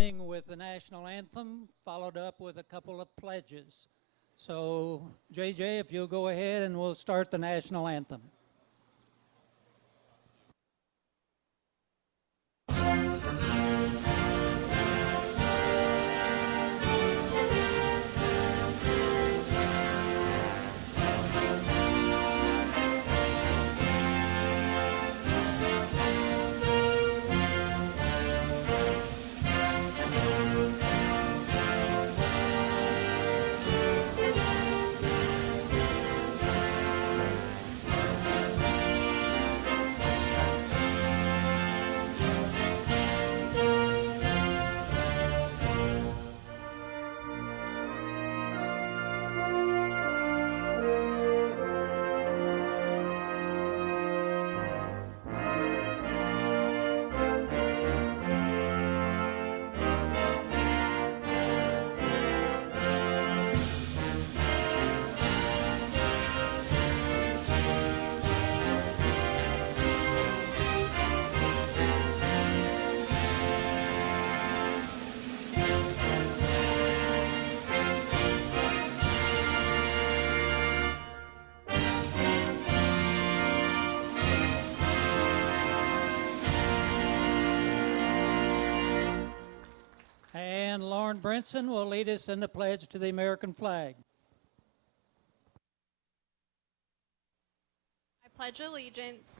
morning with the national anthem, followed up with a couple of pledges. So, JJ, if you'll go ahead and we'll start the national anthem. And Lauren Brinson will lead us in the pledge to the American flag. I pledge allegiance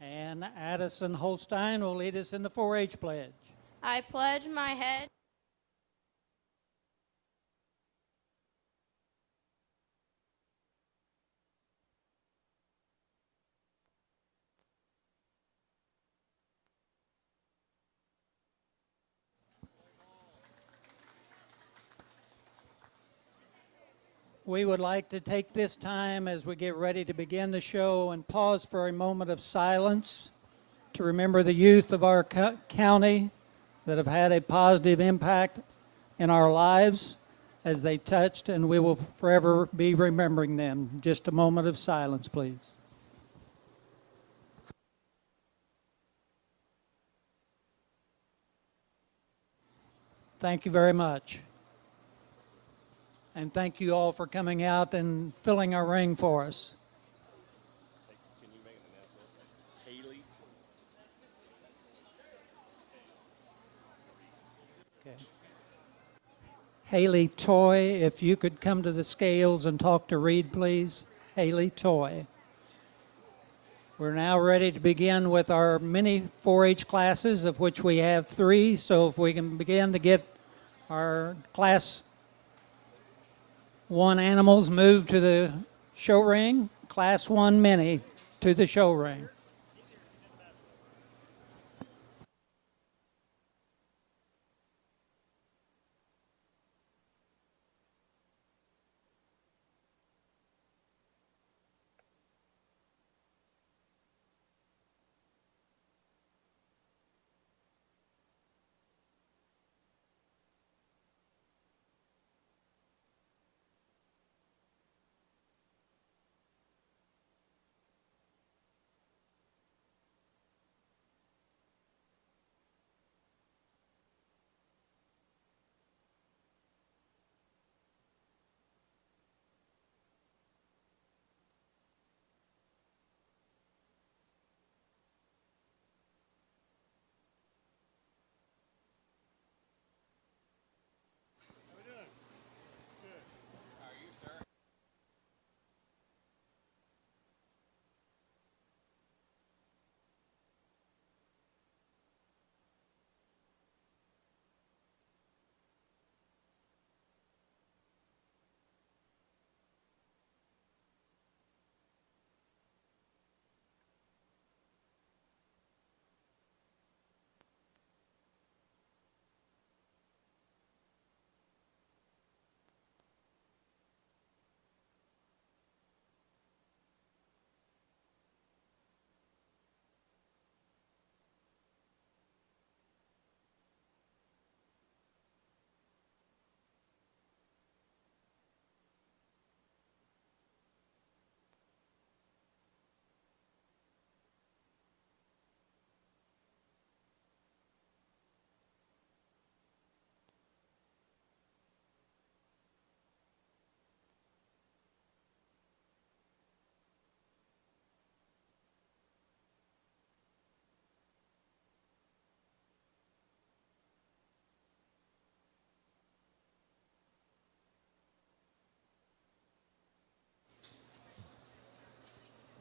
And Addison Holstein will lead us in the 4-H pledge. I pledge my head We would like to take this time as we get ready to begin the show and pause for a moment of silence to remember the youth of our county that have had a positive impact in our lives as they touched, and we will forever be remembering them. Just a moment of silence, please. Thank you very much. And thank you all for coming out and filling our ring for us. Can you make an announcement? Haley? Okay. Haley Toy, if you could come to the scales and talk to Reed, please. Haley Toy. We're now ready to begin with our mini 4-H classes, of which we have 3. So if we can begin to get our class 1 animals moved to the show ring, class 1 mini to the show ring.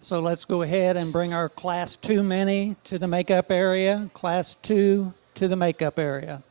So let's go ahead and bring our Class 2 mini to the makeup area. Class 2 to the makeup area.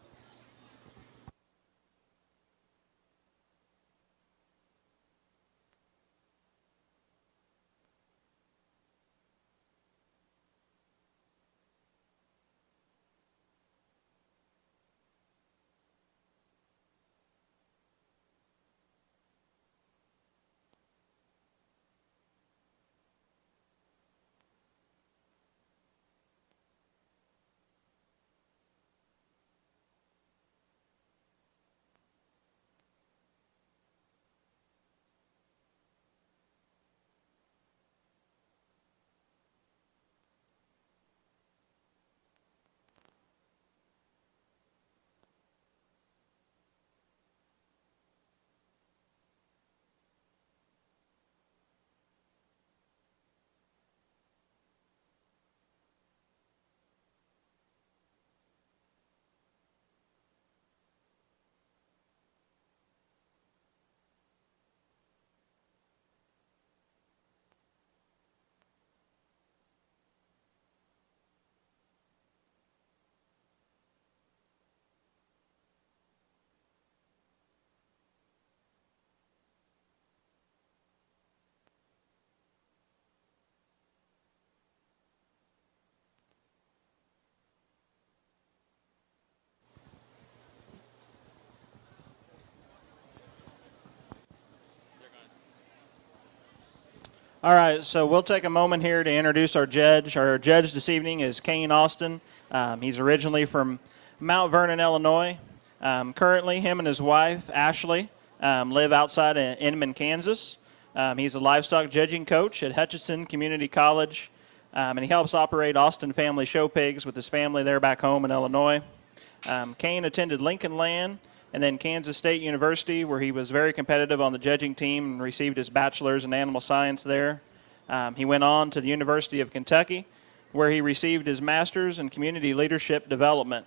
All right, so we'll take a moment here to introduce our judge. Our judge this evening is Kane Austin. He's originally from Mount Vernon, Illinois. Currently, him and his wife, Ashley, live outside of Inman, Kansas. He's a livestock judging coach at Hutchinson Community College, and he helps operate Austin Family Show Pigs with his family there back home in Illinois. Kane attended Lincoln Land and then Kansas State University, where he was very competitive on the judging team and received his bachelor's in animal science there. He went on to the University of Kentucky, where he received his master's in community leadership development.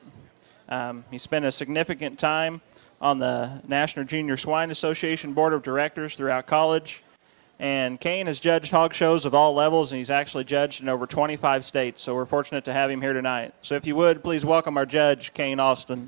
He spent a significant time on the National Junior Swine Association Board of Directors throughout college. And Kane has judged hog shows of all levels, and he's actually judged in over 25 states. So we're fortunate to have him here tonight. So if you would, please welcome our judge, Kane Austin.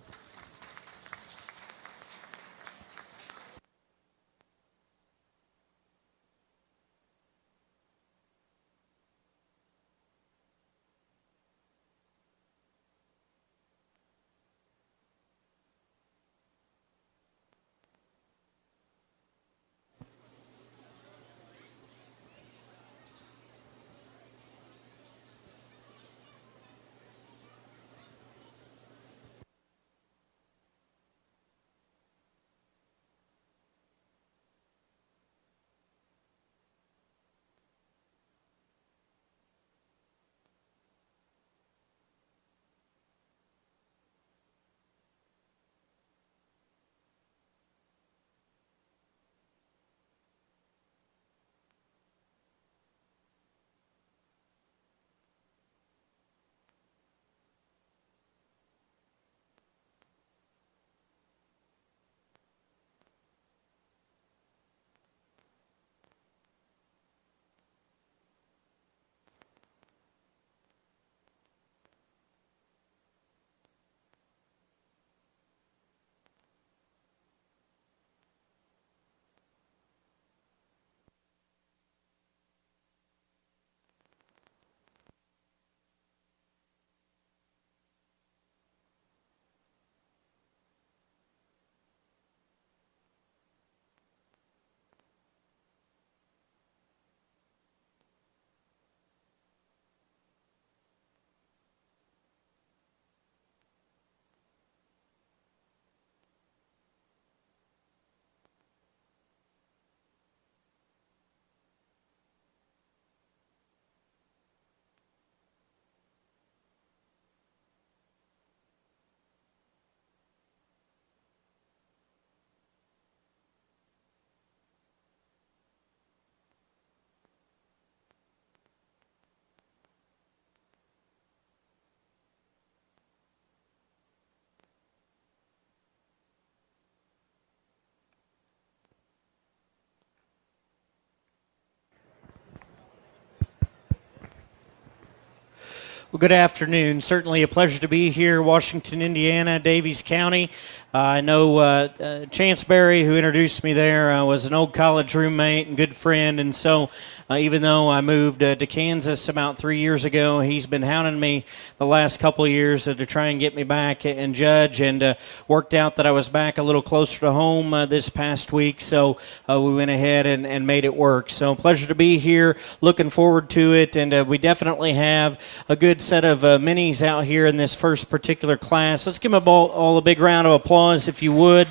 Well, good afternoon. Certainly a pleasure to be here, Washington, Indiana, Daviess County. I know Chance Berry, who introduced me there, was an old college roommate and good friend, and so even though I moved to Kansas about 3 years ago, he's been hounding me the last couple of years to try and get me back and judge, and worked out that I was back a little closer to home this past week, so we went ahead and made it work. So pleasure to be here, looking forward to it, and we definitely have a good set of minis out here in this first particular class. Let's give them all a big round of applause, if you would.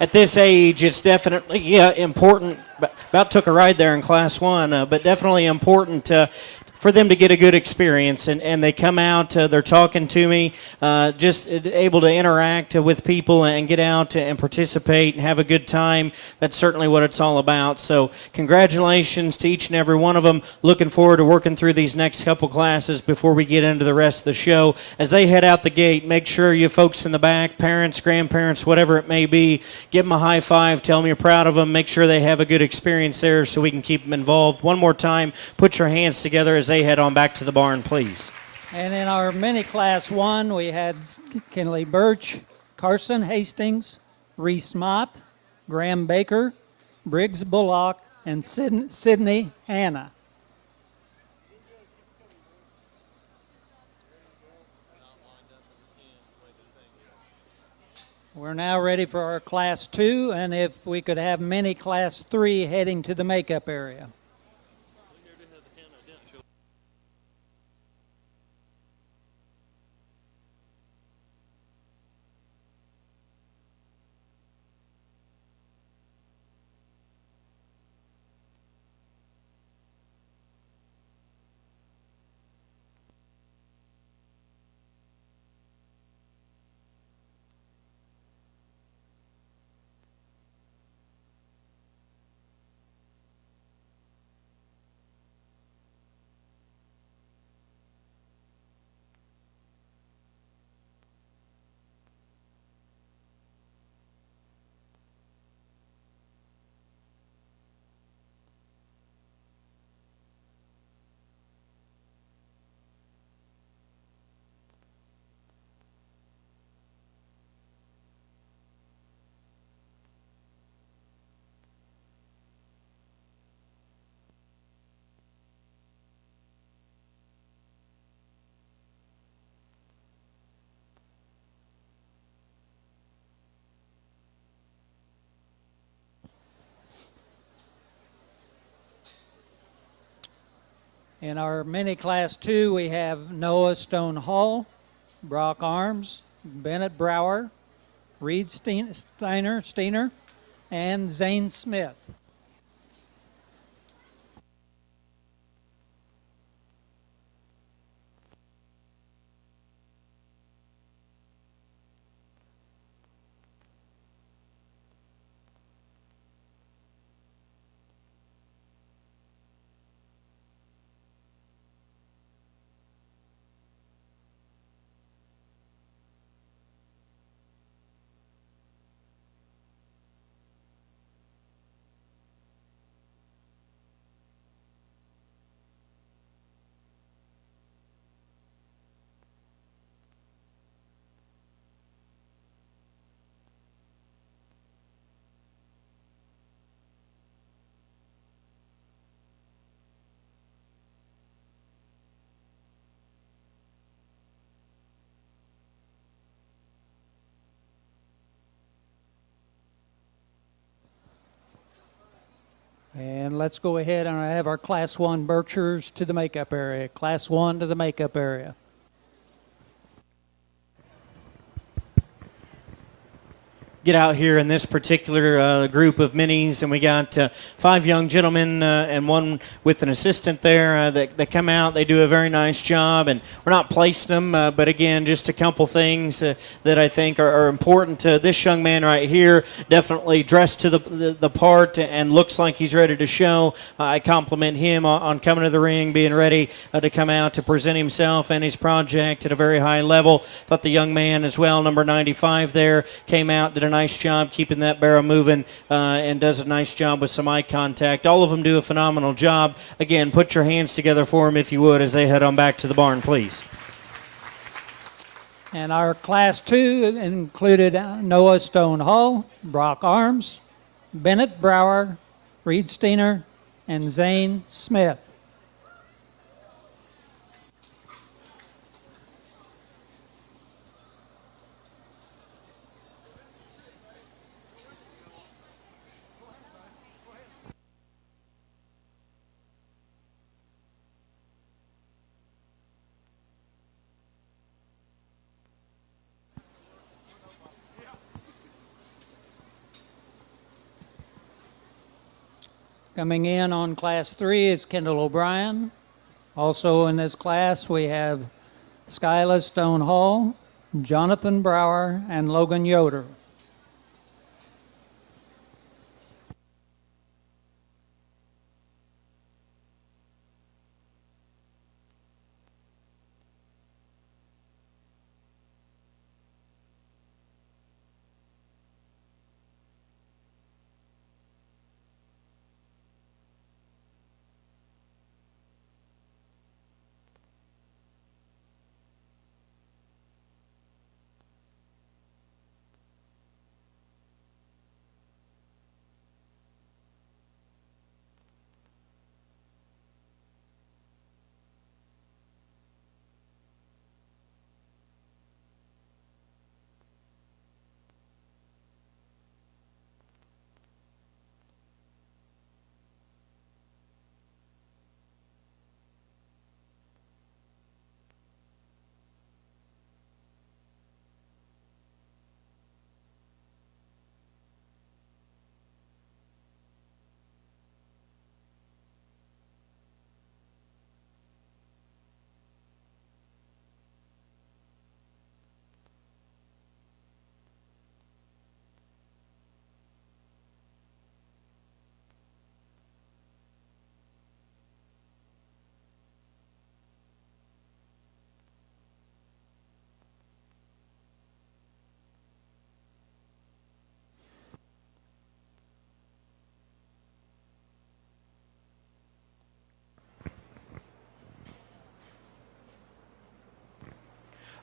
At this age, it's definitely important. About took a ride there in Class 1, but definitely important for them to get a good experience. And they come out, they're talking to me, just able to interact with people and get out and participate and have a good time. That's certainly what it's all about. So congratulations to each and every one of them. Looking forward to working through these next couple classes before we get into the rest of the show. As they head out the gate, make sure you folks in the back, parents, grandparents, whatever it may be, give them a high five, tell them you're proud of them, make sure they have a good experience there so we can keep them involved. One more time, put your hands together as they head on back to the barn, please. And in our mini Class 1, we had Kinley Birch, Carson Hastings, Reese Mott, Graham Baker, Briggs Bullock, and Sydney Hanna. We're now ready for our Class 2, and if we could have mini Class 3 heading to the makeup area. In our mini Class 2, we have Noah Stone Hall, Brock Arms, Bennett Brower, Reed Steiner, and Zane Smith. And let's go ahead and have our Class 1 Berkshires to the makeup area. Class 1 to the makeup area. Get out here in this particular group of minis, and we got 5 young gentlemen and one with an assistant there that come out. They do a very nice job, and we're not placing them, but again, just a couple things that I think are important. This young man right here, definitely dressed to the part and looks like he's ready to show. I compliment him on coming to the ring, being ready to come out to present himself and his project at a very high level. Thought the young man as well, number 95 there, came out, did a nice job keeping that barrow moving and does a nice job with some eye contact. All of them do a phenomenal job. Again, put your hands together for them if you would as they head on back to the barn, please. And our Class 2 included Noah Stone Hall, Brock Arms, Bennett Brower, Reed Steiner, and Zane Smith. Coming in on Class 3 is Kendall O'Brien. Also in this class we have Skyla Stone Hall, Jonathan Brower, and Logan Yoder.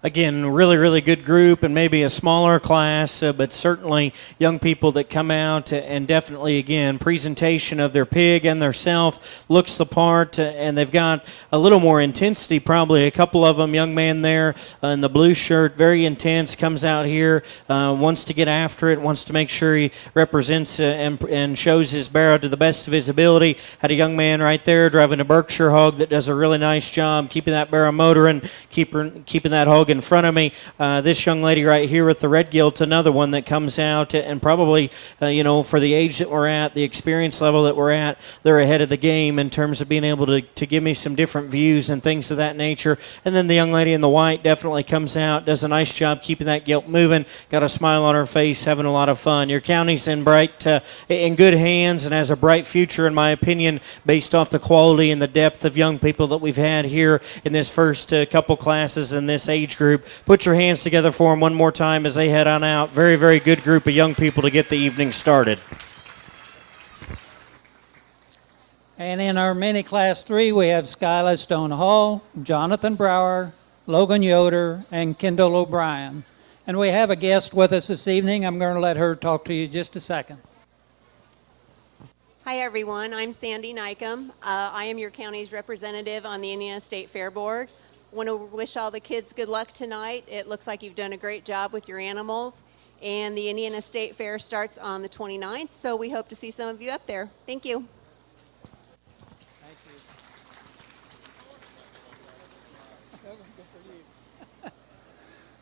Again, really, really good group and maybe a smaller class, but certainly young people that come out and definitely, again, presentation of their pig and their self looks the part, and they've got a little more intensity probably. A couple of them, young man there in the blue shirt, very intense, comes out here, wants to get after it, wants to make sure he represents and shows his barrow to the best of his ability. Had a young man right there driving a Berkshire hog that does a really nice job keeping that barrow motoring, keeping that hog in front of me. This young lady right here with the red gilt, another one that comes out and probably, for the age that we're at, the experience level that we're at, they're ahead of the game in terms of being able to give me some different views and things of that nature. And then the young lady in the white definitely comes out, does a nice job keeping that gilt moving, got a smile on her face, having a lot of fun. Your county's in good hands and has a bright future, in my opinion, based off the quality and the depth of young people that we've had here in this first couple classes in this age group. Put your hands together for them one more time as they head on out. Very, very good group of young people to get the evening started. And in our mini Class 3, we have Skyla Stone Hall, Jonathan Brower, Logan Yoder, and Kendall O'Brien. And we have a guest with us this evening. I'm going to let her talk to you just a second. Hi everyone, I'm Sandy Nykum. I am your county's representative on the Indiana State Fair Board. Want to wish all the kids good luck tonight. It looks like you've done a great job with your animals. And the Indiana State Fair starts on the 29th, so we hope to see some of you up there. Thank you.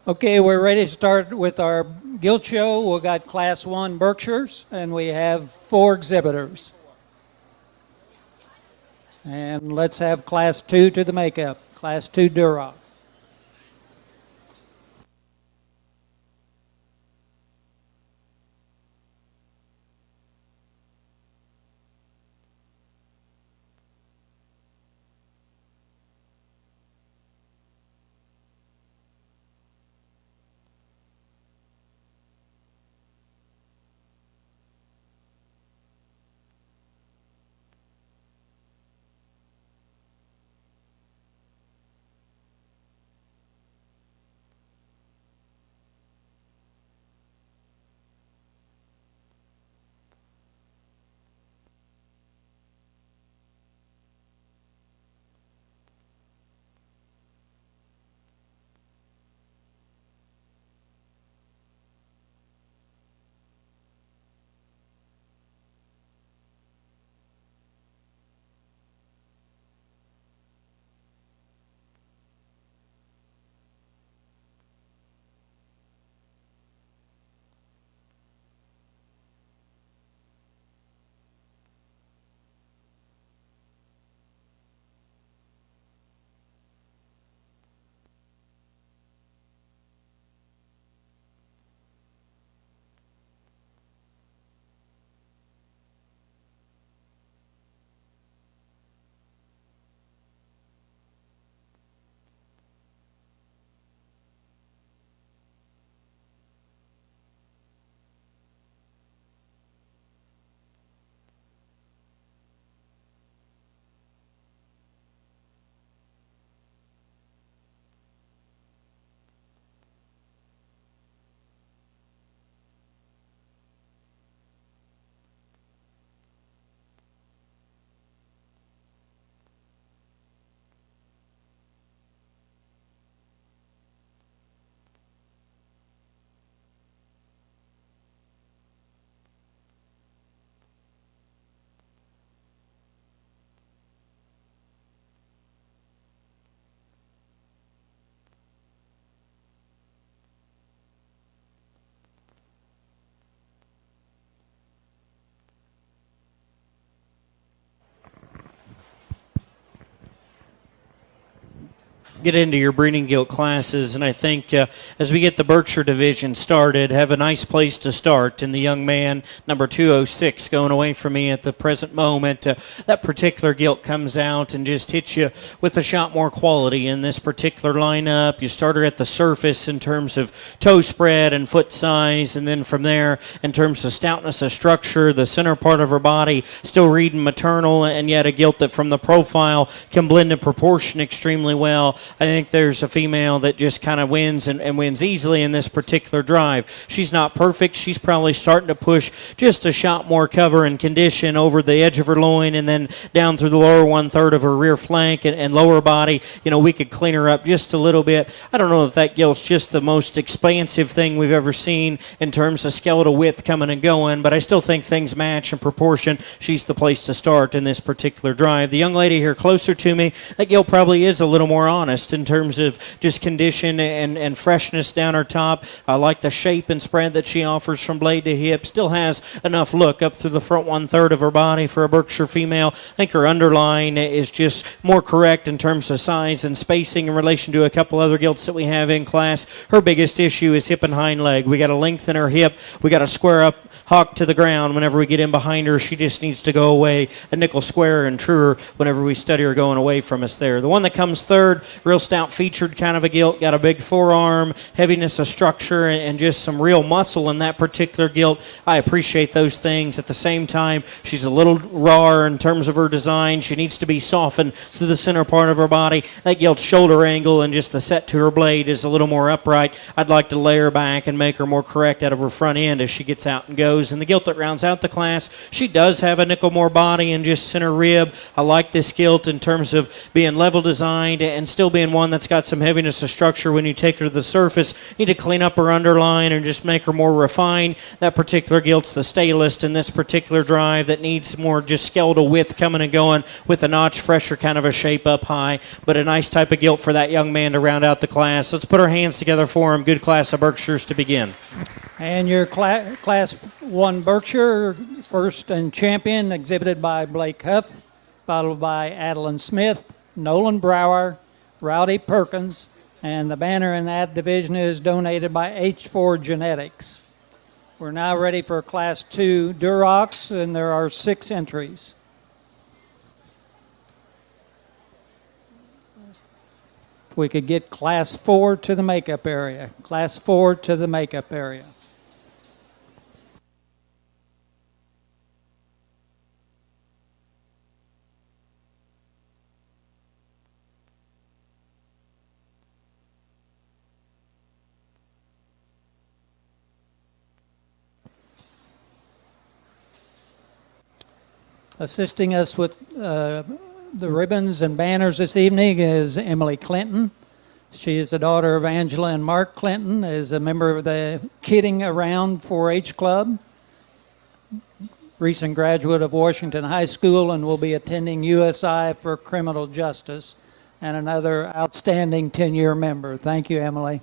Okay, we're ready to start with our gilt show. We've got Class 1 Berkshires, and we have 4 exhibitors. And let's have Class 2 to the makeup, Class 2 Durocs. get into your breeding gilt classes, and I think as we get the Berkshire division started, have a nice place to start. And the young man, number 206, going away from me at the present moment, that particular gilt comes out and just hits you with a shot more quality in this particular lineup. You start her at the surface in terms of toe spread and foot size, and then from there, in terms of stoutness of structure, the center part of her body still reading maternal, and yet a gilt that from the profile can blend in proportion extremely well. I think there's a female that just kind of wins and wins easily in this particular drive. She's not perfect. She's probably starting to push just a shot more cover and condition over the edge of her loin and then down through the lower 1/3 of her rear flank and lower body. You know, we could clean her up just a little bit. I don't know if that gilt's just the most expansive thing we've ever seen in terms of skeletal width coming and going, but I still think things match in proportion. She's the place to start in this particular drive. The young lady here closer to me, that gilt probably is a little more honest in terms of just condition and freshness down her top. I like the shape and spread that she offers from blade to hip. Still has enough look up through the front 1/3 of her body for a Berkshire female. I think her underline is just more correct in terms of size and spacing in relation to a couple other gilts that we have in class. Her biggest issue is hip and hind leg. We got to lengthen her hip. We got to square up hawk to the ground whenever we get in behind her. She just needs to go away a nickel square and truer whenever we study her going away from us there. The one that comes third, real stout featured kind of a gilt, got a big forearm, heaviness of structure, and just some real muscle in that particular gilt. I appreciate those things. At the same time, she's a little raw in terms of her design. She needs to be softened through the center part of her body. That gilt's shoulder angle and just the set to her blade is a little more upright. I'd like to lay her back and make her more correct out of her front end as she gets out and goes. And the gilt that rounds out the class, she does have a nickel more body and just center rib. I like this gilt in terms of being level designed and still being one that's got some heaviness of structure when you take her to the surface. Need to clean up her underline and just make her more refined. That particular gilt's the stylist in this particular drive that needs more just skeletal width coming and going with a notch fresher kind of a shape up high, but a nice type of gilt for that young man to round out the class. Let's put our hands together for him. Good class of Berkshires to begin. And your Class 1 Berkshire, first and champion, exhibited by Blake Huff, followed by Adeline Smith, Nolan Brower, Rowdy Perkins, and the banner in that division is donated by H4 Genetics. We're now ready for Class 2 Durocs, and there are 6 entries. If we could get Class 4 to the makeup area. Class 4 to the makeup area. Assisting us with the ribbons and banners this evening is Emily Clinton. She is the daughter of Angela and Mark Clinton, is a member of the Kidding Around 4-H Club, recent graduate of Washington High School, and will be attending USI for Criminal Justice, and another outstanding 10-year member. Thank you, Emily.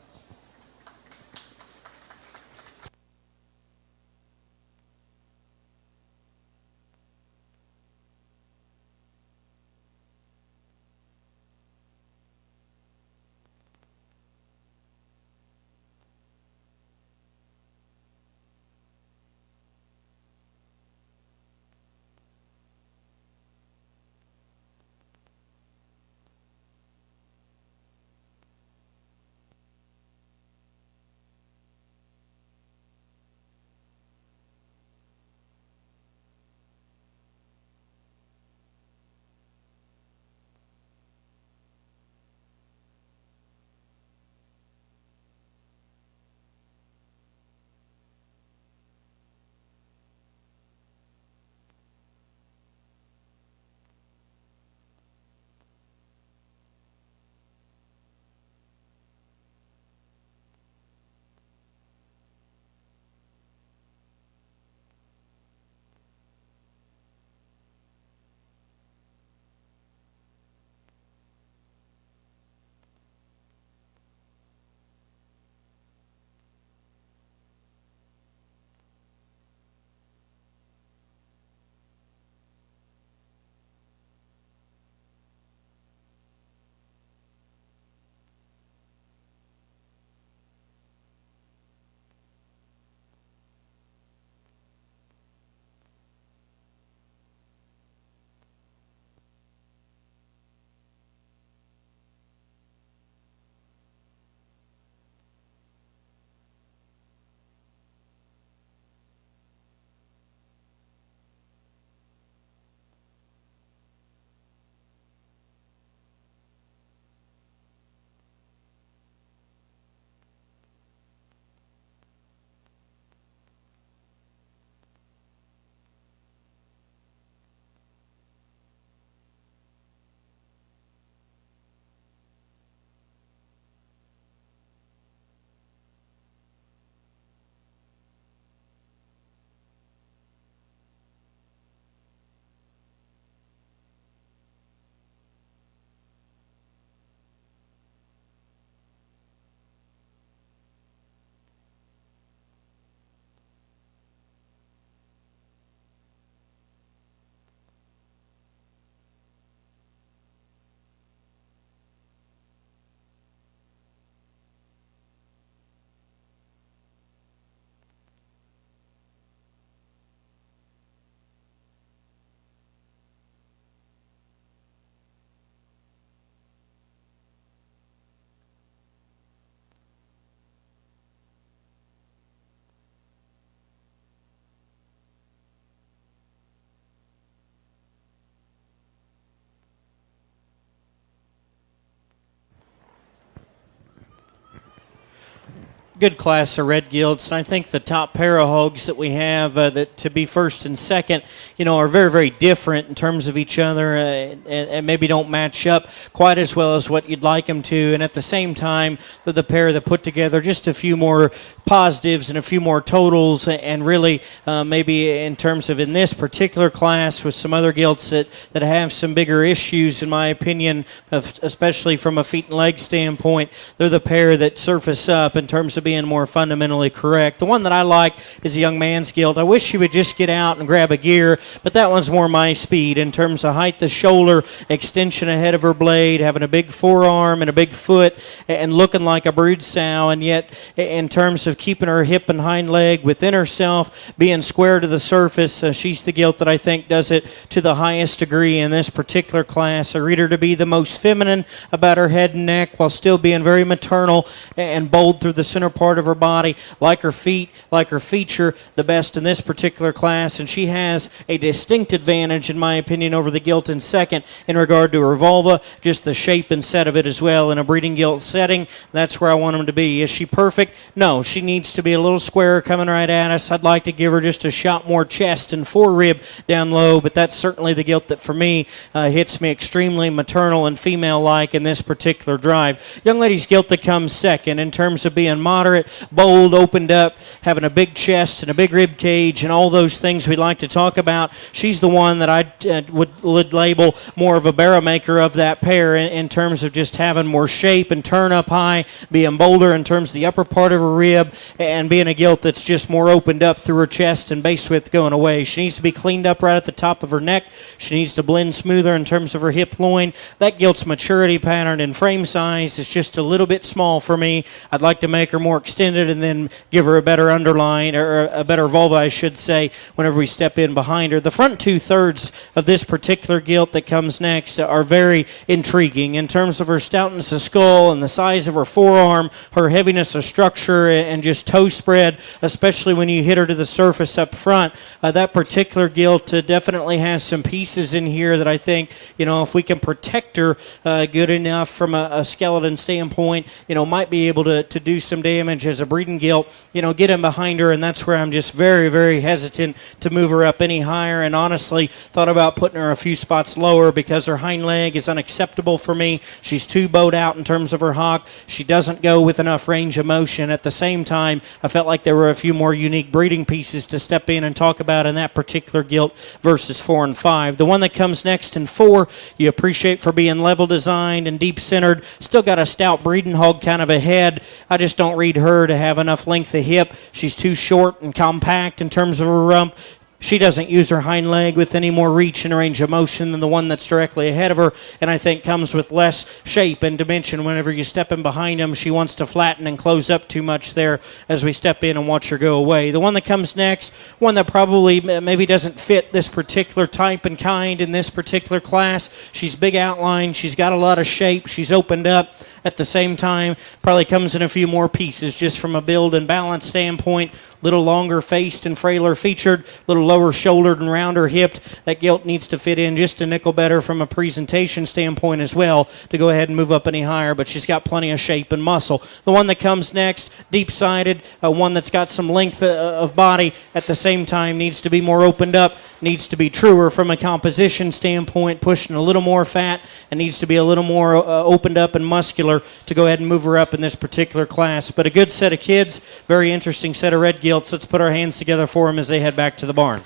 good class of red gilts. And I think the top pair of hogs that we have that to be first and second, are very, very different in terms of each other and maybe don't match up quite as well as what you'd like them to. And at the same time, they're the pair that put together just a few more positives and a few more totals, and really maybe in terms of in this particular class with some other gilts that have some bigger issues, in my opinion, especially from a feet and leg standpoint. They're the pair that surface up in terms of being more fundamentally correct. The one that I like is a young man's gilt. I wish he would just get out and grab a gear, but that one's more my speed in terms of height, the shoulder, extension ahead of her blade, having a big forearm and a big foot, and looking like a brood sow, and yet in terms of keeping her hip and hind leg within herself, being square to the surface, she's the gilt that I think does it to the highest degree in this particular class. I read her to be the most feminine about her head and neck while still being very maternal and bold through the center part of her body, like her feet, like her feature, the best in this particular class. And she has a distinct advantage, in my opinion, over the gilt in second in regard to her vulva, just the shape and set of it as well. In a breeding gilt setting, that's where I want them to be. Is she perfect? No, she needs to be a little squarer coming right at us. I'd like to give her just a shot more chest and forerib down low, but that's certainly the gilt that for me hits me extremely maternal and female-like in this particular drive. Young lady's gilt that comes second in terms of being moderate, bold, opened up, having a big chest and a big rib cage and all those things we like to talk about. She's the one that I would label more of a barrow maker of that pair in terms of just having more shape and turn up high, being bolder in terms of the upper part of her rib, and being a gilt that's just more opened up through her chest and base width going away. She needs to be cleaned up right at the top of her neck. She needs to blend smoother in terms of her hip loin. That gilt's maturity pattern and frame size is just a little bit small for me. I'd like to make her more extended and then give her a better underline, or a better vulva, I should say, whenever we step in behind her. The front two-thirds of this particular gilt that comes next are very intriguing in terms of her stoutness of skull and the size of her forearm, her heaviness of structure, and just toe spread, especially when you hit her to the surface up front. That particular gilt definitely has some pieces in here that I think, if we can protect her good enough from a skeleton standpoint, might be able to do some damage as a breeding gilt, get in behind her, and that's where I'm just very, very hesitant to move her up any higher, and honestly thought about putting her a few spots lower because her hind leg is unacceptable for me. She's too bowed out in terms of her hock. She doesn't go with enough range of motion. At the same time, I felt like there were a few more unique breeding pieces to step in and talk about in that particular gilt versus 4 and 5. The one that comes next in 4, you appreciate for being level designed and deep centered. Still got a stout breeding hog kind of a head. I just don't read her to have enough length of hip. She's too short and compact in terms of her rump. She doesn't use her hind leg with any more reach and range of motion than the one that's directly ahead of her, and I think comes with less shape and dimension. Whenever you step in behind him, she wants to flatten and close up too much there as we step in and watch her go away. The one that comes next, one that probably maybe doesn't fit this particular type and kind in this particular class. She's big outline. She's got a lot of shape. She's opened up. At the same time, probably comes in a few more pieces just from a build and balance standpoint. Little longer faced and frailer featured, little lower shouldered and rounder hipped. That gilt needs to fit in just a nickel better from a presentation standpoint as well to go ahead and move up any higher, but she's got plenty of shape and muscle. The one that comes next, deep-sided, one that's got some length of body, at the same time needs to be more opened up, needs to be truer from a composition standpoint, pushing a little more fat, and needs to be a little more opened up and muscular to go ahead and move her up in this particular class. But a good set of kids, very interesting set of red gilts. Let's put our hands together for them as they head back to the barn.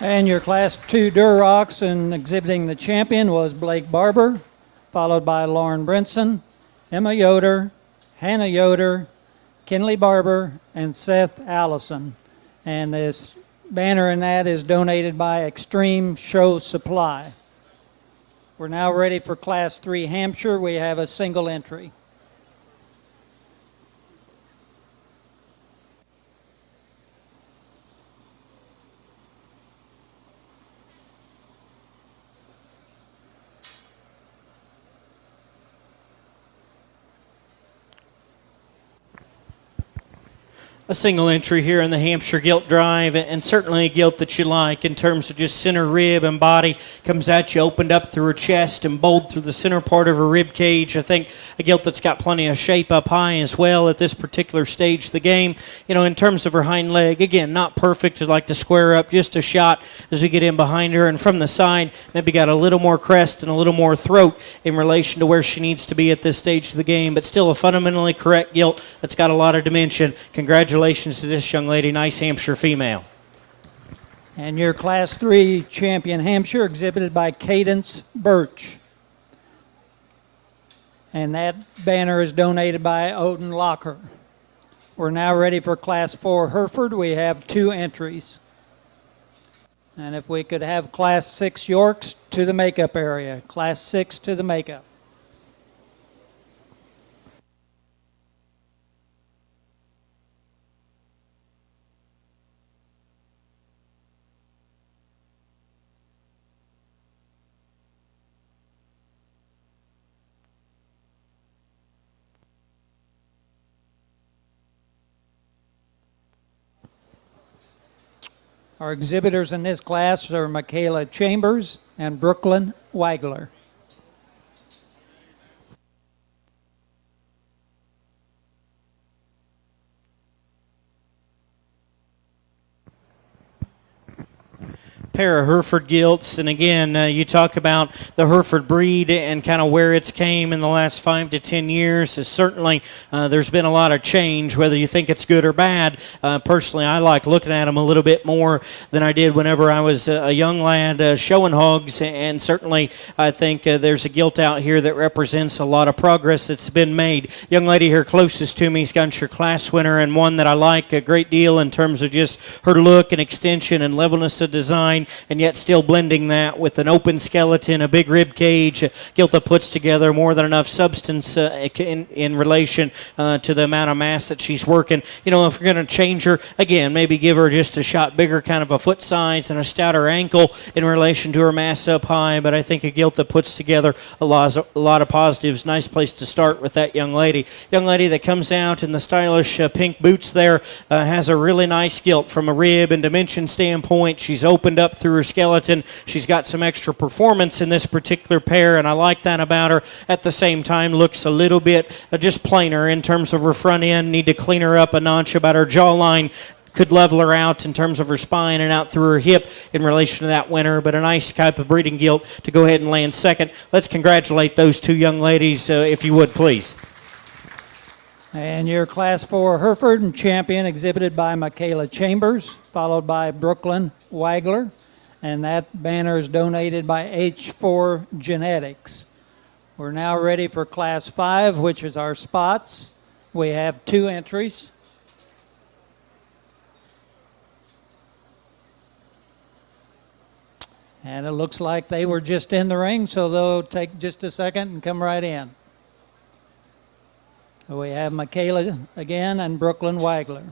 And your Class 2 Durocs, and exhibiting the champion was Blake Barber, followed by Lauren Brinson, Emma Yoder, Hannah Yoder, Kenley Barber, and Seth Allison. And this banner in that is donated by Extreme Show Supply. We're now ready for Class 3 Hampshire. We have a single entry. A single entry here in the Hampshire gilt drive, and certainly a gilt that you like in terms of just center rib and body. Comes at you opened up through her chest and bowled through the center part of her rib cage. I think a gilt that's got plenty of shape up high as well at this particular stage of the game. You know, in terms of her hind leg, again, not perfect. I'd like to square up just a shot as we get in behind her, and from the side, maybe got a little more crest and a little more throat in relation to where she needs to be at this stage of the game, but still a fundamentally correct gilt that's got a lot of dimension. Congratulations to this young lady, nice Hampshire female. And your Class 3 champion Hampshire, exhibited by Cadence Birch. And that banner is donated by Odin Locker. We're now ready for Class 4 Hereford. We have 2 entries. And if we could have Class 6 Yorks to the makeup area. Class 6 to the makeup. Our exhibitors in this class are Michaela Chambers and Brooklyn Weigler. Pair of Hereford gilts, and again, you talk about the Hereford breed and kind of where it's came in the last 5 to 10 years. Certainly, there's been a lot of change, whether you think it's good or bad. Personally, I like looking at them a little bit more than I did whenever I was a young lad showing hogs, and certainly I think there's a gilt out here that represents a lot of progress that's been made. Young lady here closest to me has got your class winner, and one that I like a great deal in terms of just her look and extension and levelness of design, and yet still blending that with an open skeleton, a big rib cage, gilt that puts together more than enough substance in relation to the amount of mass that she's working. You know, if we're going to change her, again, maybe give her just a shot bigger, kind of a foot size and a stouter ankle in relation to her mass up high, but I think a gilt that puts together a lot of positives. Nice place to start with that young lady. Young lady that comes out in the stylish pink boots there has a really nice gilt from a rib and dimension standpoint. She's opened up through her skeleton. She's got some extra performance in this particular pair, and I like that about her. At the same time, looks a little bit just plainer in terms of her front end. Need to clean her up a notch about her jawline. Could level her out in terms of her spine and out through her hip in relation to that winner, but a nice type of breeding gilt to go ahead and land second. Let's congratulate those 2 young ladies, if you would, please. And your Class 4 Hereford and champion, exhibited by Michaela Chambers, followed by Brooklyn Weigler. And that banner is donated by H4 Genetics. We're now ready for Class 5, which is our spots. We have 2 entries. And it looks like they were just in the ring, so they'll take just a second and come right in. So we have Michaela again and Brooklyn Weigler.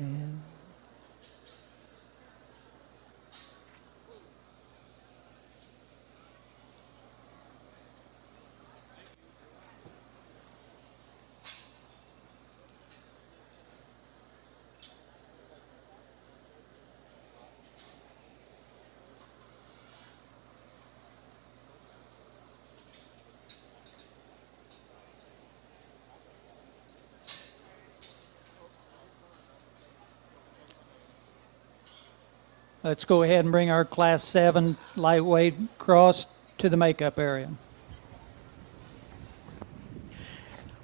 And let's go ahead and bring our Class 7 lightweight cross to the makeup area.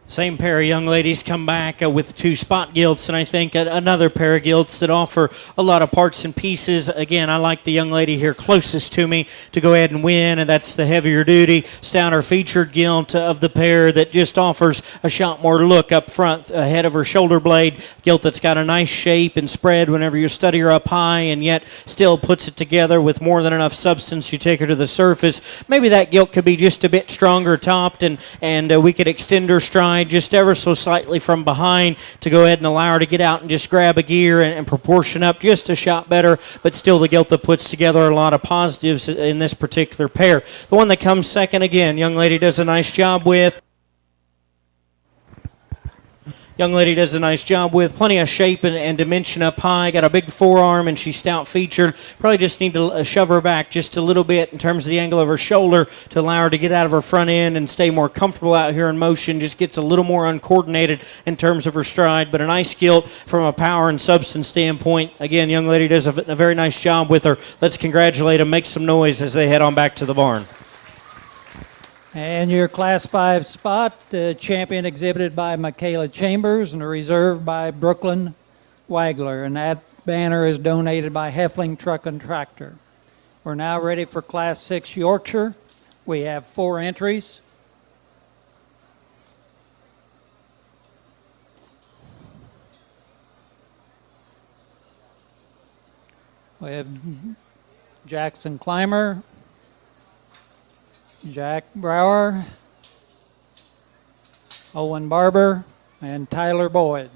Same pair of young ladies come back with 2 spot gilts, and I think another pair of gilts that offer a lot of parts and pieces. Again, I like the young lady here closest to me to go ahead and win, and that's the heavier duty, stouter featured gilt of the pair that just offers a shot more look up front ahead of her shoulder blade. Gilt that's got a nice shape and spread whenever you study her up high, and yet still puts it together with more than enough substance. You take her to the surface. Maybe that gilt could be just a bit stronger topped, and we could extend her stride stride just ever so slightly from behind to go ahead and allow her to get out and just grab a gear and proportion up just a shot better, but still the gilt that puts together a lot of positives in this particular pair. The one that comes second, again, young lady does a nice job with. Young lady does a nice job with plenty of shape and dimension up high. Got a big forearm and she's stout featured. Probably just need to shove her back just a little bit in terms of the angle of her shoulder to allow her to get out of her front end and stay more comfortable out here in motion. Just gets a little more uncoordinated in terms of her stride, but a nice gilt from a power and substance standpoint. Again, young lady does a very nice job with her. Let's congratulate them, make some noise as they head on back to the barn. And your Class 5 spot, the champion exhibited by Michaela Chambers and a reserve by Brooklyn Wagler. And that banner is donated by Heffling Truck and Tractor. We're now ready for Class 6 Yorkshire. We have 4 entries. We have Jackson Clymer, Jack Brower, Owen Barber, and Tyler Boyd.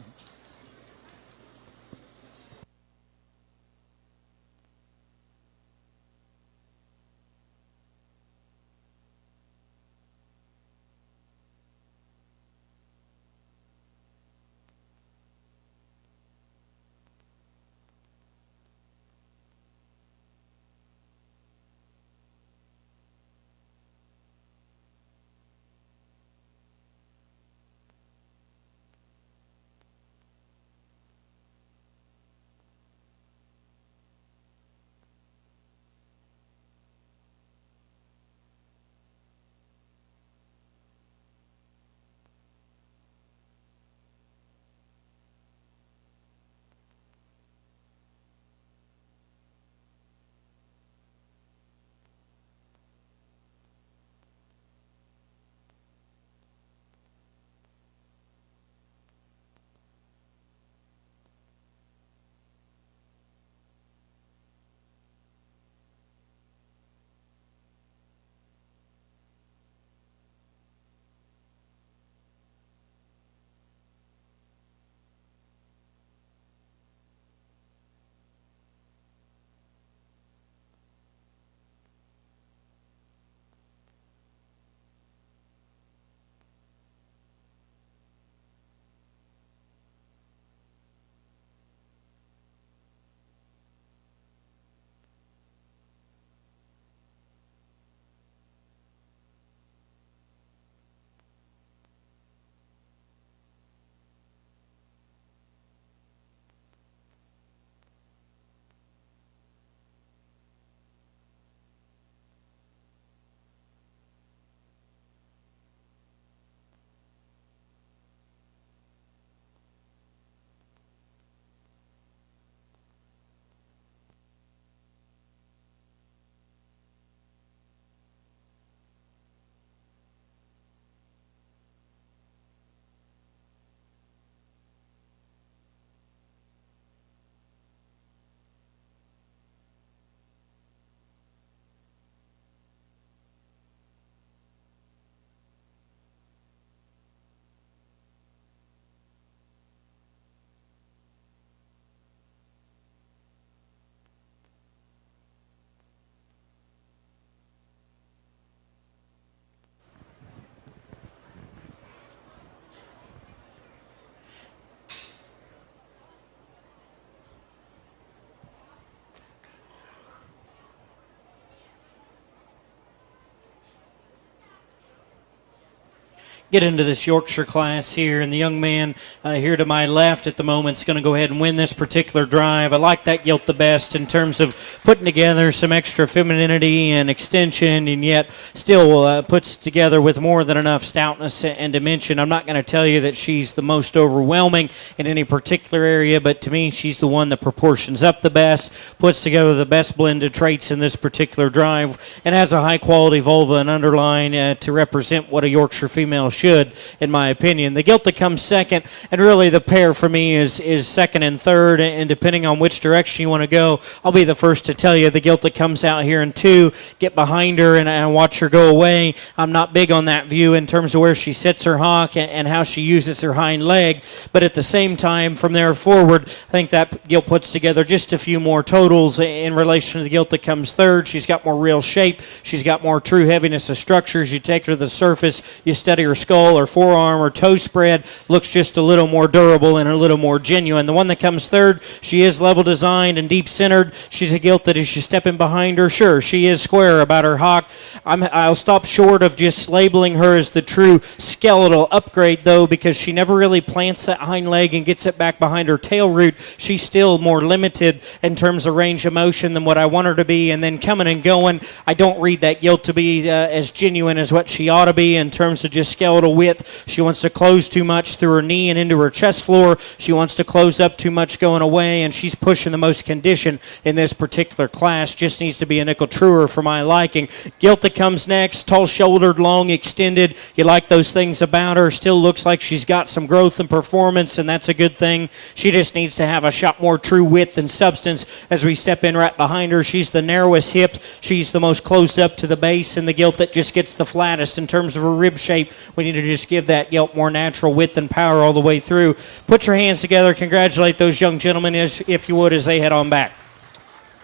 Get into this Yorkshire class here, and the young man here to my left at the moment is going to go ahead and win this particular drive. I like that gilt the best in terms of putting together some extra femininity and extension, and yet still puts together with more than enough stoutness and dimension. I'm not going to tell you that she's the most overwhelming in any particular area, but to me she's the one that proportions up the best, puts together the best blended traits in this particular drive, and has a high quality vulva and underline to represent what a Yorkshire female should, in my opinion. The gilt that comes second, and really the pair for me is second and third, and depending on which direction you want to go, I'll be the first to tell you the gilt that comes out here in 2, get behind her and watch her go away. I'm not big on that view in terms of where she sits her hock and how she uses her hind leg, but at the same time, from there forward, I think that gilt puts together just a few more totals in relation to the gilt that comes third. She's got more real shape. She's got more true heaviness of structures. You take her to the surface, you study her skull or forearm or toe spread, looks just a little more durable and a little more genuine. The one that comes third, she is level designed and deep centered. She's a gilt that as you step in behind her, sure, she is square about her hock. I'll stop short of just labeling her as the true skeletal upgrade, though, because she never really plants that hind leg and gets it back behind her tail root. She's still more limited in terms of range of motion than what I want her to be. And then coming and going, I don't read that gilt to be as genuine as what she ought to be in terms of just skeletal width. She wants to close too much through her knee and into her chest floor. She wants to close up too much going away, and she's pushing the most condition in this particular class. Just needs to be a nickel truer for my liking. Gilt that comes next, tall-shouldered, long, extended. You like those things about her. Still looks like she's got some growth and performance, and that's a good thing. She just needs to have a shot more true width and substance as we step in right behind her. She's the narrowest hipped. She's the most closed up to the base, and the gilt that just gets the flattest in terms of her rib shape. We need to just give that gilt more natural width and power all the way through. Put your hands together. Congratulate those young gentlemen, if you would, as they head on back.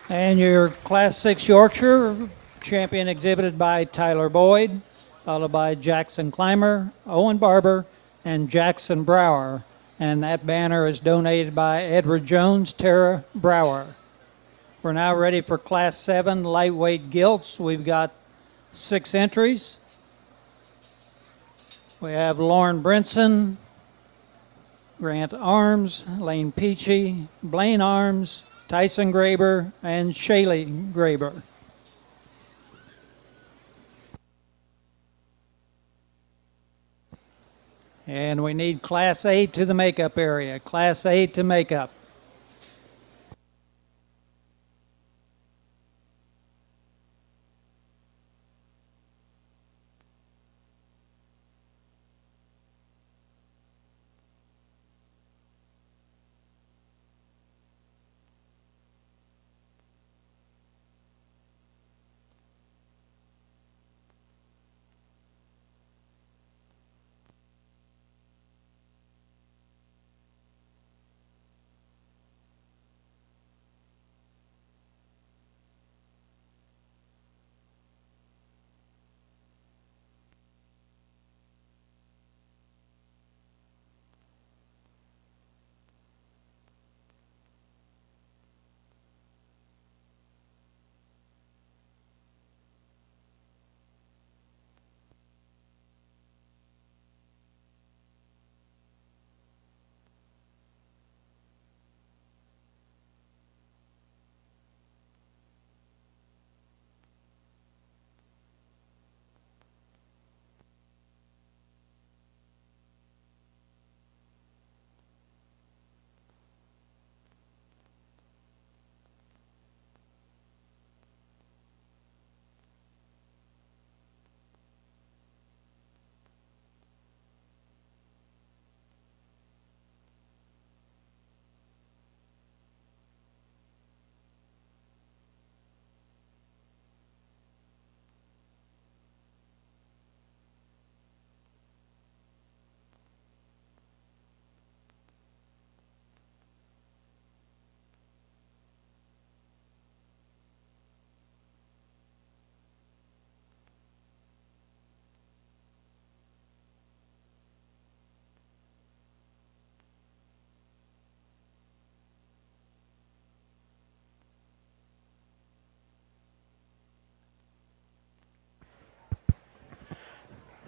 And your Class 6 Yorkshire champion exhibited by Tyler Boyd, followed by Jackson Clymer, Owen Barber, and Jackson Brower. And that banner is donated by Edward Jones, Tara Brower. We're now ready for Class 7 lightweight gilts. We've got 6 entries. We have Lauren Brinson, Grant Arms, Lane Peachy, Blaine Arms, Tyson Graber, and Shaylee Graber. And we need Class 8 to the makeup area. Class 8 to makeup.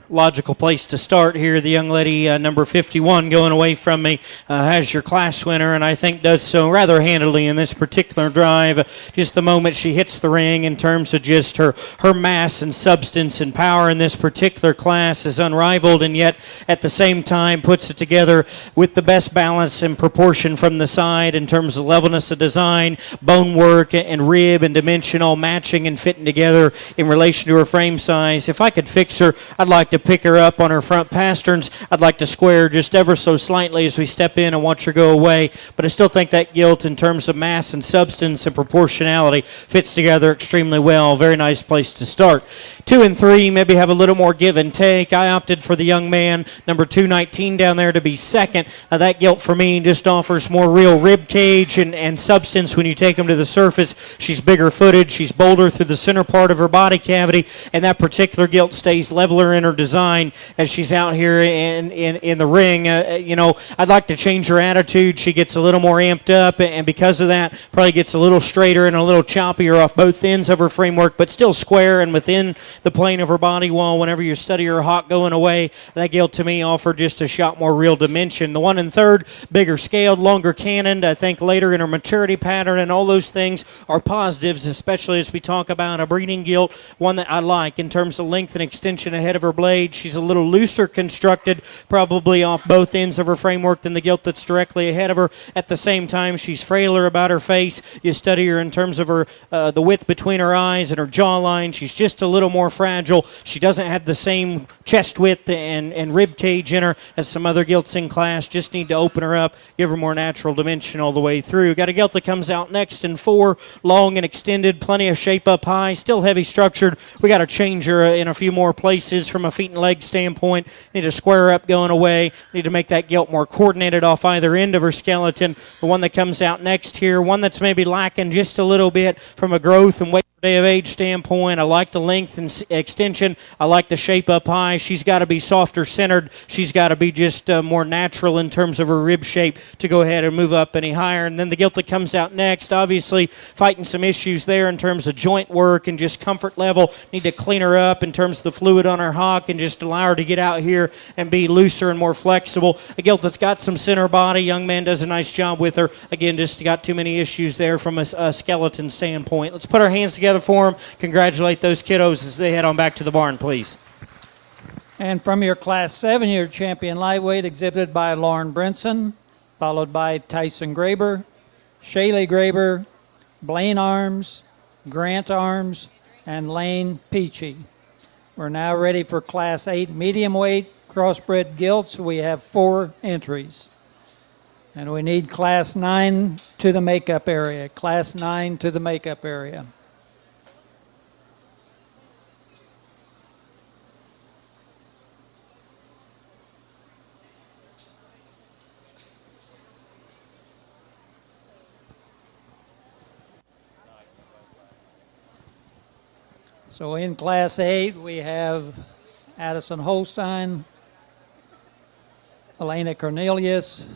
Logical place to start here. The young lady, number 51, going away from me, has your class winner, and I think does so rather handily in this particular drive. Just the moment she hits the ring in terms of just her mass and substance and power in this particular class is unrivaled, and yet at the same time puts it together with the best balance and proportion from the side in terms of levelness of design, bone work, and rib and dimension all matching and fitting together in relation to her frame size. If I could fix her, I'd like to to pick her up on her front pasterns. I'd like to square just ever so slightly as we step in and watch her go away. But I still think that gilt in terms of mass and substance and proportionality fits together extremely well. Very nice place to start. 2 and 3 maybe have a little more give and take. I opted for the young man, number 219 down there, to be second. That gilt for me just offers more real rib cage and substance when you take him to the surface. She's bigger footed. She's bolder through the center part of her body cavity, and that particular gilt stays leveler in her design as she's out here in the ring. I'd like to change her attitude. She gets a little more amped up, and because of that, probably gets a little straighter and a little choppier off both ends of her framework, but still square and within the plane of her body wall. Whenever you study her hawk going away, that gilt to me offered just a shot more real dimension. The 1 and 3rd, bigger scaled, longer cannoned. I think later in her maturity pattern and all those things are positives, especially as we talk about a breeding gilt, one that I like in terms of length and extension ahead of her blade. She's a little looser constructed, probably off both ends of her framework than the gilt that's directly ahead of her. At the same time, she's frailer about her face. You study her in terms of her the width between her eyes and her jawline. She's just a little more fragile. She doesn't have the same chest width and rib cage in her as some other gilts in class. Just need to open her up, give her more natural dimension all the way through. Got a gilt that comes out next in 4, long and extended, plenty of shape up high, still heavy structured. We got to change her in a few more places from a feet and leg standpoint. Need to square her up going away. Need to make that gilt more coordinated off either end of her skeleton. The one that comes out next here, one that's maybe lacking just a little bit from a growth and weight day of age standpoint. I like the length and extension. I like the shape up high. She's got to be softer centered. She's got to be just more natural in terms of her rib shape to go ahead and move up any higher. And then the gilt that comes out next, obviously fighting some issues there in terms of joint work and just comfort level. Need to clean her up in terms of the fluid on her hawk and just allow her to get out here and be looser and more flexible. A gilt that's got some center body. Young man does a nice job with her. Again, just got too many issues there from a skeleton standpoint. Let's put our hands together for them. Congratulate those kiddos as they head on back to the barn, please. And from your Class 7, your champion lightweight, exhibited by Lauren Brinson, followed by Tyson Graber, Shaylee Graber, Blaine Arms, Grant Arms, and Lane Peachy. We're now ready for Class 8 medium weight crossbred gilts. We have 4 entries. And we need Class 9 to the makeup area. Class 9 to the makeup area. So in Class 8, we have Addison Holstein, Elena Cornelius,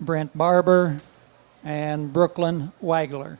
Brent Barber, and Brooklyn Wagler.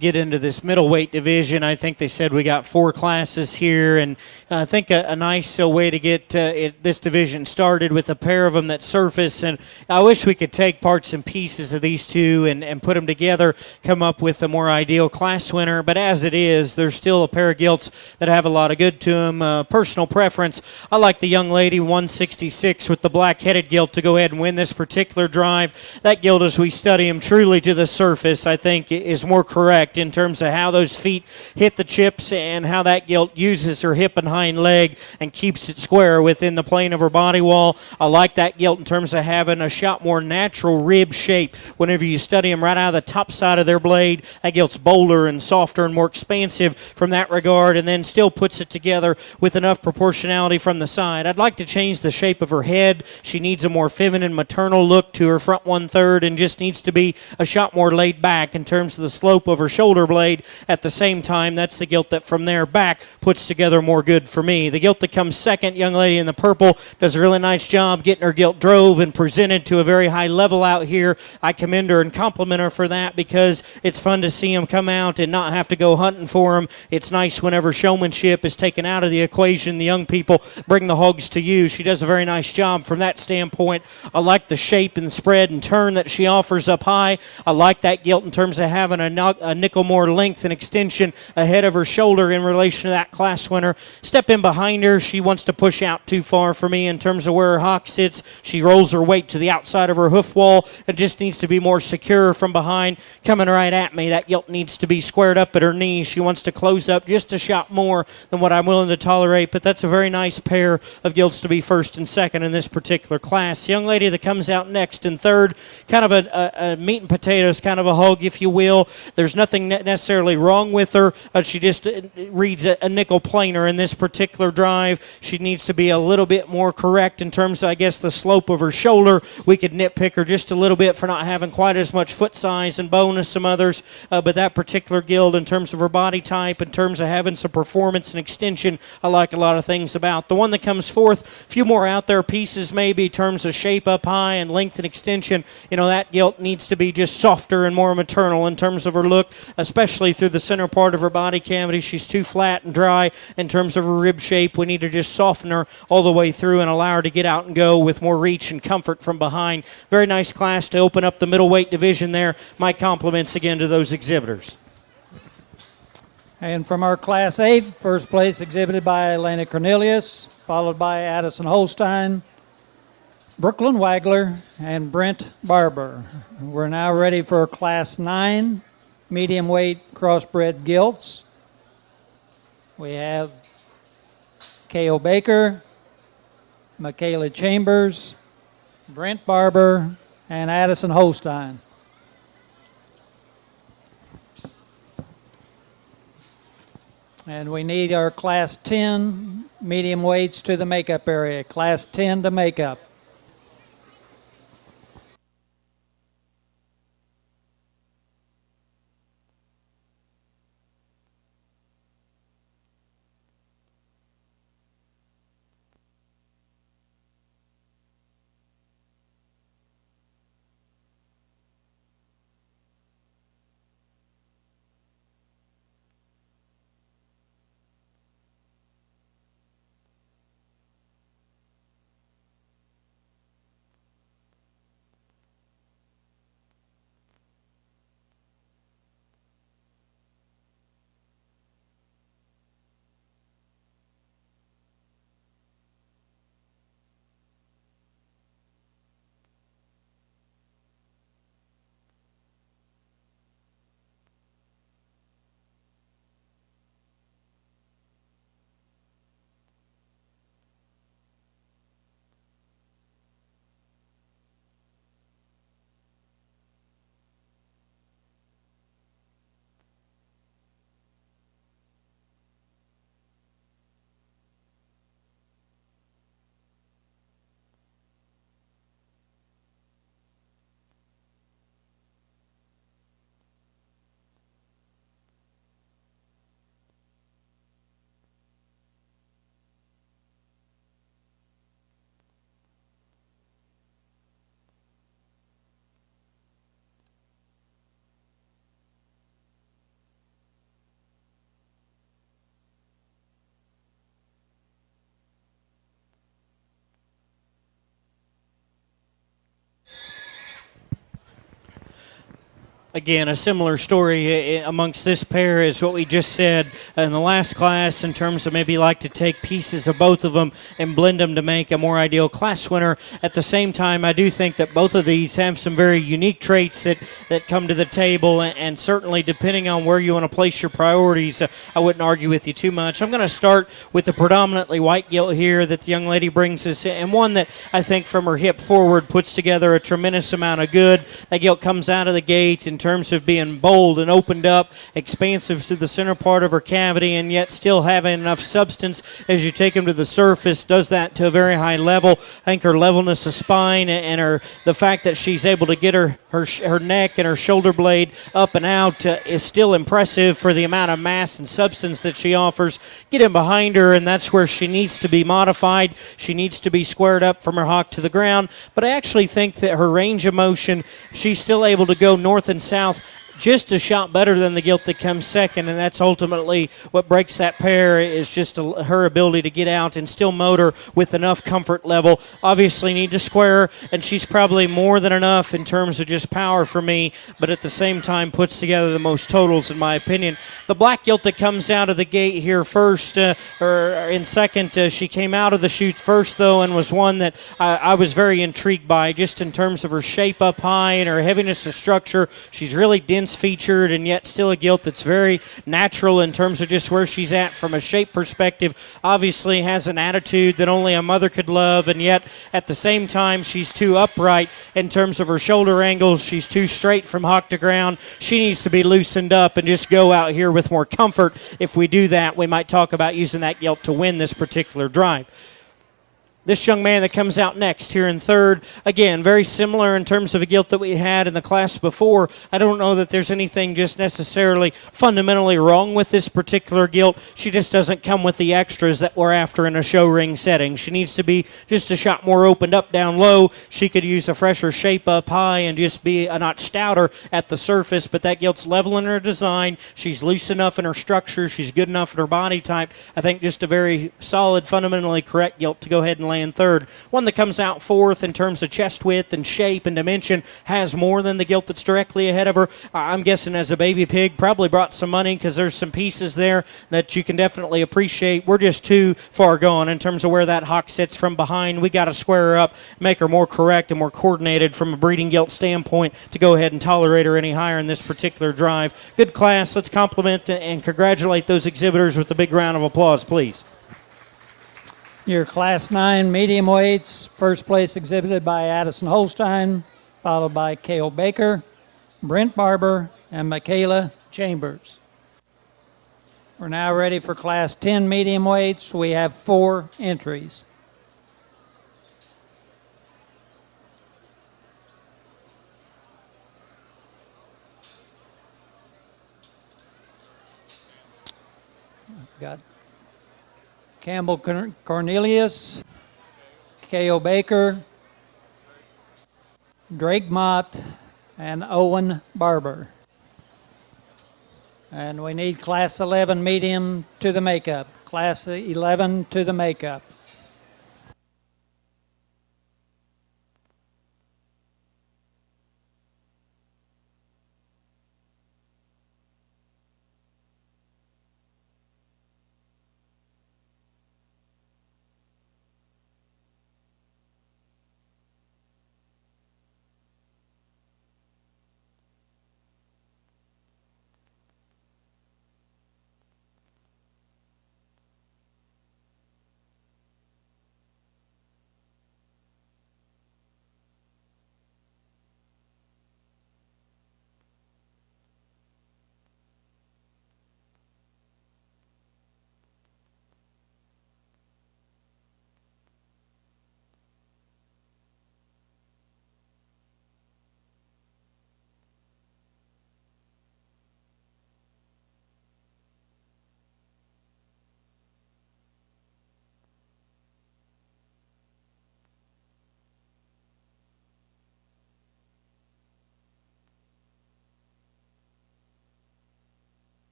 get into this middleweight division. I think they said we got 4 classes here, and I think a nice way to get this division started with a pair of them that surface. And I wish we could take parts and pieces of these two and put them together, come up with a more ideal class winner. But as it is, there's still a pair of gilts that have a lot of good to them. Personal preference, I like the young lady 166 with the black-headed gilt to go ahead and win this particular drive. That gilt, as we study him truly to the surface, I think is more correct in terms of how those feet hit the chips and how that gilt uses her hip and hind leg and keeps it square within the plane of her body wall. I like that gilt in terms of having a shot more natural rib shape. Whenever you study them right out of the top side of their blade, that gilt's bolder and softer and more expansive from that regard, and then still puts it together with enough proportionality from the side. I'd like to change the shape of her head. She needs a more feminine, maternal look to her front 1/3 and just needs to be a shot more laid back in terms of the slope of her shoulder blade. At the same time, that's the gilt that from there back puts together more good for me. The gilt that comes second, young lady in the purple, does a really nice job getting her gilt drove and presented to a very high level out here. I commend her and compliment her for that because it's fun to see them come out and not have to go hunting for them. It's nice whenever showmanship is taken out of the equation. The young people bring the hogs to you. She does a very nice job from that standpoint. I like the shape and spread and turn that she offers up high. I like that gilt in terms of having a nickel more length and extension ahead of her shoulder in relation to that class winner. Step in behind her. She wants to push out too far for me in terms of where her hock sits. She rolls her weight to the outside of her hoof wall and just needs to be more secure from behind. Coming right at me, that gilt needs to be squared up at her knees. She wants to close up just a shot more than what I'm willing to tolerate, but that's a very nice pair of gilts to be first and second in this particular class. The young lady that comes out next in third, kind of a meat and potatoes kind of a hog, if you will. There's nothing necessarily wrong with her. She just reads a nickel planer in this particular drive. She needs to be a little bit more correct in terms of, I guess, the slope of her shoulder. We could nitpick her just a little bit for not having quite as much foot size and bone as some others, but that particular gilt in terms of her body type, in terms of having some performance and extension, I like a lot of things about. The one that comes fourth, a few more out there pieces maybe in terms of shape up high and length and extension. You know, that gilt needs to be just softer and more maternal in terms of her look, especially through the center part of her body cavity. She's too flat and dry in terms of her rib shape. We need to just soften her all the way through and allow her to get out and go with more reach and comfort from behind. Very nice class to open up the middleweight division there. My compliments again to those exhibitors. And from our Class 8, first place exhibited by Elena Cornelius, followed by Addison Holstein, Brooklyn Wagler, and Brent Barber. We're now ready for Class 9, medium weight crossbred gilts. We have K.O. Baker, Michaela Chambers, Brent Barber, and Addison Holstein. And we need our Class 10 medium weights to the makeup area. Class 10 to makeup. Again, a similar story amongst this pair is what we just said in the last class in terms of maybe like to take pieces of both of them and blend them to make a more ideal class winner. At the same time, I do think that both of these have some very unique traits that come to the table, and certainly depending on where you want to place your priorities, I wouldn't argue with you too much. I'm going to start with the predominantly white gilt here that the young lady brings us, and one that I think from her hip forward puts together a tremendous amount of good. That gilt comes out of the gate in terms of being bold and opened up, expansive through the center part of her cavity, and yet still having enough substance as you take them to the surface. Does that to a very high level. I think her levelness of spine and the fact that she's able to get her neck and her shoulder blade up and out is still impressive for the amount of mass and substance that she offers. Get in behind her, and that's where she needs to be modified. She needs to be squared up from her hock to the ground, but I actually think that her range of motion, she's still able to go north and south just a shot better than the gilt that comes second, and that's ultimately what breaks that pair is just her ability to get out and still motor with enough comfort level. Obviously need to square her, and she's probably more than enough in terms of just power for me, but at the same time puts together the most totals in my opinion. The black gilt that comes out of the gate here first, or in second, she came out of the chutes first though, and was one that I was very intrigued by just in terms of her shape up high and her heaviness of structure. She's really dense featured and yet still a gilt that's very natural in terms of just where she's at from a shape perspective. Obviously has an attitude that only a mother could love, and yet at the same time she's too upright in terms of her shoulder angles. She's too straight from hock to ground. She needs to be loosened up and just go out here with more comfort. If we do that, we might talk about using that gilt to win this particular drive. This young man that comes out next here in third, again, very similar in terms of a gilt that we had in the class before. I don't know that there's anything just necessarily fundamentally wrong with this particular gilt. She just doesn't come with the extras that we're after in a show ring setting. She needs to be just a shot more opened up down low. She could use a fresher shape up high and just be a notch stouter at the surface, but that gilt's level in her design. She's loose enough in her structure. She's good enough in her body type. I think just a very solid, fundamentally correct gilt to go ahead and land third. One that comes out fourth in terms of chest width and shape and dimension has more than the gilt that's directly ahead of her. I'm guessing as a baby pig probably brought some money because there's some pieces there that you can definitely appreciate. We're just too far gone in terms of where that hock sits from behind. We got to square her up, make her more correct and more coordinated from a breeding gilt standpoint to go ahead and tolerate her any higher in this particular drive. Good class. Let's compliment and congratulate those exhibitors with a big round of applause, please. Your Class 9 medium weights, first place exhibited by Addison Holstein, followed by Cale Baker, Brent Barber, and Michaela Chambers. We're now ready for Class 10 medium weights. We have 4 entries. Got Campbell Cornelius, K.O. Baker, Drake Mott, and Owen Barber. And we need Class 11 medium to the makeup. Class 11 to the makeup.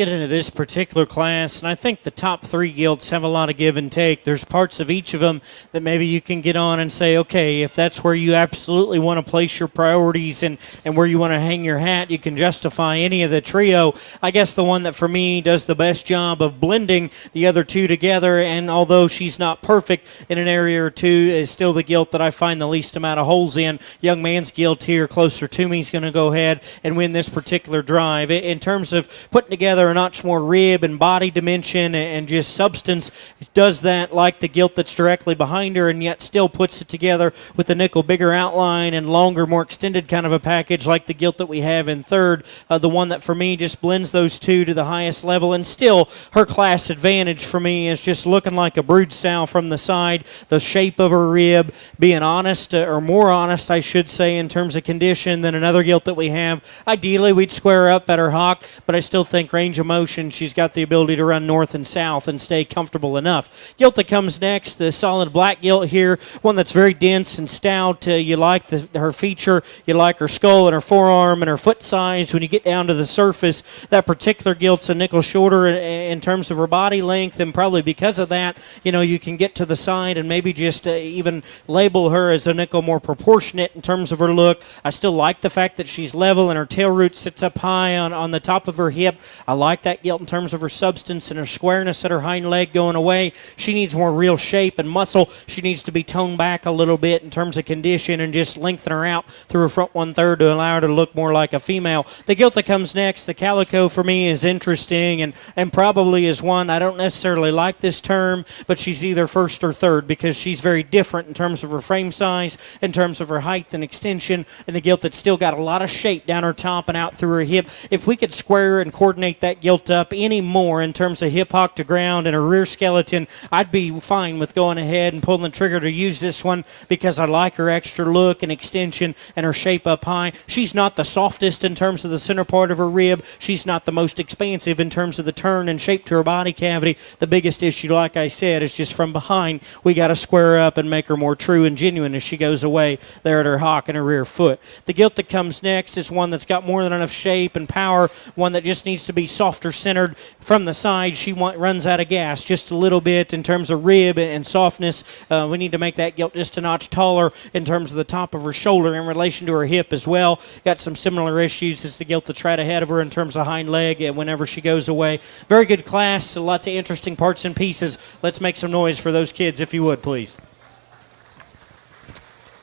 get into this particular class, and I think the top 3 gilts have a lot of give and take. There's parts of each of them that maybe you can get on and say, okay, if that's where you absolutely want to place your priorities and where you want to hang your hat, you can justify any of the trio. I guess the one that for me does the best job of blending the other 2 together, and although she's not perfect in an area or 2, is still the gilt that I find the least amount of holes in. Young man's gilt here closer to me is going to go ahead and win this particular drive. In terms of putting together a notch more rib and body dimension and just substance, does that like the gilt that's directly behind her, and yet still puts it together with the nickel bigger outline and longer, more extended kind of a package like the gilt that we have in third. The one that for me just blends those 2 to the highest level, and still her class advantage for me is just looking like a brood sow from the side, the shape of her rib, being honest, or more honest I should say, in terms of condition than another gilt that we have. Ideally we'd square up at her hock, but I still think range of motion, she's got the ability to run north and south and stay comfortable enough. Gilt that comes next, the solid black gilt here, one that's very dense and stout. You like her feature, you like her skull and her forearm and her foot size. When you get down to the surface, that particular gilt's a nickel shorter in terms of her body length, and probably because of that, you can get to the side and maybe just even label her as a nickel more proportionate in terms of her look. I still like the fact that she's level and her tail root sits up high on the top of her hip. I like that gilt in terms of her substance and her squareness at her hind leg going away. She needs more real shape and muscle. She needs to be toned back a little bit in terms of condition and just lengthen her out through her front 1/3 to allow her to look more like a female. The gilt that comes next, the calico, for me is interesting and probably is one, I don't necessarily like this term, but she's either first or third because she's very different in terms of her frame size, in terms of her height and extension, and a gilt that's still got a lot of shape down her top and out through her hip. If we could square and coordinate that gilt up any more in terms of hip hock to ground and her rear skeleton, I'd be fine with going ahead and pulling the trigger to use this one because I like her extra look and extension and her shape up high. She's not the softest in terms of the center part of her rib. She's not the most expansive in terms of the turn and shape to her body cavity. The biggest issue, like I said, is just from behind. We got to square up and make her more true and genuine as she goes away there at her hock and her rear foot. The gilt that comes next is one that's got more than enough shape and power, one that just needs to be softer centered from the side. She runs out of gas just a little bit in terms of rib and softness. We need to make that gilt just a notch taller in terms of the top of her shoulder in relation to her hip as well. Got some similar issues as the gilt that's right ahead of her in terms of hind leg and whenever she goes away. Very good class, so lots of interesting parts and pieces. Let's make some noise for those kids, if you would, please.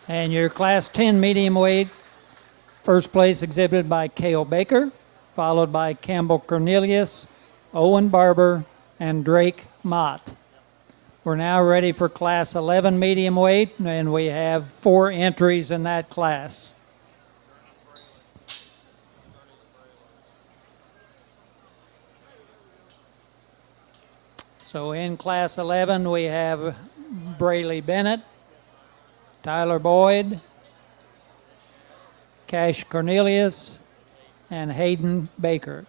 And your Class 10 medium weight, first place exhibited by Cale Baker, followed by Campbell Cornelius, Owen Barber, and Drake Mott. We're now ready for Class 11 medium weight, and we have 4 entries in that class. So in Class 11, we have Brayley Bennett, Tyler Boyd, Cash Cornelius, and Hayden Baker.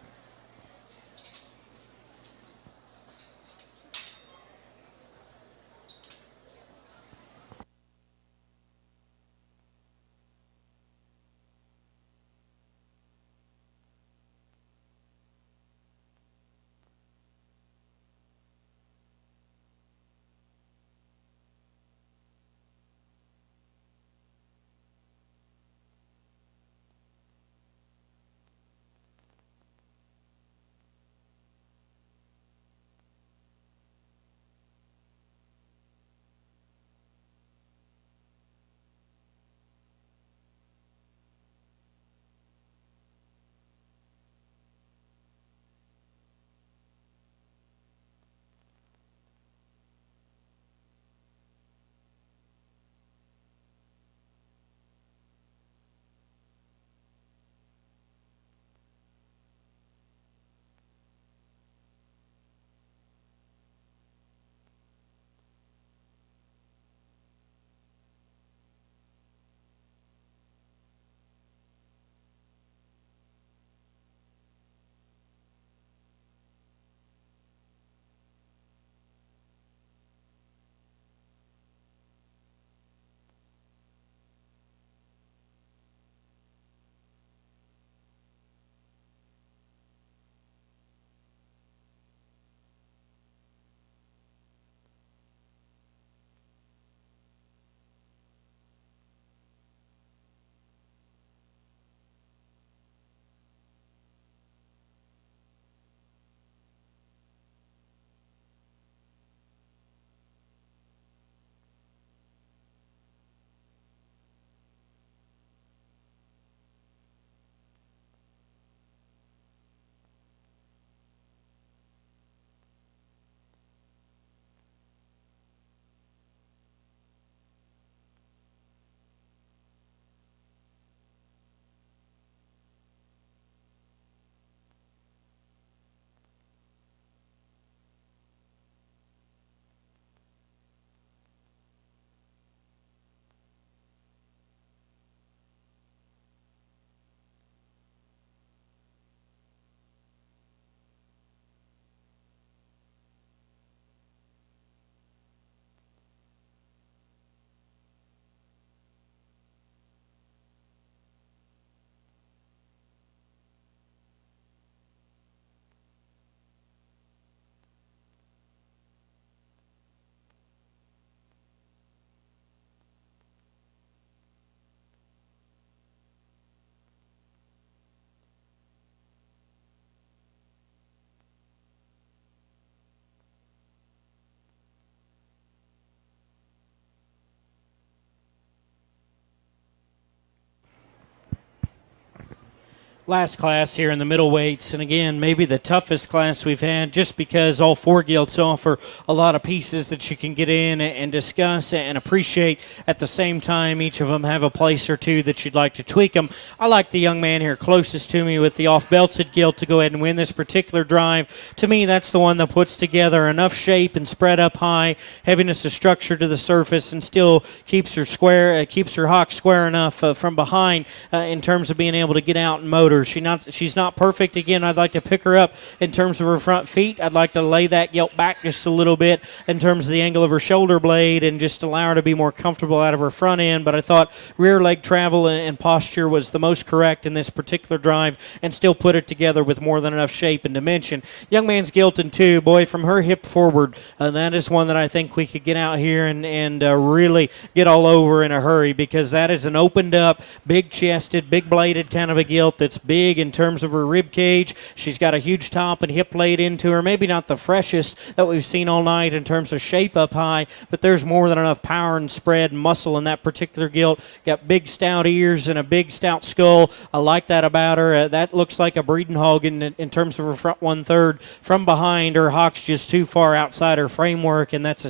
last class here in the middleweights, and again, maybe the toughest class we've had, just because all four gilts offer a lot of pieces that you can get in and discuss and appreciate. At the same time, each of them have a place or two that you'd like to tweak them. I like the young man here closest to me with the off-belted gilt to go ahead and win this particular drive. To me, that's the one that puts together enough shape and spread up high, heaviness of structure to the surface, and still keeps her square, keeps her hock square enough from behind in terms of being able to get out and motor. She's not perfect. Again, I'd like to pick her up in terms of her front feet. I'd like to lay that gilt back just a little bit in terms of the angle of her shoulder blade and just allow her to be more comfortable out of her front end. But I thought rear leg travel and posture was the most correct in this particular drive, and still put it together with more than enough shape and dimension. Young man's gilt in two. Boy, from her hip forward, that is one that I think we could get out here and really get all over in a hurry, because that is an opened up, big chested, big bladed kind of a gilt that's big in terms of her rib cage. She's got a huge top and hip laid into her. Maybe not the freshest that we've seen all night in terms of shape up high, but there's more than enough power and spread and muscle in that particular gilt. Got big stout ears and a big stout skull. I like that about her. That looks like a breeding hog in terms of her front 1/3. From behind, her hock's just too far outside her framework, and that's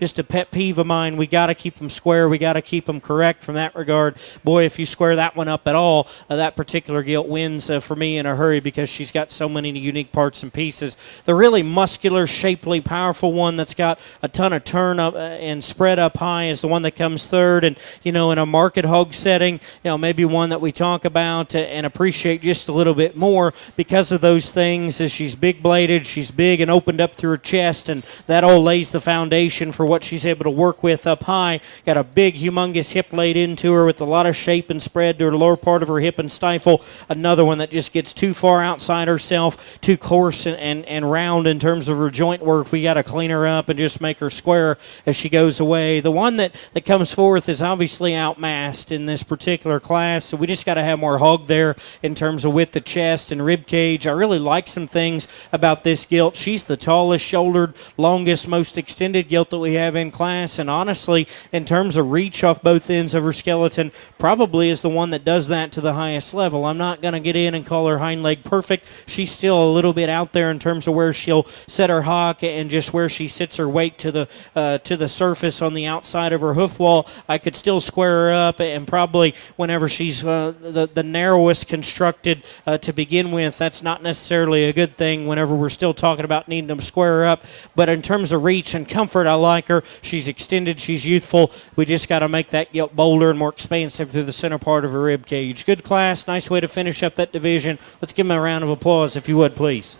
just a pet peeve of mine. We got to keep them square. We got to keep them correct from that regard. Boy, if you square that one up at all, that particular gilt wins for me in a hurry, because she's got so many unique parts and pieces. The really muscular, shapely, powerful one that's got a ton of turn up and spread up high is the one that comes third. And, in a market hog setting, maybe one that we talk about and appreciate just a little bit more because of those things. As she's big bladed, she's big and opened up through her chest, and that all lays the foundation for what she's able to work with up high. Got a big, humongous hip laid into her with a lot of shape and spread to her lower part of her hip and stifle. Another one that just gets too far outside herself, too coarse and round in terms of her joint work. We got to clean her up and just make her square as she goes away. The one that comes forth is obviously outmassed in this particular class, so we just got to have more hog there in terms of width of chest and rib cage. I really like some things about this gilt. She's the tallest shouldered, longest, most extended gilt that we have in class, and honestly, in terms of reach off both ends of her skeleton, probably is the one that does that to the highest level. I'm not going to get in and call her hind leg perfect. She's still a little bit out there in terms of where she'll set her hock and just where she sits her weight to the surface on the outside of her hoof wall. I could still square her up, and probably whenever she's the narrowest constructed to begin with, that's not necessarily a good thing whenever we're still talking about needing to square her up. But in terms of reach and comfort, I like her. She's extended, she's youthful. We just got to make that gilt bolder and more expansive through the center part of her rib cage. Good class, nice way to finish up that division. Let's give them a round of applause, if you would, please.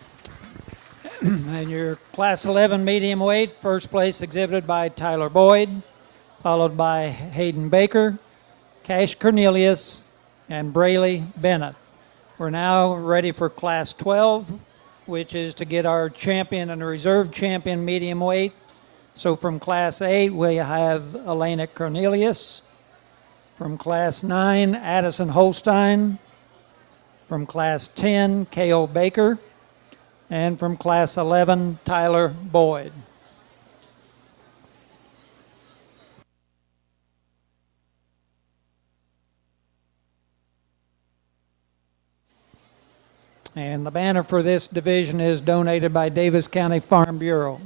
And your Class 11 medium weight, first place exhibited by Tyler Boyd, followed by Hayden Baker, Cash Cornelius, and Brayley Bennett. We're now ready for Class 12, which is to get our champion and reserve champion medium weight. So from Class 8, we have Elena Cornelius. From Class 9, Addison Holstein. From Class 10, K.O. Baker. And from Class 11, Tyler Boyd. And the banner for this division is donated by Daviess County Farm Bureau.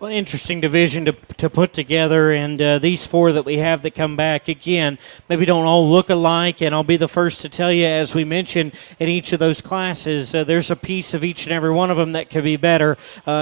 Well, an interesting division to put together, and these four that we have that come back, again, maybe don't all look alike, and I'll be the first to tell you, as we mentioned, in each of those classes, there's a piece of each and every one of them that could be better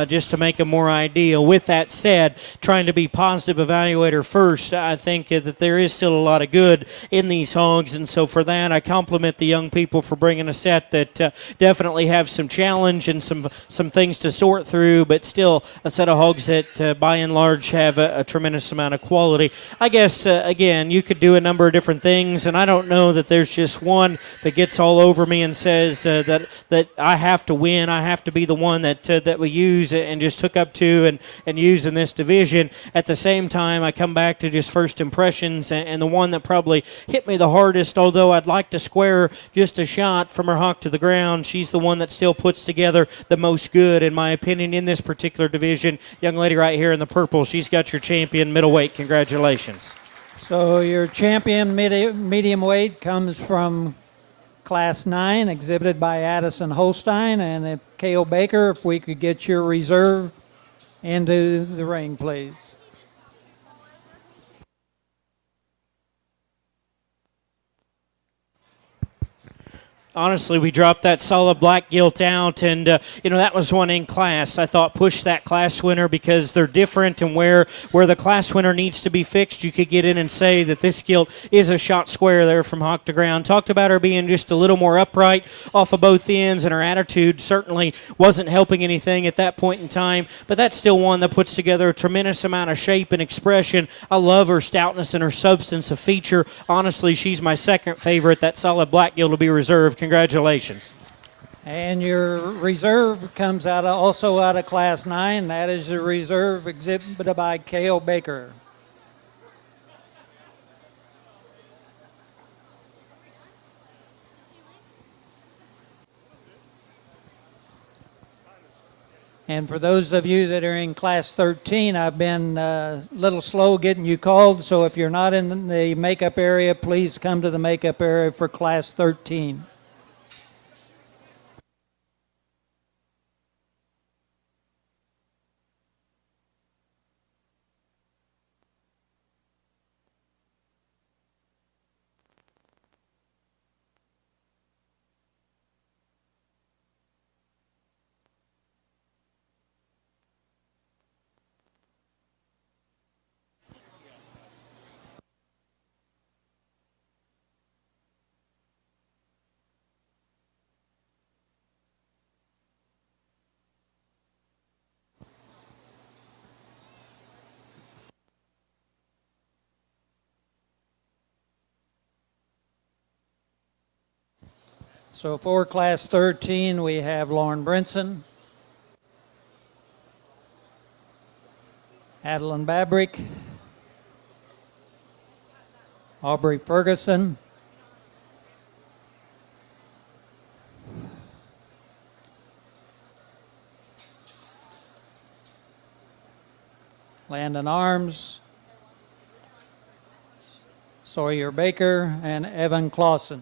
just to make them more ideal. With that said, trying to be positive evaluator first, I think that there is still a lot of good in these hogs, and so for that, I compliment the young people for bringing a set that definitely have some challenge and some things to sort through, but still a set of hogs that by and large have a tremendous amount of quality. I guess, again, you could do a number of different things, and I don't know that there's just one that gets all over me and says that I have to win, I have to be the one that we use and just hook up to and use in this division. At the same time, I come back to just first impressions, and the one that probably hit me the hardest, although I'd like to square just a shot from her hawk to the ground, she's the one that still puts together the most good, in my opinion, in this particular division. Young lady right here in the purple, she's got your champion middleweight. Congratulations. So your champion medium weight comes from Class 9, exhibited by Addison Holstein. And if K.O. Baker, if we could get your reserve into the ring, please. Honestly, we dropped that solid black gilt out, and that was one in class. I thought push that class winner because they're different, and where the class winner needs to be fixed, you could get in and say that this gilt is a shot square there from hawk to ground. Talked about her being just a little more upright off of both ends, and her attitude certainly wasn't helping anything at that point in time, but that's still one that puts together a tremendous amount of shape and expression. I love her stoutness and her substance of feature. Honestly, she's my second favorite. That solid black gilt will be reserved. Congratulations. And your reserve comes also out of Class 9. That is the reserve exhibited by K.O. Baker. And for those of you that are in Class 13, I've been a little slow getting you called, so if you're not in the makeup area, please come to the makeup area for Class 13. So for Class 13, we have Lauren Brinson, Adeline Babrick, Aubrey Ferguson, Landon Arms, Sawyer Baker, and Evan Clausen.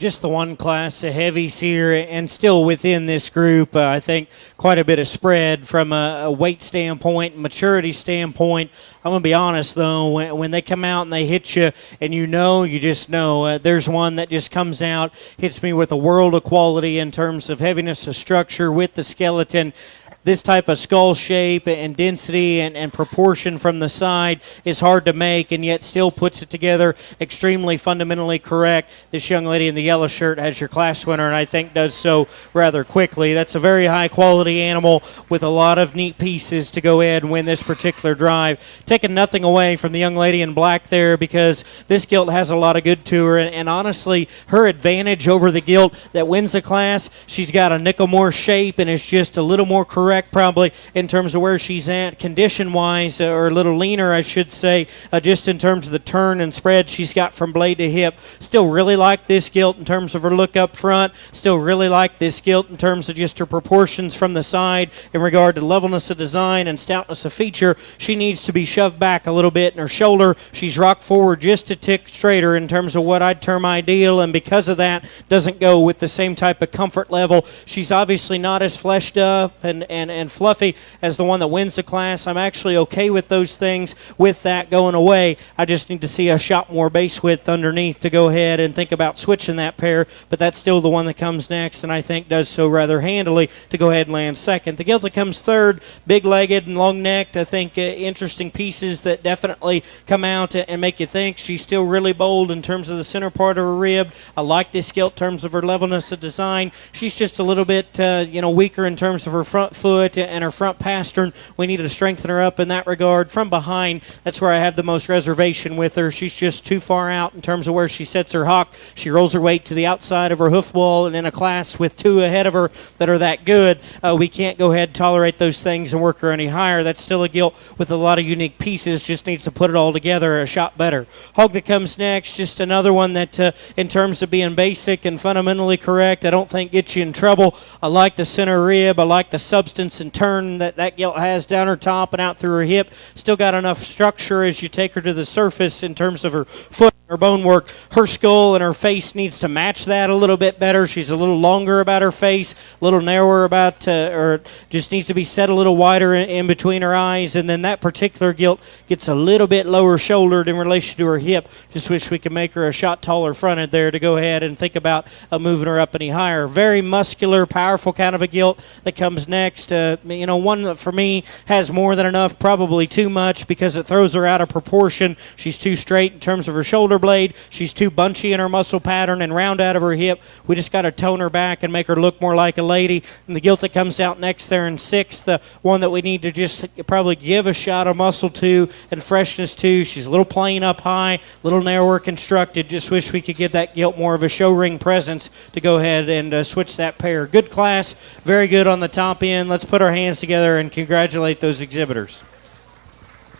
Just the one class of heavies here, and still within this group, I think quite a bit of spread from a weight standpoint, maturity standpoint. I'm going to be honest, though, when they come out and they hit you, and you just know, there's one that just comes out, hits me with a world of quality in terms of heaviness of structure with the skeleton. This type of skull shape and density and proportion from the side is hard to make, and yet still puts it together extremely fundamentally correct. This young lady in the yellow shirt has your class winner, and I think does so rather quickly. That's a very high-quality animal with a lot of neat pieces to go ahead and win this particular drive. Taking nothing away from the young lady in black there, because this gilt has a lot of good to her, and honestly, her advantage over the gilt that wins the class, she's got a nickel more shape and is just a little more correct probably in terms of where she's at condition-wise, or a little leaner, I should say, just in terms of the turn and spread she's got from blade to hip. Still really like this gilt in terms of her look up front. Still really like this gilt in terms of just her proportions from the side in regard to levelness of design and stoutness of feature. She needs to be shoved back a little bit in her shoulder. She's rocked forward just a tick straighter in terms of what I'd term ideal, and because of that, doesn't go with the same type of comfort level. She's obviously not as fleshed up and fluffy as the one that wins the class. I'm actually okay with those things with that going away. I just need to see a shot more base width underneath to go ahead and think about switching that pair, but that's still the one that comes next, and I think does so rather handily to go ahead and land second. The gilt that comes third, big-legged and long-necked, I think interesting pieces that definitely come out and make you think. She's still really bold in terms of the center part of her rib. I like this gilt in terms of her levelness of design. She's just a little bit weaker in terms of her front foot and her front pastern. We need to strengthen her up in that regard. From behind, that's where I have the most reservation with her. She's just too far out in terms of where she sets her hock. She rolls her weight to the outside of her hoof wall, and in a class with two ahead of her that are that good, we can't go ahead and tolerate those things and work her any higher. That's still a gilt with a lot of unique pieces, just needs to put it all together a shot better. Hog that comes next, just another one that in terms of being basic and fundamentally correct, I don't think gets you in trouble. I like the center rib. I like the substance and turn that gilt has down her top and out through her hip. Still got enough structure as you take her to the surface in terms of her foot, her bone work. Her skull and her face needs to match that a little bit better. She's a little longer about her face, a little narrower about, or just needs to be set a little wider in between her eyes. And then that particular gilt gets a little bit lower shouldered in relation to her hip. Just wish we could make her a shot taller fronted there to go ahead and think about moving her up any higher. Very muscular, powerful kind of a gilt that comes next. One that for me has more than enough, probably too much, because it throws her out of proportion. She's too straight in terms of her shoulder blade. She's too bunchy in her muscle pattern and round out of her hip. We just got to tone her back and make her look more like a lady. And the gilt that comes out next there in sixth, the one that we need to just probably give a shot of muscle to and freshness to. She's a little plain up high, a little narrower constructed. Just wish we could give that gilt more of a show ring presence to go ahead and switch that pair. Good class, very good on the top end. Let's put our hands together and congratulate those exhibitors.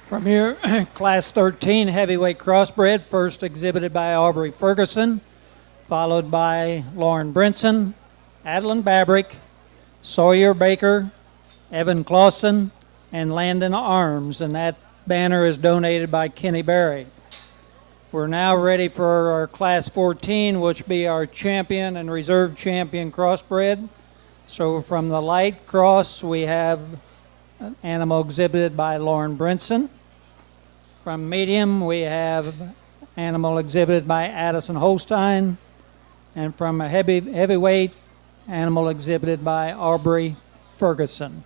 From here, Class 13 heavyweight crossbred, first exhibited by Aubrey Ferguson, followed by Lauren Brinson, Adeline Babrick, Sawyer Baker, Evan Clausen, and Landon Arms, and that banner is donated by Kenny Berry. We're now ready for our Class 14, which will be our champion and reserve champion crossbred. So from the light cross, we have an animal exhibited by Lauren Brinson. From medium, we have animal exhibited by Addison Holstein. And from a heavyweight, animal exhibited by Aubrey Ferguson.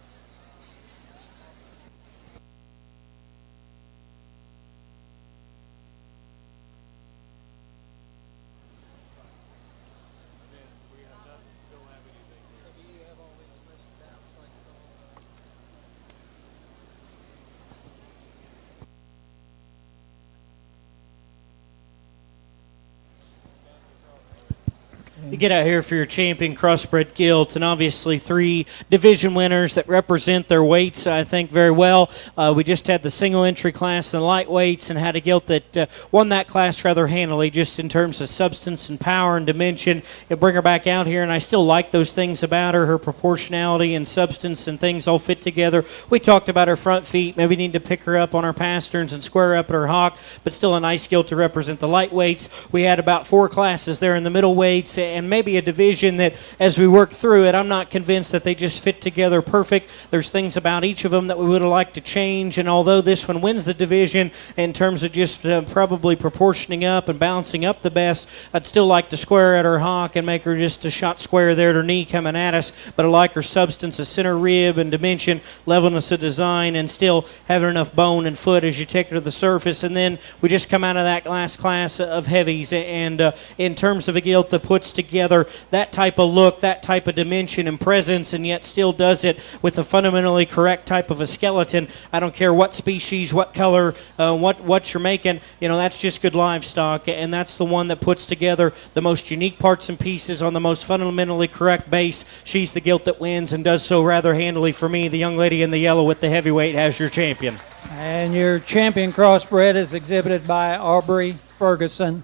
You get out here for your champion Crossbred gilt, and obviously 3 division winners that represent their weights, I think, very well. We just had the single entry class in the lightweights and had a gilt that won that class rather handily, just in terms of substance and power and dimension. You bring her back out here, and I still like those things about her proportionality and substance and things all fit together. We talked about her front feet. Maybe need to pick her up on her pasterns and square her up at her hock, but still a nice gilt to represent the lightweights. We had about 4 classes there in the middleweights, and maybe a division that, as we work through it, I'm not convinced that they just fit together perfect. There's things about each of them that we would have liked to change, and although this one wins the division in terms of just probably proportioning up and balancing up the best, I'd still like to square at her hock and make her just a shot square there at her knee coming at us, but I like her substance, a center rib and dimension, levelness of design, and still having enough bone and foot as you take her to the surface. And then we just come out of that last class of heavies, and in terms of a gilt that puts together that type of look, that type of dimension and presence, and yet still does it with a fundamentally correct type of a skeleton. I don't care what species, what color, what you're making, that's just good livestock, and that's the one that puts together the most unique parts and pieces on the most fundamentally correct base. She's the gilt that wins, and does so rather handily for me. The young lady in the yellow with the heavyweight has your champion. And your champion Crossbred is exhibited by Aubrey Ferguson,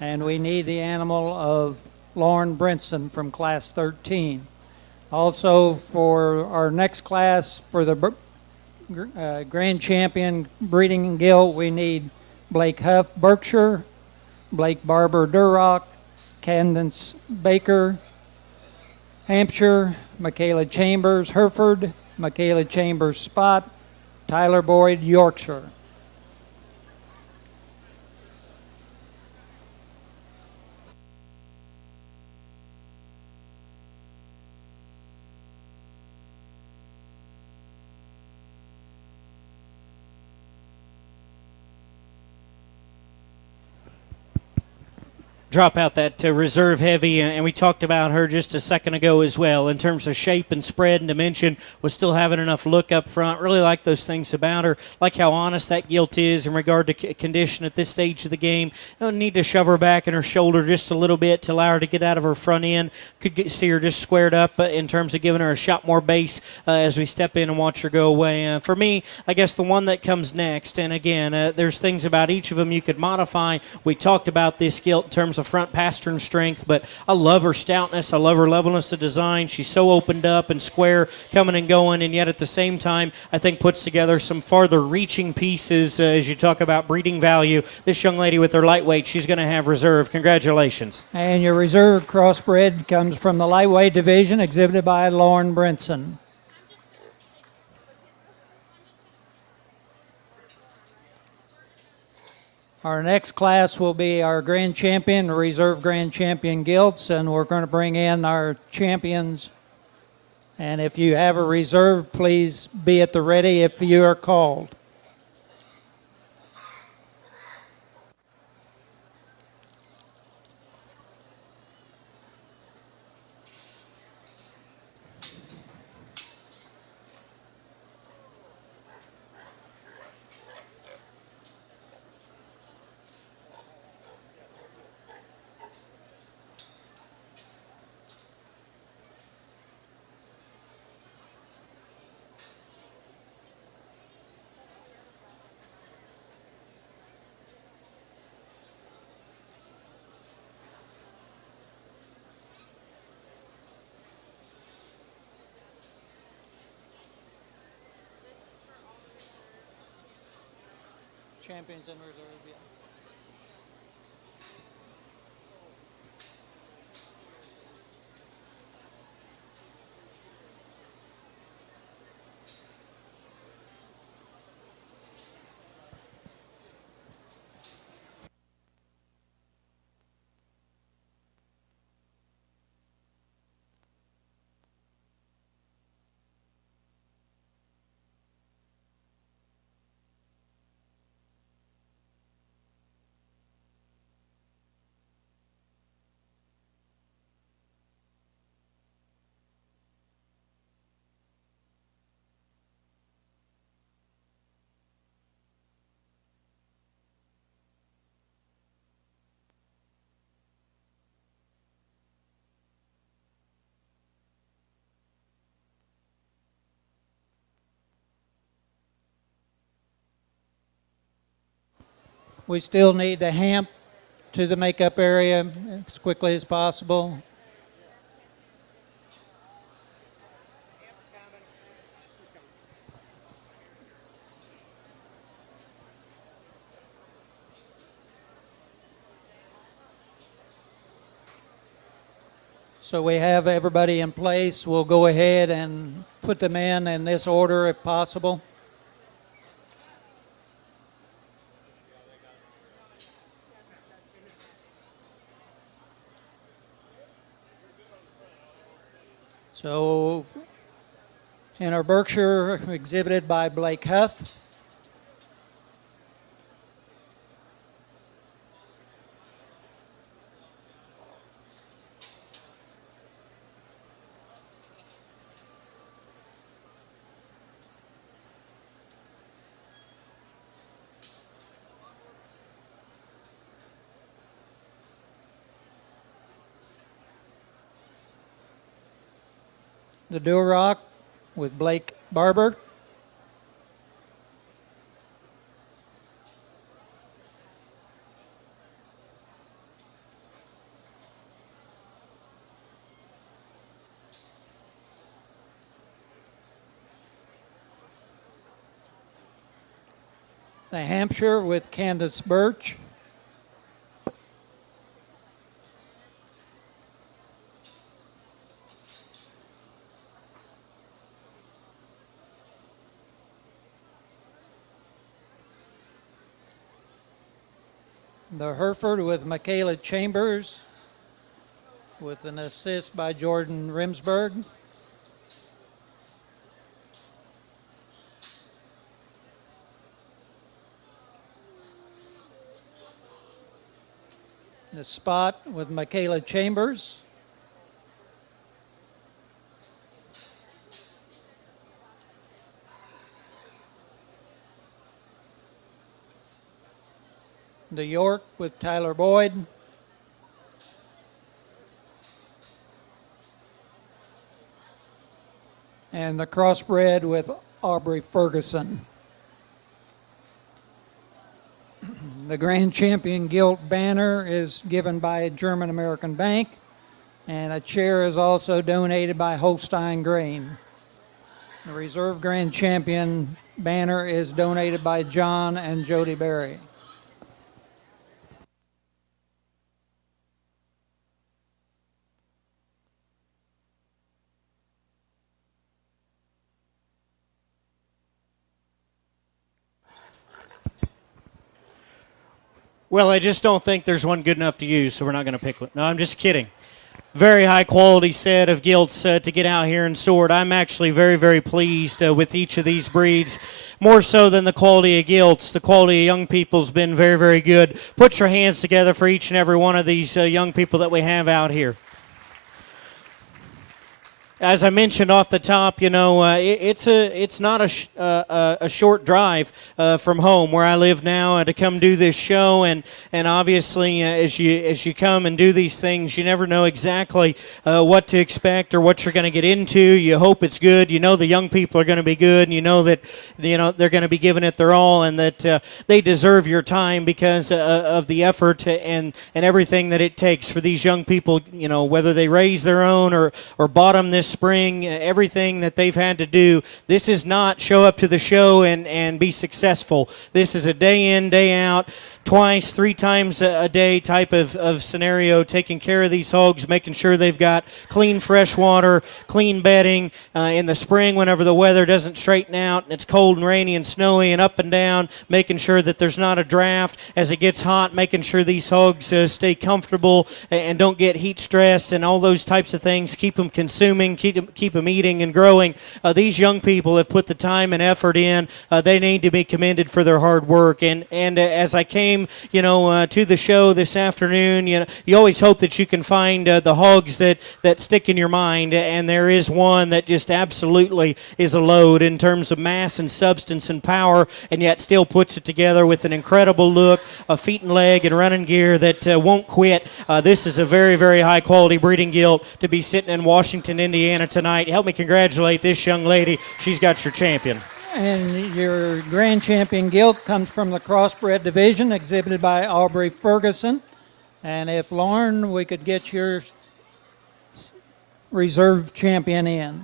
and we need the animal of Lauren Brinson from class 13. Also, for our next class, for the grand champion breeding gilt, we need Blake Huff Berkshire, Blake Barber Durock, Cadence Baker Hampshire, Michaela Chambers Hereford, Michaela Chambers Spot, Tyler Boyd Yorkshire. Drop out that reserve heavy, and we talked about her just a second ago as well in terms of shape and spread and dimension. Was still having enough look up front. Really like those things about her. Like how honest that gilt is in regard to condition at this stage of the game. Don't need to shove her back in her shoulder just a little bit to allow her to get out of her front end. See her just squared up in terms of giving her a shot more base as we step in and watch her go away. For me, I guess the one that comes next, and again, there's things about each of them you could modify. We talked about this gilt in terms of front pastern strength, but I love her stoutness. I love her levelness of design. She's so opened up and square coming and going, and yet at the same time, I think puts together some farther reaching pieces as you talk about breeding value. This young lady with her lightweight, she's going to have reserve. Congratulations. And your reserve Crossbred comes from the lightweight division, exhibited by Lauren Brinson. Our next class will be our grand champion, reserve grand champion gilts, and we're going to bring in our champions. And if you have a reserve, please be at the ready if you are called. Champions in reserve, yeah. We still need the hamp to the makeup area as quickly as possible. So we have everybody in place. We'll go ahead and put them in this order if possible. So in our Berkshire, exhibited by Blake Huff. The Duroc with Blake Barber. The Hampshire with Candace Birch. The Hereford with Michaela Chambers, with an assist by Jordan Rimsberg. The Spot with Michaela Chambers. The York with Tyler Boyd. And the Crossbred with Aubrey Ferguson. The Grand Champion Gilt banner is given by German American Bank, and a chair is also donated by Holstein Grain. The Reserve Grand Champion banner is donated by John and Jody Berry. Well, I just don't think there's one good enough to use, so we're not going to pick one. No, I'm just kidding. Very high quality set of gilts to get out here and sort. I'm actually very, very pleased with each of these breeds, more so than the quality of gilts. The quality of young people's been very, very good. Put your hands together for each and every one of these young people that we have out here. As I mentioned off the top, you know, it's not a short drive from home where I live now to come do this show, and obviously as you come and do these things, you never know exactly what to expect or what you're going to get into. You hope it's good. You know the young people are going to be good, and you know that they're going to be giving it their all, and that they deserve your time because of the effort and everything that it takes for these young people. You know, whether they raise their own or bottom this spring, everything that they've had to do. This is not show up to the show and be successful. This is a day in, day out, twice, 3 times a day type of scenario, taking care of these hogs, making sure they've got clean fresh water, clean bedding. In the spring, whenever the weather doesn't straighten out and it's cold and rainy and snowy and up and down, making sure that there's not a draft. As it gets hot, making sure these hogs stay comfortable and don't get heat stress and all those types of things. Keep them consuming, keep them eating and growing. These young people have put the time and effort in. They need to be commended for their hard work. And as I came, to the show this afternoon, you always hope that you can find the hogs that stick in your mind, and there is one that just absolutely is a load in terms of mass and substance and power, and yet still puts it together with an incredible look, a feet and leg and running gear that won't quit. This is a very, very high quality breeding gilt to be sitting in Washington, Indiana tonight. Help me congratulate this young lady. She's got your champion. And your grand champion gilt comes from the Crossbred division, exhibited by Aubrey Ferguson. And if Lauren, we could get your reserve champion in.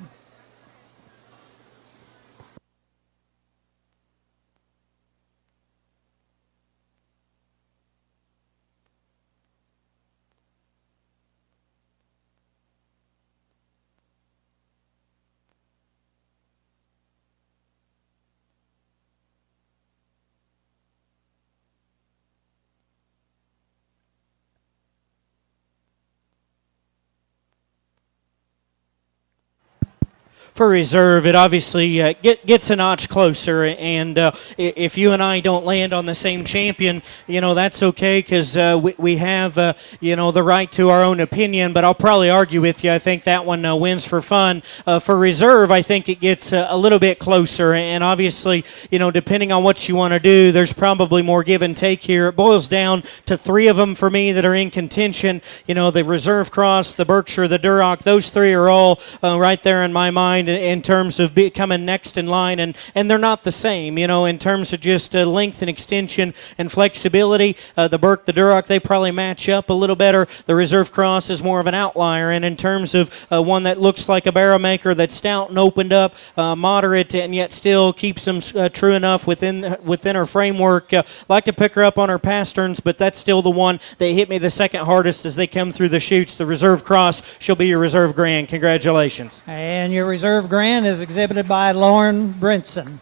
For reserve, it obviously gets a notch closer, and if you and I don't land on the same champion, that's okay, because we have the right to our own opinion, but I'll probably argue with you. I think that one wins for fun. For reserve, I think it gets a little bit closer, and obviously, depending on what you want to do, there's probably more give and take here. It boils down to 3 of them for me that are in contention. The Reserve Cross, the Berkshire, the Duroc, those 3 are all right there in my mind in terms of coming next in line, and they're not the same, in terms of just length and extension and flexibility. The Burke, the Duroc, they probably match up a little better. The Reserve Cross is more of an outlier, and in terms of one that looks like a barrow maker that's stout and opened up, moderate, and yet still keeps them true enough within her framework. Like to pick her up on her pasterns, but that's still the one that hit me the second hardest as they come through the chutes. The Reserve Cross, she'll be your Reserve Grand. Congratulations. And your Reserve Grand is exhibited by Lauren Brinson.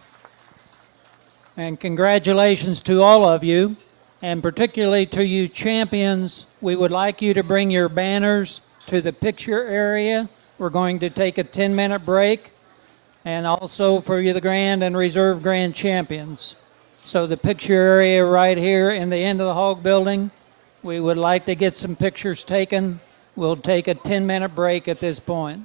And congratulations to all of you, and particularly to you champions. We would like you to bring your banners to the picture area. We're going to take a 10-minute break, and also for you, the Grand and Reserve Grand champions. So the picture area right here in the end of the hog building, we would like to get some pictures taken. We'll take a 10-minute break at this point.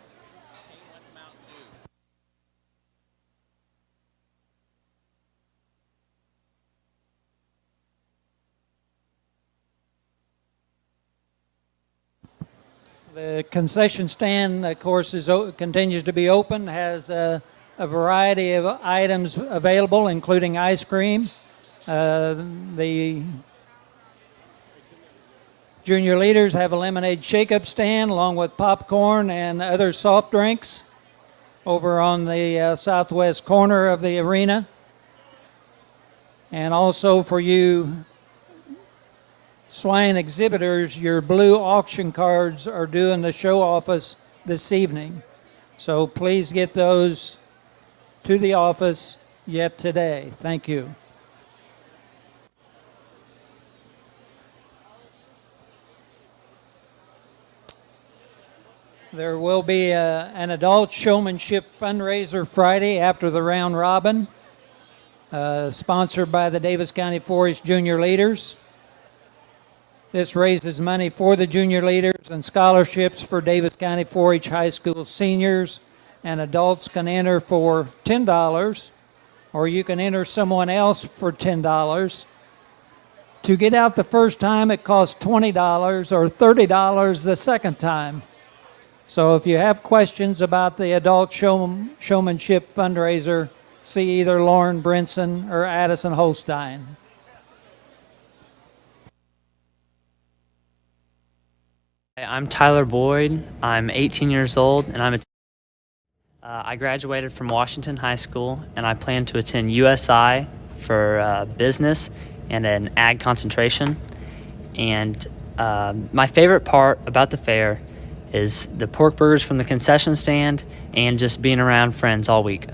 The concession stand, of course, continues to be open, has a variety of items available, including ice cream. The junior leaders have a lemonade shake-up stand along with popcorn and other soft drinks over on the southwest corner of the arena. And also for you Swine exhibitors, your blue auction cards are due in the show office this evening. So please get those to the office yet today. Thank you. There will be an adult showmanship fundraiser Friday after the round robin, sponsored by the Daviess County 4-H Junior Leaders. This raises money for the junior leaders and scholarships for Daviess County 4-H high school seniors, and adults can enter for $10, or you can enter someone else for $10. To get out the first time, it costs $20 or $30 the second time. So if you have questions about the adult showmanship fundraiser, see either Lauren Brinson or Addison Holstein. I'm Tyler Boyd. I'm 18 years old, and I graduated from Washington High School, and I plan to attend USI for business and an ag concentration. And my favorite part about the fair is the pork burgers from the concession stand and just being around friends all week.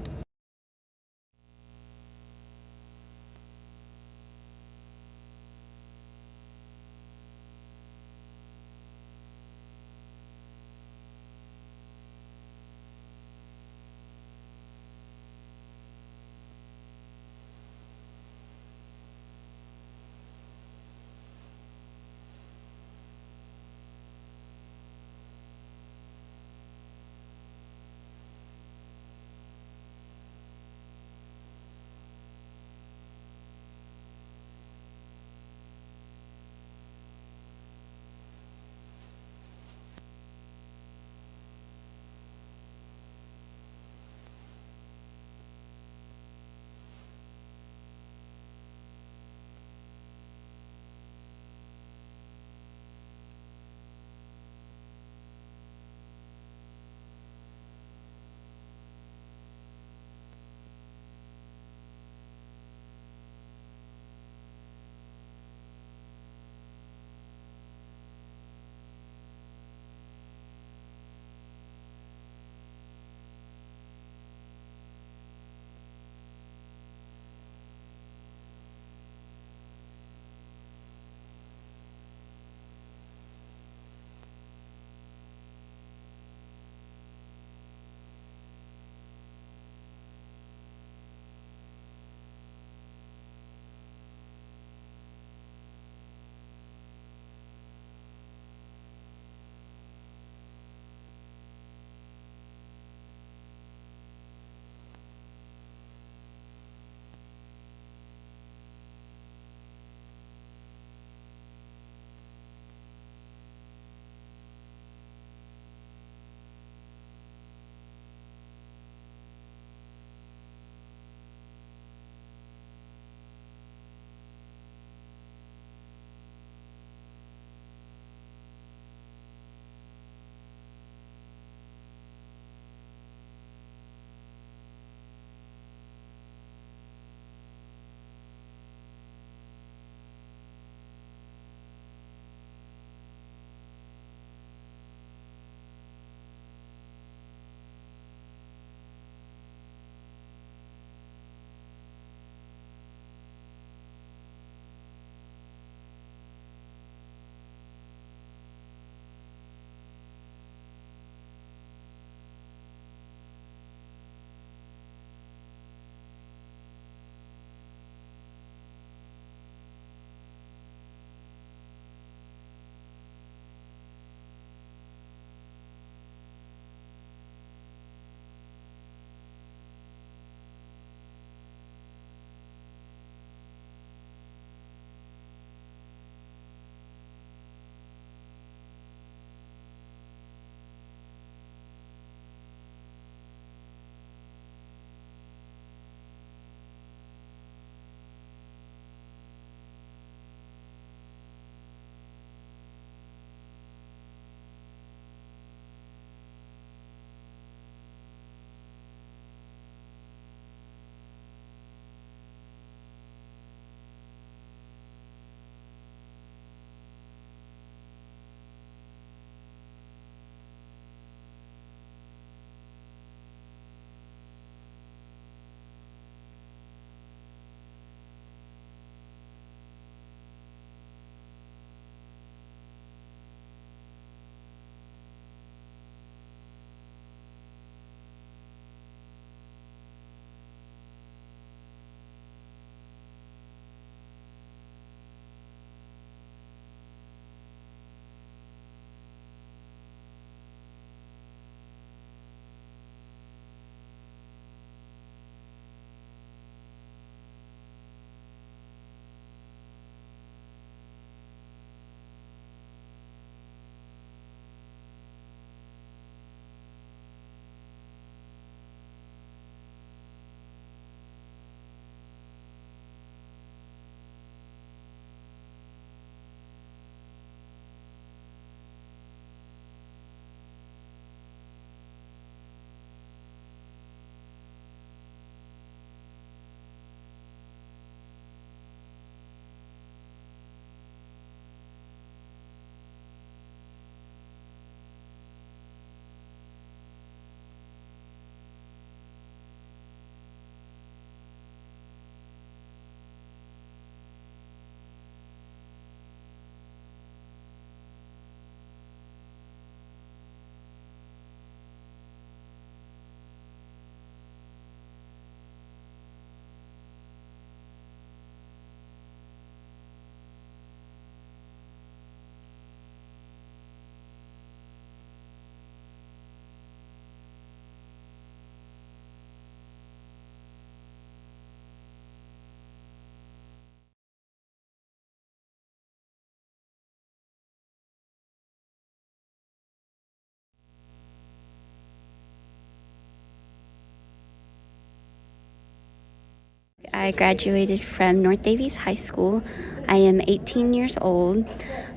I graduated from North Daviess High School. I am 18 years old.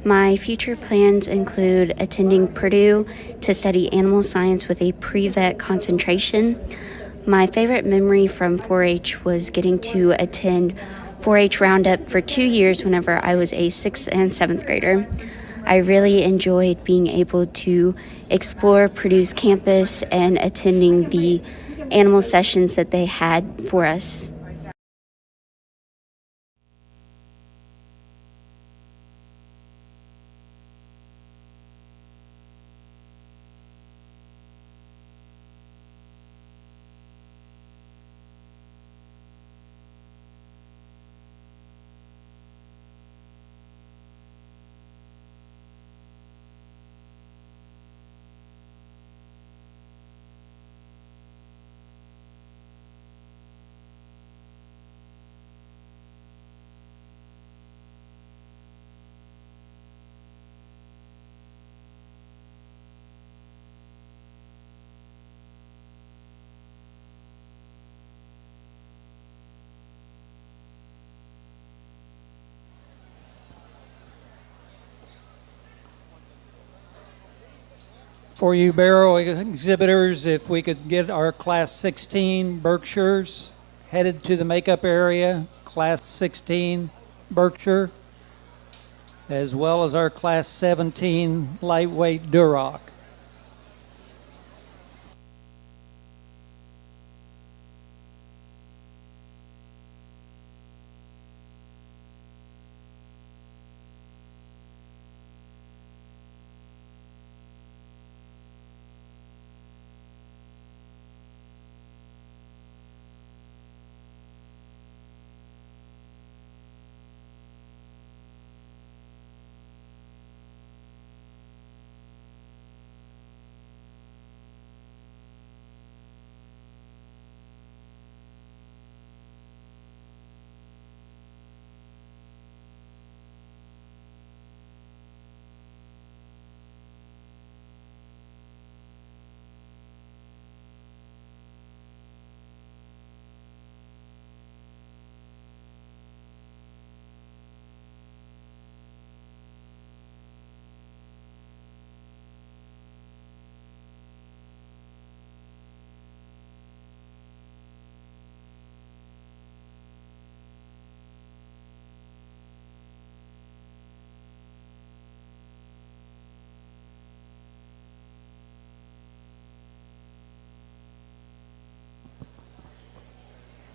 My future plans include attending Purdue to study animal science with a pre-vet concentration. My favorite memory from 4-H was getting to attend 4-H Roundup for 2 years whenever I was a 6th and 7th grader. I really enjoyed being able to explore Purdue's campus and attending the animal sessions that they had for us. For you barrow exhibitors, if we could get our Class 16 Berkshires headed to the makeup area, Class 16 Berkshire, as well as our Class 17 lightweight Duroc.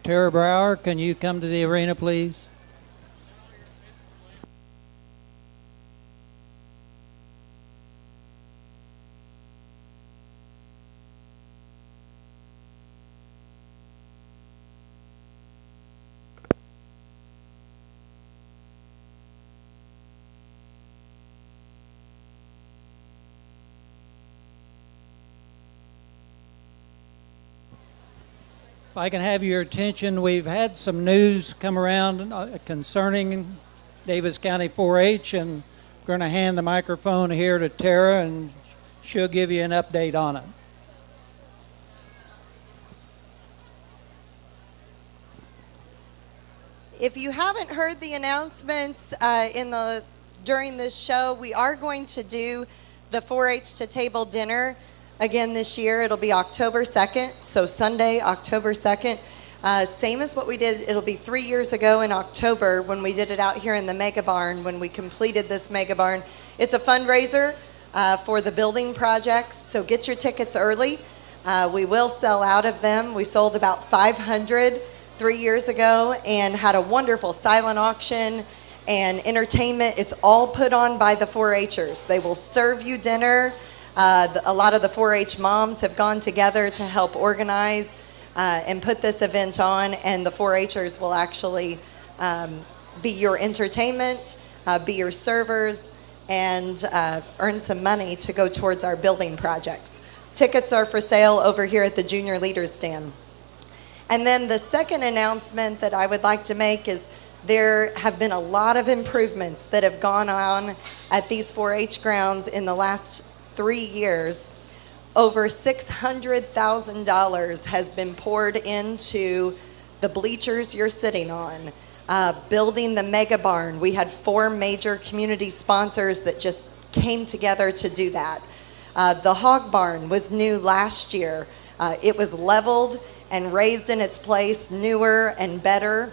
Tara Brower, can you come to the arena, please? If I can have your attention, we've had some news come around concerning Daviess County 4-H, and I'm going to hand the microphone here to Tara, and she'll give you an update on it. If you haven't heard the announcements during this show, we are going to do the 4-H to table dinner again this year. It'll be October 2nd, so Sunday, October 2nd. Same as what we did, it'll be 3 years ago in October when we did it out here in the Mega Barn, when we completed this Mega Barn. It's a fundraiser for the building projects, so get your tickets early. We will sell out of them. We sold about 500 3 years ago and had a wonderful silent auction and entertainment. It's all put on by the 4-Hers. They will serve you dinner. A lot of the 4-H moms have gone together to help organize and put this event on, and the 4-Hers will actually be your entertainment, be your servers, and earn some money to go towards our building projects. Tickets are for sale over here at the Junior Leaders Stand. And then the second announcement that I would like to make is there have been a lot of improvements that have gone on at these 4-H grounds in the last 3 years. Over $600,000 has been poured into the bleachers you're sitting on, building the mega barn. We had 4 major community sponsors that just came together to do that. The hog barn was new last year. It was leveled and raised in its place, newer and better.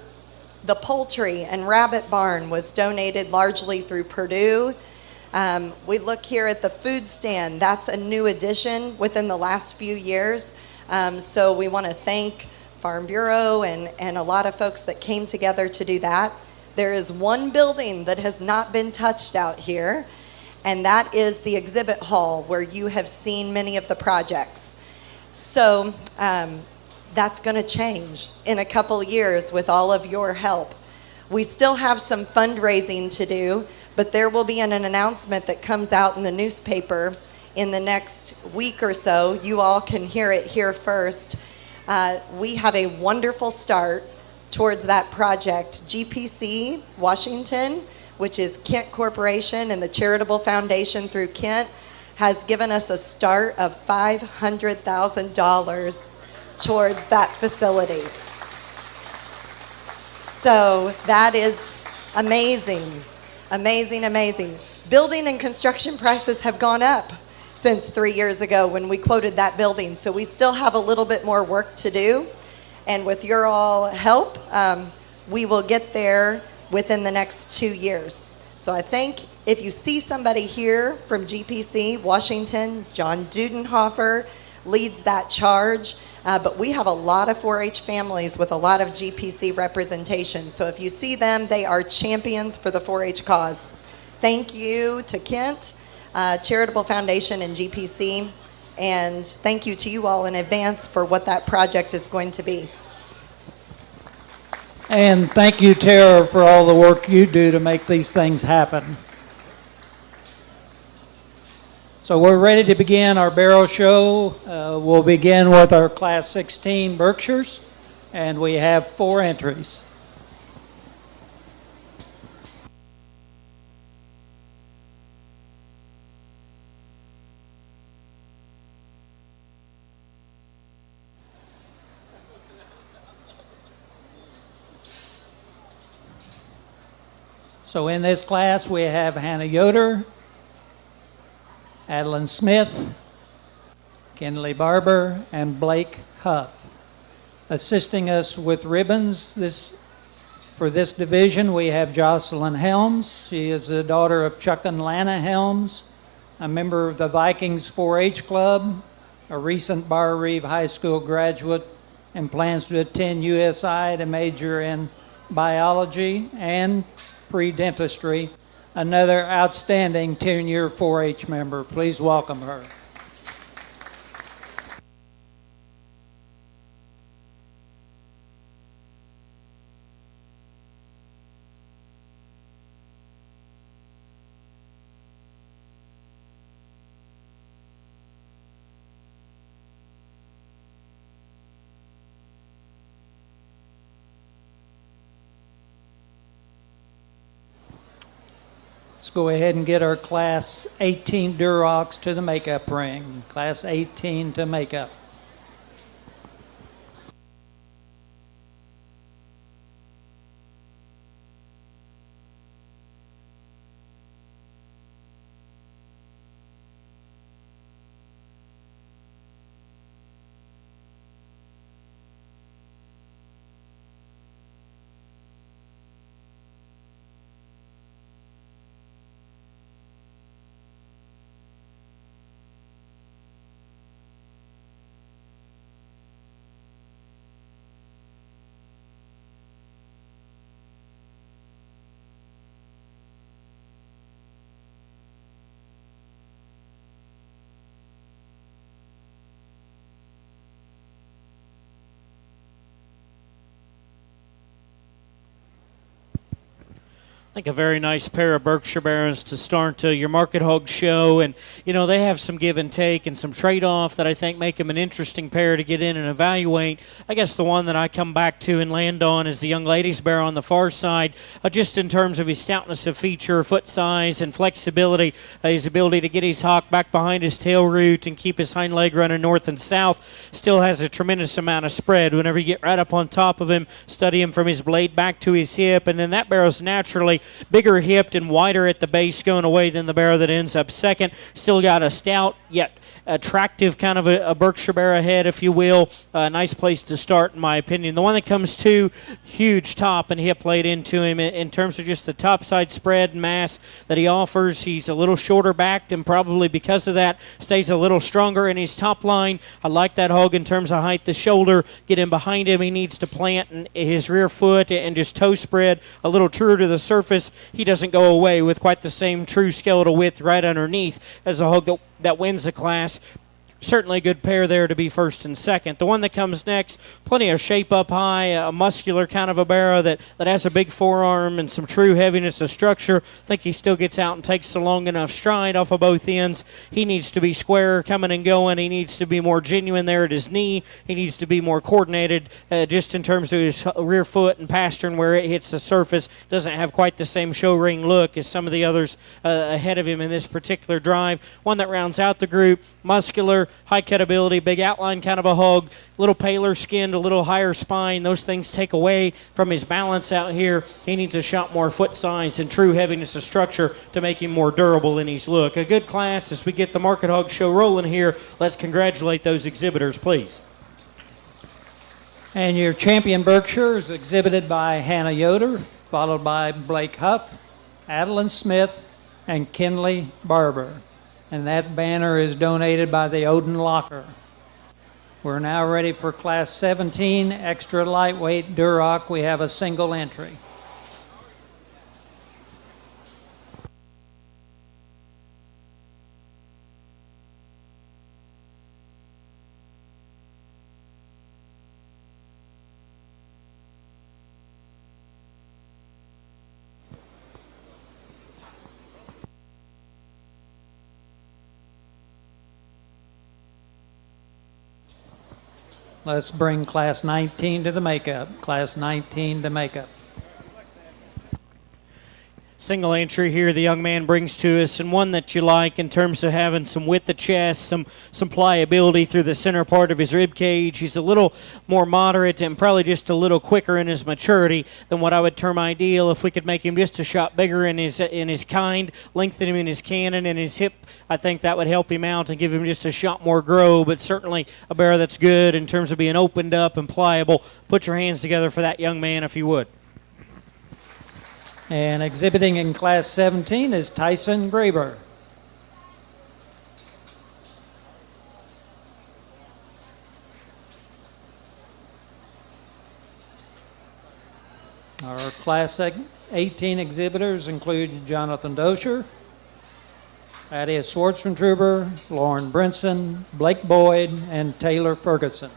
The poultry and rabbit barn was donated largely through Purdue. We look here at the food stand. That's a new addition within the last few years. So we want to thank Farm Bureau and a lot of folks that came together to do that. There is one building that has not been touched out here, and that is the exhibit hall where you have seen many of the projects. So that's going to change in a couple years with all of your help. We still have some fundraising to do, but there will be an announcement that comes out in the newspaper in the next week or so. You all can hear it here first. We have a wonderful start towards that project. GPC Washington, which is Kent Corporation and the Charitable Foundation through Kent, has given us a start of $500,000 towards that facility. So that is amazing, amazing, amazing. Building and construction prices have gone up since 3 years ago when we quoted that building. So we still have a little bit more work to do. And with your all help, we will get there within the next 2 years. So I think if you see somebody here from GPC Washington, John Dudenhofer leads that charge. But we have a lot of 4-H families with a lot of GPC representation. So if you see them, they are champions for the 4-H cause. Thank you to Kent, Charitable Foundation, and GPC. And thank you to you all in advance for what that project is going to be. And thank you, Tara, for all the work you do to make these things happen. So we're ready to begin our barrow show. We'll begin with our Class 16 Berkshires, and we have 4 entries. So in this class, we have Hannah Yoder, Adeline Smith, Kinley Barber, and Blake Huff. Assisting us with ribbons for this division, we have Jocelyn Helms. She is the daughter of Chuck and Lana Helms, a member of the Vikings 4-H Club, a recent Bar Reeve High School graduate, and plans to attend USI to major in biology and pre-dentistry. Another outstanding 10-year 4-H member. Please welcome her. Let's go ahead and get our Class 18 Durocs to the makeup ring. Class 18 to makeup. think a very nice pair of Berkshire Barrows to start your Market Hog show. And, you know, they have some give and take and some trade-off that I think make them an interesting pair to get in and evaluate. I guess the one that I come back to and land on is the young ladies barrow on the far side, just in terms of his stoutness of feature, foot size, and flexibility, his ability to get his hock back behind his tail root and keep his hind leg running north and south. Still has a tremendous amount of spread. Whenever you get right up on top of him, study him from his blade back to his hip, and then that barrow's naturally bigger hipped and wider at the base going away than the barrow that ends up second. Still got a stout yet attractive kind of a Berkshire barrow head, if you will. A nice place to start, in my opinion. The one that comes to, huge top and hip laid into him in terms of just the top side spread and mass that he offers. He's a little shorter backed, and probably because of that stays a little stronger in his top line. I like that hog in terms of height. The shoulder, get him behind him. He needs to plant his rear foot and just toe spread a little truer to the surface. He doesn't go away with quite the same true skeletal width right underneath as a hog that wins the class. Certainly a good pair there to be first and second. The one that comes next, plenty of shape up high, a muscular kind of a barrow that has a big forearm and some true heaviness of structure. I think he still gets out and takes a long enough stride off of both ends. He needs to be square coming and going. He needs to be more genuine there at his knee. He needs to be more coordinated just in terms of his rear foot and pastern where it hits the surface. Doesn't have quite the same show ring look as some of the others ahead of him in this particular drive. One that rounds out the group, muscular, high cut ability, big outline kind of a hog, a little paler skinned, a little higher spine. Those things take away from his balance out here. He needs a shot more foot size and true heaviness of structure to make him more durable in his look. A good class as we get the Market Hog show rolling here. Let's congratulate those exhibitors, please. And your champion Berkshire is exhibited by Hannah Yoder, followed by Blake Huff, Adeline Smith, and Kinley Barber. And that banner is donated by the Odin Locker. We're now ready for Class 17, extra lightweight Duroc. We have a single entry. Let's bring Class 19 to the makeup. Class 19 to makeup. Single entry here the young man brings to us, and one that you like in terms of having some width of chest, some pliability through the center part of his rib cage. He's a little more moderate and probably just a little quicker in his maturity than what I would term ideal. If we could make him just a shot bigger in his kind, lengthen him in his cannon and his hip, I think that would help him out and give him just a shot more grow. But certainly a barrow that's good in terms of being opened up and pliable. Put your hands together for that young man if you would. And exhibiting in Class 17 is Tyson Graber. Our Class 18 exhibitors include Jonathan Dosher, Daviess Schwartzentruber, Lauren Brinson, Blake Boyd, and Taylor Ferguson.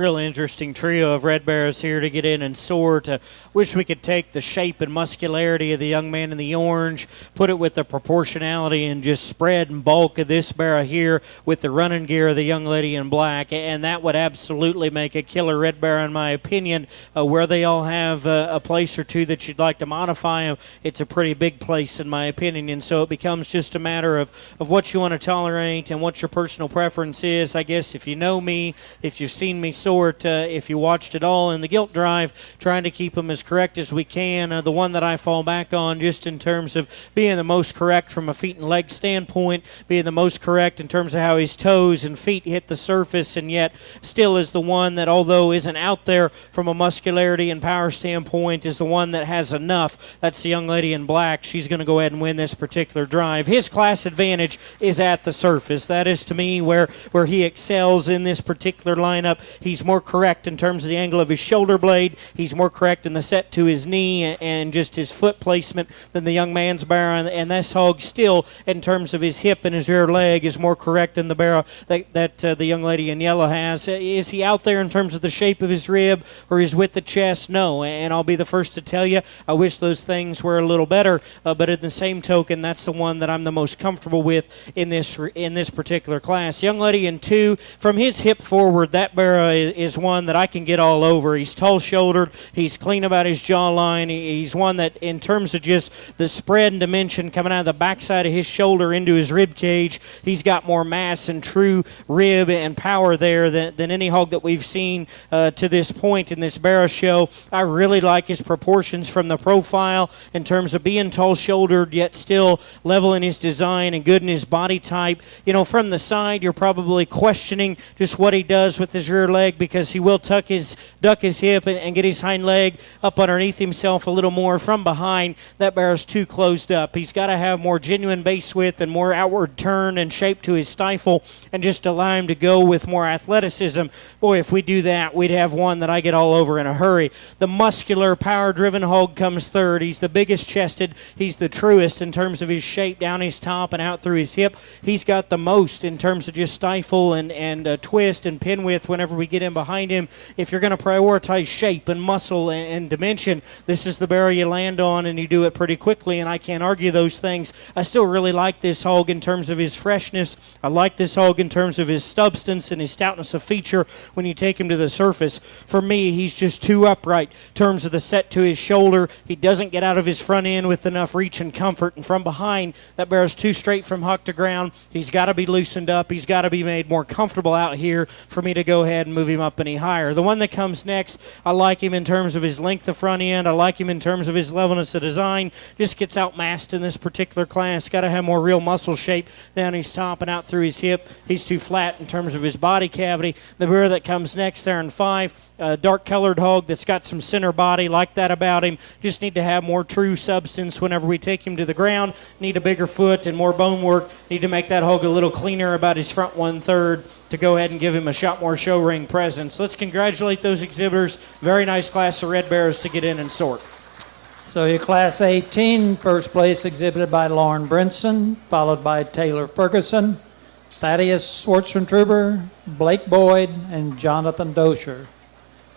real interesting trio of red barrows here to get in and sort. Wish we could take the shape and muscularity of the young man in the orange, put it with the proportionality and just spread and bulk of this barrow here with the running gear of the young lady in black, and that would absolutely make a killer red barrow in my opinion. Where they all have a place or two that you'd like to modify them, it's a pretty big place in my opinion, and so it becomes just a matter of what you want to tolerate and what your personal preference is. I guess if you know me, if you've seen me sort, if you watched it all in the gilt drive, trying to keep them as correct as we can. The one that I fall back on just in terms of being the most correct from a feet and leg standpoint, being the most correct in terms of how his toes and feet hit the surface, and yet still is the one that, although isn't out there from a muscularity and power standpoint, is the one that has enough. That's the young lady in black. She's going to go ahead and win this particular drive. His class advantage is at the surface. That is to me where he excels in this particular lineup. He's more correct in terms of the angle of his shoulder blade. He's more correct in the set to his knee and just his foot placement than the young man's barrow. And this hog still, in terms of his hip and his rear leg, is more correct in the barrow that the young lady in yellow has. Is he out there in terms of the shape of his rib or his width of chest? No. And I'll be the first to tell you, I wish those things were a little better. But in the same token, that's the one that I'm the most comfortable with in this particular class. Young lady in 2, from his hip forward, that barrow is one that I can get all over. He's tall-shouldered. He's clean about his jawline. He's one that, in terms of just the spread and dimension coming out of the backside of his shoulder into his rib cage, he's got more mass and true rib and power there than any hog that we've seen to this point in this barrow show. I really like his proportions from the profile in terms of being tall-shouldered yet still level in his design and good in his body type. You know, from the side, you're probably questioning just what he does with his rear leg, because he will duck his hip and get his hind leg up underneath himself a little more. From behind, that barrow's too closed up. He's got to have more genuine base width and more outward turn and shape to his stifle, and just allow him to go with more athleticism. Boy, if we do that, we'd have one that I get all over in a hurry. The muscular, power-driven hog comes third. He's the biggest chested. He's the truest in terms of his shape down his top and out through his hip. He's got the most in terms of just stifle and twist and pin width whenever we get in behind him. If you're going to prioritize shape and muscle and dimension, this is the barrow you land on, and you do it pretty quickly, and I can't argue those things. I still really like this hog in terms of his freshness. I like this hog in terms of his substance and his stoutness of feature when you take him to the surface. For me, he's just too upright in terms of the set to his shoulder. He doesn't get out of his front end with enough reach and comfort, and from behind, that barrow's too straight from huck to ground. He's got to be loosened up. He's got to be made more comfortable out here for me to go ahead and move him up any higher. The one that comes next, I like him in terms of his length of front end. I like him in terms of his levelness of design. Just gets outmassed in this particular class. Got to have more real muscle shape down his top and out through his hip. He's too flat in terms of his body cavity. The barrow that comes next there in 5, dark colored hog that's got some center body, like that about him. Just need to have more true substance whenever we take him to the ground. Need a bigger foot and more bone work. Need to make that hog a little cleaner about his front 1/3 to go ahead and give him a shot more show ring presence. Let's congratulate those exhibitors. Very nice class of red barrows to get in and sort. So your Class 18, first place exhibited by Lauren Brinson, followed by Taylor Ferguson, Thaddeus Schwartzentruber, Blake Boyd, and Jonathan Dosher.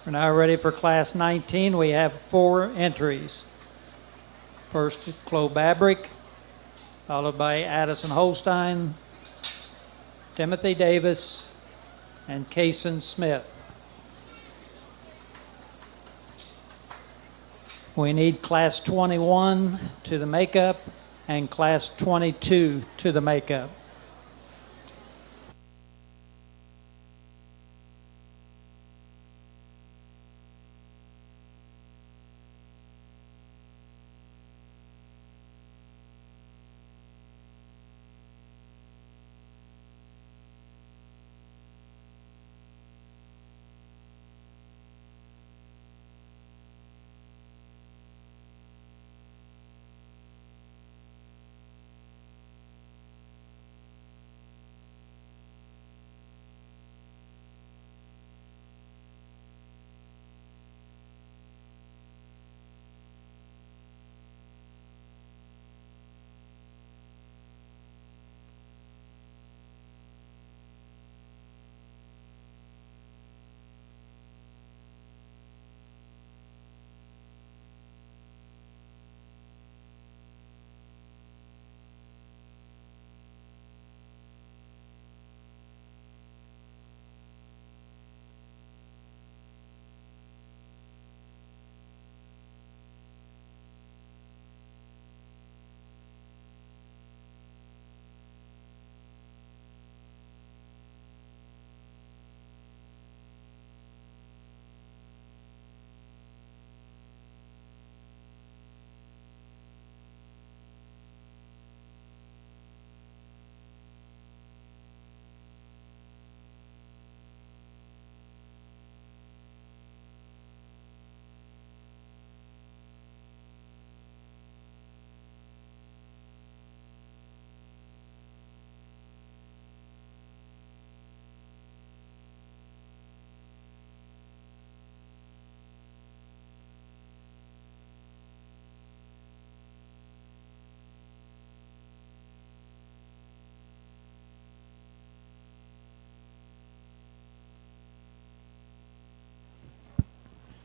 We're now ready for Class 19. We have 4 entries. First, Chloe Babrick, followed by Addison Holstein, Timothy Davis, and Kaysen Smith. We need Class 21 to the makeup and Class 22 to the makeup.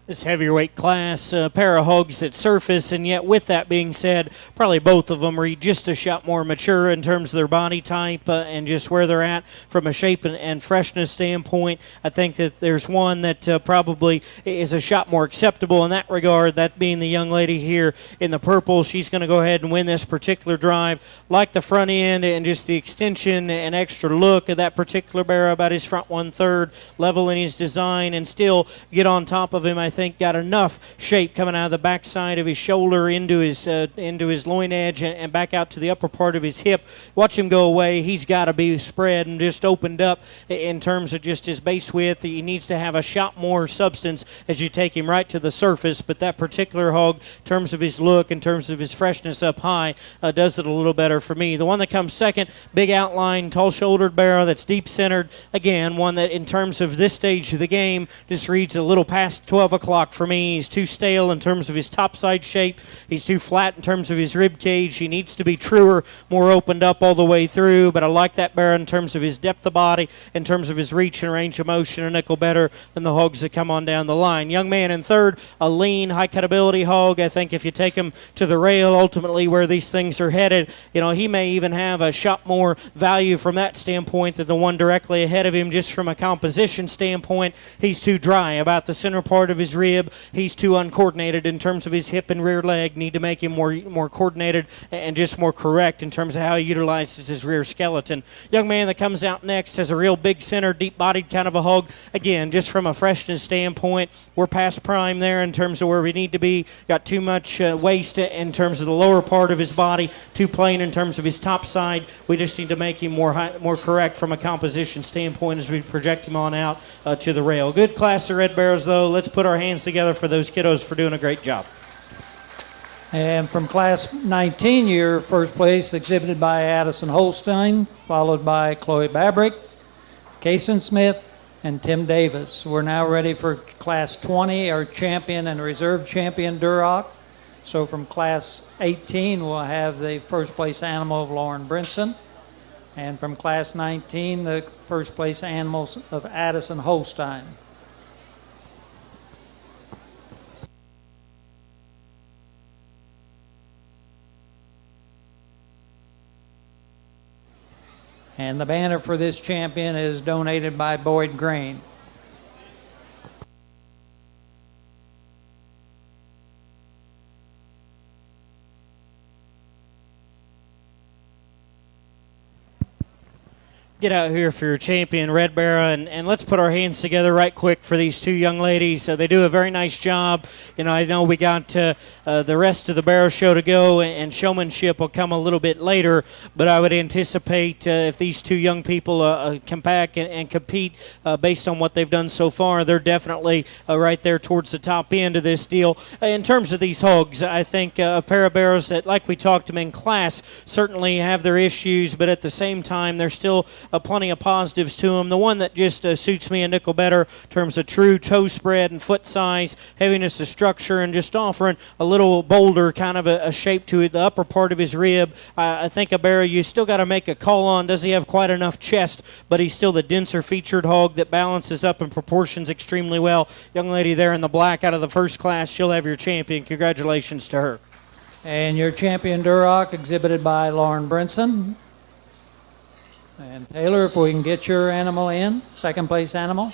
this heavier class, a pair of hogs that surface, and yet with that being said, probably both of them are just a shot more mature in terms of their body type and just where they're at from a shape and freshness standpoint. I think that there's one that probably is a shot more acceptable in that regard, that being the young lady here in the purple. She's going to go ahead and win this particular drive. Like the front end and just the extension and extra look of that particular barrow, about his front 1/3 level in his design, and still get on top of him. I think got enough shape coming out of the backside of his shoulder into his loin edge and back out to the upper part of his hip. Watch him go away. He's got to be spread and just opened up in terms of just his base width. He needs to have a shot more substance as you take him right to the surface, but that particular hog, in terms of his look, in terms of his freshness up high, does it a little better for me. The one that comes second, big outline, tall-shouldered barrow that's deep-centered. Again, one that in terms of this stage of the game just reads a little past 12 o'clock for me. He's too stale in terms of his topside shape. He's too flat in terms of his rib cage. He needs to be truer, more opened up all the way through, but I like that barrow in terms of his depth of body, in terms of his reach and range of motion, a nickel better than the hogs that come on down the line. Young man in third, a lean, high cutability hog. I think if you take him to the rail, ultimately where these things are headed, he may even have a shot more value from that standpoint than the one directly ahead of him. Just from a composition standpoint, he's too dry about the center part of his rib. He's too uncoordinated in terms of his hip and rear leg. Need to make him more coordinated and just more correct in terms of how he utilizes his rear skeleton. Young man that comes out next has a real big center, deep-bodied kind of a hog. Again, just from a freshness standpoint, we're past prime there in terms of where we need to be. Got too much waste in terms of the lower part of his body, too plain in terms of his top side. We just need to make him more correct from a composition standpoint as we project him on out to the rail. Good class of red barrows, though. Let's put our hands together for those kiddos for doing a great job. And from class 19 year, first place exhibited by Addison Holstein, followed by Chloe Babrick, Kason Smith, and Tim Davis. We're now ready for class 20, our champion and reserve champion Duroc. So from class 18, we'll have the first place animal of Lauren Brinson. And from class 19, the first place animals of Addison Holstein. And the banner for this champion is donated by Boyd Grain. Get out here for your champion, Red Barrow, and let's put our hands together right quick for these two young ladies. They do a very nice job. I know we got the rest of the Barrow show to go, and Showmanship will come a little bit later, but I would anticipate if these two young people come back and compete based on what they've done so far, they're definitely right there towards the top end of this deal. In terms of these hogs, I think a pair of barrows that, like we talked them in class, certainly have their issues, but at the same time, they're still plenty of positives to them. The one that just suits me a nickel better in terms of true toe spread and foot size, heaviness of structure, and just offering a little bolder kind of a shape to it, the upper part of his rib. I think a barrow you still got to make a call on. Does he have quite enough chest? But he's still the denser featured hog that balances up in proportions extremely well. Young lady there in the black out of the first class, she'll have your champion. Congratulations to her. And your champion Duroc exhibited by Lauren Brinson. And Taylor, if we can get your animal in, second place animal.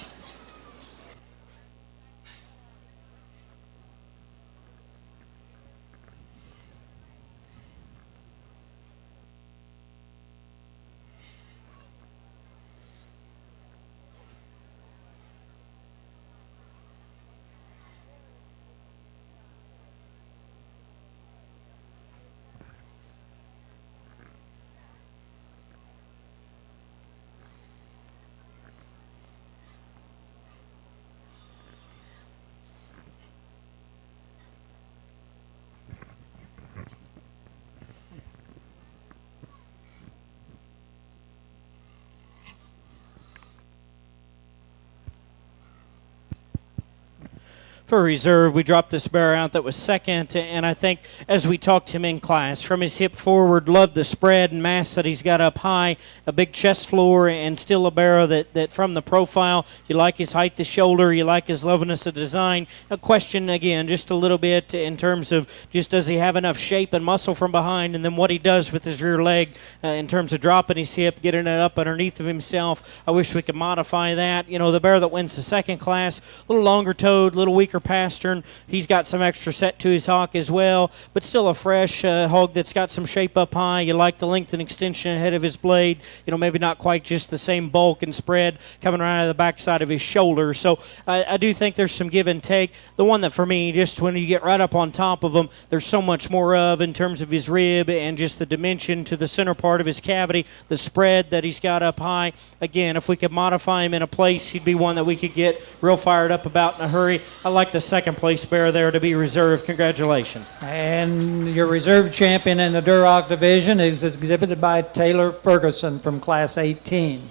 for reserve. We dropped this barrow out that was second, and I think as we talked to him in class, from his hip forward, loved the spread and mass that he's got up high, a big chest floor, and still a barrow that from the profile, you like his height, the shoulder, you like his loveliness of design. A question, again, just a little bit in terms of just does he have enough shape and muscle from behind, and then what he does with his rear leg in terms of dropping his hip, getting it up underneath of himself. I wish we could modify that. You know, the barrow that wins the second class, a little longer toed, a little weaker pastern. He's got some extra set to his hock as well, but still a fresh hog that's got some shape up high. You like the length and extension ahead of his blade. You know, maybe not quite just the same bulk and spread coming right out of the backside of his shoulder. So I do think there's some give and take. The one that for me, just when you get right up on top of him, there's so much more of in terms of his rib and just the dimension to the center part of his cavity, the spread that he's got up high. Again, if we could modify him in a place, he'd be one that we could get real fired up about in a hurry. I like the second place bear there to be reserved. Congratulations. And your reserve champion in the Duroc division is exhibited by Taylor Ferguson from Class 18.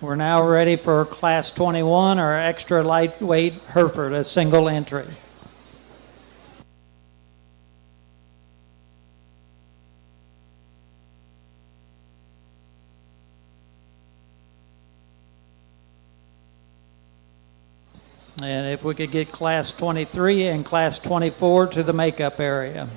We're now ready for Class 21, our extra lightweight Hereford, a single entry. And if we could get Class 23 and Class 24 to the makeup area.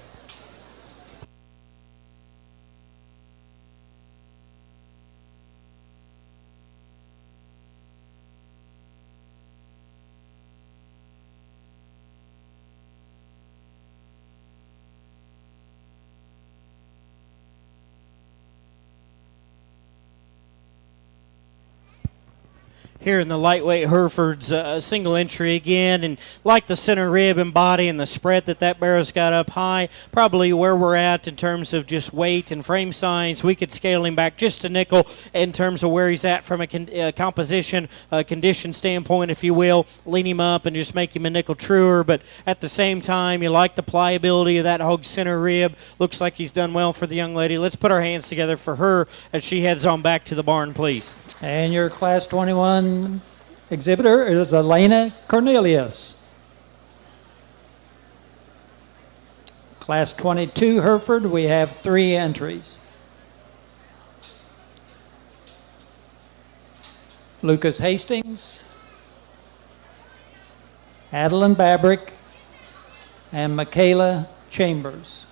Here in the lightweight Herefords, single entry again, and like the center rib and body and the spread that barrow's got up high, probably where we're at in terms of just weight and frame size. We could scale him back just a nickel in terms of where he's at from a composition, condition standpoint, if you will, lean him up and just make him a nickel truer, but at the same time, you like the pliability of that hog's center rib. Looks like he's done well for the young lady. Let's put our hands together for her as she heads on back to the barn, please. And your Class 21 exhibitor is Elena Cornelius. Class 22 Hereford, we have 3 entries. Lucas Hastings, Adeline Babrick, and Michaela Chambers.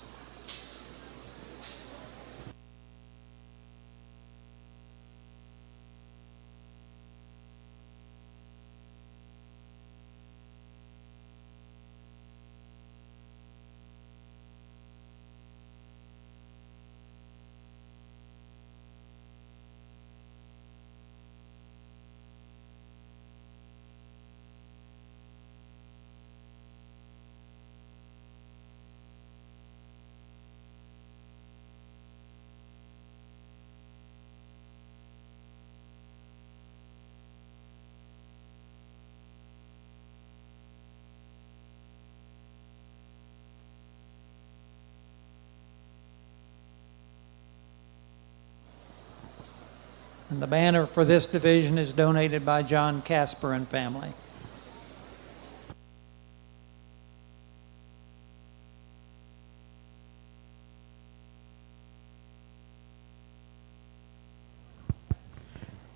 And the banner for this division is donated by John Casper and family.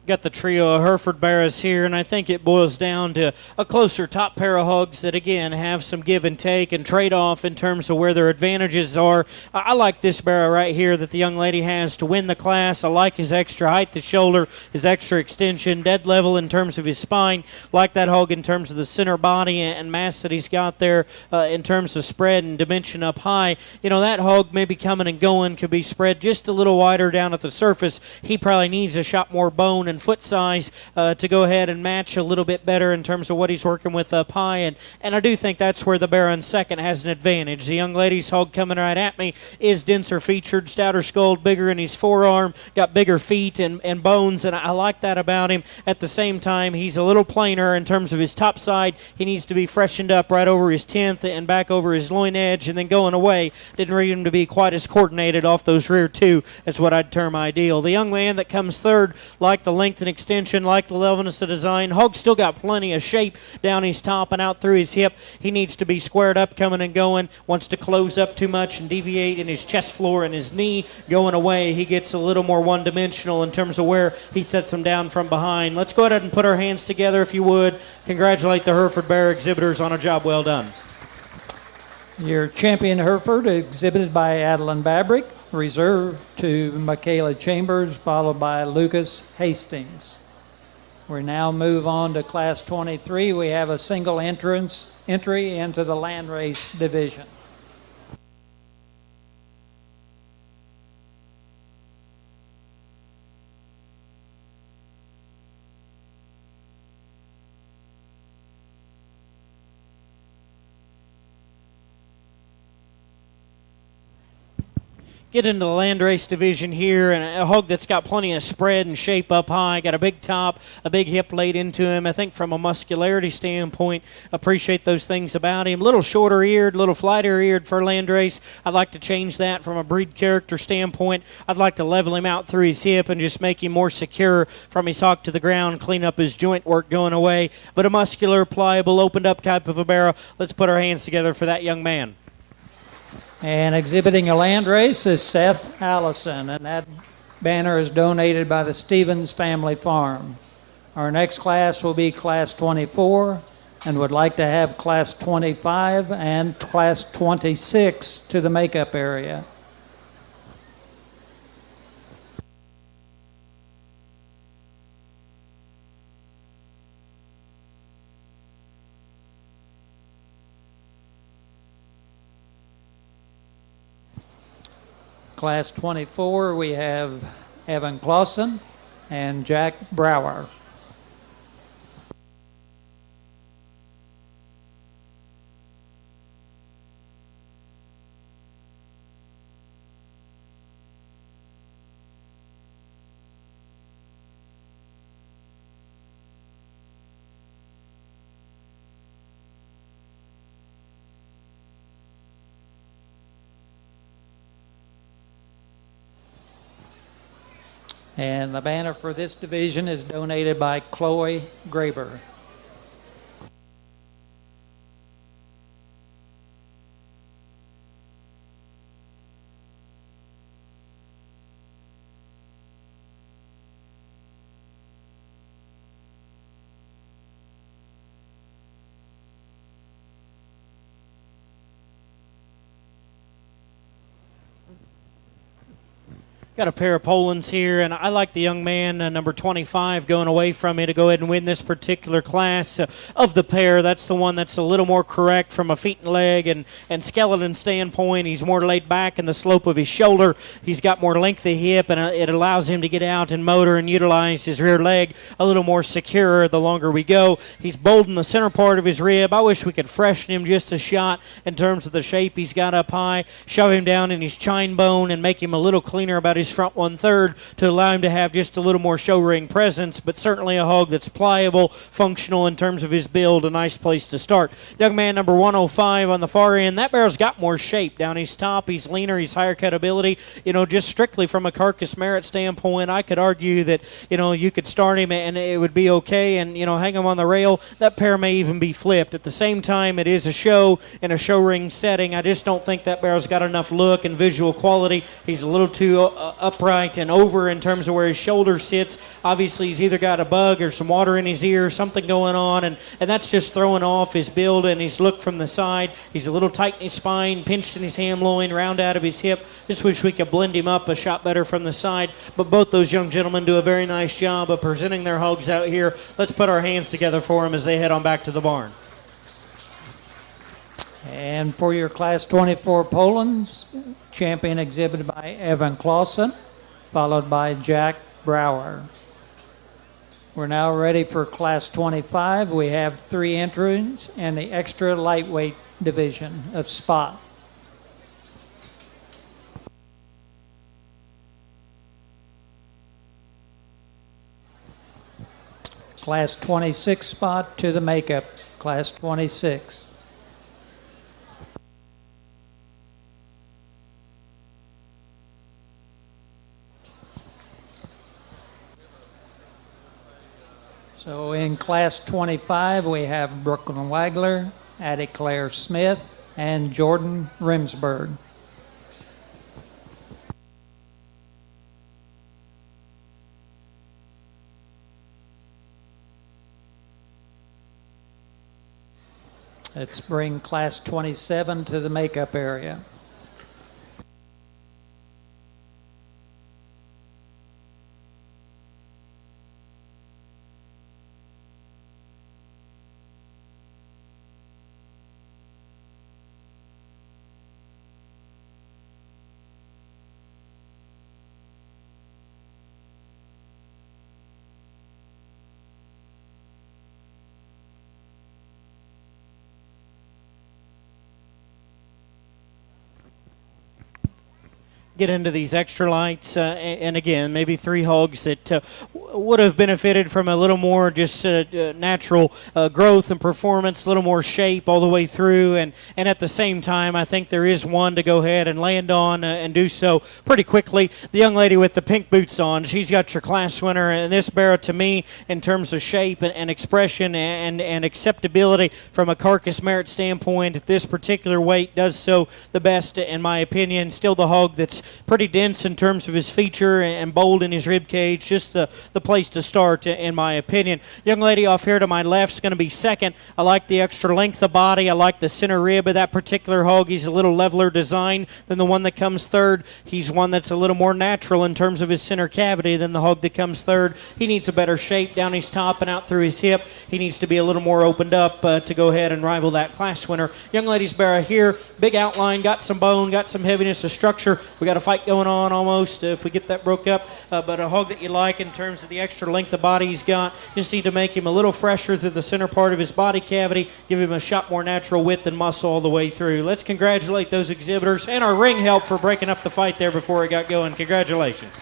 Got the trio of Hereford barrows here, and I think it boils down to a closer top pair of hogs that, again, have some give and take and trade-off in terms of where their advantages are. I like this barrow right here that the young lady has to win the class. I like his extra height, the shoulder, his extra extension, dead level in terms of his spine. Like that hog in terms of the center body and mass that he's got there in terms of spread and dimension up high. You know, that hog maybe coming and going could be spread just a little wider down at the surface. He probably needs a shot more bone and foot size to go ahead and match a little bit better in terms of what he's working with up high, and I do think that's where the barrow in second has an advantage. The young lady's hog coming right at me is denser featured, stouter skulled, bigger in his forearm, got bigger feet and bones, and I like that about him. At the same time, he's a little plainer in terms of his top side. He needs to be freshened up right over his 10th and back over his loin edge and then going away. Didn't read him to be quite as coordinated off those rear 2 as what I'd term ideal. The young man that comes third, like the length length and extension, like the levelness of design. Hog's still got plenty of shape down his top and out through his hip. He needs to be squared up coming and going. Wants to close up too much and deviate in his chest floor and his knee going away. He gets a little more one-dimensional in terms of where he sets him down from behind. Let's go ahead and put our hands together, if you would. Congratulate the Hereford Bear exhibitors on a job well done. Your champion Hereford, exhibited by Adeline Babrick, reserved to Michaela Chambers, followed by Lucas Hastings. We now move on to Class 23. We have a single entry into the landrace division. Get into the landrace division here, and a hog that's got plenty of spread and shape up high, got a big top, a big hip laid into him. I think from a muscularity standpoint, appreciate those things about him. A little shorter eared, a little flighter eared for landrace. I'd like to change that from a breed character standpoint. I'd like to level him out through his hip and just make him more secure from his hock to the ground, clean up his joint work going away. But a muscular, pliable, opened up type of a barrow. Let's put our hands together for that young man. And exhibiting a landrace is Seth Allison, and that banner is donated by the Stevens Family Farm. Our next class will be Class 24, and would like to have Class 25 and Class 26 to the makeup area. Class 24, we have Evan Clausen and Jack Brower. And the banner for this division is donated by Chloe Graber. Got a pair of Polands here, and I like the young man, number 25, going away from me to go ahead and win this particular class of the pair. That's the one that's a little more correct from a feet and leg and skeleton standpoint. He's more laid back in the slope of his shoulder. He's got more length of hip, and it allows him to get out and motor and utilize his rear leg a little more secure the longer we go. He's bold in the center part of his rib. I wish we could freshen him just a shot in terms of the shape he's got up high, shove him down in his chine bone and make him a little cleaner about his front 1/3 to allow him to have just a little more show ring presence, but certainly a hog that's pliable, functional in terms of his build, a nice place to start. Young man number 105 on the far end, that barrow's got more shape down his top. He's leaner, he's higher cutability. You know, just strictly from a carcass merit standpoint, I could argue that, you know, you could start him and it would be okay and, you know, hang him on the rail. That pair may even be flipped. At the same time, it is a show in a show ring setting. I just don't think that barrow's got enough look and visual quality. He's a little too upright and over in terms of where his shoulder sits. Obviously, he's either got a bug or some water in his ear, something going on, and that's just throwing off his build and his look from the side. He's a little tight in his spine, pinched in his ham loin, round out of his hip. Just wish we could blend him up a shot better from the side, but both those young gentlemen do a very nice job of presenting their hogs out here. Let's put our hands together for them as they head on back to the barn. And for your Class 24 Polands, champion exhibited by Evan Clausen, followed by Jack Brower. We're now ready for Class 25. We have 3 entrants in the extra lightweight division of Spot. Class 26 Spot to the makeup, Class 26. So in Class 25, we have Brooklyn Wagler, Addie Claire Smith, and Jordan Rimsberg. Let's bring Class 27 to the makeup area. Get into these extra lights, and again, maybe 3 hogs that would have benefited from a little more just natural growth and performance, a little more shape all the way through, and at the same time, I think there is one to go ahead and land on and do so pretty quickly. The young lady with the pink boots on, she's got your class winner, and this barrow to me, in terms of shape and expression and acceptability from a carcass merit standpoint, at this particular weight does so the best in my opinion. Still the hog that's pretty dense in terms of his feature and bold in his rib cage. Just the place to start, in my opinion. Young lady off here to my left is going to be second. I like the extra length of body. I like the center rib of that particular hog. He's a little leveler design than the one that comes third. He's one that's a little more natural in terms of his center cavity than the hog that comes third. He needs a better shape down his top and out through his hip. He needs to be a little more opened up to go ahead and rival that class winner. Young lady's barrow here. Big outline, got some bone, got some heaviness of structure. We got a fight going on almost if we get that broke up, but a hog that you like in terms of the extra length of body he's got. Just need to make him a little fresher through the center part of his body cavity, give him a shot more natural width and muscle all the way through. Let's congratulate those exhibitors and our ring help for breaking up the fight there before it got going. Congratulations.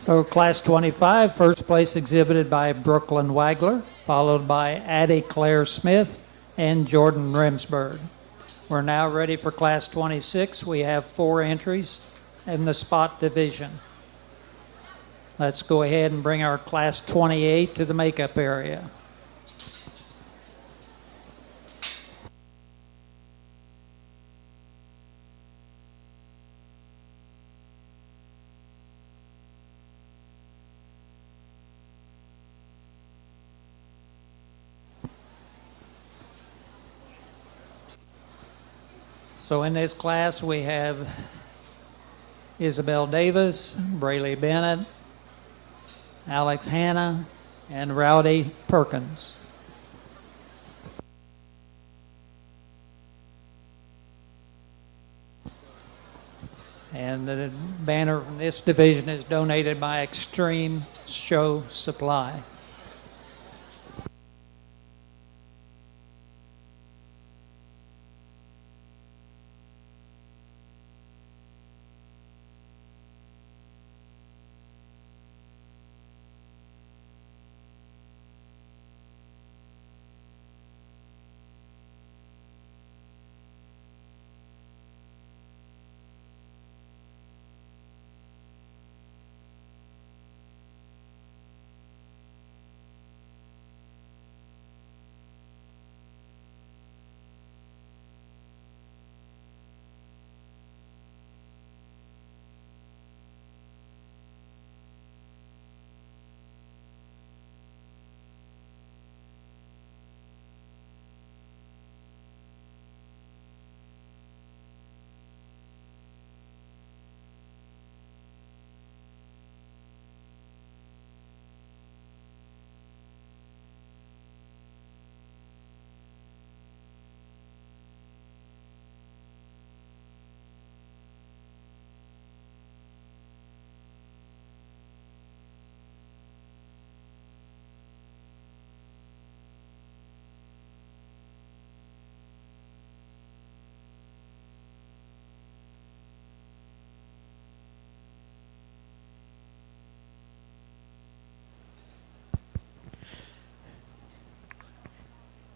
So Class 25, first place exhibited by Brooklyn Wagler, followed by Addie Claire Smith and Jordan Rimsberg. We're now ready for Class 26. We have 4 entries in the spot division. Let's go ahead and bring our Class 28 to the makeup area. So in this class we have Isabel Davis, Brayley Bennett, Alex Hanna, and Rowdy Perkins. And the banner from this division is donated by Extreme Show Supply.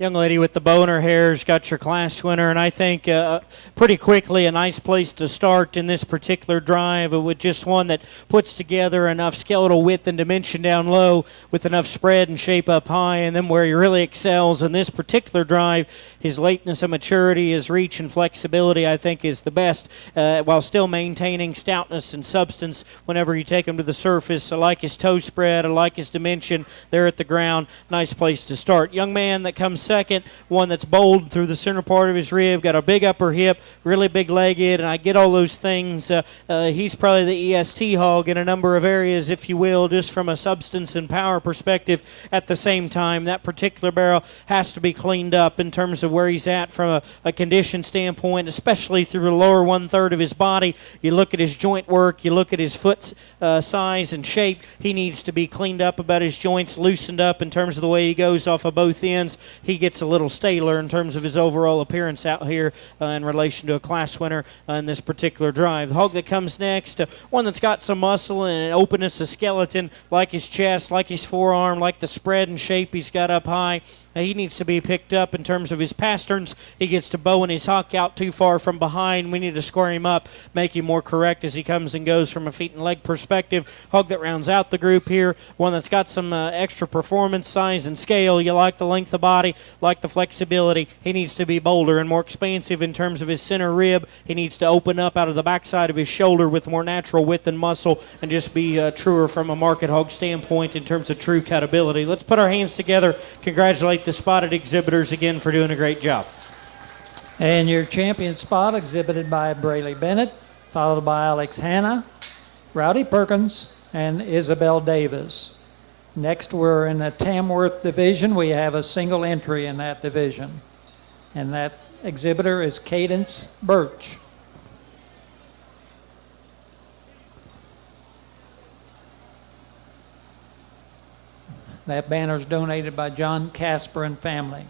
Young lady with the bow in her hair has got your class winner, and I think pretty quickly a nice place to start in this particular drive with just one that puts together enough skeletal width and dimension down low with enough spread and shape up high, and then where he really excels in this particular drive, his lateness and maturity, his reach and flexibility, I think is the best, while still maintaining stoutness and substance whenever you take him to the surface. I like his toe spread, I like his dimension there at the ground. Nice place to start. Young man that comes second, one that's bold through the center part of his rib, got a big upper hip, really big legged, and I get all those things. He's probably the EST hog in a number of areas, if you will, just from a substance and power perspective. At the same time, that particular barrel has to be cleaned up in terms of where he's at from a condition standpoint, especially through the lower 1/3 of his body. You look at his joint work, you look at his foot size and shape. He needs to be cleaned up about his joints, loosened up in terms of the way he goes off of both ends. He gets a little staler in terms of his overall appearance out here in relation to a class winner in this particular drive. The hog that comes next, one that's got some muscle and an openness of skeleton, like his chest, like his forearm, like the spread and shape he's got up high. He needs to be picked up in terms of his pasterns. He gets to bowing his hock out too far from behind. We need to square him up, make him more correct as he comes and goes from a feet and leg perspective. Hog that rounds out the group here, one that's got some extra performance, size, and scale. You like the length of body, like the flexibility. He needs to be bolder and more expansive in terms of his center rib. He needs to open up out of the backside of his shoulder with more natural width and muscle and just be truer from a market hog standpoint in terms of true cutability. Let's put our hands together, congratulate the spotted exhibitors again for doing a great job. And your champion spot exhibited by Brayley Bennett, followed by Alex Hanna, Rowdy Perkins, and Isabel Davis. Next, we're in the Tamworth division. We have a single entry in that division, and that exhibitor is Cadence Birch. That banner is donated by John Casper and family.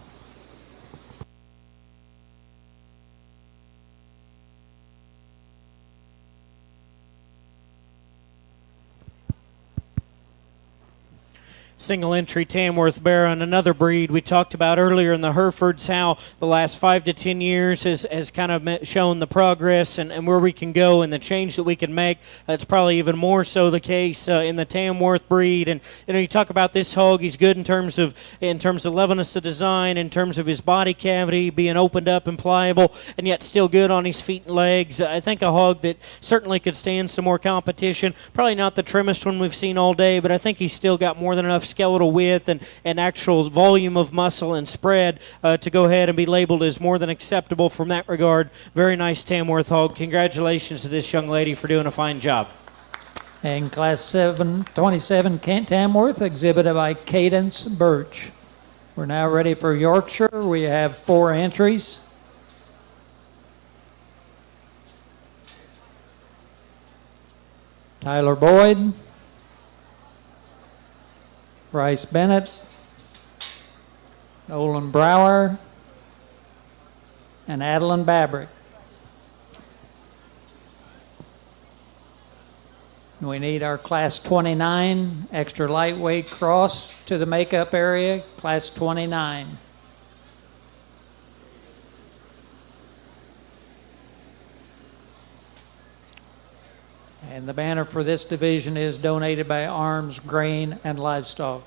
Single entry Tamworth Barrow and another breed we talked about earlier in the Herefords, how the last 5 to 10 years has kind of shown the progress and where we can go and the change that we can make. That's probably even more so the case in the Tamworth breed. And you talk about this hog, he's good in terms of levelness of design, in terms of his body cavity being opened up and pliable, and yet still good on his feet and legs. I think a hog that certainly could stand some more competition. Probably not the trimmest one we've seen all day, but I think he's still got more than enough skeletal width and actual volume of muscle and spread to go ahead and be labeled as more than acceptable from that regard. Very nice Tamworth hog. Congratulations to this young lady for doing a fine job. And Class 27 Tamworth, exhibited by Cadence Birch. We're now ready for Yorkshire. We have 4 entries. Tyler Boyd, Bryce Bennett, Olin Brower, and Adeline Babrick. We need our Class 29 extra lightweight cross to the makeup area, Class 29. And the banner for this division is donated by Arms, Grain, and Livestock.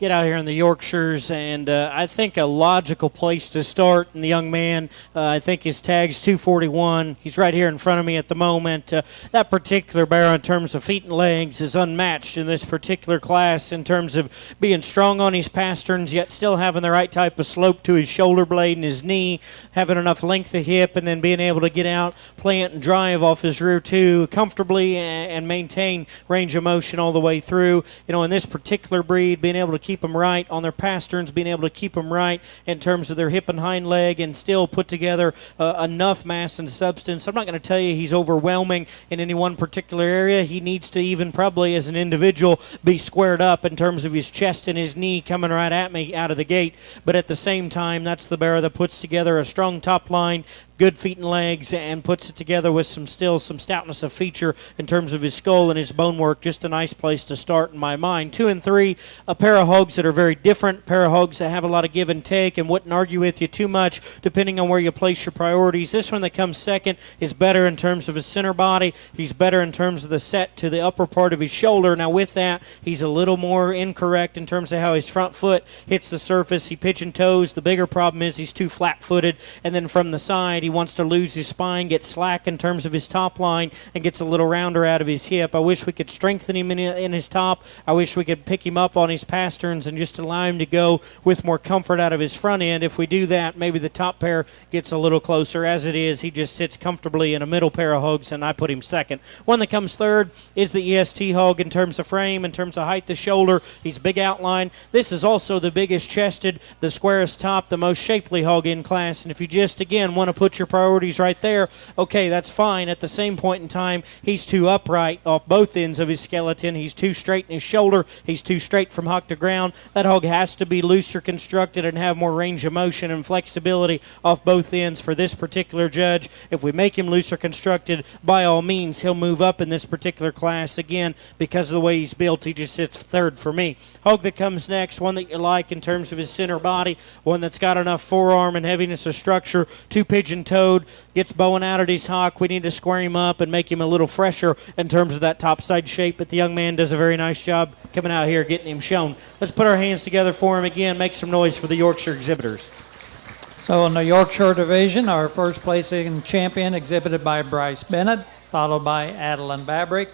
get out here in the Yorkshires, and I think a logical place to start. And the young man, I think his tag's 241. He's right here in front of me at the moment. That particular barrow, in terms of feet and legs, is unmatched in this particular class in terms of being strong on his pasterns, yet still having the right type of slope to his shoulder blade and his knee, having enough length of hip, and then being able to get out, plant, and drive off his rear two comfortably and maintain range of motion all the way through. You know, in this particular breed, being able to keep them right on their pasterns, being able to keep them right in terms of their hip and hind leg, and still put together enough mass and substance. I'm not going to tell you he's overwhelming in any one particular area. He needs to even probably as an individual be squared up in terms of his chest and his knee coming right at me out of the gate. But at the same time, that's the barrow that puts together a strong top line, good feet and legs, and puts it together with some stoutness of feature in terms of his skull and his bone work. Just a nice place to start in my mind. 2 and 3, a pair of hogs that are very different, pair of hogs that have a lot of give and take and wouldn't argue with you too much depending on where you place your priorities. This one that comes second is better in terms of his center body. He's better in terms of the set to the upper part of his shoulder. Now with that, he's a little more incorrect in terms of how his front foot hits the surface. He pigeon toes. The bigger problem is he's too flat-footed, and then from the side he wants to lose his spine, get slack in terms of his top line, and gets a little rounder out of his hip. I wish we could strengthen him in his top. I wish we could pick him up on his pasterns and just allow him to go with more comfort out of his front end. If we do that, maybe the top pair gets a little closer. As it is, he just sits comfortably in a middle pair of hogs, and I put him second. One that comes third is the EST hog in terms of frame, in terms of height, the shoulder. He's big outline. This is also the biggest chested, the squarest top, the most shapely hog in class. And if you just, again, want to put your priorities right there, okay, that's fine. At the same point in time, he's too upright off both ends of his skeleton. He's too straight in his shoulder. He's too straight from hock to ground. That hog has to be looser constructed and have more range of motion and flexibility off both ends for this particular judge. If we make him looser constructed, by all means, he'll move up in this particular class. Again, because of the way he's built, he just sits third for me. Hog that comes next, one that you like in terms of his center body, one that's got enough forearm and heaviness of structure, too pigeon-toed, gets bowing out at his hock. We need to square him up and make him a little fresher in terms of that top side shape, but the young man does a very nice job coming out here getting him shown. Let's put our hands together for him again. Make some noise for the Yorkshire exhibitors. So in the Yorkshire division, our first placing champion exhibited by Bryce Bennett, followed by Adeline Babrick,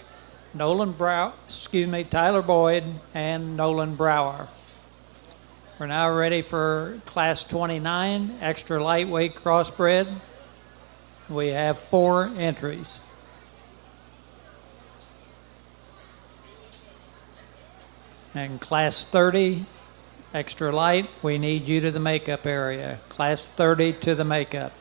Tyler Boyd, and Nolan Brower. We're now ready for Class 29, extra lightweight crossbred. We have 4 entries. And Class 30, extra light, we need you to the makeup area. Class 30 to the makeup.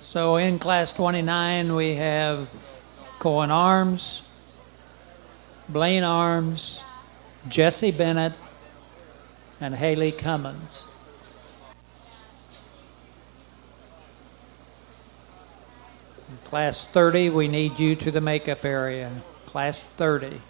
So in Class 29, we have Cohen Arms, Blaine Arms, Jesse Bennett, and Haley Cummins. In Class 30, we need you to the makeup area. Class 30.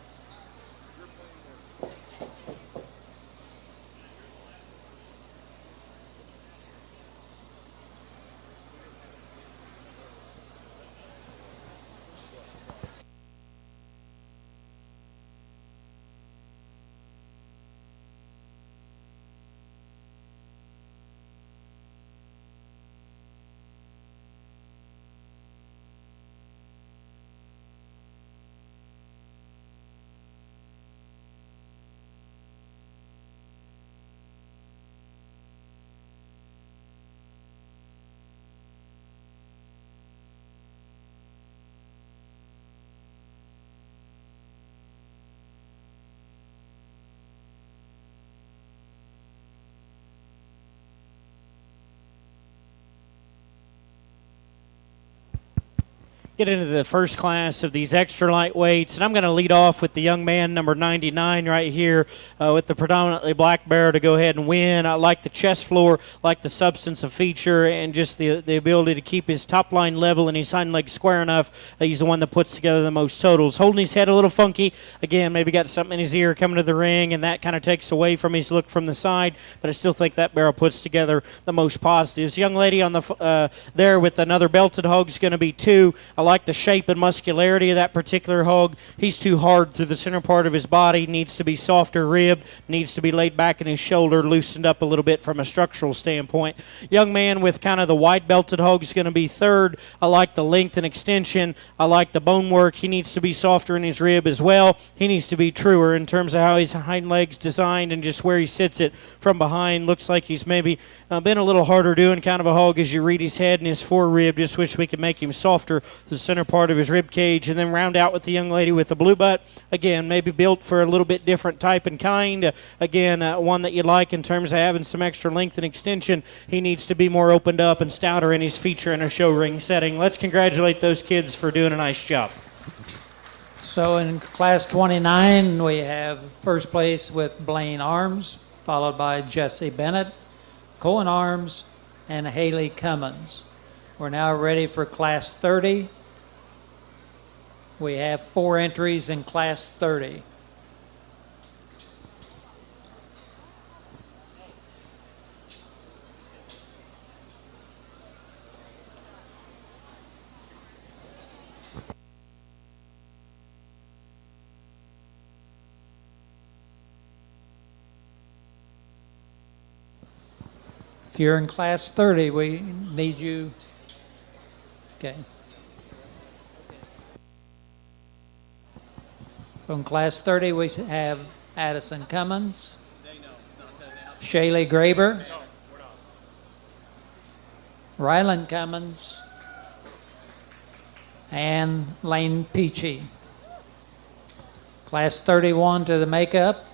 get into the first class of these extra lightweights, and I'm going to lead off with the young man, number 99, right here, with the predominantly black bear to go ahead and win. I like the chest floor, like the substance of feature, and just the ability to keep his top line level and his hind leg square enough that he's the one that puts together the most totals. Holding his head a little funky, again, maybe got something in his ear coming to the ring, and that kind of takes away from his look from the side, but I still think that barrel puts together the most positives. Young lady on the there with another belted hog is going to be 2. I like the shape and muscularity of that particular hog. He's too hard through the center part of his body, needs to be softer ribbed, needs to be laid back in his shoulder, loosened up a little bit from a structural standpoint. Young man with kind of the wide belted hog is going to be 3rd. I like the length and extension. I like the bone work. He needs to be softer in his rib as well. He needs to be truer in terms of how his hind legs designed and just where he sits it from behind. Looks like he's maybe been a little harder doing kind of a hog as you read his head and his forerib. Just wish we could make him softer, the center part of his rib cage. And then round out with the young lady with the blue butt. Again, maybe built for a little bit different type and kind. Again, one that you like in terms of having some extra length and extension. He needs to be more opened up and stouter in his feature in a show ring setting. Let's congratulate those kids for doing a nice job. So in class 29, we have first place with Blaine Arms, followed by Jesse Bennett, Cohen Arms, and Haley Cummins. We're now ready for class 30. We have 4 entries in class 30. If you're in class 30, we need you. Okay. So in class 30, we have Addison Cummins, Shaylee Graber, Ryland Cummins, and Lane Peachy. Class 31 to the makeup.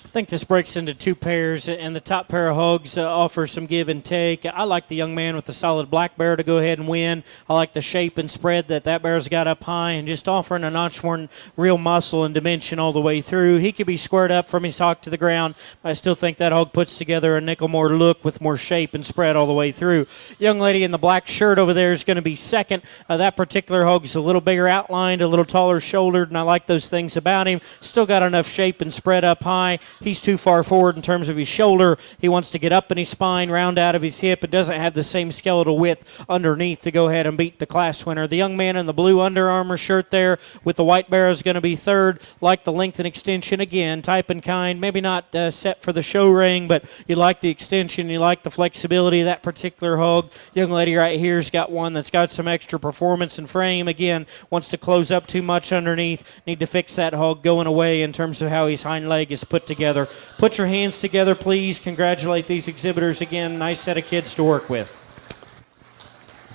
I think this breaks into 2 pairs, and the top pair of hogs offer some give and take. I like the young man with the solid black bear to go ahead and win. I like the shape and spread that bear's got up high and just offering a notch more real muscle and dimension all the way through. He could be squared up from his hock to the ground, but I still think that hog puts together a nickel more look with more shape and spread all the way through. Young lady in the black shirt over there is going to be 2nd. That particular hog's a little bigger outlined, a little taller shouldered, and I like those things about him. Still got enough shape and spread up high. He's too far forward in terms of his shoulder. He wants to get up in his spine, round out of his hip. It doesn't have the same skeletal width underneath to go ahead and beat the class winner. The young man in the blue Under Armour shirt there with the white barrow is going to be 3rd. Like the length and extension again, type and kind. Maybe not set for the show ring, but you like the extension, you like the flexibility of that particular hog. Young lady right here's got one that's got some extra performance and frame. Again, wants to close up too much underneath. Need to fix that hog going away in terms of how his hind leg is put together. Put your hands together, please. Congratulate these exhibitors again. Nice set of kids to work with.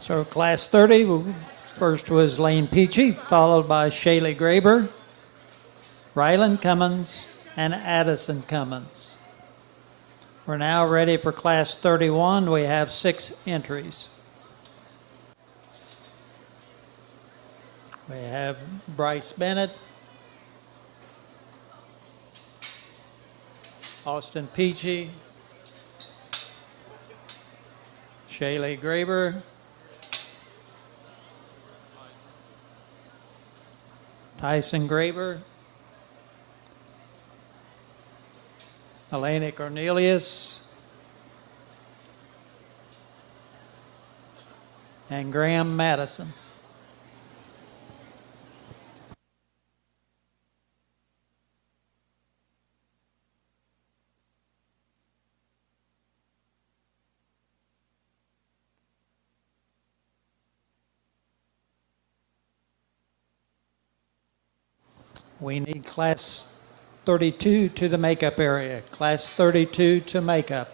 So class 30, first was Lane Peachy, followed by Shaylee Graber, Ryland Cummins, and Addison Cummins. We're now ready for class 31. We have 6 entries. We have Bryce Bennett, Austin Peachy, Shaylee Graber, Tyson Graber, Elena Cornelius, and Graham Madison. We need class 32 to the makeup area. Class 32 to makeup.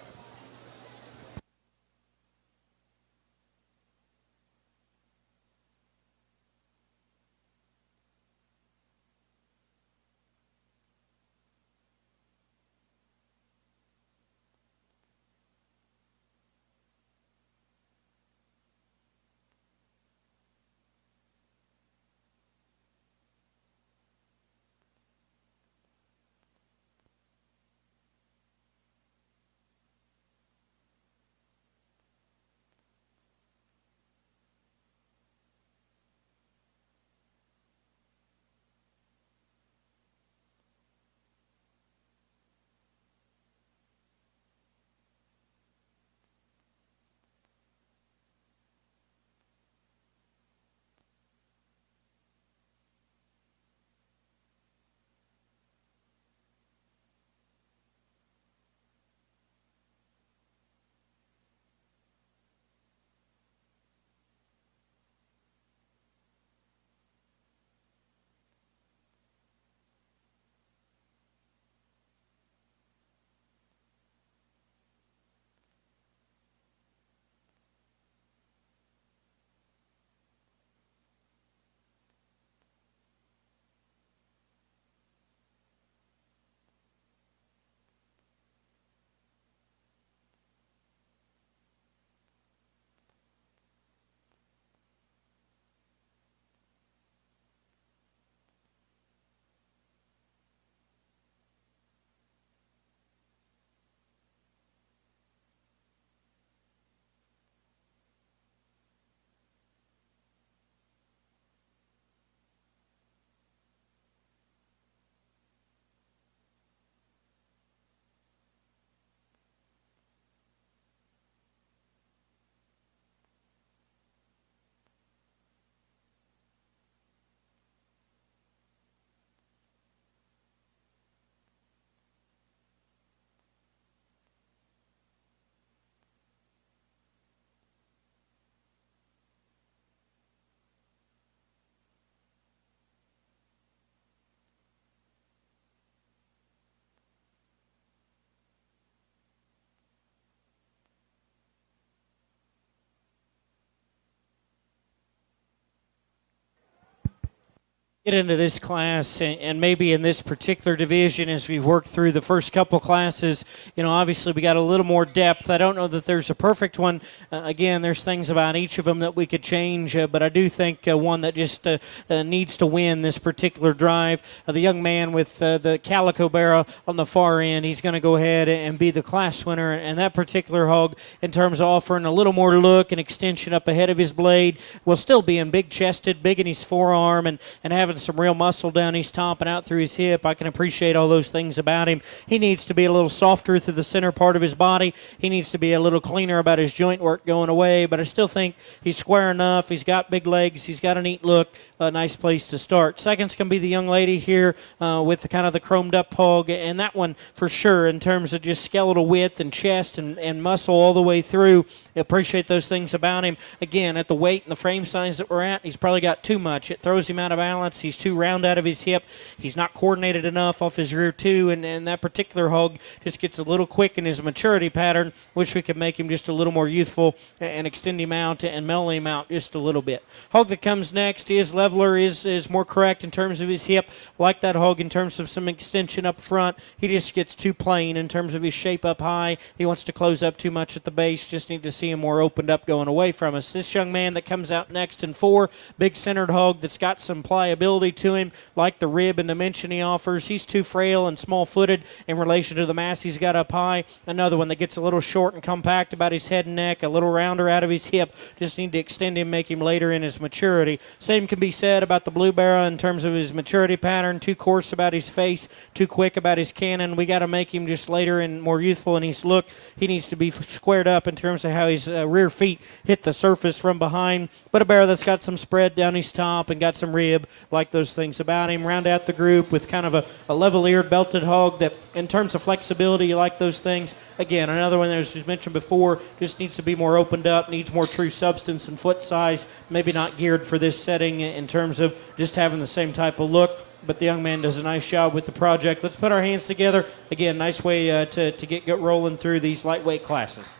Get into this class and maybe in this particular division as we've worked through the first couple classes, obviously we got a little more depth. I don't know that there's a perfect one. Again, there's things about each of them that we could change, but I do think one that just needs to win this particular drive. The young man with the calico barrow on the far end, he's going to go ahead and be the class winner, and that particular hog, in terms of offering a little more look and extension up ahead of his blade, will still be in big chested, big in his forearm, and having some real muscle down his top and out through his hip. I can appreciate all those things about him. He needs to be a little softer through the center part of his body. He needs to be a little cleaner about his joint work going away, but I still think he's square enough. He's got big legs. He's got a neat look. A nice place to start. Second's going to be the young lady here with the kind of the chromed up hog, and that one for sure in terms of just skeletal width and chest and muscle all the way through. I appreciate those things about him. Again, at the weight and the frame size that we're at, he's probably got too much. It throws him out of balance. He's too round out of his hip. He's not coordinated enough off his rear too, and that particular hog just gets a little quick in his maturity pattern. Wish we could make him just a little more youthful and extend him out and mellow him out just a little bit. Hog that comes next is Leveler, is more correct in terms of his hip. Like that hog in terms of some extension up front. He just gets too plain in terms of his shape up high. He wants to close up too much at the base. Just need to see him more opened up going away from us. This young man that comes out next in 4, big centered hog that's got some pliability flexibility to him, like the rib and dimension he offers. He's too frail and small-footed in relation to the mass he's got up high. Another one that gets a little short and compact about his head and neck, a little rounder out of his hip. Just need to extend him, make him later in his maturity. Same can be said about the blue barrow in terms of his maturity pattern. Too coarse about his face, too quick about his cannon. We got to make him just later and more youthful in his look. He needs to be squared up in terms of how his rear feet hit the surface from behind. But a barrow that's got some spread down his top and got some rib, like those things about him. Round out the group with kind of a level-eared belted hog that, in terms of flexibility, you like those things. Again, another one, as was mentioned before, just needs to be more opened up, needs more true substance and foot size, maybe not geared for this setting in terms of just having the same type of look. But the young man does a nice job with the project. Let's put our hands together. Again, nice way to get rolling through these lightweight classes.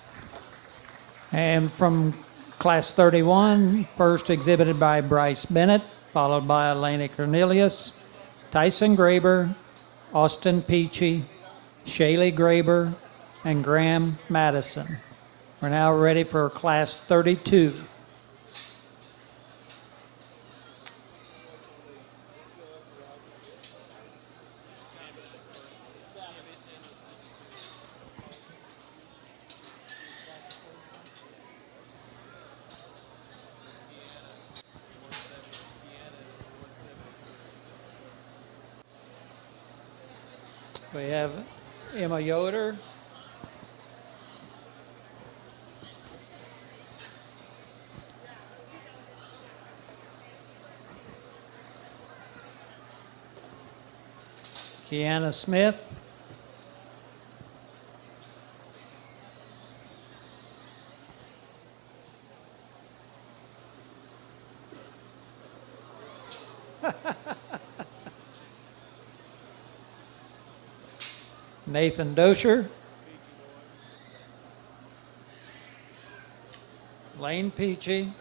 And from Class 31, first exhibited by Bryce Bennett, followed by Elena Cornelius, Tyson Graber, Austin Peachy, Shaylee Graber, and Graham Madison. We're now ready for Class 32. We have Emma Yoder, Kiana Smith, Nathan Dosher, Lane Peachy,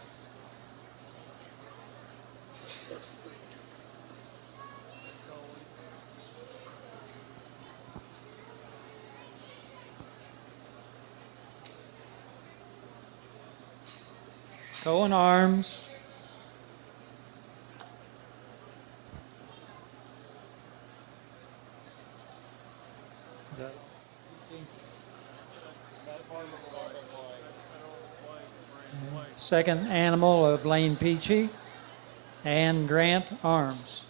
Cohen Arms, second animal of Lane Peachy, and Grant Arms.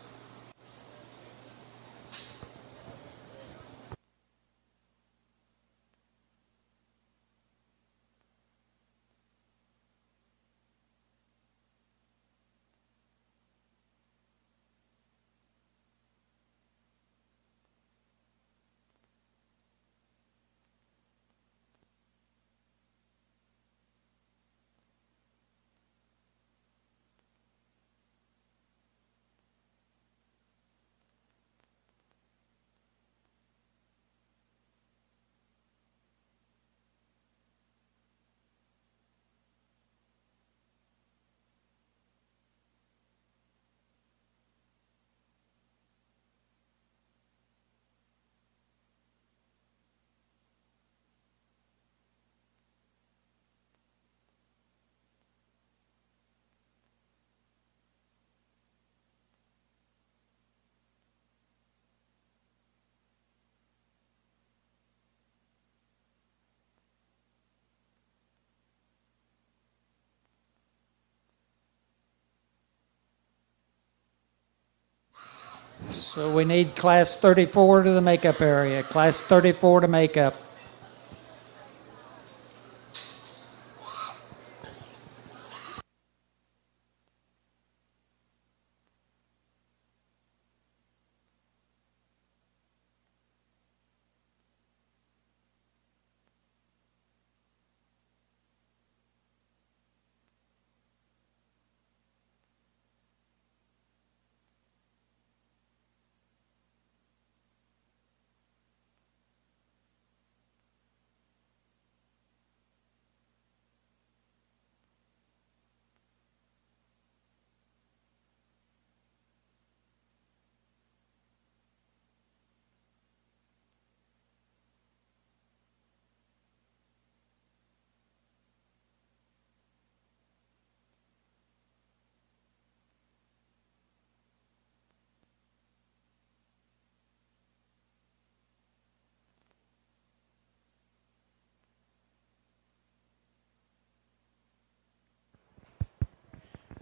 So we need Class 34 to the makeup area. Class 34 to makeup.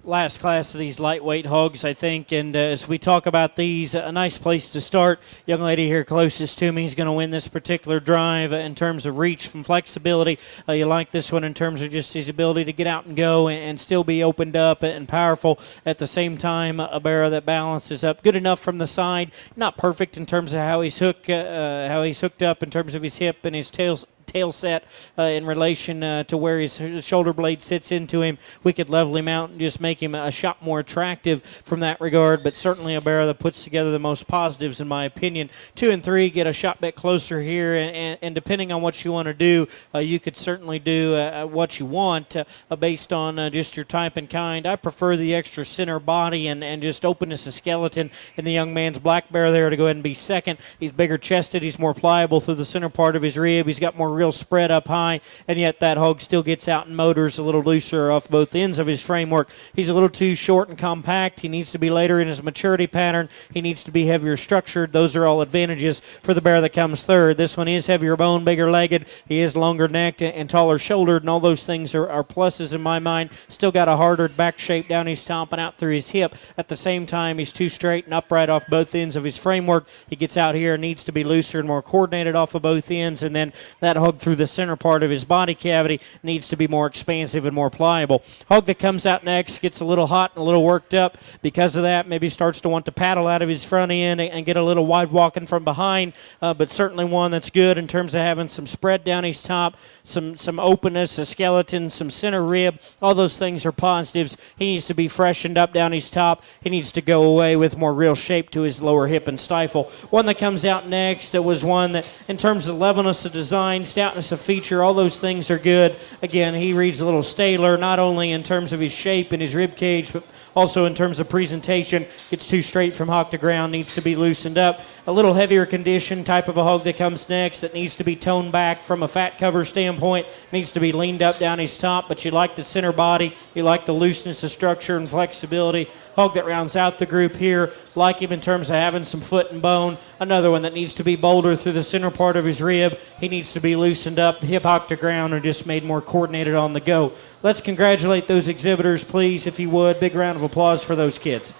last class of these lightweight hogs, I think. And as we talk about these, a nice place to start. Young lady here closest to me is going to win this particular drive in terms of reach from flexibility. You like this one in terms of just his ability to get out and go and still be opened up and powerful at the same time. A barrow that balances up good enough from the side. Not perfect in terms of how he's hooked up in terms of his hip and his tail set in relation to where his shoulder blade sits into him. We could level him out and just make him a shot more attractive from that regard, but certainly a barrow that puts together the most positives in my opinion. 2 and 3 get a shot bit closer here, and depending on what you want to do, you could certainly do what you want based on just your type and kind. I prefer the extra center body and just openness of skeleton in the young man's black barrow there to go ahead and be second. He's bigger chested, he's more pliable through the center part of his rib, he's got more real spread up high, and yet that hog still gets out and motors a little looser off both ends of his framework. He's a little too short and compact. He needs to be later in his maturity pattern. He needs to be heavier structured. Those are all advantages for the barrow that comes third. This one is heavier bone, bigger legged. He is longer necked and taller shouldered, and all those things are pluses in my mind. Still got a harder back shape down his top and out through his hip. At the same time, he's too straight and upright off both ends of his framework. He gets out here and needs to be looser and more coordinated off of both ends, and then that hog through the center part of his body cavity needs to be more expansive and more pliable. Hog that comes out next gets a little hot and a little worked up. Because of that, maybe starts to want to paddle out of his front end and get a little wide walking from behind, but certainly one that's good in terms of having some spread down his top, some openness, a skeleton, some center rib. All those things are positives. He needs to be freshened up down his top. He needs to go away with more real shape to his lower hip and stifle. One that comes out next, it was one that in terms of levelness of design, stoutness of feature, all those things are good. Again, he reads a little staler, not only in terms of his shape and his rib cage, but also in terms of presentation. Gets too straight from hock to ground, needs to be loosened up. A little heavier condition type of a hog that comes next that needs to be toned back from a fat cover standpoint, needs to be leaned up down his top, but you like the center body, you like the looseness of structure and flexibility. Hog that rounds out the group here, like him in terms of having some foot and bone. Another one that needs to be bolder through the center part of his rib. He needs to be loosened up, hip hock to ground, and just made more coordinated on the go. Let's congratulate those exhibitors, please, if you would. Big round of applause for those kids.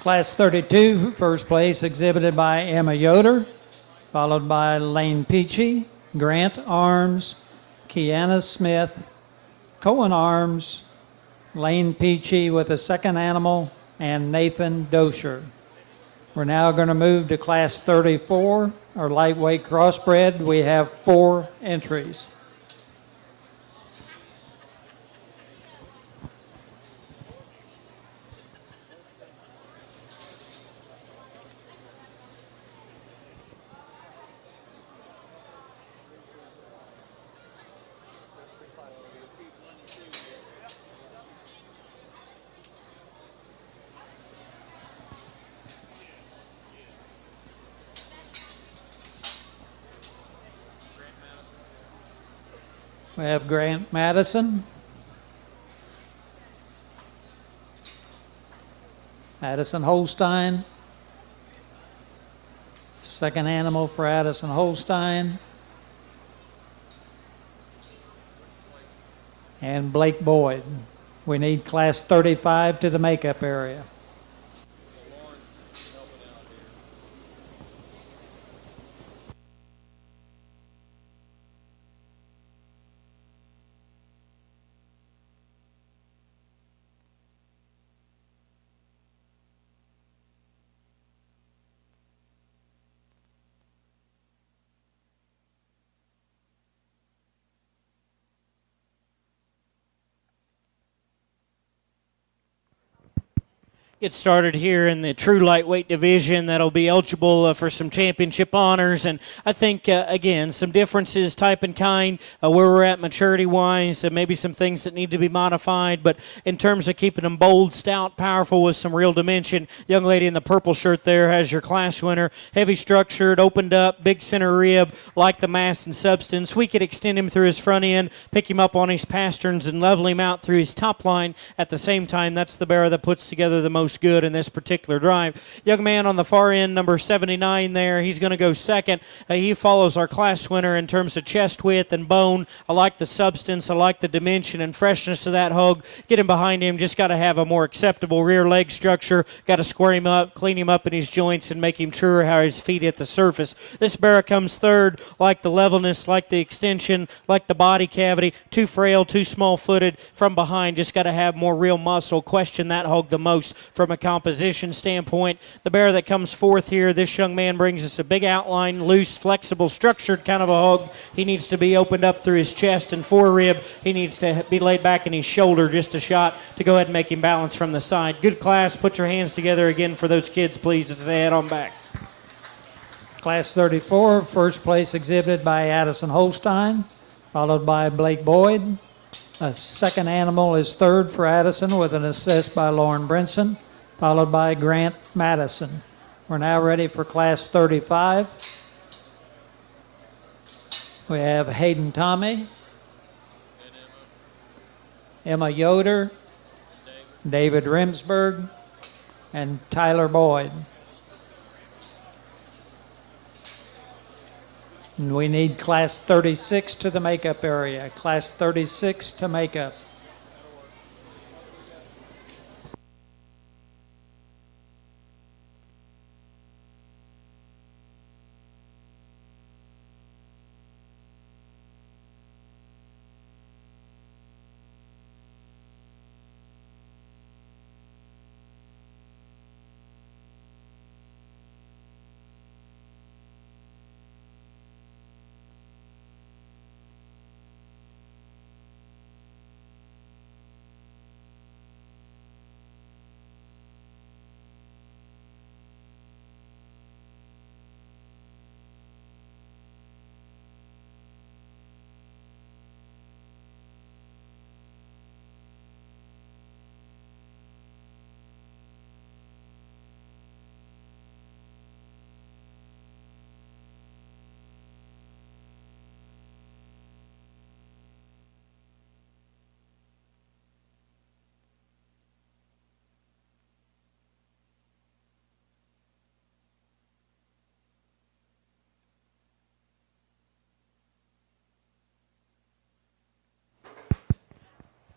Class 32, first place exhibited by Emma Yoder, followed by Lane Peachy, Grant Arms, Kiana Smith, Cohen Arms, Lane Peachy with a second animal, and Nathan Dosher. We're now going to move to Class 34, our lightweight crossbred. We have 4 entries. We have Grant Madison, Addison Holstein, second animal for Addison Holstein, and Blake Boyd. We need Class 35 to the makeup area. Get started here in the true lightweight division that'll be eligible for some championship honors. And I think, again, some differences, type and kind, where we're at maturity-wise, maybe some things that need to be modified. But in terms of keeping them bold, stout, powerful with some real dimension, young lady in the purple shirt there has your class winner. Heavy structured, opened up, big center rib, like the mass and substance. We could extend him through his front end, pick him up on his pasterns, and level him out through his top line. At the same time, that's the barrow that puts together the most most good in this particular drive. Young man on the far end, number 79 there, he's going to go second. He follows our class winner in terms of chest width and bone. I like the substance. I like the dimension and freshness of that hog. Get him behind him. Just got to have a more acceptable rear leg structure. Got to square him up, clean him up in his joints, and make him truer how his feet hit the surface. This barrow comes third. Like the levelness, like the extension, like the body cavity. Too frail, too small-footed from behind. Just got to have more real muscle. Question that hog the most from a composition standpoint. The barrow that comes fourth here, this young man brings us a big outline, loose, flexible, structured kind of a hog. He needs to be opened up through his chest and forerib. He needs to be laid back in his shoulder, just a shot to go ahead and make him balance from the side. Good class. Put your hands together again for those kids, please, as they head on back. Class 34, first place exhibited by Addison Holstein, followed by Blake Boyd. A second animal is third for Addison with an assist by Lauren Brinson, followed by Grant Madison. We're now ready for Class 35. We have Hayden Tommy, Emma Yoder, David Rimsberg, and Tyler Boyd. And we need Class 36 to the makeup area. Class 36 to makeup.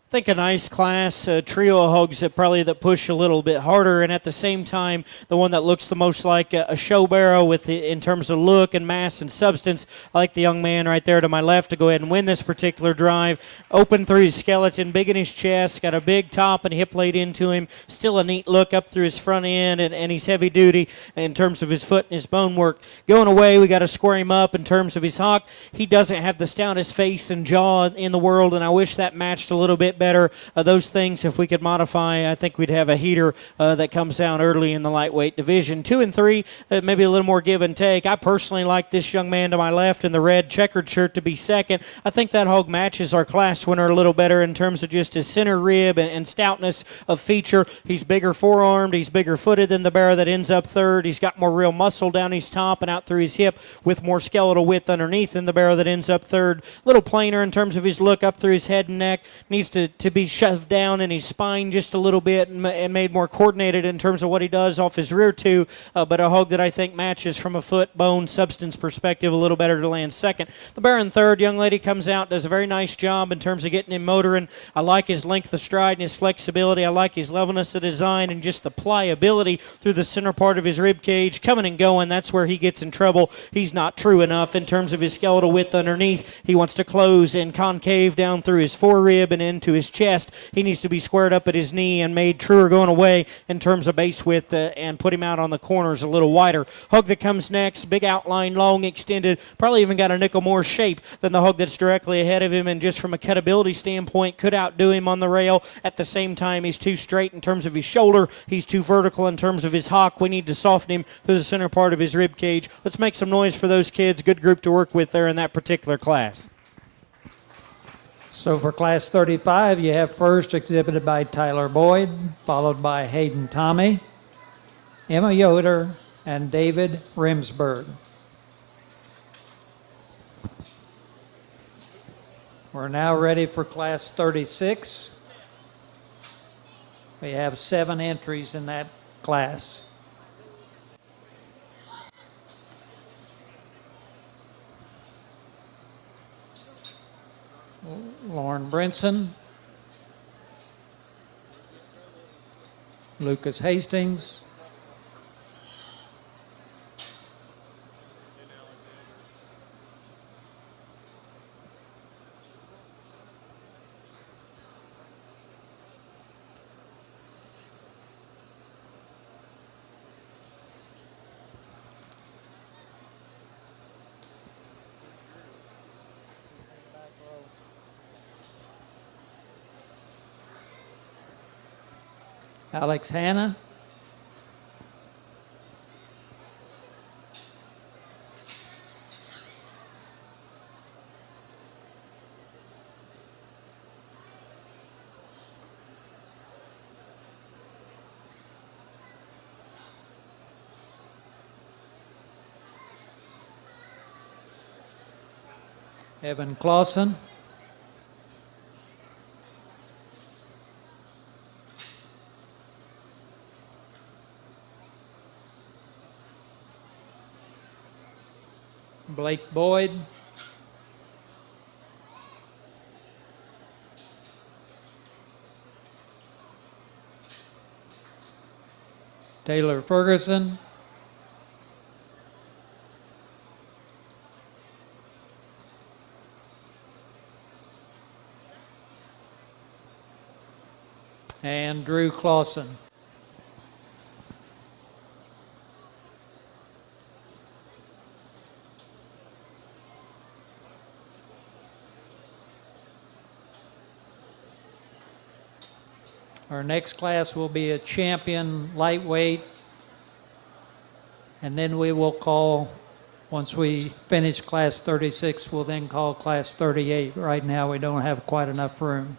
I think a nice class, a trio of hogs that push a little bit harder, and at the same time, the one that looks the most like a show barrow in terms of look and mass and substance. I like the young man right there to my left to go ahead and win this particular drive. Open through his skeleton, big in his chest, got a big top and hip laid into him. Still a neat look up through his front end, and he's heavy duty in terms of his foot and his bone work. Going away, we got to square him up in terms of his hock. He doesn't have the stoutest face and jaw in the world, and I wish that matched a little bit better. Those things, if we could modify, I think we'd have a heater that comes down early in the lightweight division. 2 and 3, maybe a little more give and take. I personally like this young man to my left in the red checkered shirt to be second. I think that hog matches our class winner a little better in terms of just his center rib and stoutness of feature. He's bigger forearmed. He's bigger footed than the barrow that ends up third. He's got more real muscle down his top and out through his hip with more skeletal width underneath than the barrow that ends up third. A little plainer in terms of his look up through his head and neck. Needs to be shoved down in his spine just a little bit and made more coordinated in terms of what he does off his rear two, but a hog that I think matches from a foot, bone, substance perspective a little better to land second. The barrow in third, young lady comes out, does a very nice job in terms of getting him motoring. I like his length of stride and his flexibility. I like his levelness of design and just the pliability through the center part of his rib cage. Coming and going, that's where he gets in trouble. He's not true enough in terms of his skeletal width underneath. He wants to close and concave down through his forerib and into his chest. He needs to be squared up at his knee and made truer going away in terms of base width and put him out on the corners a little wider. Hog that comes next, big outline, long extended, probably even got a nickel more shape than the hog that's directly ahead of him, and just from a cutability standpoint could outdo him on the rail. At the same time, he's too straight in terms of his shoulder. He's too vertical in terms of his hock. We need to soften him through the center part of his rib cage. Let's make some noise for those kids. Good group to work with there in that particular class. So for Class 35, you have first exhibited by Tyler Boyd, followed by Hayden Tommy, Emma Yoder, and David Rimsberg. We're now ready for Class 36. We have 7 entries in that class. Lauren Brinson, Lucas Hastings, Alex Hanna, Evan Clausen, Blake Boyd, Taylor Ferguson, and Drew Clausen. Our next class will be a champion lightweight, and then we will call, once we finish class 36, we'll then call class 38. Right now we don't have quite enough room.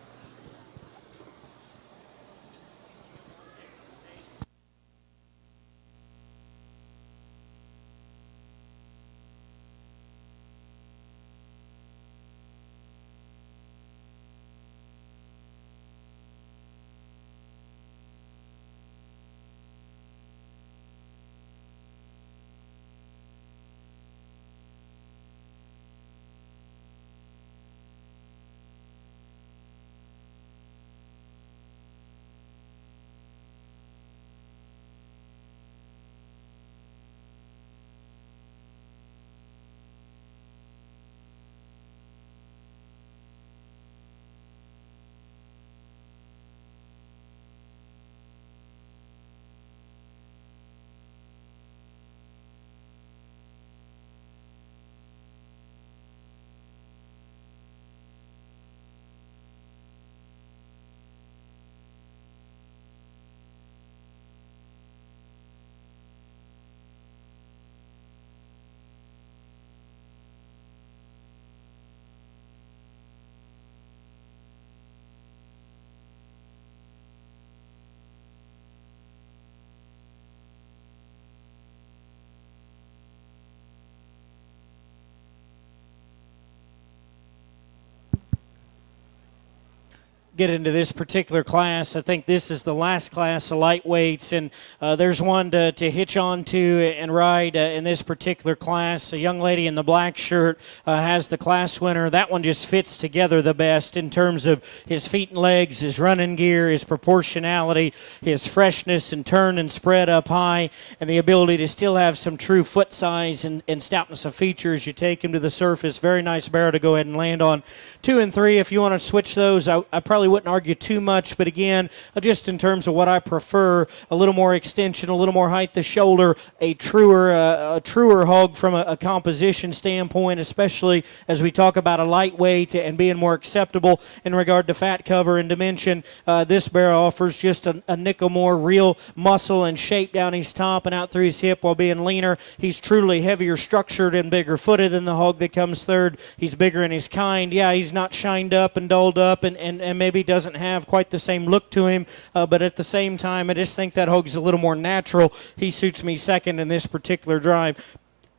Get into this particular class. I think this is the last class of lightweights, and there's one to hitch on to and ride in this particular class. A young lady in the black shirt has the class winner. That one just fits together the best in terms of his feet and legs, his running gear, his proportionality, his freshness and turn and spread up high, and the ability to still have some true foot size and stoutness of features. You take him to the surface. Very nice barrow to go ahead and land on. 2 and 3, if you want to switch those, I probably wouldn't argue too much, but again, just in terms of what I prefer, a little more extension, a little more height the shoulder, a truer hog from a composition standpoint, especially as we talk about a lightweight and being more acceptable in regard to fat cover and dimension. This barrow offers just a nickel more real muscle and shape down his top and out through his hip while being leaner. He's truly heavier structured and bigger footed than the hog that comes third. He's bigger in his kind. Yeah, he's not shined up and dolled up and maybe doesn't have quite the same look to him, but at the same time, I just think that hog's a little more natural. He suits me second in this particular drive.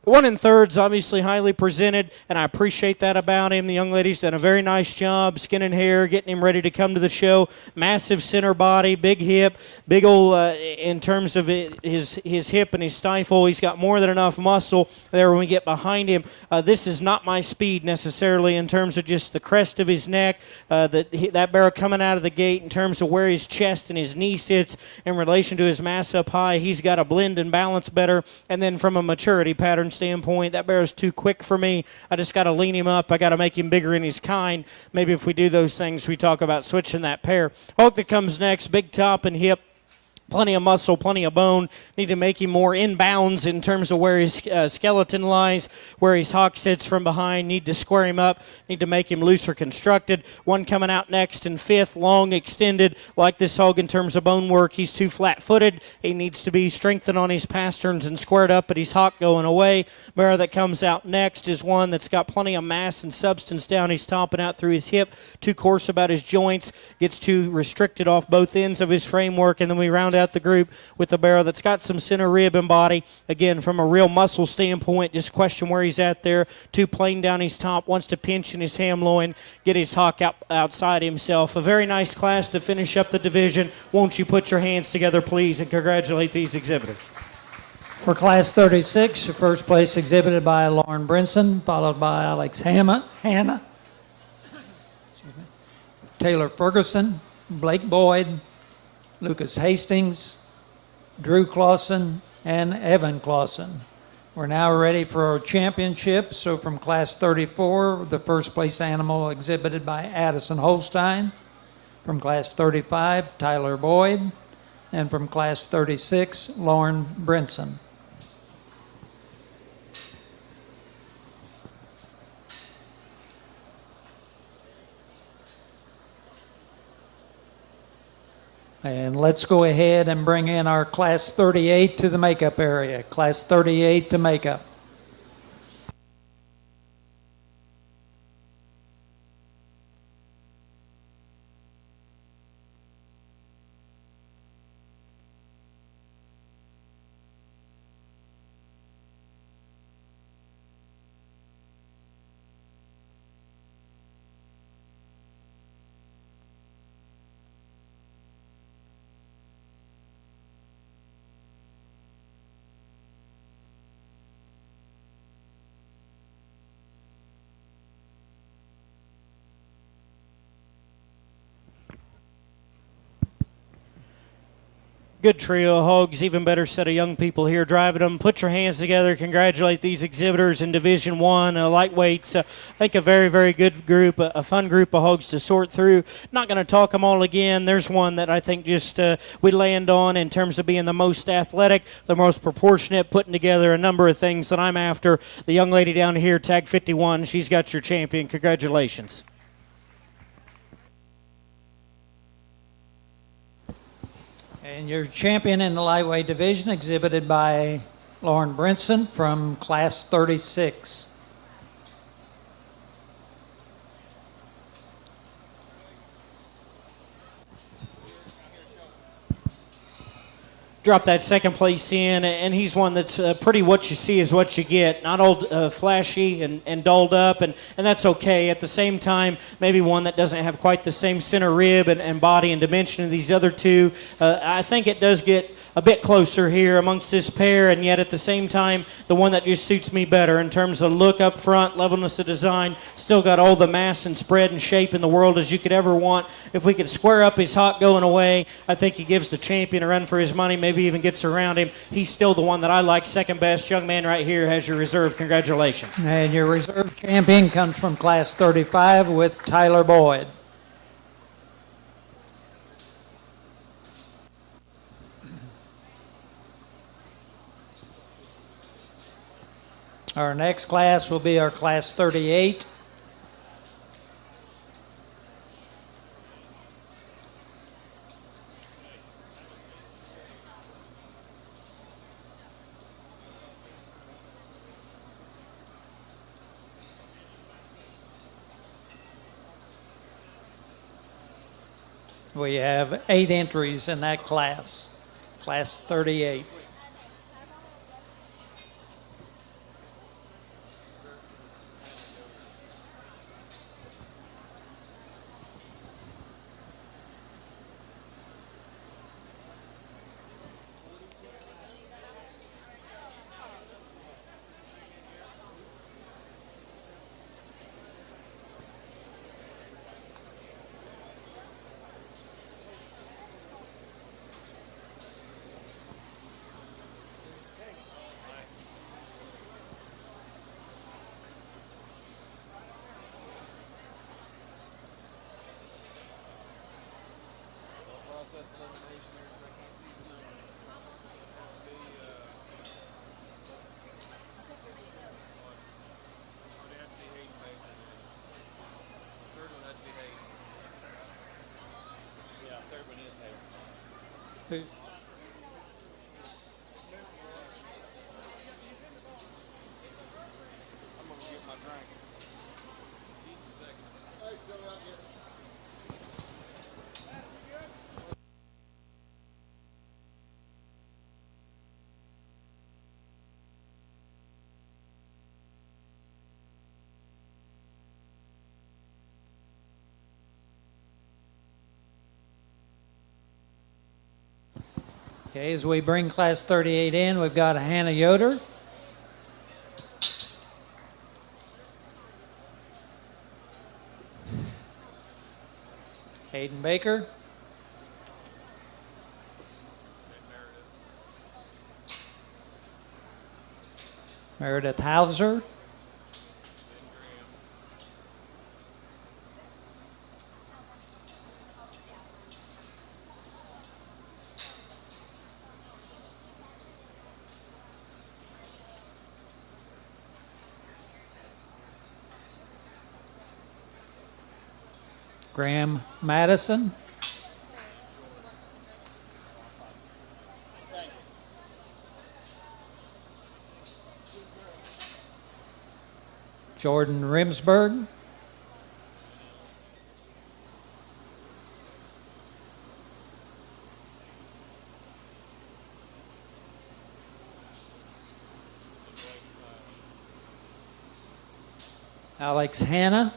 The one in third's obviously highly presented, and I appreciate that about him. The young lady's done a very nice job, skin and hair, getting him ready to come to the show. Massive center body, big hip, big old in terms of his hip and his stifle. He's got more than enough muscle there when we get behind him. This is not my speed necessarily in terms of just the crest of his neck, that barrow coming out of the gate in terms of where his chest and his knee sits in relation to his mass up high. He's got to blend and balance better, and then from a maturity pattern standpoint, that barrow's too quick for me. I just got to lean him up. I got to make him bigger in his kind. Maybe if we do those things, we talk about switching that pair. Hog that comes next, big top and hip. Plenty of muscle, plenty of bone. Need to make him more in bounds in terms of where his skeleton lies, where his hock sits from behind. Need to square him up. Need to make him looser constructed. One coming out next in fifth, long, extended, like this hog in terms of bone work. He's too flat-footed. He needs to be strengthened on his pasterns and squared up, but his hock going away. Barrow that comes out next is one that's got plenty of mass and substance down his top and out through his hip. Too coarse about his joints. Gets too restricted off both ends of his framework, and then we round out the group with the barrow that's got some center rib and body. Again, from a real muscle standpoint, just question where he's at there. Too plain down his top, wants to pinch in his ham loin, get his hock outside himself. A very nice class to finish up the division. Won't you put your hands together, please, and congratulate these exhibitors. For Class 36, your first place exhibited by Lauren Brinson, followed by Alex Hanna, Taylor Ferguson, Blake Boyd, Lucas Hastings, Drew Clausen, and Evan Clausen. We're now ready for our championship. So from Class 34, the first place animal exhibited by Addison Holstein. From Class 35, Tyler Boyd. And from Class 36, Lauren Brinson. And let's go ahead and bring in our Class 38 to the makeup area. Class 38 to makeup. Good trio of hogs, even better set of young people here driving them. Put your hands together. Congratulate these exhibitors in Division 1, lightweights. I think a very, very good group, a fun group of hogs to sort through. Not going to talk them all again. There's one that I think just we land on in terms of being the most athletic, the most proportionate, putting together a number of things that I'm after. The young lady down here, tag 51, she's got your champion. Congratulations. And your champion in the lightweight division exhibited by Lauren Brinson from Class 36. Drop that second place in, and he's one that's pretty what you see is what you get. Not old, flashy and dolled up, and that's okay. At the same time, maybe one that doesn't have quite the same center rib and body and dimension of these other two. I think it does get a bit closer here amongst this pair, and yet at the same time, the one that just suits me better in terms of look up front, levelness of design, still got all the mass and spread and shape in the world as you could ever want. If we could square up his hock going away, I think he gives the champion a run for his money, maybe even gets around him. He's still the one that I like, second best. Young man right here has your reserve. Congratulations. And your reserve champion comes from Class 35 with Tyler Boyd. Our next class will be our Class 38. We have 8 entries in that class, Class 38. Who? Okay, as we bring class 38 in, we've got Hannah Yoder. Hayden Baker. Meredith Hauser. Graham Madison. Jordan Rimsberg. Alex Hanna.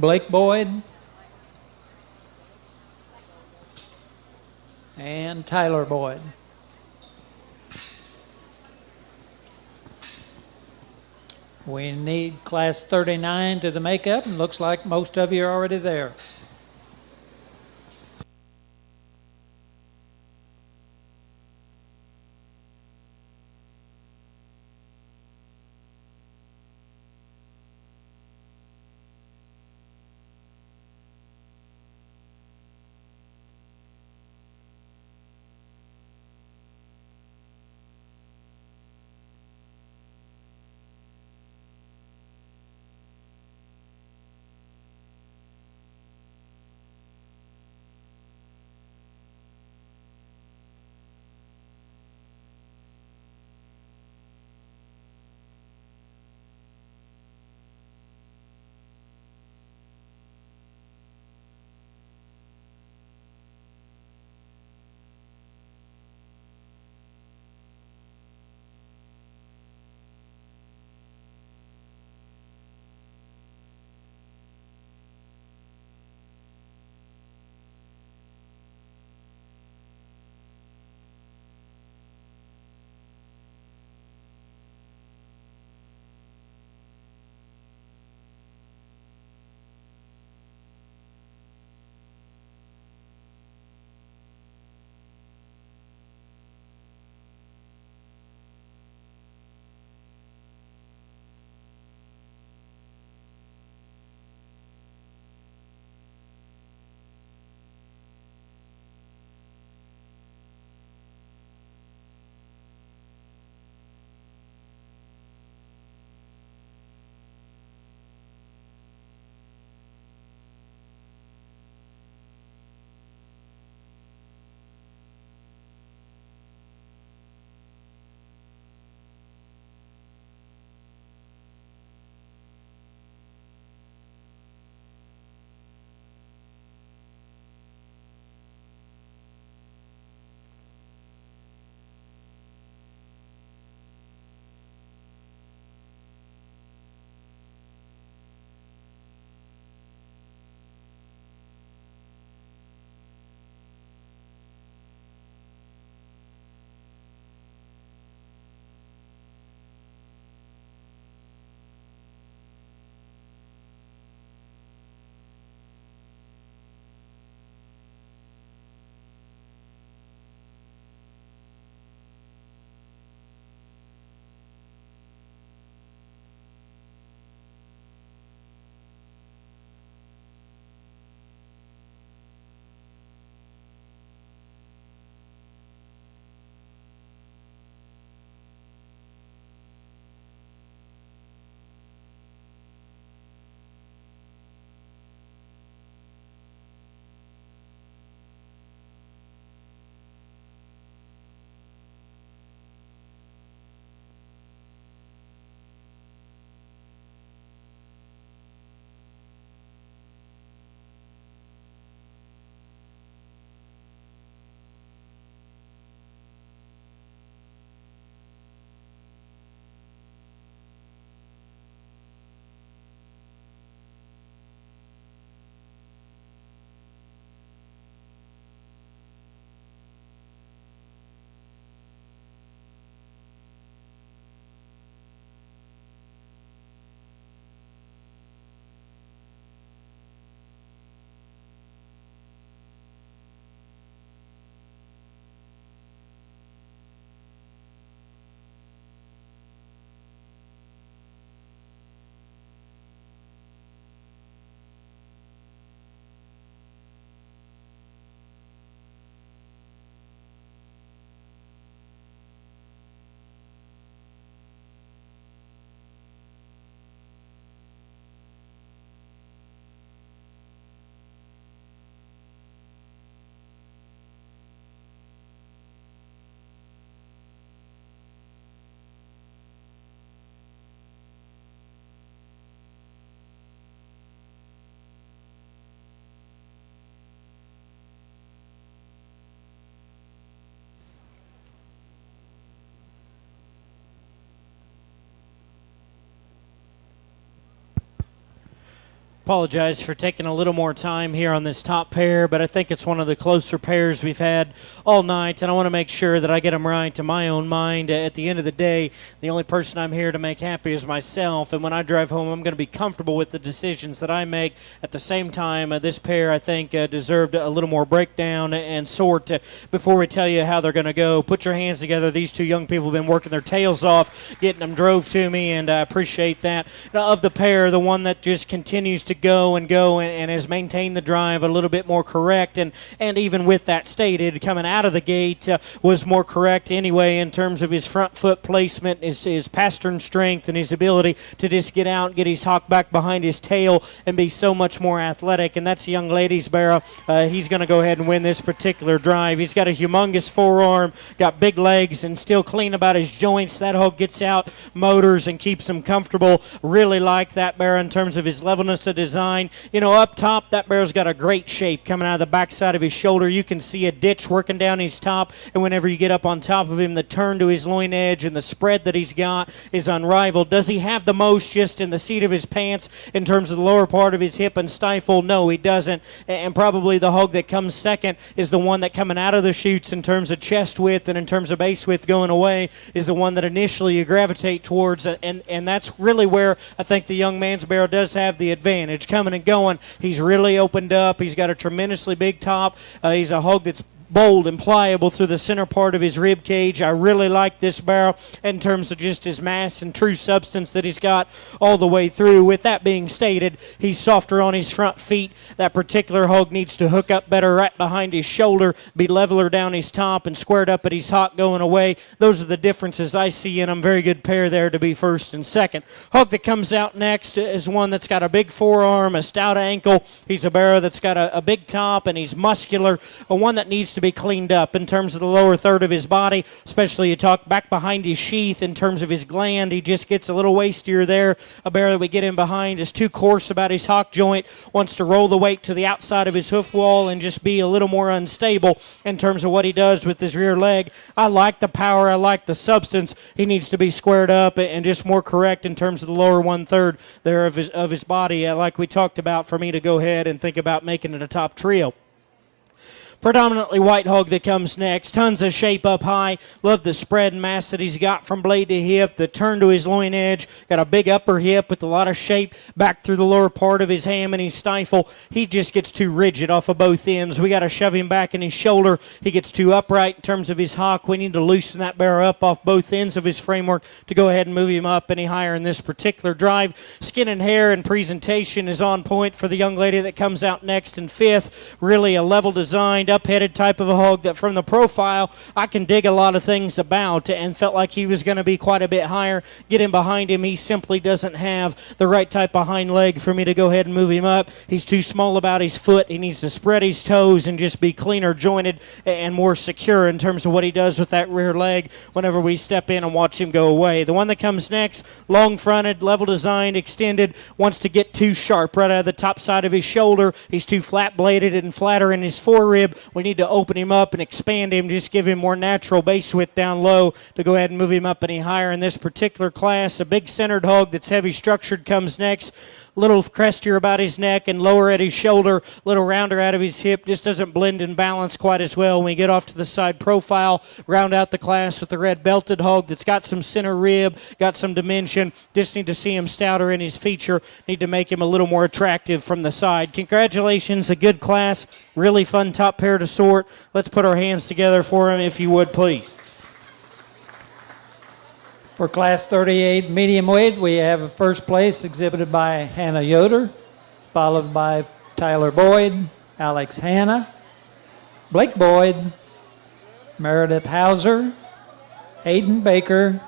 Blake Boyd. And Tyler Boyd. We need class 39 to the makeup, and looks like most of you are already there. Apologize for taking a little more time here on this top pair, but I think it's one of the closer pairs we've had all night, and I want to make sure that I get them right to my own mind. At the end of the day, the only person I'm here to make happy is myself, and when I drive home, I'm going to be comfortable with the decisions that I make. At the same time, this pair, I think, deserved a little more breakdown and sort before we tell you how they're going to go. Put your hands together. These two young people have been working their tails off, getting them drove to me, and I appreciate that. Now, of the pair, the one that just continues to go and has maintained the drive a little bit more correct, and even with that stated, coming out of the gate was more correct anyway in terms of his front foot placement, his pastern strength, and his ability to just get out and get his hock back behind his tail and be so much more athletic. And that's the young lady's barrow. He's going to go ahead and win this particular drive. He's got a humongous forearm, got big legs, and still clean about his joints. That hog gets out motors and keeps him comfortable. Really like that barrow in terms of his levelness of design. You know, up top, that barrow's got a great shape coming out of the backside of his shoulder. You can see a ditch working down his top, and whenever you get up on top of him, the turn to his loin edge and the spread that he's got is unrivaled. Does he have the most just in the seat of his pants in terms of the lower part of his hip and stifle? No, he doesn't. And probably the hog that comes second is the one that coming out of the chutes in terms of chest width and in terms of base width going away is the one that initially you gravitate towards, and that's really where I think the young man's barrow does have the advantage. Coming and going, he's really opened up. He's got a tremendously big top. He's a hog that's bold and pliable through the center part of his rib cage. I really like this barrow in terms of just his mass and true substance that he's got all the way through. With that being stated, he's softer on his front feet. That particular hog needs to hook up better right behind his shoulder, be leveler down his top, and squared up at his hock going away. Those are the differences I see in him. Very good pair there to be first and second. Hog that comes out next is one that's got a big forearm, a stout ankle. He's a barrow that's got a big top, and he's muscular, a one that needs to be cleaned up in terms of the lower third of his body, especially you talk back behind his sheath in terms of his gland. He just gets a little wastier there. A barrow that we get in behind is too coarse about his hock joint, wants to roll the weight to the outside of his hoof wall and just be a little more unstable in terms of what he does with his rear leg. I like the power. I like the substance. He needs to be squared up and just more correct in terms of the lower one-third there of his body, like we talked about, for me to go ahead and think about making it a top trio. Predominantly white hog that comes next. Tons of shape up high. Love the spread and mass that he's got from blade to hip. The turn to his loin edge. Got a big upper hip with a lot of shape back through the lower part of his ham and his stifle. He just gets too rigid off of both ends. We got to shove him back in his shoulder. He gets too upright in terms of his hock. We need to loosen that barrow up off both ends of his framework to go ahead and move him up any higher in this particular drive. Skin and hair and presentation is on point for the young lady that comes out next in fifth. Really a level designed, up-headed type of a hog that from the profile I can dig a lot of things about, and felt like he was going to be quite a bit higher. Get him behind him. He simply doesn't have the right type of hind leg for me to go ahead and move him up. He's too small about his foot. He needs to spread his toes and just be cleaner jointed and more secure in terms of what he does with that rear leg whenever we step in and watch him go away. The one that comes next, long fronted, level designed, extended, wants to get too sharp right out of the top side of his shoulder. He's too flat bladed and flatter in his forerib. We need to open him up and expand him, just give him more natural base width down low to go ahead and move him up any higher in this particular class. A big centered hog that's heavy structured comes next. Little crestier about his neck and lower at his shoulder, little rounder out of his hip, just doesn't blend and balance quite as well. When we get off to the side profile, round out the class with the red belted hog that's got some center rib, got some dimension. Just need to see him stouter in his feature, need to make him a little more attractive from the side. Congratulations, a good class, really fun top pair to sort. Let's put our hands together for him if you would, please. For Class 38 medium weight, we have a first place exhibited by Hannah Yoder, followed by Tyler Boyd, Alex Hanna, Blake Boyd, Meredith Hauser, Hayden Baker,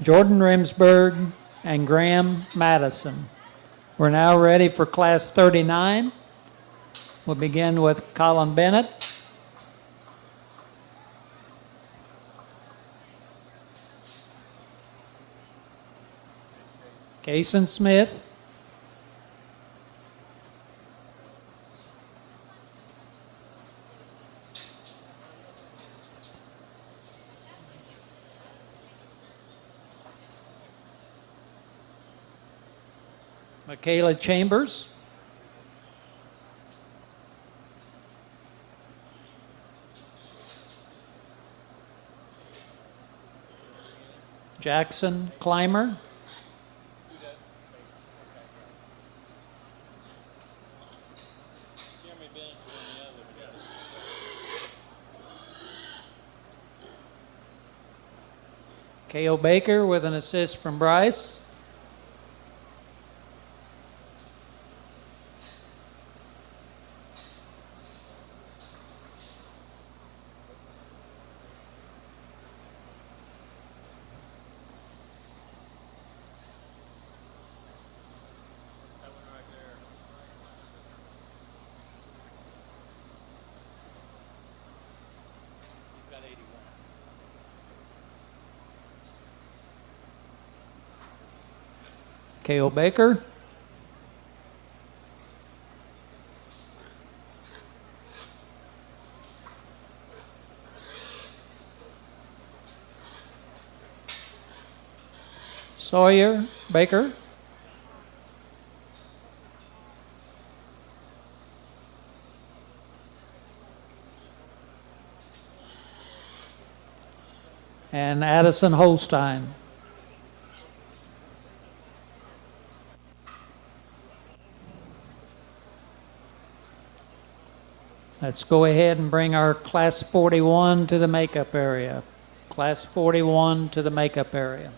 Jordan Rimsberg, and Graham Madison. We're now ready for Class 39. We'll begin with Colin Bennett. Kason Smith, Michaela Chambers. Jackson Clymer. K.O. Baker with an assist from Bryce. K.O. Baker. Sawyer Baker. And Addison Holstein. Let's go ahead and bring our Class 41 to the makeup area. Class 41 to the makeup area.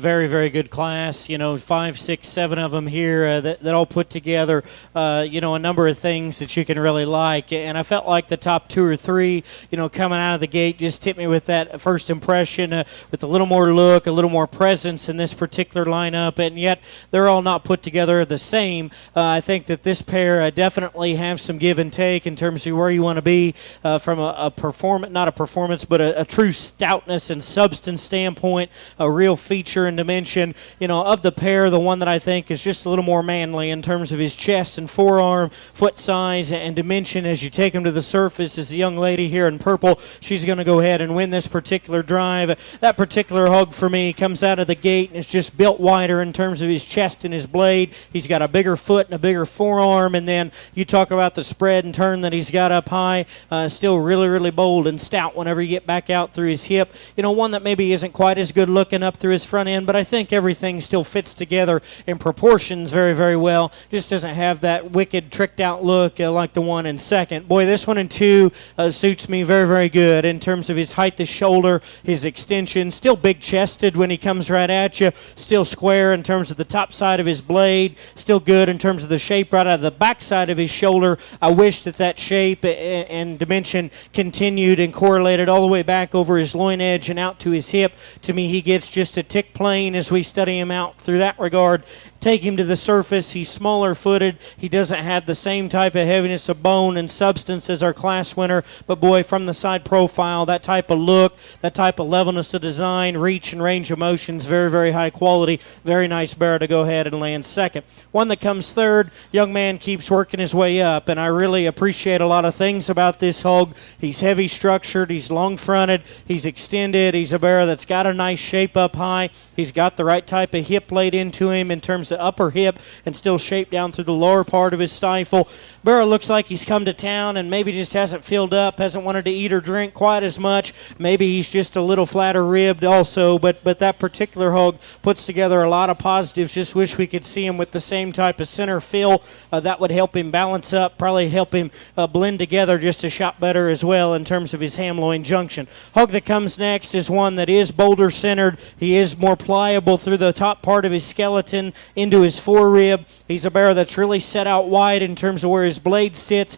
very, very good class. 5, 6, 7 of them here that all put together, a number of things that you can really like. And I felt like the top 2 or 3, coming out of the gate just tipped me with that first impression with a little more look, a little more presence in this particular lineup. And yet they're all not put together the same. I think that this pair definitely have some give and take in terms of where you want to be from a performance, not a performance, but a true stoutness and substance standpoint, a real feature and dimension. Of the pair, the one that I think is just a little more manly in terms of his chest and forearm, foot size, and dimension as you take him to the surface is the young lady here in purple. She's going to go ahead and win this particular drive. That particular hog for me comes out of the gate and is just built wider in terms of his chest and his blade. He's got a bigger foot and a bigger forearm, and then you talk about the spread and turn that he's got up high. Still really, really bold and stout whenever you get back out through his hip. One that maybe isn't quite as good looking up through his front end, but I think everything still fits together in proportions very, very well. Just doesn't have that wicked, tricked out look like the one in second. Boy, this one in 2 suits me very, very good in terms of his height, the shoulder, his extension. Still big-chested when he comes right at you. Still square in terms of the top side of his blade. Still good in terms of the shape right out of the back side of his shoulder. I wish that shape and dimension continued and correlated all the way back over his loin edge and out to his hip. To me, he gets just a tick plain as we study him out through that regard. Take him to the surface. He's smaller footed. He doesn't have the same type of heaviness of bone and substance as our class winner. But boy, from the side profile, that type of look, that type of levelness of design, reach and range of motion is very, very high quality. Very nice barrow to go ahead and land second. One that comes third, young man keeps working his way up, and I really appreciate a lot of things about this hog. He's heavy structured. He's long fronted. He's extended. He's a barrow that's got a nice shape up high. He's got the right type of hip laid into him in terms the upper hip and still shaped down through the lower part of his stifle. Barrow looks like he's come to town and maybe just hasn't filled up, hasn't wanted to eat or drink quite as much. Maybe he's just a little flatter ribbed also, but that particular hog puts together a lot of positives. Just wish we could see him with the same type of center fill. That would help him balance up, probably help him blend together just a shot better as well in terms of his ham-loin junction. Hog that comes next is one that is boulder centered. He is more pliable through the top part of his skeleton into his forerib. He's a barrow that's really set out wide in terms of where his blade sits.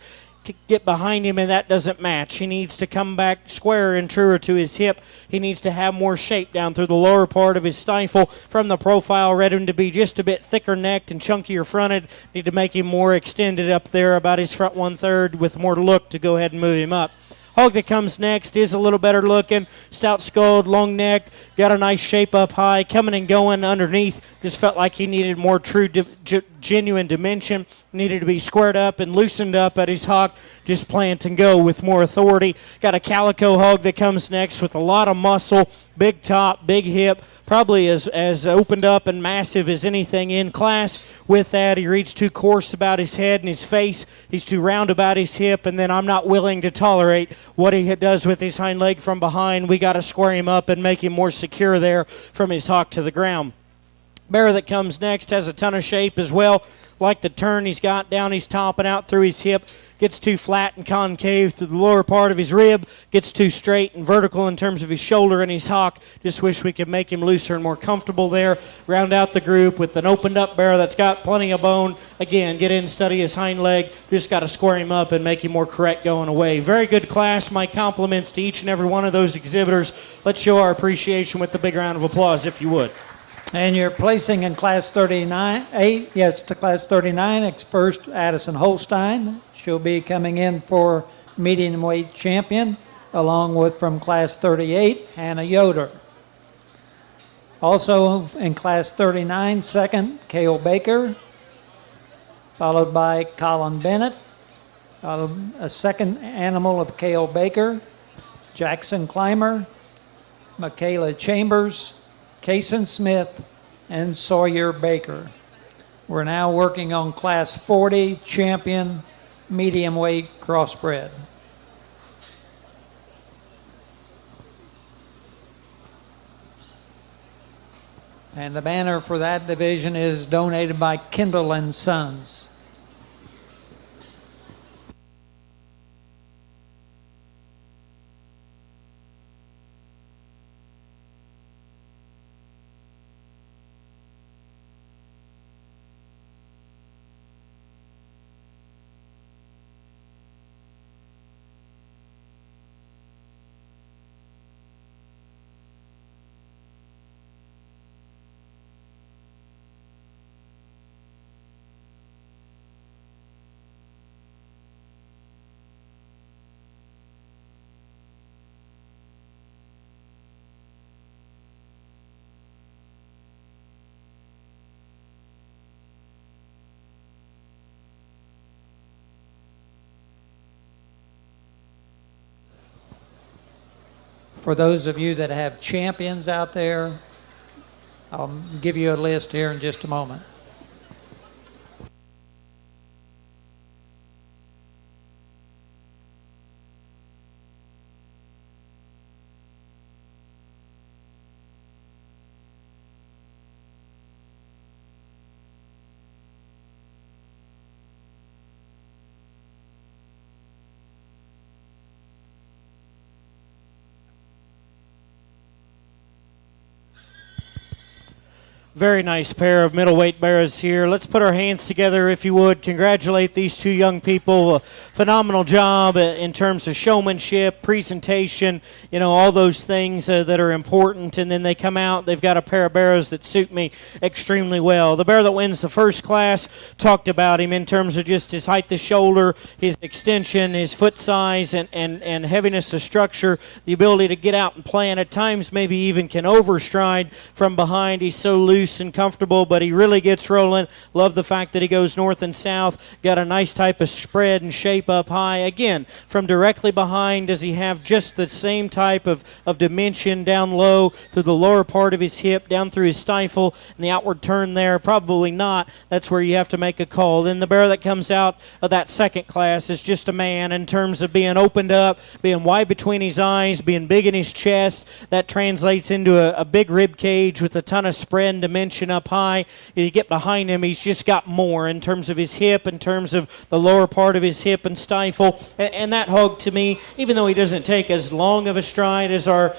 Get behind him and that doesn't match. He needs to come back squarer and truer to his hip. He needs to have more shape down through the lower part of his stifle. From the profile, read him to be just a bit thicker necked and chunkier fronted. Need to make him more extended up there about his front 1/3 with more look to go ahead and move him up. Hog that comes next is a little better looking, stout skulled, long necked, got a nice shape up high, coming and going underneath. Just felt like he needed more true, genuine dimension. Needed to be squared up and loosened up at his hock. Just plant and go with more authority. Got a calico hog that comes next with a lot of muscle, big top, big hip, probably as opened up and massive as anything in class. With that, he reads too coarse about his head and his face. He's too round about his hip, and then I'm not willing to tolerate what he does with his hind leg from behind. We got to square him up and make him more secure there from his hock to the ground. Barrow that comes next has a ton of shape as well. Like the turn he's got down his top and out through his hip. Gets too flat and concave through the lower part of his rib. Gets too straight and vertical in terms of his shoulder and his hock. Just wish we could make him looser and more comfortable there. Round out the group with an opened up barrow that's got plenty of bone. Again, get in, study his hind leg. Just got to square him up and make him more correct going away. Very good class. My compliments to each and every one of those exhibitors. Let's show our appreciation with a big round of applause, if you would. And you're placing in class 39, to class 39, it's first Addison Holstein. She'll be coming in for medium weight champion, along with from class 38, Hannah Yoder. Also in class 39, second, Cale Baker, followed by Colin Bennett. A second animal of Cale Baker, Jackson Clymer, Michaela Chambers, Kason Smith, and Sawyer Baker. We're now working on class 40 champion medium weight crossbred. And the banner for that division is donated by Kendall and Sons. For those of you that have champions out there, I'll give you a list here in just a moment. Very nice pair of middleweight barrows here. Let's put our hands together, if you would. Congratulate these two young people. A phenomenal job in terms of showmanship, presentation, you know, all those things that are important. And then they come out, they've got a pair of barrows that suit me extremely well. The barrow that wins the first class, talked about him in terms of just his height to shoulder, his extension, his foot size, and heaviness of structure, the ability to get out and play, and at times maybe even can overstride from behind. He's so loose and comfortable, but he really gets rolling. Love the fact that he goes north and south. Got a nice type of spread and shape up high. Again, from directly behind, does he have just the same type of dimension down low through the lower part of his hip, down through his stifle, and the outward turn there? Probably not. That's where you have to make a call. Then the barrow that comes out of that second class is just a man in terms of being opened up, being wide between his eyes, being big in his chest. That translates into a big rib cage with a ton of spread and dimension up high. You get behind him, he's just got more in terms of his hip, in terms of the lower part of his hip and stifle. And that hog, to me, even though he doesn't take as long of a stride as our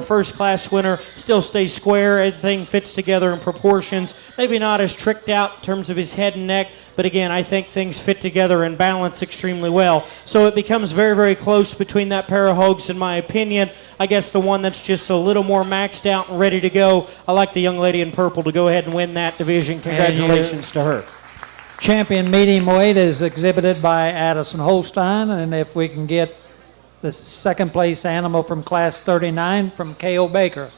first class winner, still stays square. Everything fits together in proportions. Maybe not as tricked out in terms of his head and neck, but again, I think things fit together and balance extremely well. So it becomes very, very close between that pair of hogs, in my opinion. I guess the one that's just a little more maxed out and ready to go, I like the young lady in purple to go ahead and win that division. Congratulations to her. Champion medium weight is exhibited by Addison Holstein, and if we can get the second place animal from class 39 from K.O. Baker.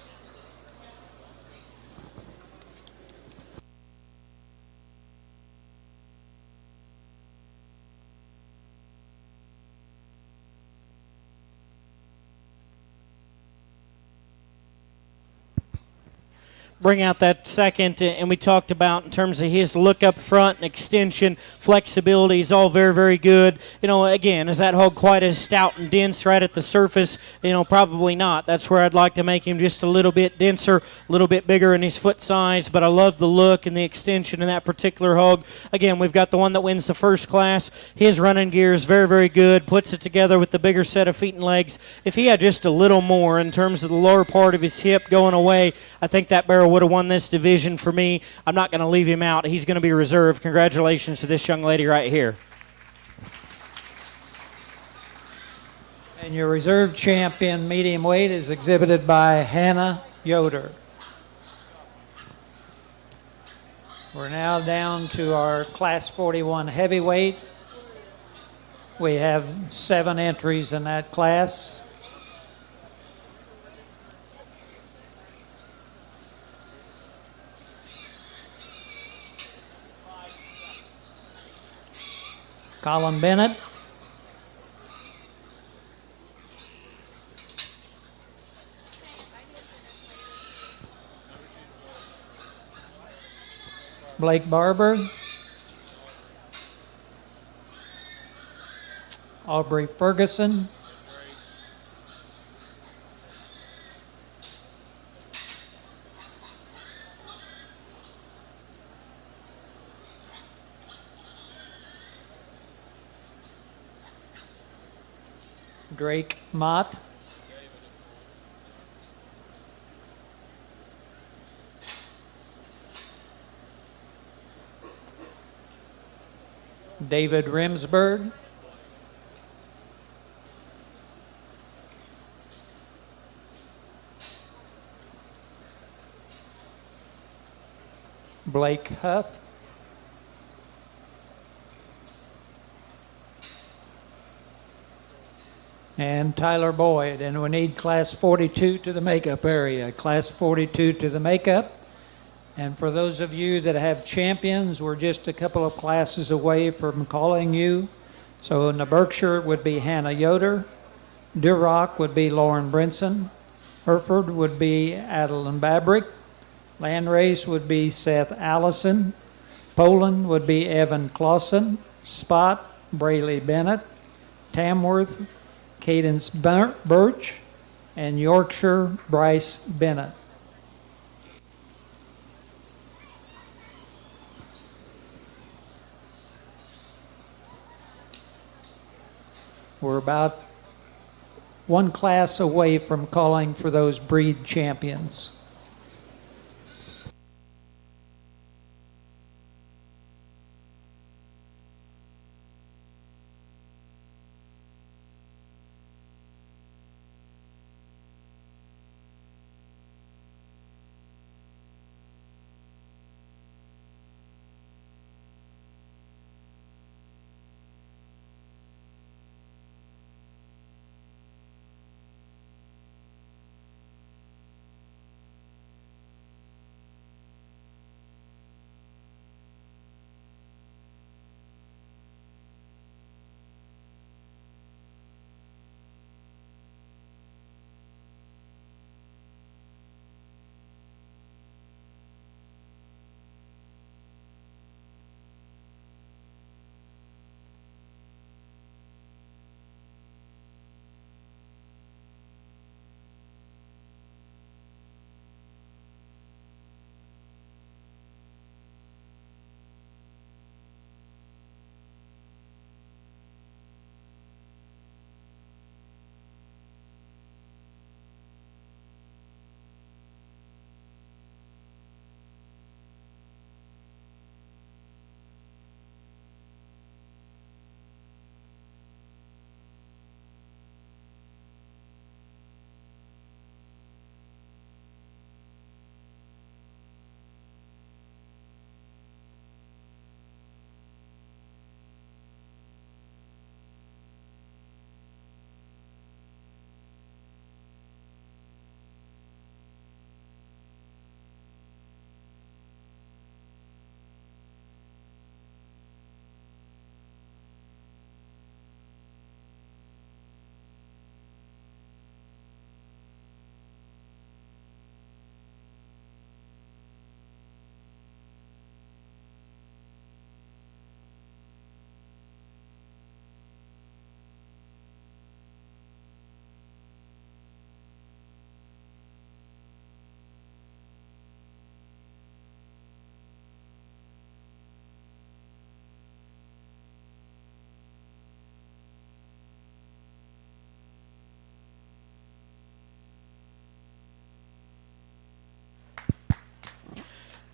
Bring out that second, and we talked about in terms of his look up front and extension, flexibility is all very, very good. You know, again, is that hog quite as stout and dense right at the surface? You know, probably not. That's where I'd like to make him just a little bit denser, a little bit bigger in his foot size, but I love the look and the extension in that particular hog. Again, we've got the one that wins the first class. His running gear is very, very good, puts it together with the bigger set of feet and legs. If he had just a little more in terms of the lower part of his hip going away, I think that barrel would have won this division for me. I'm not going to leave him out. He's going to be reserved. Congratulations to this young lady right here. And your reserve champion medium weight is exhibited by Hannah Yoder. We're now down to our class 41 heavyweight. We have 7 entries in that class. Colin Bennett. Blake Barber. Aubrey Ferguson. Drake Mott. David Rimsberg. Blake Huff. And Tyler Boyd. And we need class 42 to the makeup area. Class 42 to the makeup. And for those of you that have champions, we're just a couple of classes away from calling you. So in the Berkshire would be Hannah Yoder. Duroc would be Lauren Brinson. Hereford would be Adeline Babrick. Landrace would be Seth Allison. Poland would be Evan Clausen. Spot, Brayley Bennett. Tamworth, Cadence Birch. And Yorkshire, Bryce Bennett. We're about one class away from calling for those breed champions.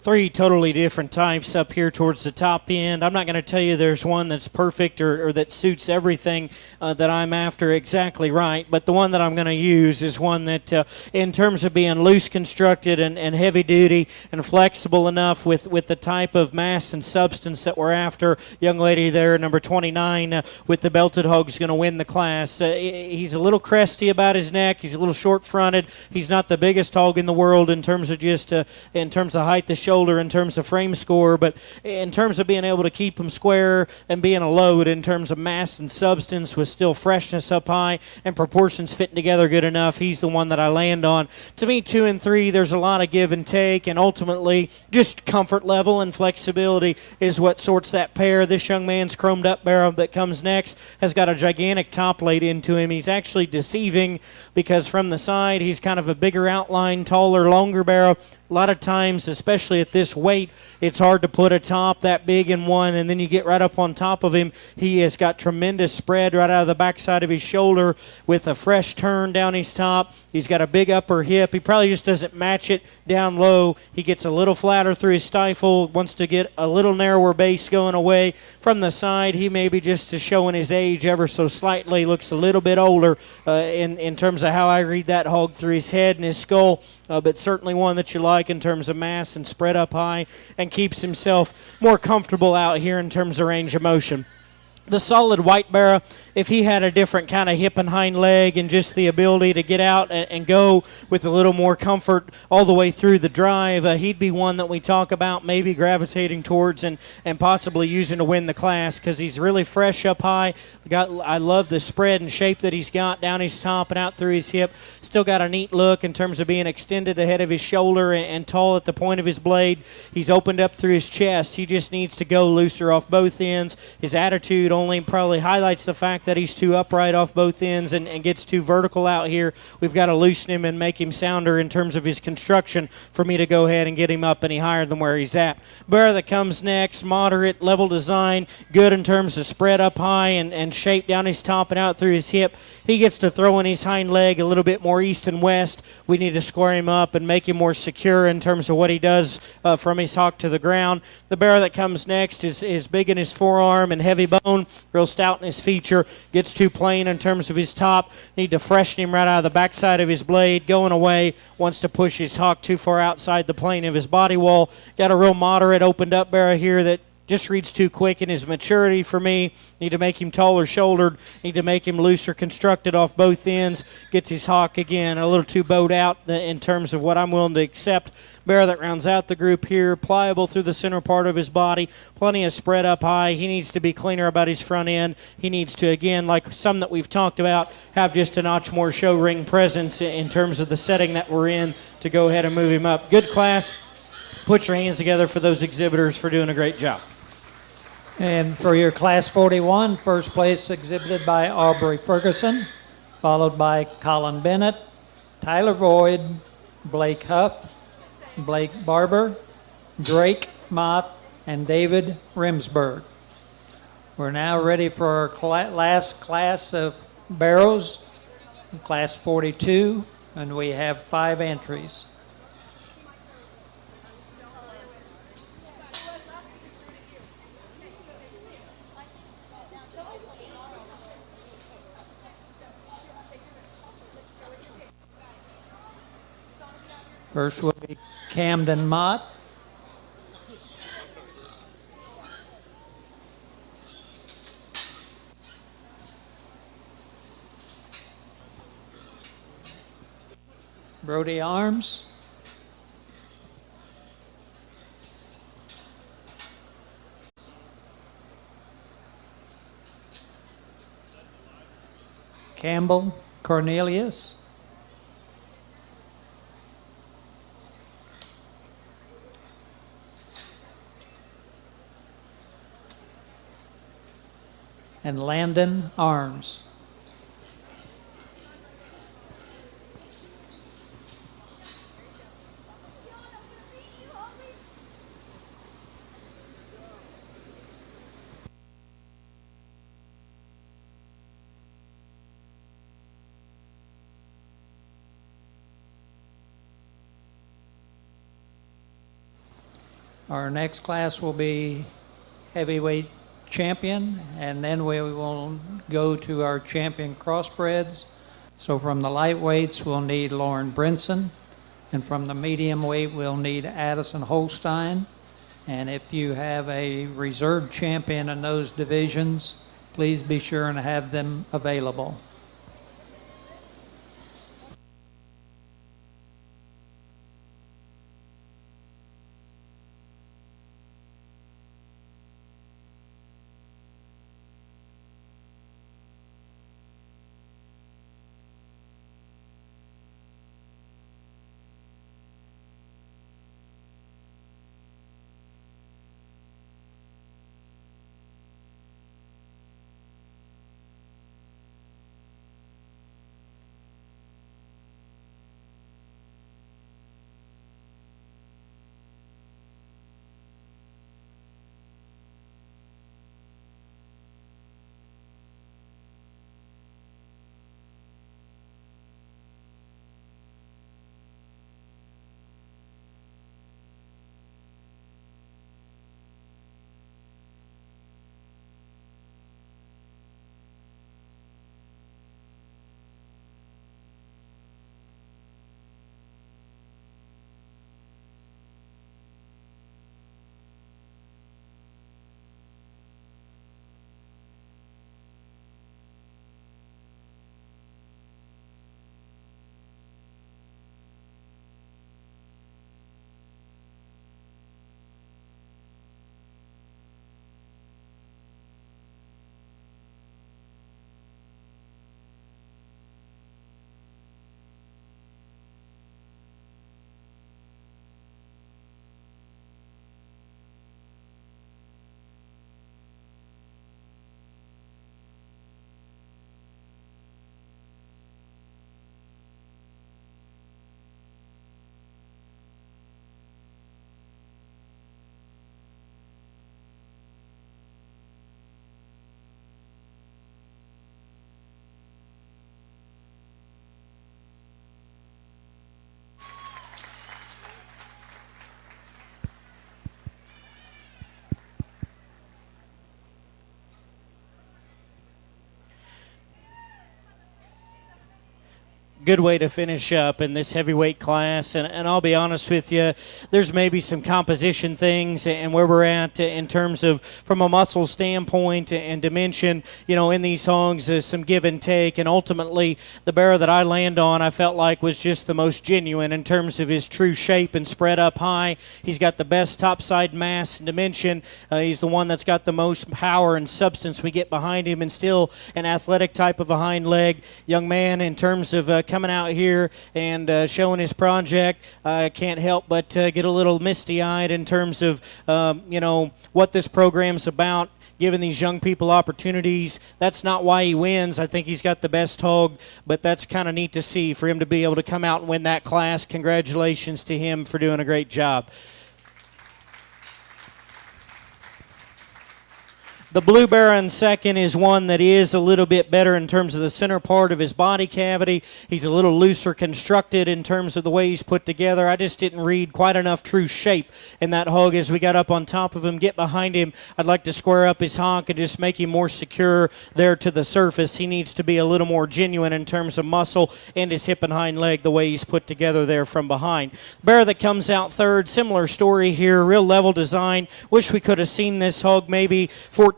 Three totally different types up here towards the top end. I'm not going to tell you there's one that's perfect or that suits everything that I'm after exactly right, but the one that I'm going to use is one that in terms of being loose constructed and heavy duty and flexible enough with the type of mass and substance that we're after. Young lady there, number 29 with the belted hog, is going to win the class. He's a little cresty about his neck. He's a little short-fronted. He's not the biggest hog in the world in terms of just in terms of height, the shoulder, in terms of frame score, but in terms of being able to keep him square and being a load in terms of mass and substance with still freshness up high and proportions fitting together good enough, he's the one that I land on. To me, 2 and 3, there's a lot of give and take, and ultimately just comfort level and flexibility is what sorts that pair. This young man's chromed up barrow that comes next has got a gigantic top laid into him. He's actually deceiving because from the side he's kind of a bigger outline, taller, longer barrow. A lot of times, especially at this weight, it's hard to put a top that big in one, and then you get right up on top of him. He has got tremendous spread right out of the backside of his shoulder with a fresh turn down his top. He's got a big upper hip. He probably just doesn't match it down low. He gets a little flatter through his stifle, wants to get a little narrower base going away. From the side, he maybe just is showing his age ever so slightly, looks a little bit older in terms of how I read that hog through his head and his skull, but certainly one that you like in terms of mass and spread up high and keeps himself more comfortable out here in terms of range of motion. the solid white barrow, if he had a different kind of hip and hind leg and just the ability to get out and go with a little more comfort all the way through the drive, he'd be one that we talk about maybe gravitating towards and possibly using to win the class, because he's really fresh up high. I love the spread and shape that he's got down his top and out through his hip. Still got a neat look in terms of being extended ahead of his shoulder and tall at the point of his blade. He's opened up through his chest. He just needs to go looser off both ends. His attitude only probably highlights the fact that he's too upright off both ends and gets too vertical out here. We've got to loosen him and make him sounder in terms of his construction for me to go ahead and get him up any higher than where he's at. Barrow that comes next, moderate level design, good in terms of spread up high and shape down his top and out through his hip. He gets to throw in his hind leg a little bit more east and west. We need to square him up and make him more secure in terms of what he does from his hock to the ground. The barrow that comes next is big in his forearm and heavy bone, real stout in his feature, gets too plain in terms of his top. Need to freshen him right out of the backside of his blade, going away, wants to push his hock too far outside the plane of his body wall. Got a real moderate opened up barrow here that just reads too quick in his maturity for me. Need to make him taller shouldered. Need to make him looser constructed off both ends. Gets his hock again a little too bowed out in terms of what I'm willing to accept. Barrow that rounds out the group here. Pliable through the center part of his body. Plenty of spread up high. He needs to be cleaner about his front end. He needs to, again, like some that we've talked about, have just a notch more show ring presence in terms of the setting that we're in to go ahead and move him up. Good class. Put your hands together for those exhibitors for doing a great job. And for your Class 41, first place exhibited by Aubrey Ferguson, followed by Colin Bennett, Tyler Boyd, Blake Huff, Blake Barber, Drake Mott, and David Rimsberg. We're now ready for our last class of barrows, Class 42, and we have 5 entries. First will be Camden Mott. Brody Arms. Campbell Cornelius. And Landon Arms. Our next class will be heavyweight champion, and then we will go to our champion crossbreds. So from the lightweights, we'll need Lauren Brinson, and from the medium weight, we'll need Addison Holstein. And if you have a reserve champion in those divisions, please be sure and have them available. good way to finish up in this heavyweight class. And I'll be honest with you, there's maybe some composition things and where we're at in terms of from a muscle standpoint and dimension, in these hogs, some give and take. And ultimately, the barrow that I land on, I felt like was just the most genuine in terms of his true shape and spread up high. He's got the best topside mass and dimension. He's the one that's got the most power and substance we get behind him, and still an athletic type of a hind leg. Young man, in terms of coming out here and showing his project, I can't help but get a little misty-eyed in terms of, what this program's about, giving these young people opportunities. That's not why he wins. I think he's got the best hog, but that's kind of neat to see for him to be able to come out and win that class. Congratulations to him for doing a great job. The blue barrow in second is one that is a little bit better in terms of the center part of his body cavity. He's a little looser constructed in terms of the way he's put together. I just didn't read quite enough true shape in that hog as we got up on top of him. Get behind him. I'd like to square up his honk and just make him more secure there to the surface. He needs to be a little more genuine in terms of muscle and his hip and hind leg, the way he's put together there from behind. Barrow that comes out third, similar story here, real level design. Wish we could have seen this hog maybe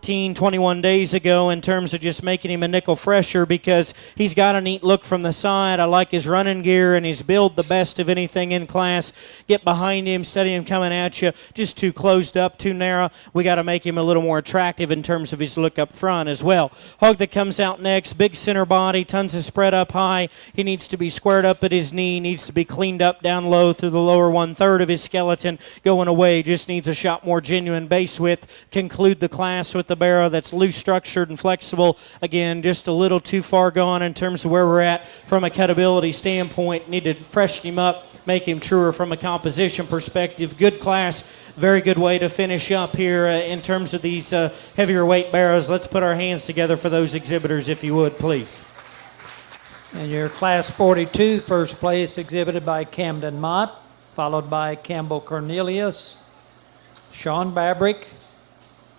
21 days ago in terms of just making him a nickel fresher, because he's got a neat look from the side. I like his running gear and his build, the best of anything in class. Get behind him, steady him coming at you. Just too closed up, too narrow. We got to make him a little more attractive in terms of his look up front as well. Hog that comes out next, big center body, tons of spread up high. He needs to be squared up at his knee, needs to be cleaned up down low through the lower 1/3 of his skeleton. Going away, just needs a shot more genuine base width. Conclude the class with the barrow that's loose structured and flexible. Again, just a little too far gone in terms of where we're at from a cutability standpoint. Need to freshen him up, make him truer from a composition perspective. Good class, very good way to finish up here in terms of these heavier weight barrows. Let's put our hands together for those exhibitors, if you would, please. And your Class 42, first place exhibited by Camden Mott, followed by Campbell Cornelius, Sean Babrick,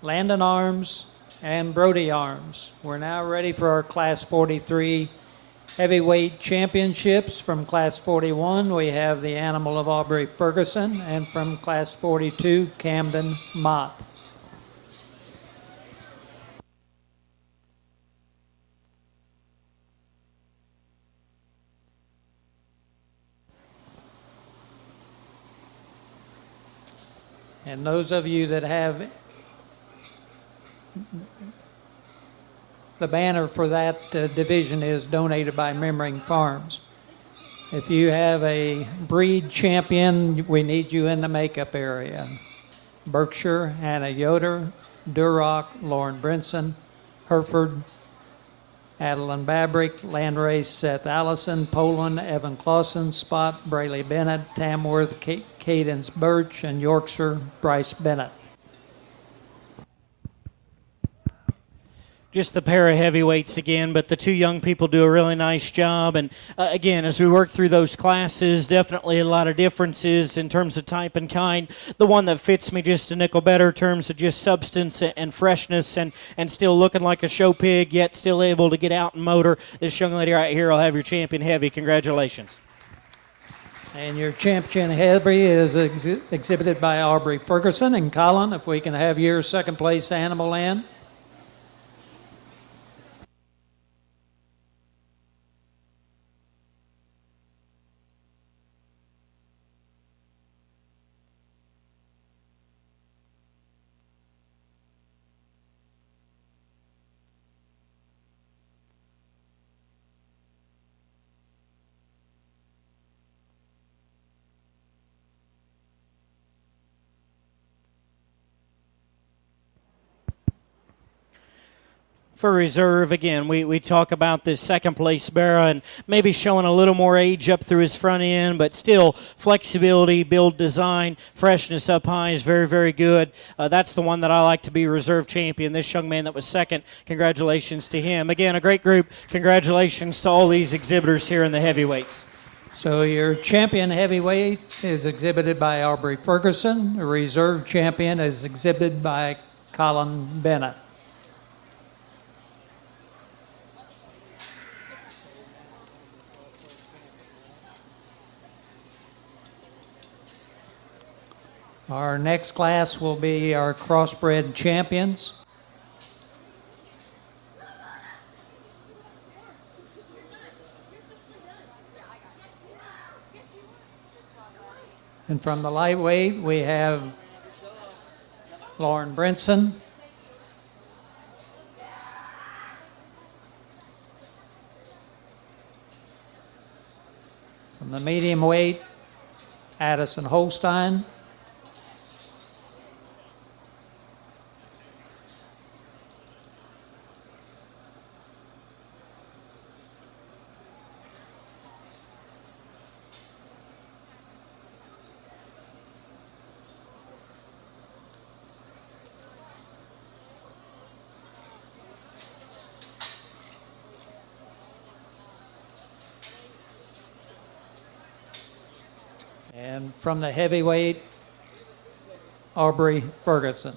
Landon Arms, and Brody Arms. We're now ready for our Class 43 heavyweight championships. From Class 41, we have the Animal of Aubrey Ferguson, and from Class 42, Camden Mott. And those of you that have the banner for that division is donated by Memmering Farms. If you have a breed champion, we need you in the makeup area. Berkshire, Hannah Yoder, Duroc, Lauren Brinson, Hereford, Adeline Babrick, Landrace, Seth Allison, Poland, Evan Clausen, Spot, Brayley Bennett, Tamworth, Cadence Birch, and Yorkshire, Bryce Bennett. Just the pair of heavyweights again, but the two young people do a really nice job. And again, as we work through those classes, definitely a lot of differences in terms of type and kind. The one that fits me just a nickel better in terms of just substance and freshness and still looking like a show pig, yet still able to get out and motor. This young lady right here will have your champion heavy. Congratulations. And your champion heavy is exhibited by Aubrey Ferguson. And Colin, if we can have your second place animal in. For reserve, again, we talk about this second place barrow and maybe showing a little more age up through his front end, but still flexibility, build design, freshness up high is very, very good. That's the one that I like to be reserve champion. This young man that was second, congratulations to him. Again, a great group. Congratulations to all these exhibitors here in the heavyweights. So your champion heavyweight is exhibited by Aubrey Ferguson. The reserve champion is exhibited by Colin Bennett. Our next class will be our Crossbred champions. And from the lightweight, we have Lauren Brinson. From the medium weight, Addison Holstein. And from the heavyweight, Aubrey Ferguson.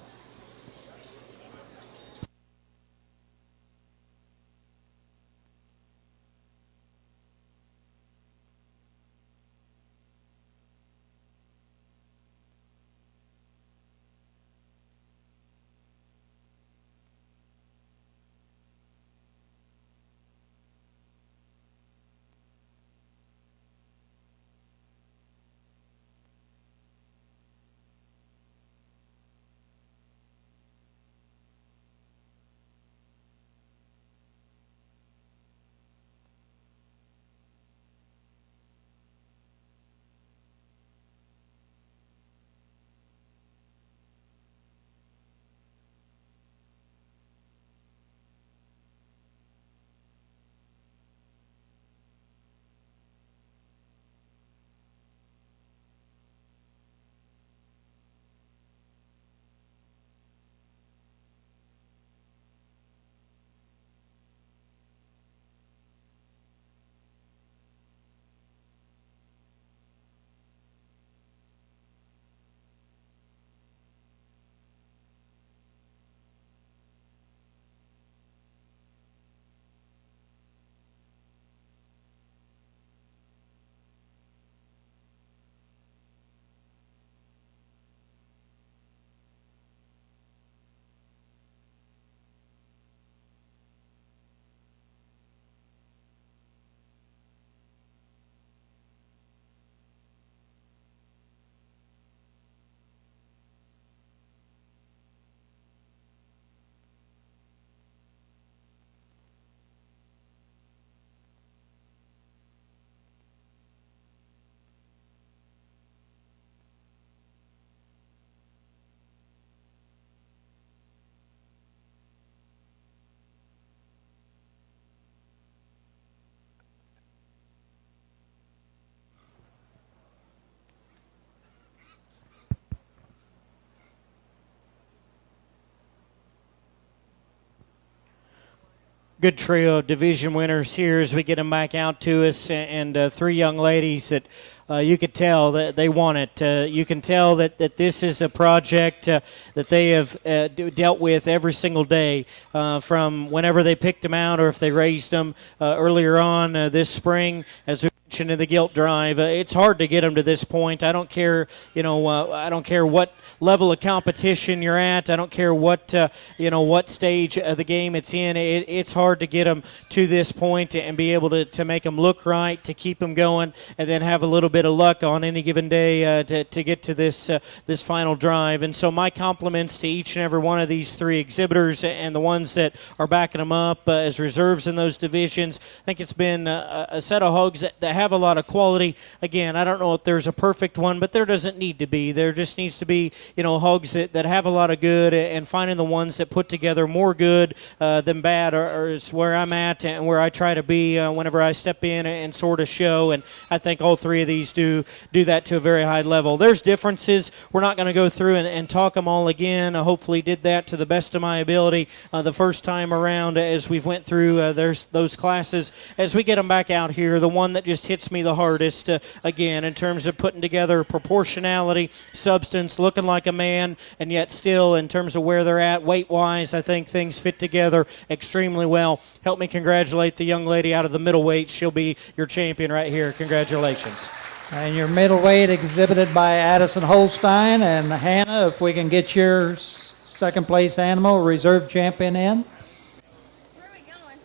Good trio of division winners here as we get them back out to us, and three young ladies that you could tell that they want it. You can tell that this is a project that they have dealt with every single day from whenever they picked them out or if they raised them earlier on this spring. As we mentioned in the gilt drive, it's hard to get them to this point. I don't care, I don't care what level of competition you're at. I don't care what what stage of the game it's in. It's hard to get them to this point and be able to make them look right, to keep them going, and then have a little bit of luck on any given day to get to this final drive. And so my compliments to each and every one of these three exhibitors and the ones that are backing them up as reserves in those divisions. I think it's been a set of hogs that have a lot of quality. Again, I don't know if there's a perfect one, but there doesn't need to be. There just needs to be hogs that have a lot of good, and finding the ones that put together more good than bad is where I'm at and where I try to be whenever I step in and sort of show. And I think all three of these do that to a very high level. There's differences. We're not going to go through and talk them all again. I hopefully did that to the best of my ability the first time around as we've went through there's those classes. As we get them back out here, the one that just hits me the hardest, again, in terms of putting together proportionality, substance, looking like a man, and yet still in terms of where they're at weight-wise, I think things fit together extremely well. Help me congratulate the young lady out of the middleweight. She'll be your champion right here. Congratulations. And your middleweight exhibited by Addison Holstein. And Hannah, if we can get your second place animal, reserve champion in. Where are we going?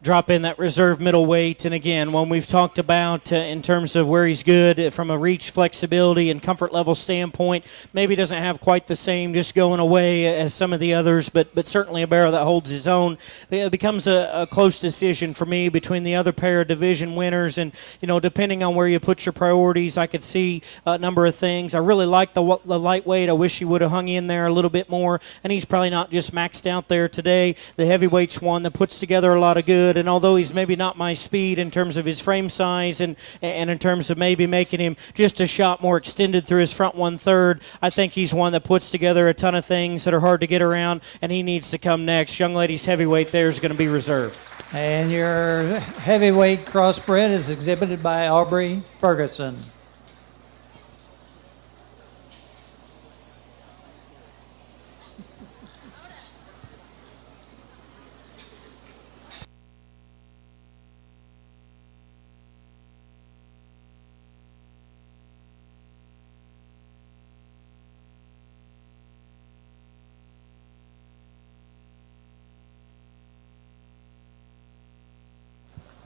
Drop in that reserve middleweight. And again, when we've talked about in terms of where he's good from a reach, flexibility, and comfort level standpoint, maybe doesn't have quite the same just going away as some of the others, but certainly a barrow that holds his own. It becomes a close decision for me between the other pair of division winners. And, depending on where you put your priorities, I could see a number of things. I really like the lightweight. I wish he would have hung in there a little bit more. And he's probably not just maxed out there today. The heavyweight's one that puts together a lot of good. And although he's maybe not my speed in terms of his frame size and in terms of maybe making him just a shot more extended through his front 1/3, I think he's one that puts together a ton of things that are hard to get around, and he needs to come next. Young ladies heavyweight there is going to be reserved. And your heavyweight crossbred is exhibited by Aubrey Ferguson.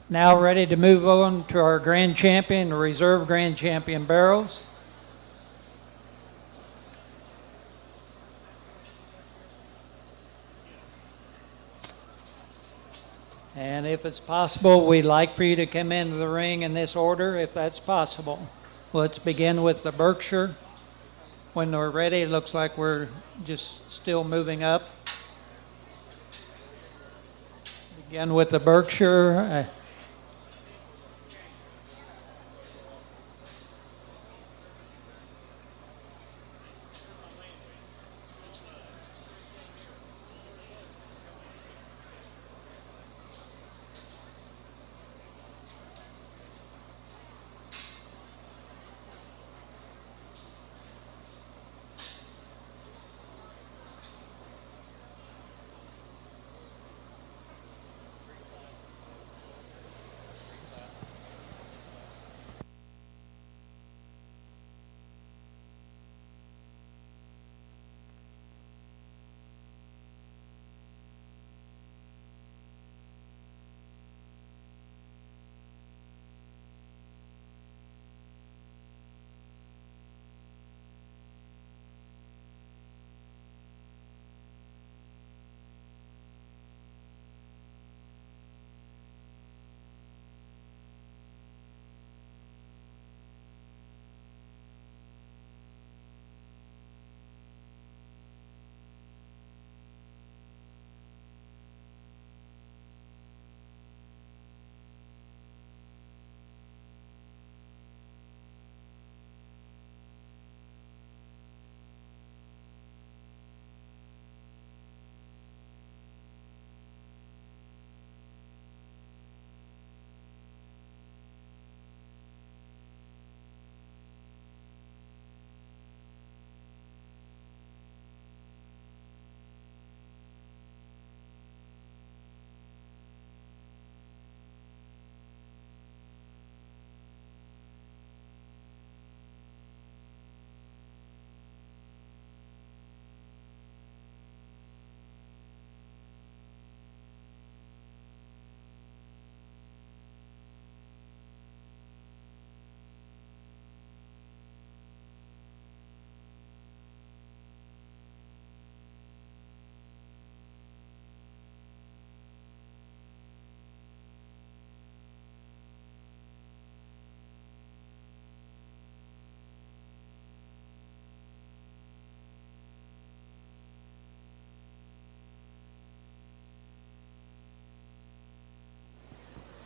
Now ready to move on to our grand champion, the reserve grand champion barrows. And if it's possible, we'd like for you to come into the ring in this order, if that's possible. Let's begin with the Berkshire. When we're ready, it looks like we're just still moving up. Begin with the Berkshire.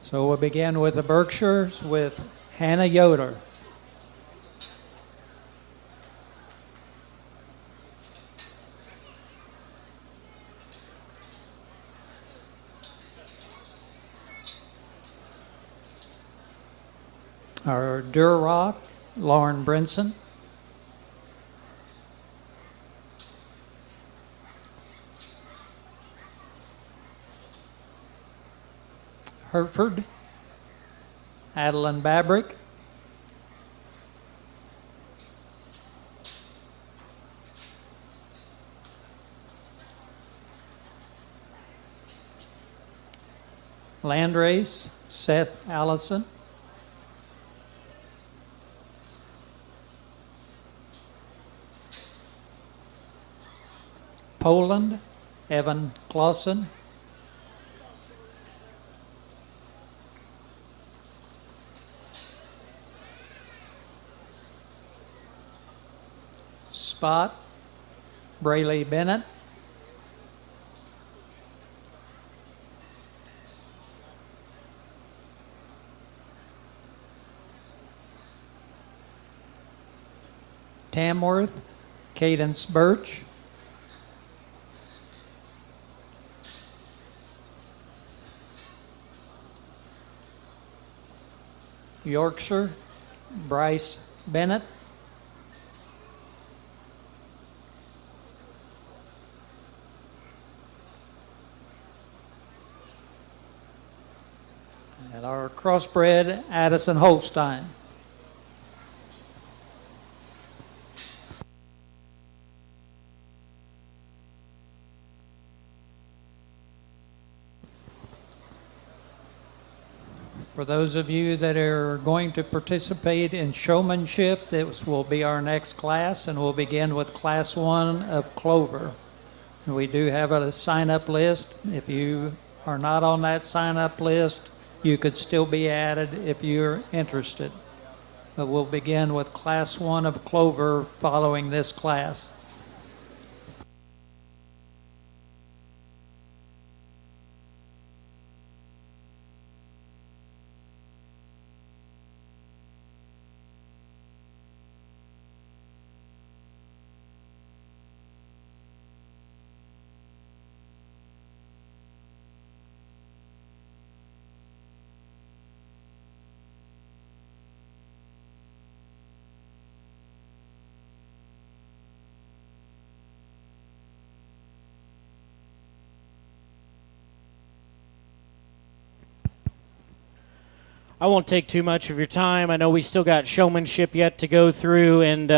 So we'll begin with the Berkshires with Hannah Yoder. Our Duroc, Lauren Brinson. Hereford, Adeline Babrick. Landrace, Seth Allison. Poland, Evan Clausen. Spot, Brayley Bennett. Tamworth, Cadence Birch. Yorkshire, Bryce Bennett. And our crossbred, Addison Holstein. For those of you that are going to participate in showmanship, this will be our next class, and we'll begin with Class 1 of Clover. And we do have a sign-up list. If you are not on that sign-up list, you could still be added if you're interested. But we'll begin with Class 1 of Clover following this class. I won't take too much of your time. I know we still got showmanship yet to go through, and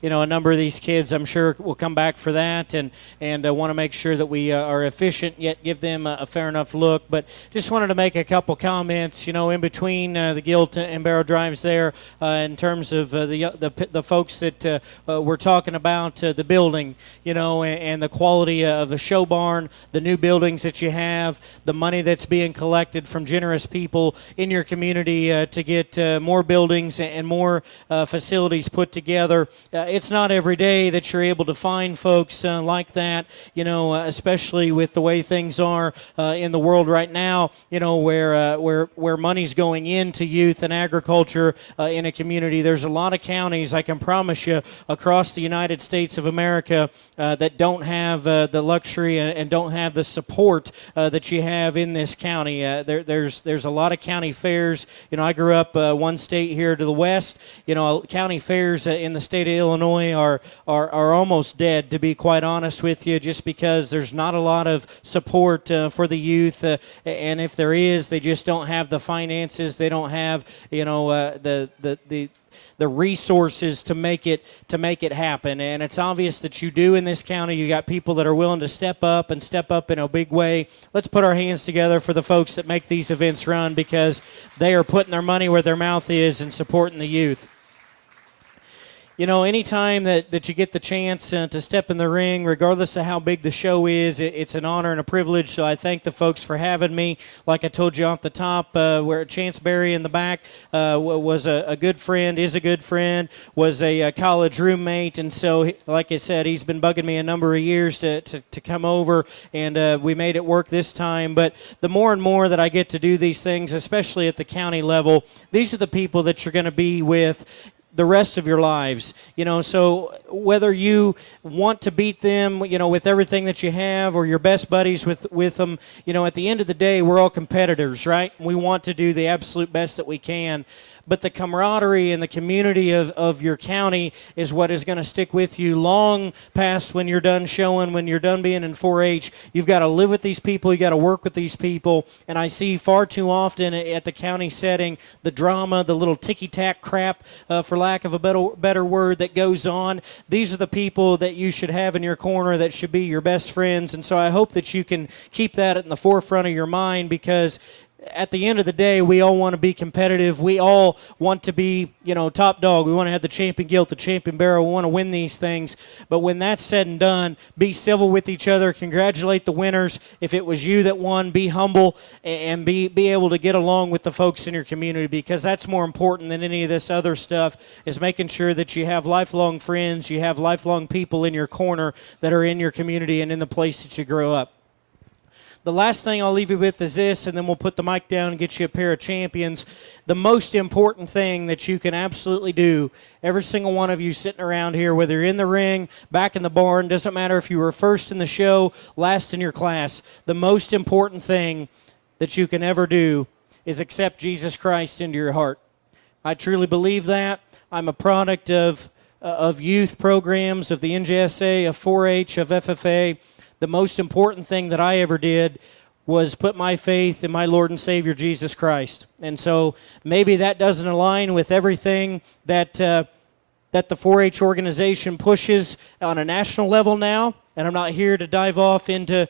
you know, a number of these kids, I'm sure, will come back for that, and want to make sure that we are efficient yet give them a fair enough look. But just wanted to make a couple comments, you know, in between the gilt and barrow drives there, in terms of the folks that we're talking about, the building, you know, and the quality of the show barn, the new buildings that you have, the money that's being collected from generous people in your community. To get more buildings and more facilities put together. It's not every day that you're able to find folks like that, you know, especially with the way things are in the world right now, you know, where money's going into youth and agriculture in a community. There's a lot of counties, I can promise you, across the United States of America that don't have the luxury and don't have the support that you have in this county. There's a lot of county fairs. You know, I grew up one state here to the west. You know, county fairs in the state of Illinois are almost dead, to be quite honest with you, just because there's not a lot of support for the youth, and if there is, they just don't have the finances. They don't have, you know, the resources to make it happen. And it's obvious that you do in this county. You got people that are willing to step up in a big way. Let's put our hands together for the folks that make these events run, because they are putting their money where their mouth is and supporting the youth. You know, anytime that you get the chance to step in the ring, regardless of how big the show is, it's an honor and a privilege. So I thank the folks for having me. Like I told you off the top, where Chance Berry in the back was a good friend, is a good friend, was a college roommate. And so, like I said, he's been bugging me a number of years to come over, and we made it work this time. But the more and more that I get to do these things, especially at the county level, these are the people that you're going to be with the rest of your lives, you know. So whether you want to beat them, you know, with everything that you have, or your best buddies with them, you know, at the end of the day, we're all competitors, right? We want to do the absolute best that we can. but the camaraderie and the community of your county is what is going to stick with you long past when you're done showing, when you're done being in 4-H. You've got to live with these people. You got to work with these people. And I see far too often at the county setting the drama, the little ticky-tack crap, for lack of a better word, that goes on. These are the people that you should have in your corner that should be your best friends. And so I hope that you can keep that in the forefront of your mind, because at the end of the day, we all want to be competitive. We all want to be, top dog. We want to have the champion gilt, the champion barrow. We want to win these things. But when that's said and done, be civil with each other. Congratulate the winners. If it was you that won, be humble and be able to get along with the folks in your community, because that's more important than any of this other stuff, is making sure that you have lifelong friends, you have lifelong people in your corner that are in your community and in the place that you grew up. The last thing I'll leave you with is this, and then we'll put the mic down and get you a pair of champions. The most important thing that you can absolutely do, every single one of you sitting around here, whether you're in the ring, back in the barn, doesn't matter if you were first in the show, last in your class, the most important thing that you can ever do is accept Jesus Christ into your heart. I truly believe that. I'm a product of youth programs, of the NJSA, of 4-H, of FFA. The most important thing that I ever did was put my faith in my Lord and Savior, Jesus Christ. And so maybe that doesn't align with everything that the 4-H organization pushes on a national level now, and I'm not here to dive off into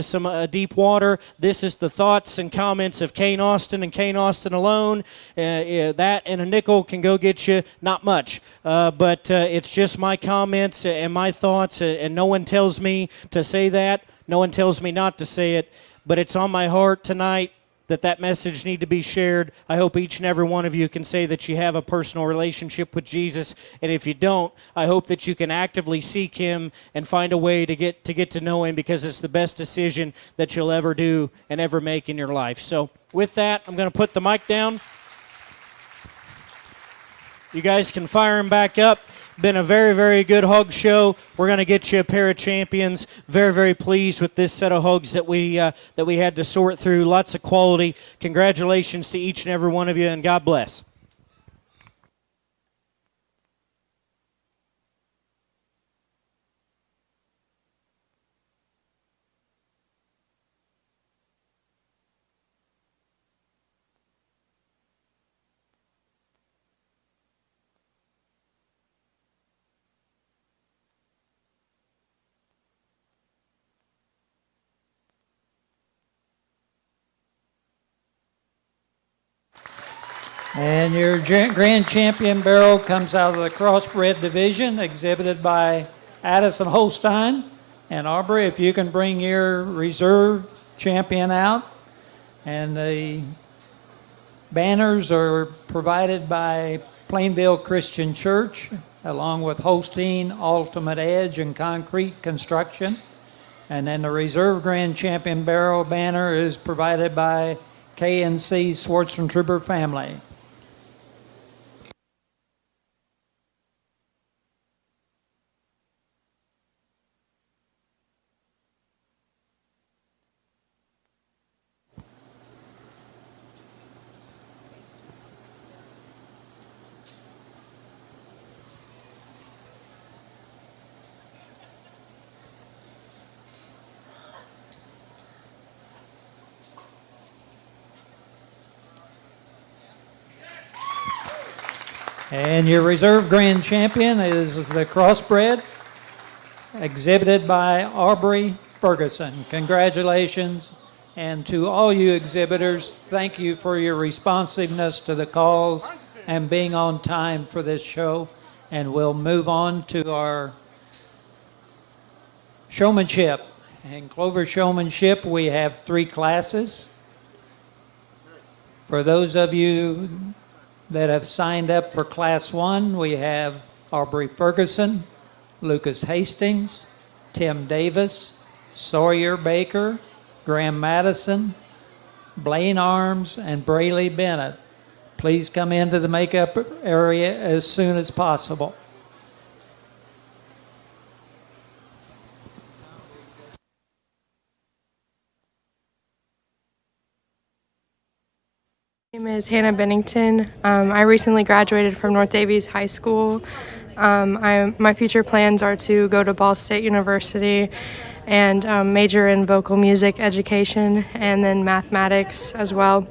some deep water. This is the thoughts and comments of Kane Austin and Kane Austin alone. That and a nickel can go get you not much, but it's just my comments and my thoughts, and no one tells me to say that. No one tells me not to say it, but it's on my heart tonight that message need to be shared. I hope each and every one of you can say that you have a personal relationship with Jesus, and if you don't, I hope that you can actively seek him and find a way to get to know him, because it's the best decision that you'll ever do and ever make in your life. So with that, I'm going to put the mic down. You guys can fire him back up. Been a very, very good hog show. We're going to get you a pair of champions. Very, very pleased with this set of hogs that we had to sort through. Lots of quality. Congratulations to each and every one of you, and God bless. And your grand champion barrel comes out of the Crossbred division, exhibited by Addison Holstein. And Aubrey, if you can bring your reserve champion out. And the banners are provided by Plainville Christian Church, along with Holstein, Ultimate Edge, and Concrete Construction. And then the reserve grand champion barrel banner is provided by KNC Schwarzentrooper family. And your reserve grand champion is the Crossbred, exhibited by Aubrey Ferguson. Congratulations. And to all you exhibitors, thank you for your responsiveness to the calls and being on time for this show. And we'll move on to our showmanship. In Clover Showmanship, we have 3 classes. For those of you that have signed up for Class 1, we have Aubrey Ferguson, Lucas Hastings, Tim Davis, Sawyer Baker, Graham Madison, Blaine Arms, and Brayley Bennett. Please come into the makeup area as soon as possible. My name is Hannah Bennington. I recently graduated from North Daviess High School. My future plans are to go to Ball State University and major in vocal music education and then mathematics as well.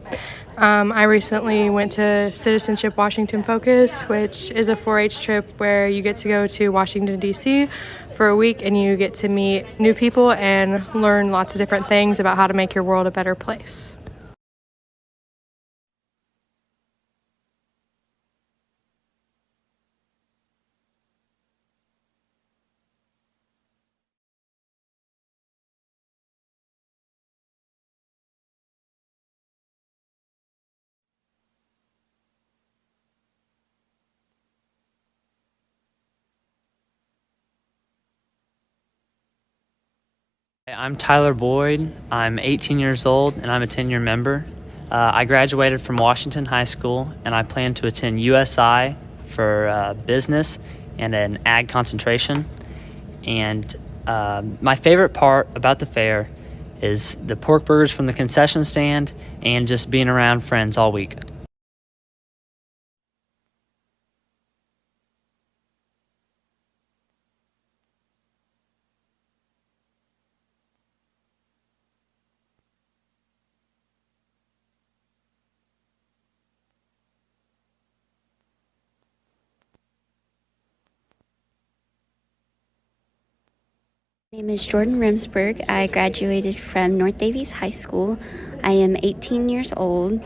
I recently went to Citizenship Washington Focus, which is a 4-H trip where you get to go to Washington, D.C. for a week and you get to meet new people and learn lots of different things about how to make your world a better place. I'm Tyler Boyd. I'm 18 years old and I'm a 10-year member. I graduated from Washington High School and I plan to attend USI for business and an ag concentration. And my favorite part about the fair is the pork burgers from the concession stand and just being around friends all week. My name is Jordan Rimsberg. I graduated from North Daviess High School. I am 18 years old.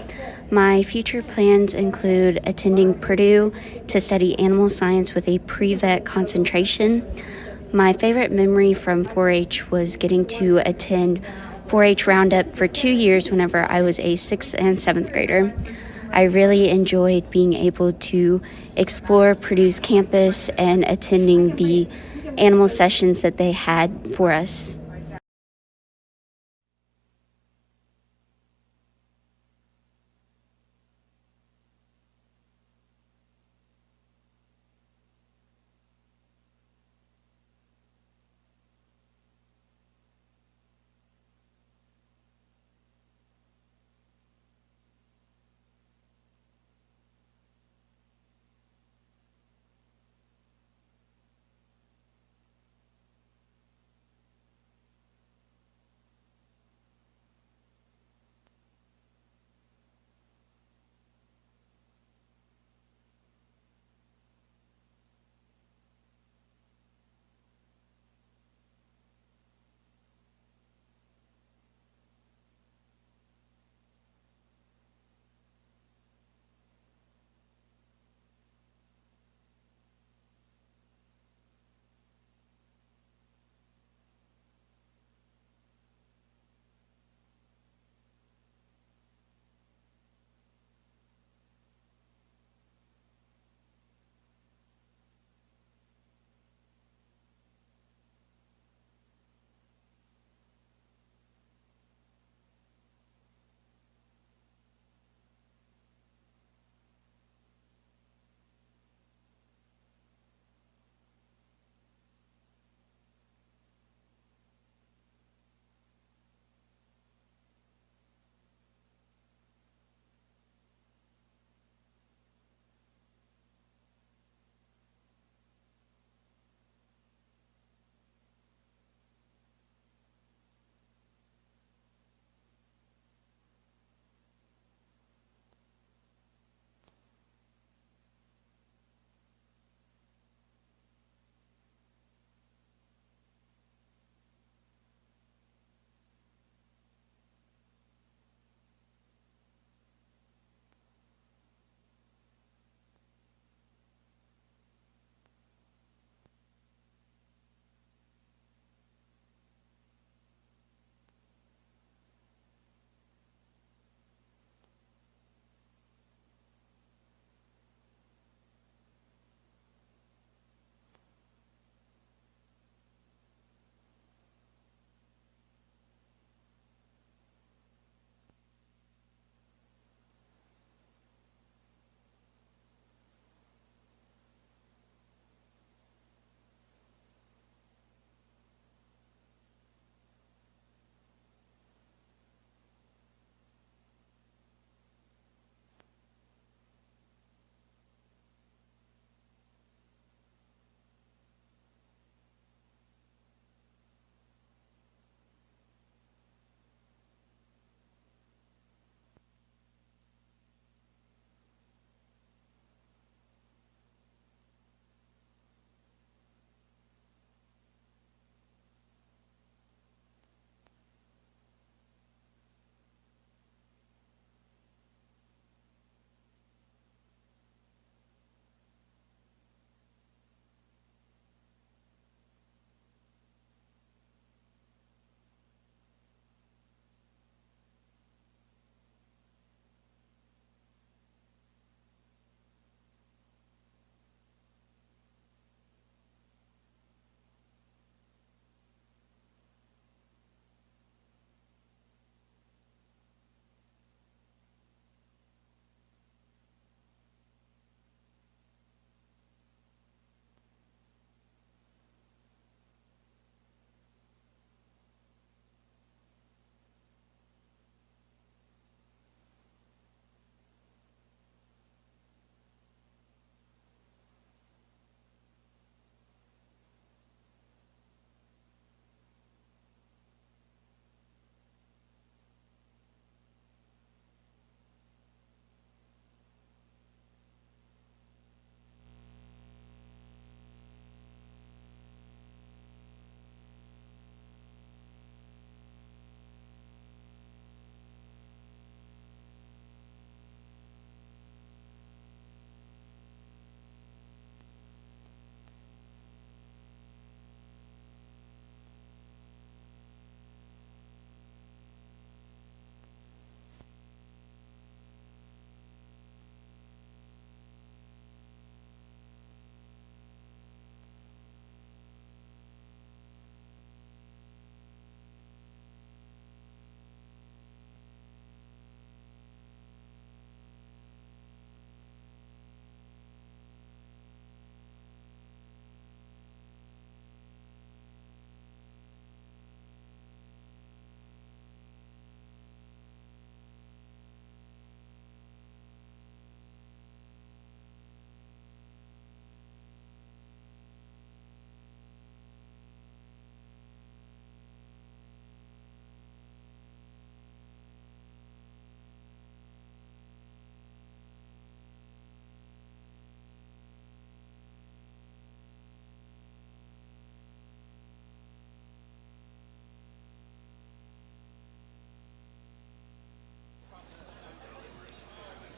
My future plans include attending Purdue to study animal science with a pre-vet concentration. My favorite memory from 4-H was getting to attend 4-H Roundup for 2 years whenever I was a 6th and 7th grader. I really enjoyed being able to explore Purdue's campus and attending the animal sessions that they had for us.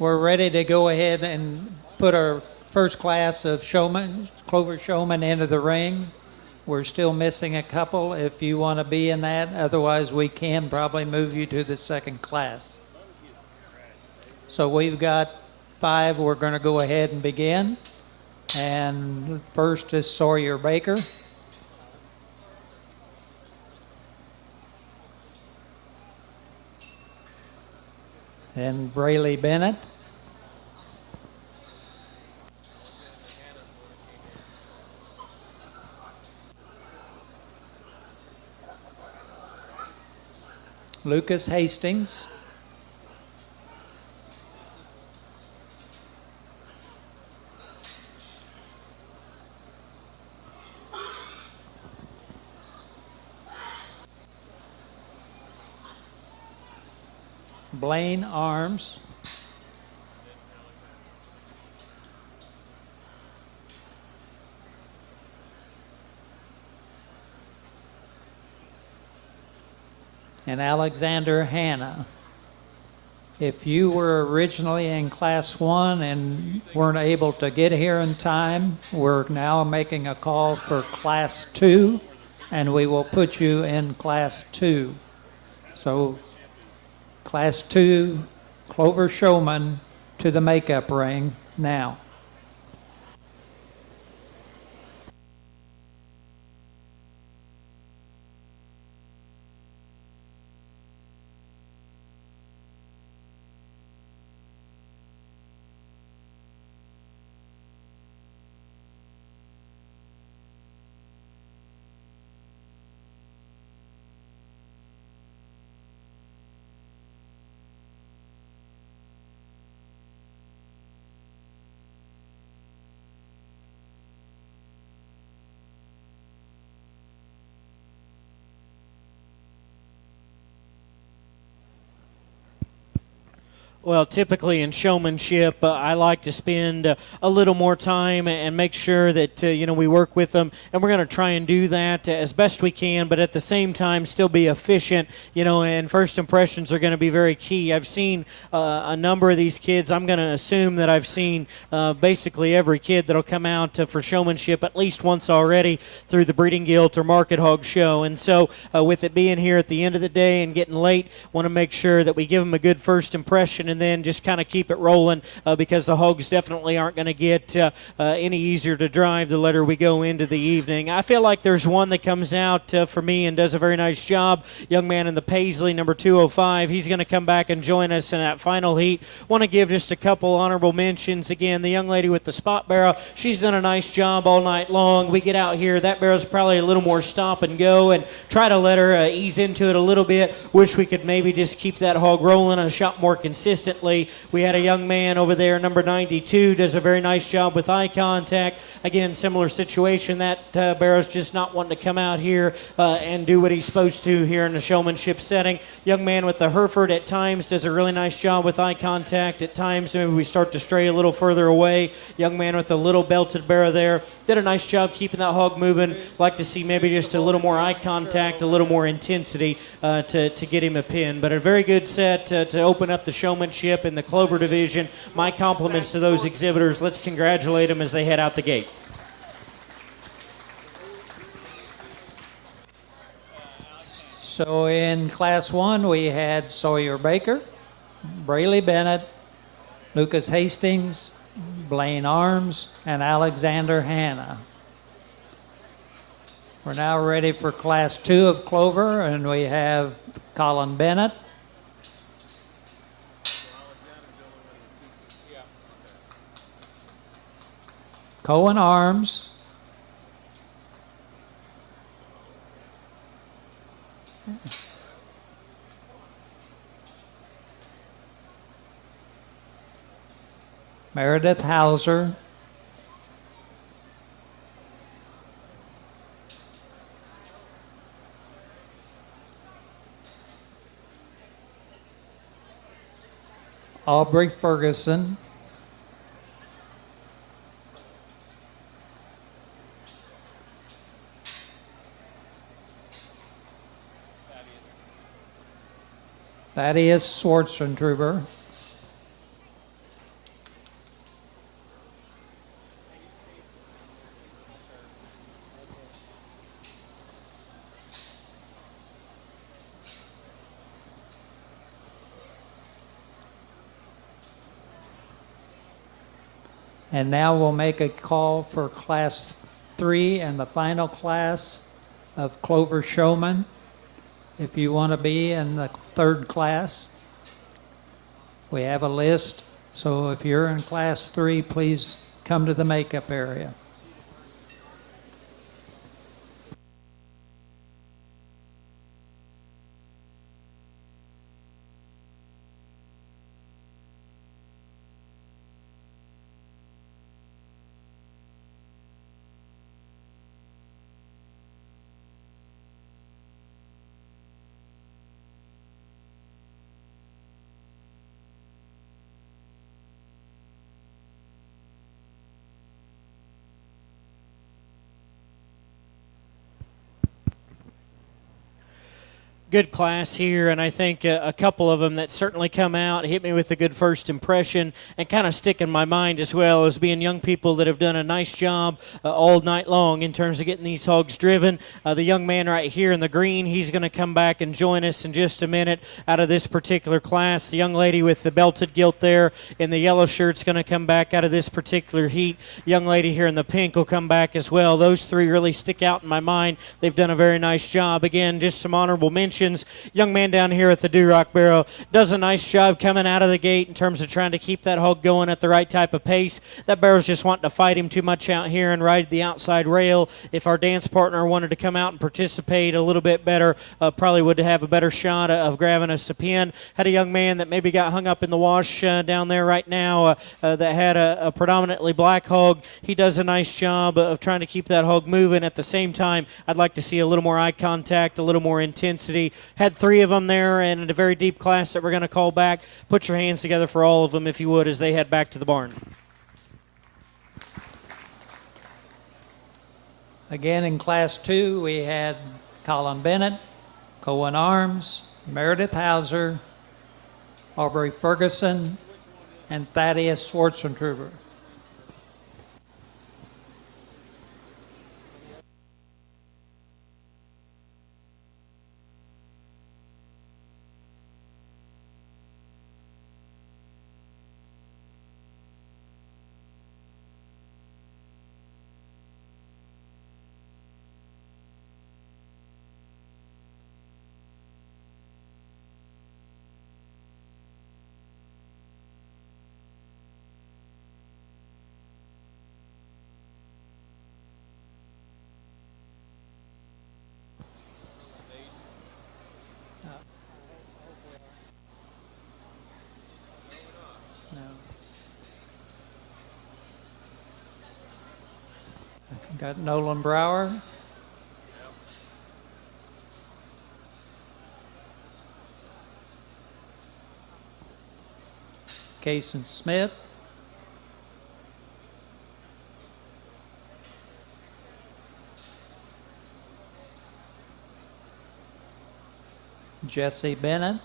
we're ready to go ahead and put our first class of Clover Showman into the ring. We're still missing a couple if you want to be in that. Otherwise, we can probably move you to the second class. So we've got 5. We're going to go ahead and begin. And first is Sawyer Baker. And Brayley Bennett. Lucas Hastings. Blaine Arms. And Alexander Hanna. If you were originally in Class 1 and weren't able to get here in time, we're now making a call for Class 2, and we will put you in Class 2. So Class 2, Clover Showman to the makeup ring now. Well, typically in showmanship, I like to spend a little more time and make sure that, we work with them. And we're going to try and do that as best we can, but at the same time still be efficient, and first impressions are going to be very key. I've seen a number of these kids. I'm going to assume that I've seen basically every kid that will come out for showmanship at least once already through the Breeding Gilt or Market Hog Show. And so with it being here at the end of the day and getting late, want to make sure that we give them a good first impression and then just kind of keep it rolling because the hogs definitely aren't going to get any easier to drive the later we go into the evening. I feel like there's one that comes out for me and does a very nice job. Young man in the Paisley, number 205. He's going to come back and join us in that final heat. Want to give just a couple honorable mentions. Again, the young lady with the spot barrow, she's done a nice job all night long. We get out here, that barrow's probably a little more stop and go, and try to let her ease into it a little bit. Wish we could maybe just keep that hog rolling a shot more consistently. We had a young man over there, number 92, does a very nice job with eye contact. Again, similar situation. That barrow's just not wanting to come out here and do what he's supposed to here in the showmanship setting. Young man with the Hereford at times does a really nice job with eye contact. At times, maybe we start to stray a little further away. Young man with the little belted barrow there did a nice job keeping that hog moving. Like to see maybe just a little more eye contact, a little more intensity to get him a pin. But a very good set to open up the showmanship in the Clover division. My compliments to those exhibitors. Let's congratulate them as they head out the gate. So in Class 1, we had Sawyer Baker, Brayley Bennett, Lucas Hastings, Blaine Arms, and Alexander Hanna. We're now ready for Class 2 of Clover, and we have Colin Bennett, Cohen Arms, Meredith Hauser, Aubrey Ferguson, Daviess Schwartzentruber, And now we'll make a call for Class 3 and the final class of Clover Showman. If you want to be in the third class, we have a list. So if you're in Class 3, please come to the makeup area. Good class here, and I think a couple of them that certainly come out hit me with a good first impression and kind of stick in my mind as well as being young people that have done a nice job all night long in terms of getting these hogs driven. The young man right here in the green, he's going to come back and join us in just a minute out of this particular class. The young lady with the belted gilt there in the yellow shirt's going to come back out of this particular heat. Young lady here in the pink will come back as well. Those three really stick out in my mind. They've done a very nice job. Again, just some honorable mentions. Young man down here at the Duroc Barrow does a nice job coming out of the gate in terms of trying to keep that hog going at the right type of pace. That barrow's just wanting to fight him too much out here and ride the outside rail. If our dance partner wanted to come out and participate a little bit better, probably would have a better shot of grabbing us a pin. Had a young man that maybe got hung up in the wash down there right now that had a predominantly black hog. He does a nice job of trying to keep that hog moving. At the same time, I'd like to see a little more eye contact, a little more intensity. Had three of them there and a very deep class that we're going to call back. Put your hands together for all of them, if you would, as they head back to the barn. Again, in Class 2, we had Colin Bennett, Cohen Arms, Meredith Hauser, Aubrey Ferguson, and Thaddeus Schwartzentruber. Got Nolan Brower. Kason Smith. Jesse Bennett.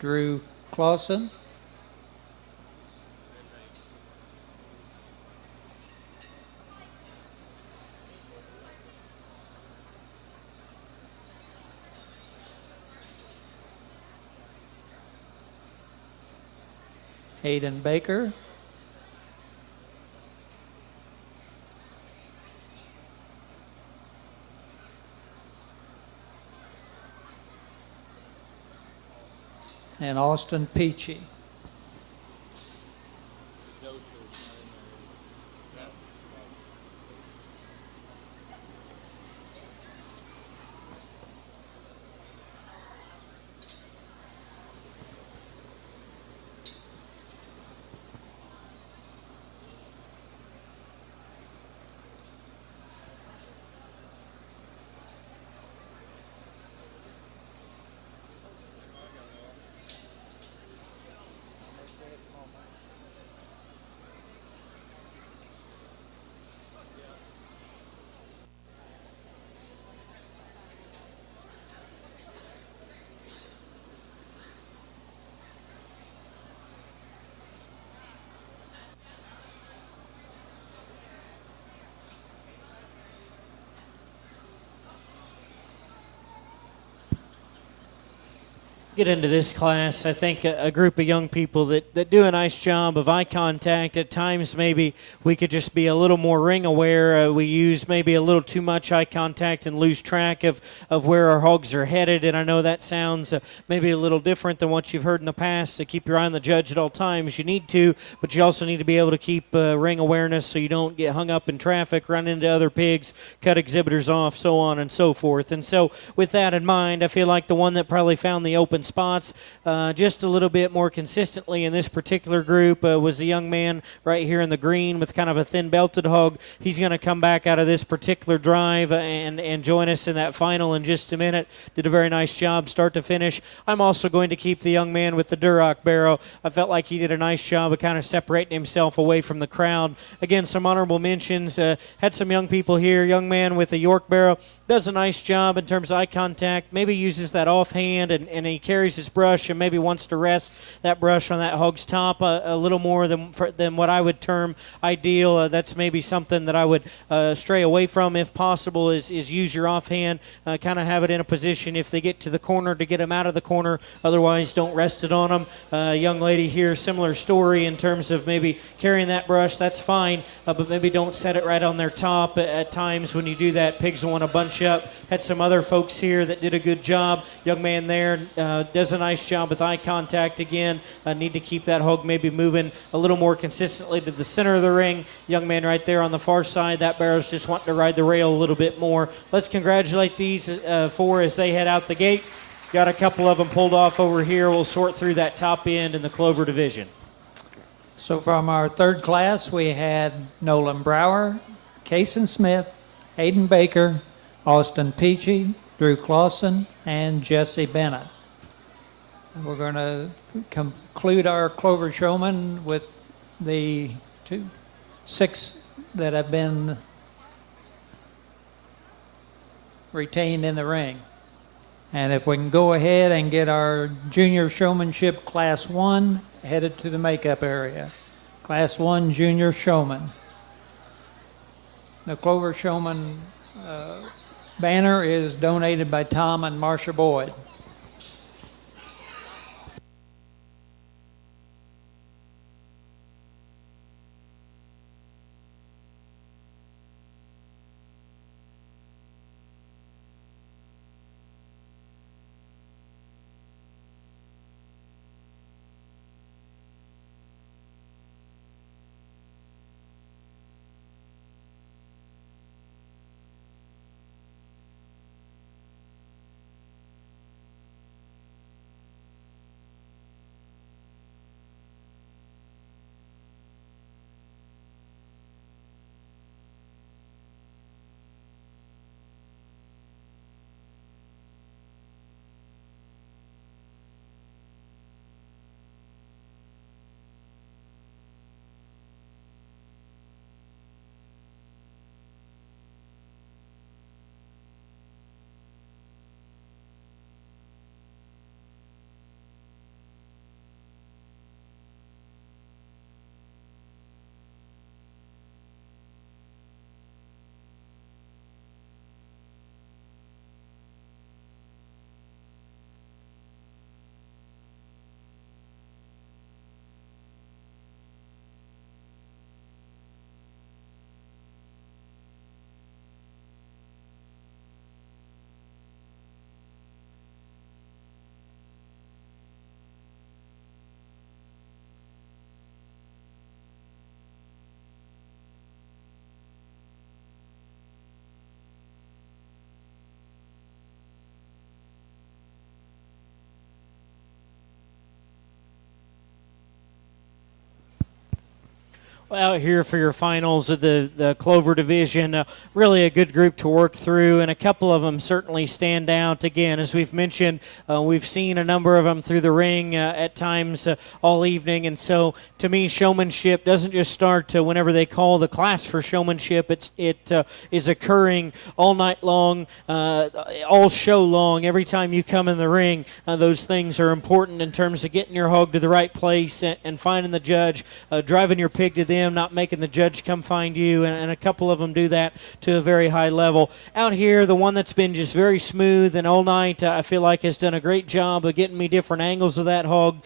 Drew Clausen. Hayden Baker. And Austin Peachy. get into this class. I think a group of young people that do a nice job of eye contact. At times, maybe we could just be a little more ring aware. We use maybe a little too much eye contact and lose track of where our hogs are headed. And I know that sounds maybe a little different than what you've heard in the past. To keep your eye on the judge at all times, you need to, but you also need to be able to keep ring awareness so you don't get hung up in traffic, run into other pigs, cut exhibitors off, so on and so forth. And so with that in mind, I feel like the one that probably found the open spots just a little bit more consistently in this particular group was the young man right here in the green with kind of a thin belted hog. He's going to come back out of this particular drive and join us in that final in just a minute. Did a very nice job start to finish. I'm also going to keep the young man with the Duroc barrow. I felt like he did a nice job of kind of separating himself away from the crowd. Again, some honorable mentions. Had some young people here. Young man with the York barrow does a nice job in terms of eye contact, maybe uses that offhand and he carries his brush and maybe wants to rest that brush on that hog's top a little more than what I would term ideal. That's maybe something that I would stray away from if possible is use your offhand, kind of have it in a position if they get to the corner to get them out of the corner, otherwise don't rest it on them. Young lady here, similar story in terms of maybe carrying that brush, that's fine, but maybe don't set it right on their top. At times when you do that, pigs will want to bunch up. Had some other folks here that did a good job. Young man there does a nice job with eye contact again. Need to keep that hog maybe moving a little more consistently to the center of the ring. Young man right there on the far side, that barrow's just wanting to ride the rail a little bit more. Let's congratulate these four as they head out the gate. Got a couple of them pulled off over here. We'll sort through that top end in the Clover division. So from our third class, we had Nolan Brower, Kason Smith, Hayden Baker, Austin Peachy, Drew Clausen, and Jesse Bennett. We're going to conclude our Clover Showman with the 6 that have been retained in the ring. And if we can go ahead and get our Junior Showmanship Class 1 headed to the makeup area. Class 1 Junior Showman. The Clover Showman banner is donated by Tom and Marcia Boyd. Out here for your finals of the Clover division. Really a good group to work through, and a couple of them certainly stand out. Again, as we've mentioned, we've seen a number of them through the ring at times all evening, and so to me, showmanship doesn't just start whenever they call the class for showmanship. It is occurring all night long, all show long. Every time you come in the ring, those things are important in terms of getting your hog to the right place and finding the judge, driving your pig to the them, not making the judge come find you, and a couple of them do that to a very high level. Out here, the one that's been just very smooth and all night, I feel like has done a great job of getting me different angles of that hog,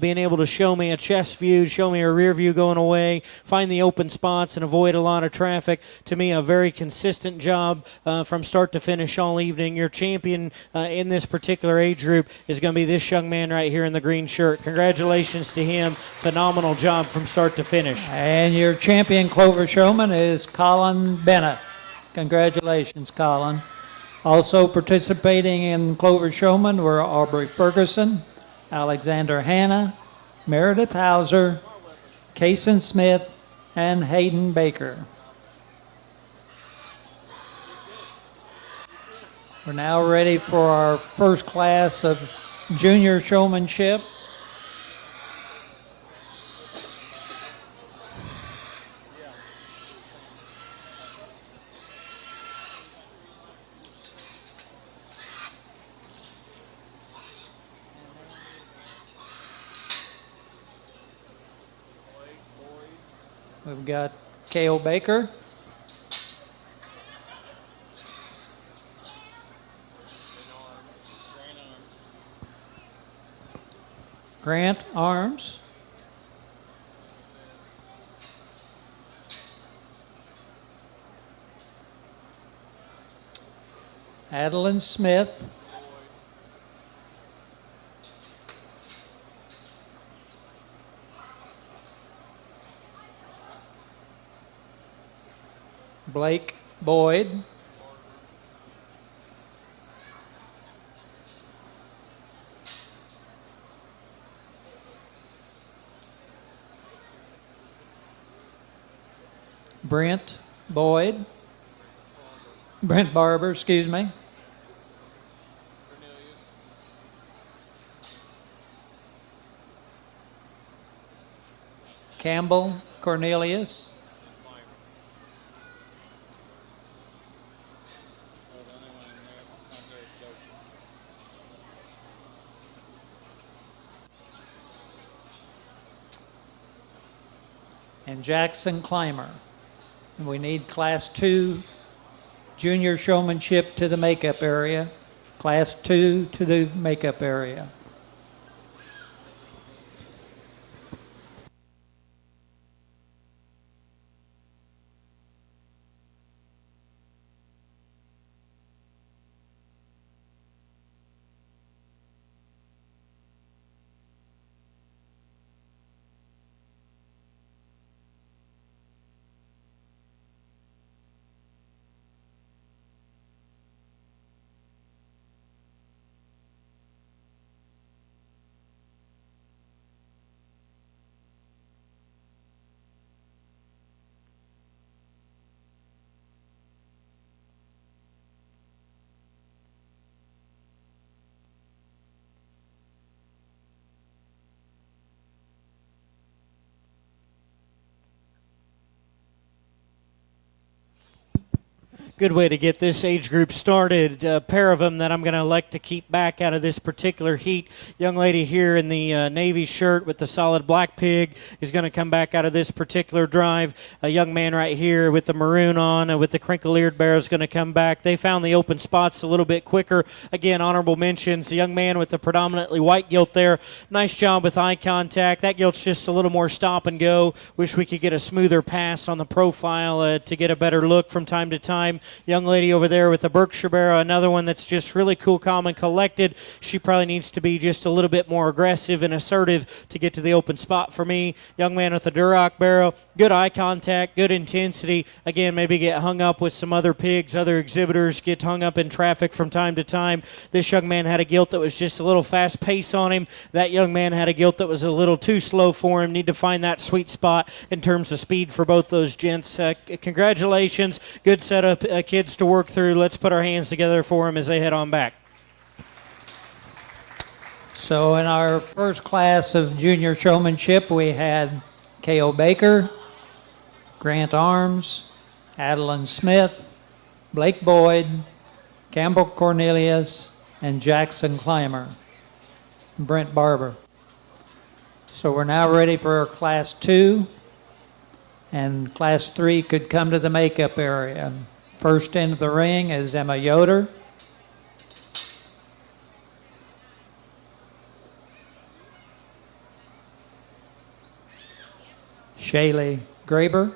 being able to show me a chest view, show me a rear view going away, find the open spots and avoid a lot of traffic. To me, a very consistent job from start to finish all evening. Your champion in this particular age group is going to be this young man right here in the green shirt. Congratulations to him. Phenomenal job from start to finish. And your champion Clover Showman is Colin Bennett. Congratulations, Colin. Also participating in Clover Showman were Aubrey Ferguson, Alexander Hanna, Meredith Hauser, Kason Smith, and Hayden Baker. We're now ready for our first class of junior showmanship. We've got K.O. Baker, Grant Arms, Adeline Smith, Blake Boyd, Brent Barber, excuse me. Campbell Cornelius. And Jackson Clymer. And we need Class 2 junior showmanship to the makeup area. Class 2 to the makeup area. Good way to get this age group started. A pair of them that I'm going to elect to keep back out of this particular heat. Young lady here in the navy shirt with the solid black pig is going to come back out of this particular drive. A young man right here with the maroon on with the crinkle-eared barrow is going to come back. They found the open spots a little bit quicker. Again, honorable mentions. The young man with the predominantly white gilt there. Nice job with eye contact. That gilt's just a little more stop and go. Wish we could get a smoother pass on the profile to get a better look from time to time. Young lady over there with the Berkshire Barrow, another one that's just really cool, calm, and collected. She probably needs to be just a little bit more aggressive and assertive to get to the open spot for me. Young man with the Duroc Barrow, good eye contact, good intensity. Again, maybe get hung up with some other pigs, other exhibitors, get hung up in traffic from time to time. This young man had a gilt that was just a little fast pace on him. That young man had a gilt that was a little too slow for him. Need to find that sweet spot in terms of speed for both those gents. Congratulations. Good setup. Kids to work through. Let's put our hands together for them as they head on back. So in our first class of junior showmanship, we had K.O. Baker, Grant Arms, Adeline Smith, Blake Boyd, Campbell Cornelius, and Jackson Clymer, and Brent Barber. So we're now ready for our Class 2. And Class 3 could come to the makeup area. First into the ring is Emma Yoder. Shaylee Graber.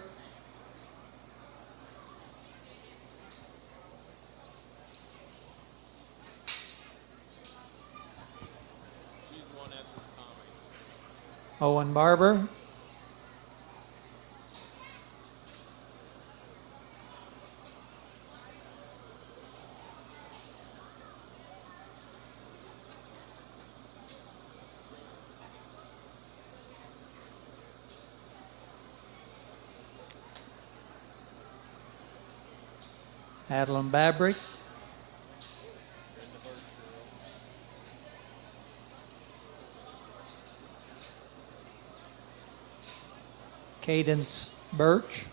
Owen Barber. Adeline Babrick. Cadence Birch.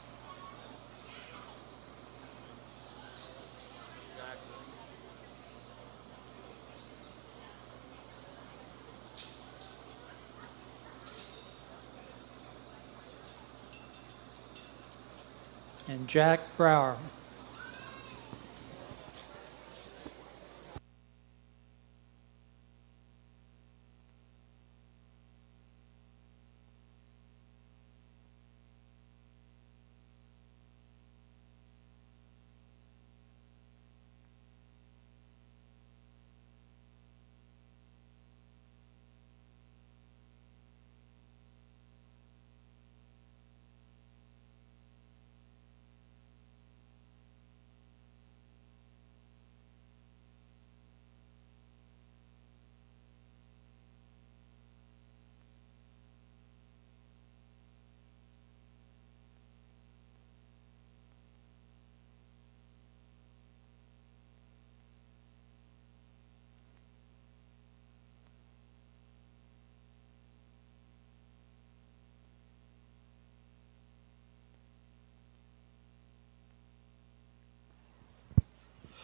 And Jack Brower.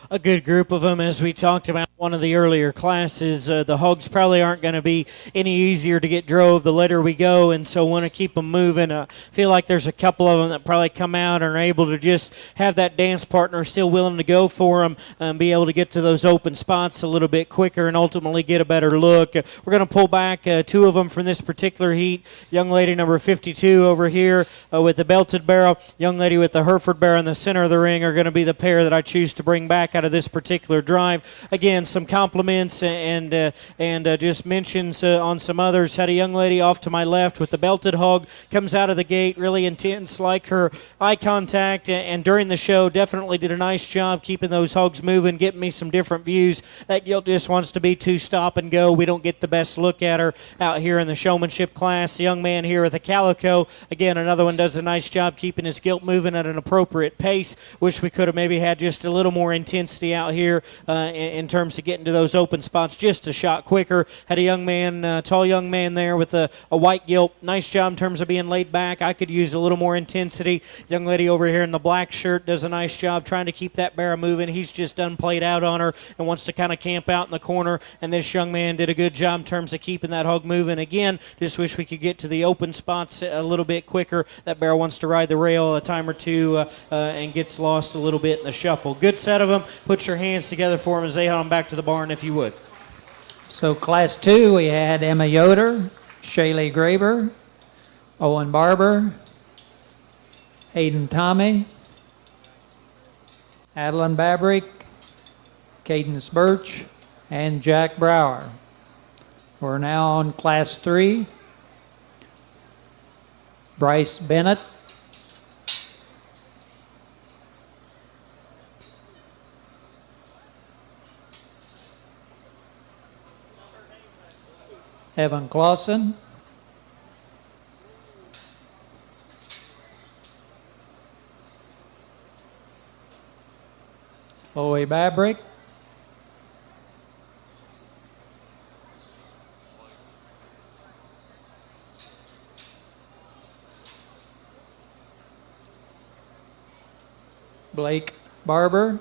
A good group of them, as we talked about one of the earlier classes. The hogs probably aren't going to be any easier to get drove the later we go, and so want to keep them moving. Feel like there's a couple of them that probably come out and are able to just have that dance partner still willing to go for them and be able to get to those open spots a little bit quicker and ultimately get a better look. We're going to pull back two of them from this particular heat. Young lady number 52 over here with the belted barrow. Young lady with the Hereford barrow in the center of the ring are going to be the pair that I choose to bring back out of this particular drive. Again, some compliments and just mentions on some others. Had a young lady off to my left with the belted hog, comes out of the gate really intense, like her eye contact, and during the show definitely did a nice job keeping those hogs moving, getting me some different views. That gilt just wants to be too stop and go. We don't get the best look at her out here in the showmanship class. The young man here with a calico, again, another one does a nice job keeping his gilt moving at an appropriate pace. Wish we could have maybe had just a little more intensity out here in terms of getting to those open spots just a shot quicker. Had a young man, tall young man there with a white gilt. Nice job in terms of being laid back. I could use a little more intensity. Young lady over here in the black shirt does a nice job trying to keep that barrow moving. He's just done played out on her and wants to kind of camp out in the corner, and this young man did a good job in terms of keeping that hog moving. Again, just wish we could get to the open spots a little bit quicker. That barrow wants to ride the rail a time or two and gets lost a little bit in the shuffle. Good set of them. Put your hands together for them as they head on back to the barn, if you would. So Class 2, we had Emma Yoder, Shaylee Graber, Owen Barber, Hayden Tommy, Adeline Babrick, Cadence Birch, and Jack Brower. We're now on Class 3. Bryce Bennett, Evan Clausen, Chloe Babrick, Blake Barber,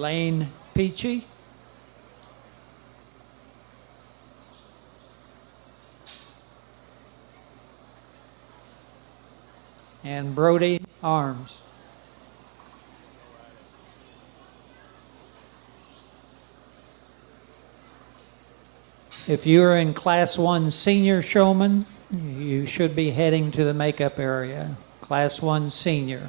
Lane Peachy. And Brody Arms. If you are in Class 1 Senior Showman, you should be heading to the makeup area. Class 1 Senior.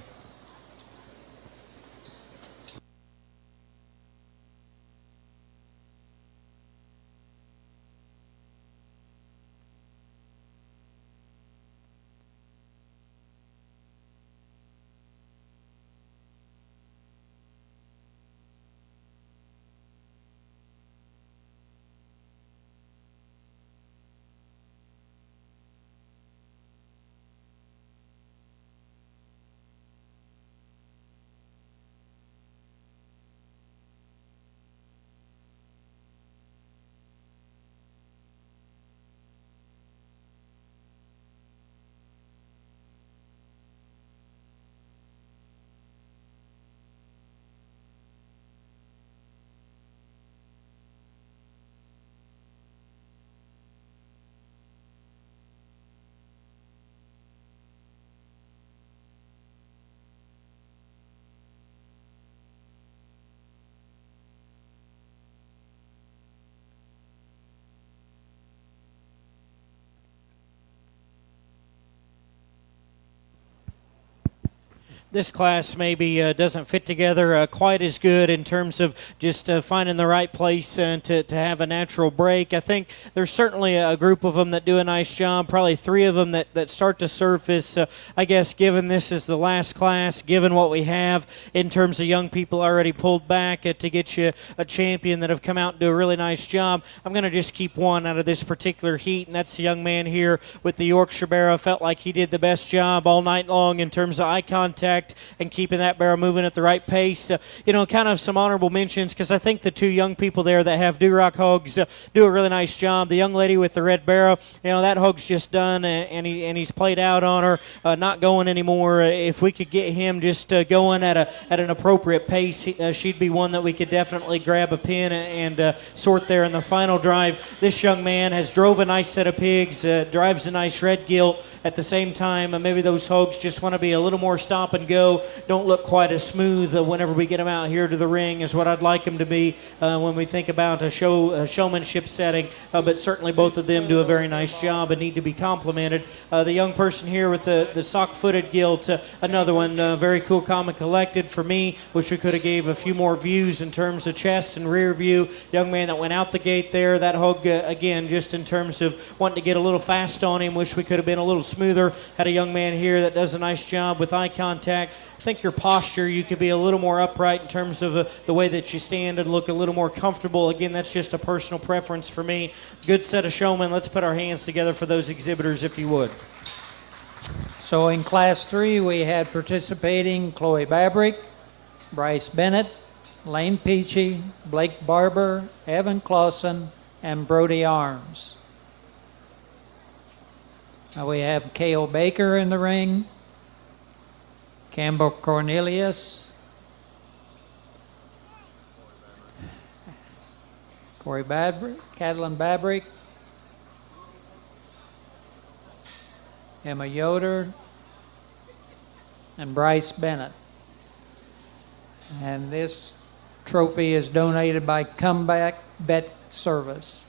This class maybe doesn't fit together quite as good in terms of just finding the right place to have a natural break. I think there's certainly a group of them that do a nice job, probably 3 of them that start to surface. I guess given this is the last class, given what we have in terms of young people already pulled back to get you a champion that have come out and do a really nice job, I'm going to just keep one out of this particular heat, and that's the young man here with the Yorkshire Barrow. Felt like he did the best job all night long in terms of eye contact and keeping that barrow moving at the right pace. Kind of some honorable mentions, because I think the 2 young people there that have Duroc hogs do a really nice job. The young lady with the red barrow, that hog's just done, and he's played out on her, not going anymore. If we could get him just going at an appropriate pace, she'd be one that we could definitely grab a pin and sort there in the final drive. This young man has drove a nice set of pigs, drives a nice red gilt. At the same time, maybe those hogs just want to be a little more stop and go, don't look quite as smooth whenever we get them out here to the ring is what I'd like them to be when we think about a showmanship setting, but certainly both of them do a very nice job and need to be complimented. The young person here with the sock-footed gilt, another one, very cool, calm and collected. For me, wish we could have gave a few more views in terms of chest and rear view. Young man that went out the gate there, that hog, again, just in terms of wanting to get a little fast on him, wish we could have been a little smoother. Had a young man here that does a nice job with eye contact. I think your posture, you could be a little more upright in terms of the way that you stand and look a little more comfortable. Again, that's just a personal preference for me. Good set of showmen. Let's put our hands together for those exhibitors, if you would. So in Class 3, we had participating Chloe Babrick, Bryce Bennett, Lane Peachy, Blake Barber, Evan Clausen, and Brody Arms. Now we have Cale Baker in the ring, Campbell Cornelius, Corey Babrick, Catalin Babrick, Emma Yoder, and Bryce Bennett. And this trophy is donated by Comeback Bet Service.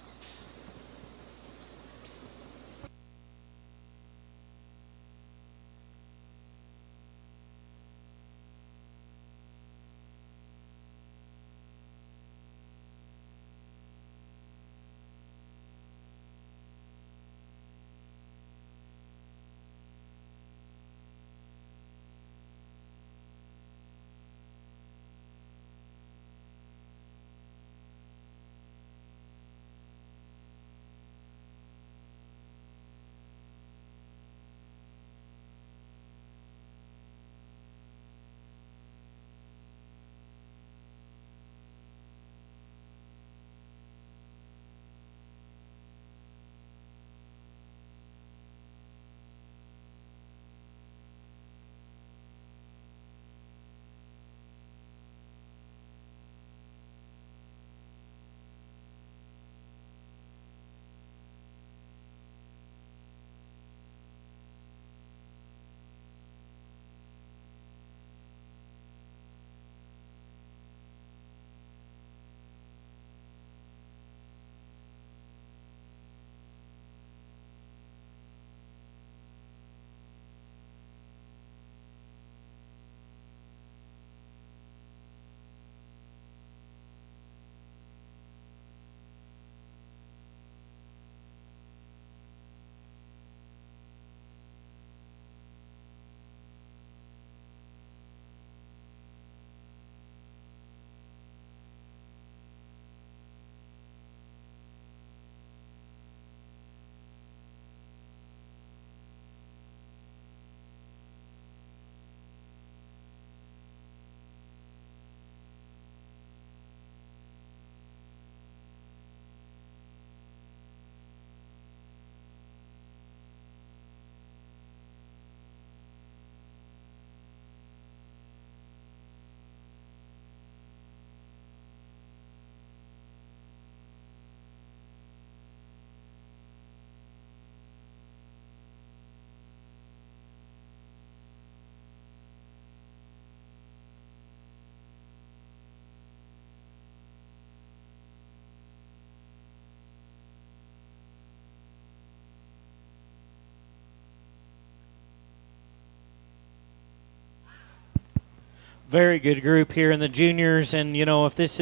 Very good group here in the juniors, and if this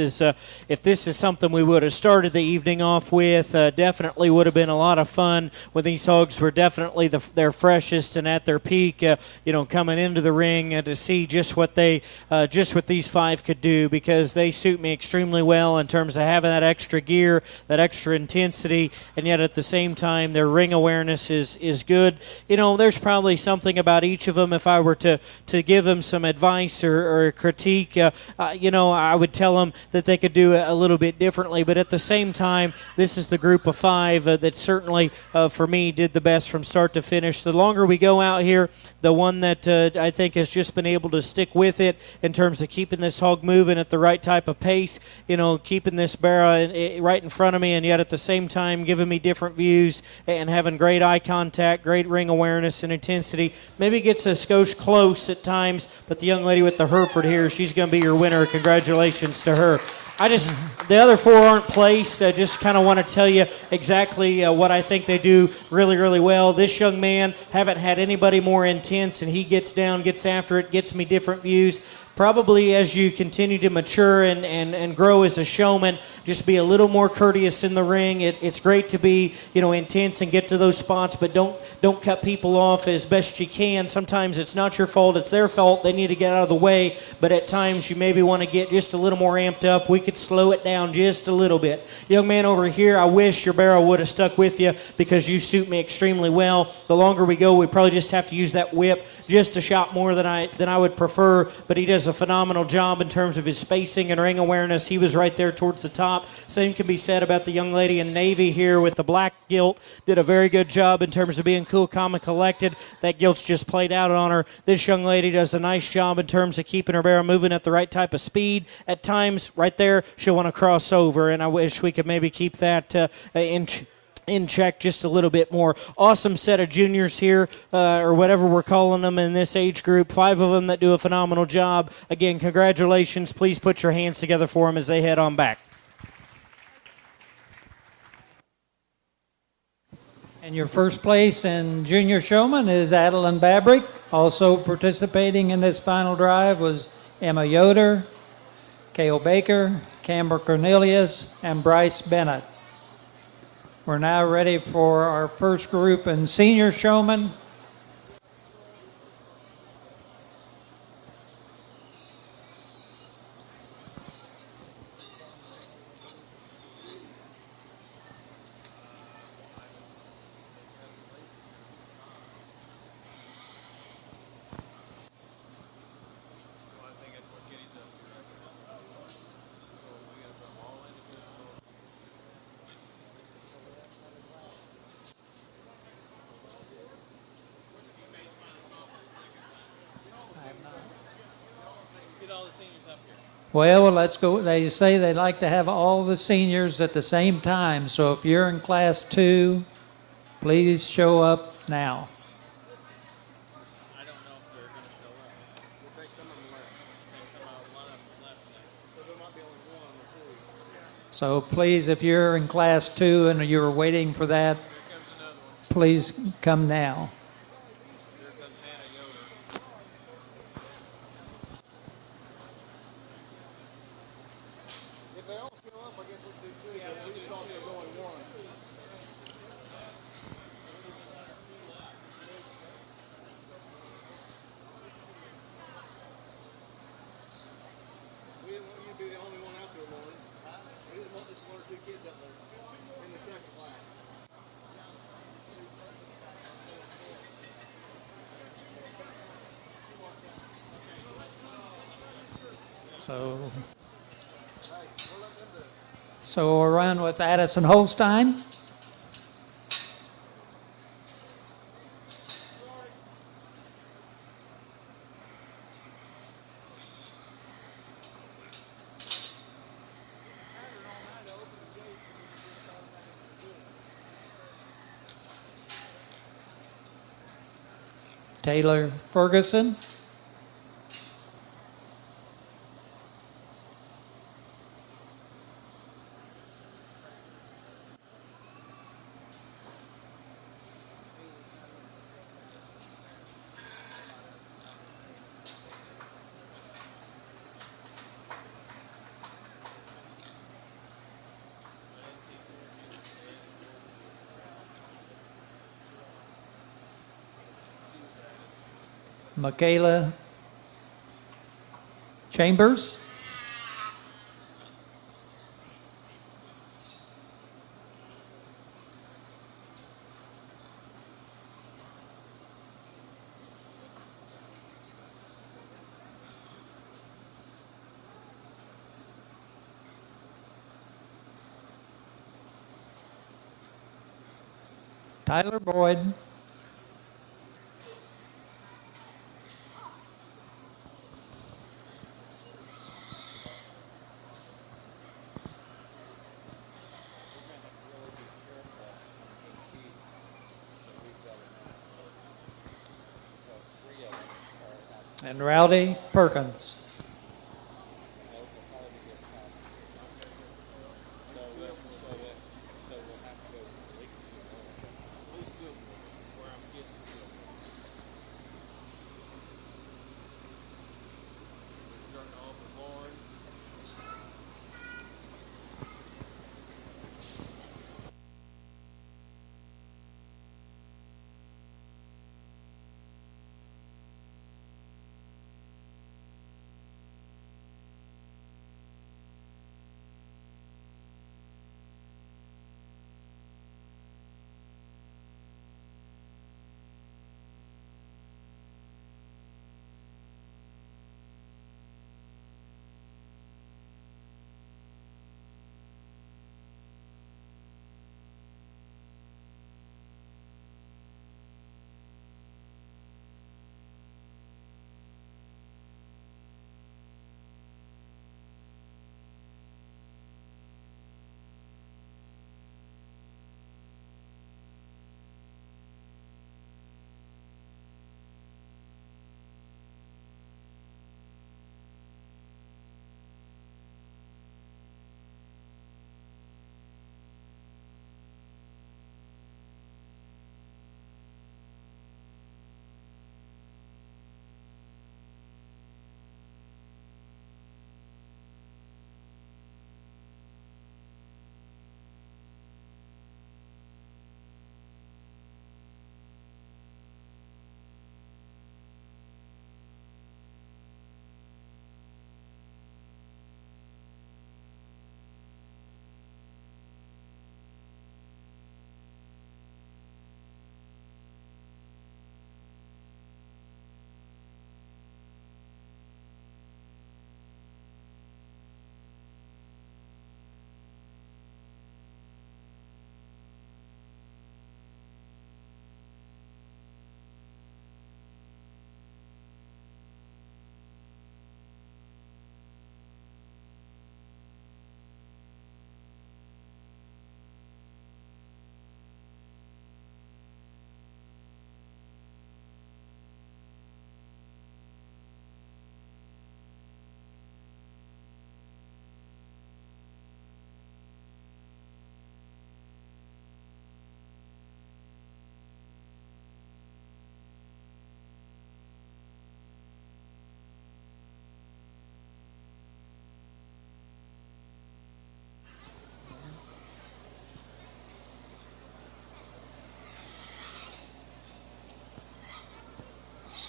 is something we would have started the evening off with, definitely would have been a lot of fun. When these hogs were definitely their freshest and at their peak, coming into the ring to see just what these 5 could do, because they suit me extremely well in terms of having that extra gear, that extra intensity, and yet at the same time their ring awareness is good. There's probably something about each of them. If I were to give them some advice or critique, I would tell them that they could do it a little bit differently. But at the same time, this is the group of 5 that certainly, for me, did the best from start to finish. The longer we go out here, the one that I think has just been able to stick with it in terms of keeping this hog moving at the right type of pace, keeping this barrow right in front of me, and yet at the same time giving me different views and having great eye contact, great ring awareness and intensity. Maybe gets a skosh close at times, but the young lady with the Hereford here, she's going to be your winner. Congratulations to her. The other 4 aren't placed. I just kind of want to tell you exactly what I think they do really, really well. This young man, haven't had anybody more intense, and he gets down, gets after it, gets me different views. Probably as you continue to mature and grow as a showman, just be a little more courteous in the ring. It's great to be, intense and get to those spots, but don't cut people off as best you can. Sometimes it's not your fault, it's their fault. They need to get out of the way, but at times you maybe want to get just a little more amped up. We could slow it down just a little bit. Young man over here, I wish your barrow would have stuck with you, because you suit me extremely well. The longer we go, we probably just have to use that whip just a shot more than I would prefer, but he does a phenomenal job in terms of his spacing and ring awareness. He was right there towards the top. Same can be said about the young lady in navy here with the black gilt. Did a very good job in terms of being cool, calm, and collected. That gilt's just played out on her. This young lady does a nice job in terms of keeping her barrow moving at the right type of speed. At times, right there, she'll want to cross over, and I wish we could maybe keep that in check just a little bit more. Awesome set of juniors here, or whatever we're calling them in this age group. 5 of them that do a phenomenal job. Again, congratulations. Please put your hands together for them as they head on back. And your first place in junior showman is Adeline Babrick. Also participating in this final drive was Emma Yoder, Cale Baker, Camber Cornelius, and Bryce Bennett. We're now ready for our first group in senior showman. Well, let's go. They say they like to have all the seniors at the same time. So if you're in class 2, please show up now. I don't know if they're going to show up. We'll take some of them left. A lot of them left now. So there might be only 1 or 2. So please, if you're in class 2 and you're waiting for that, please come now. If they all show up, I guess we'll do 2. Yeah, we just thought there was only 1. We didn't want you to be the only one out there, Lauren. We didn't want just 1 or 2 kids out there in the second class. So we'll run with Addison Holstein. Taylor Ferguson. Michaela Chambers. Tyler Boyd. And Rowdy Perkins.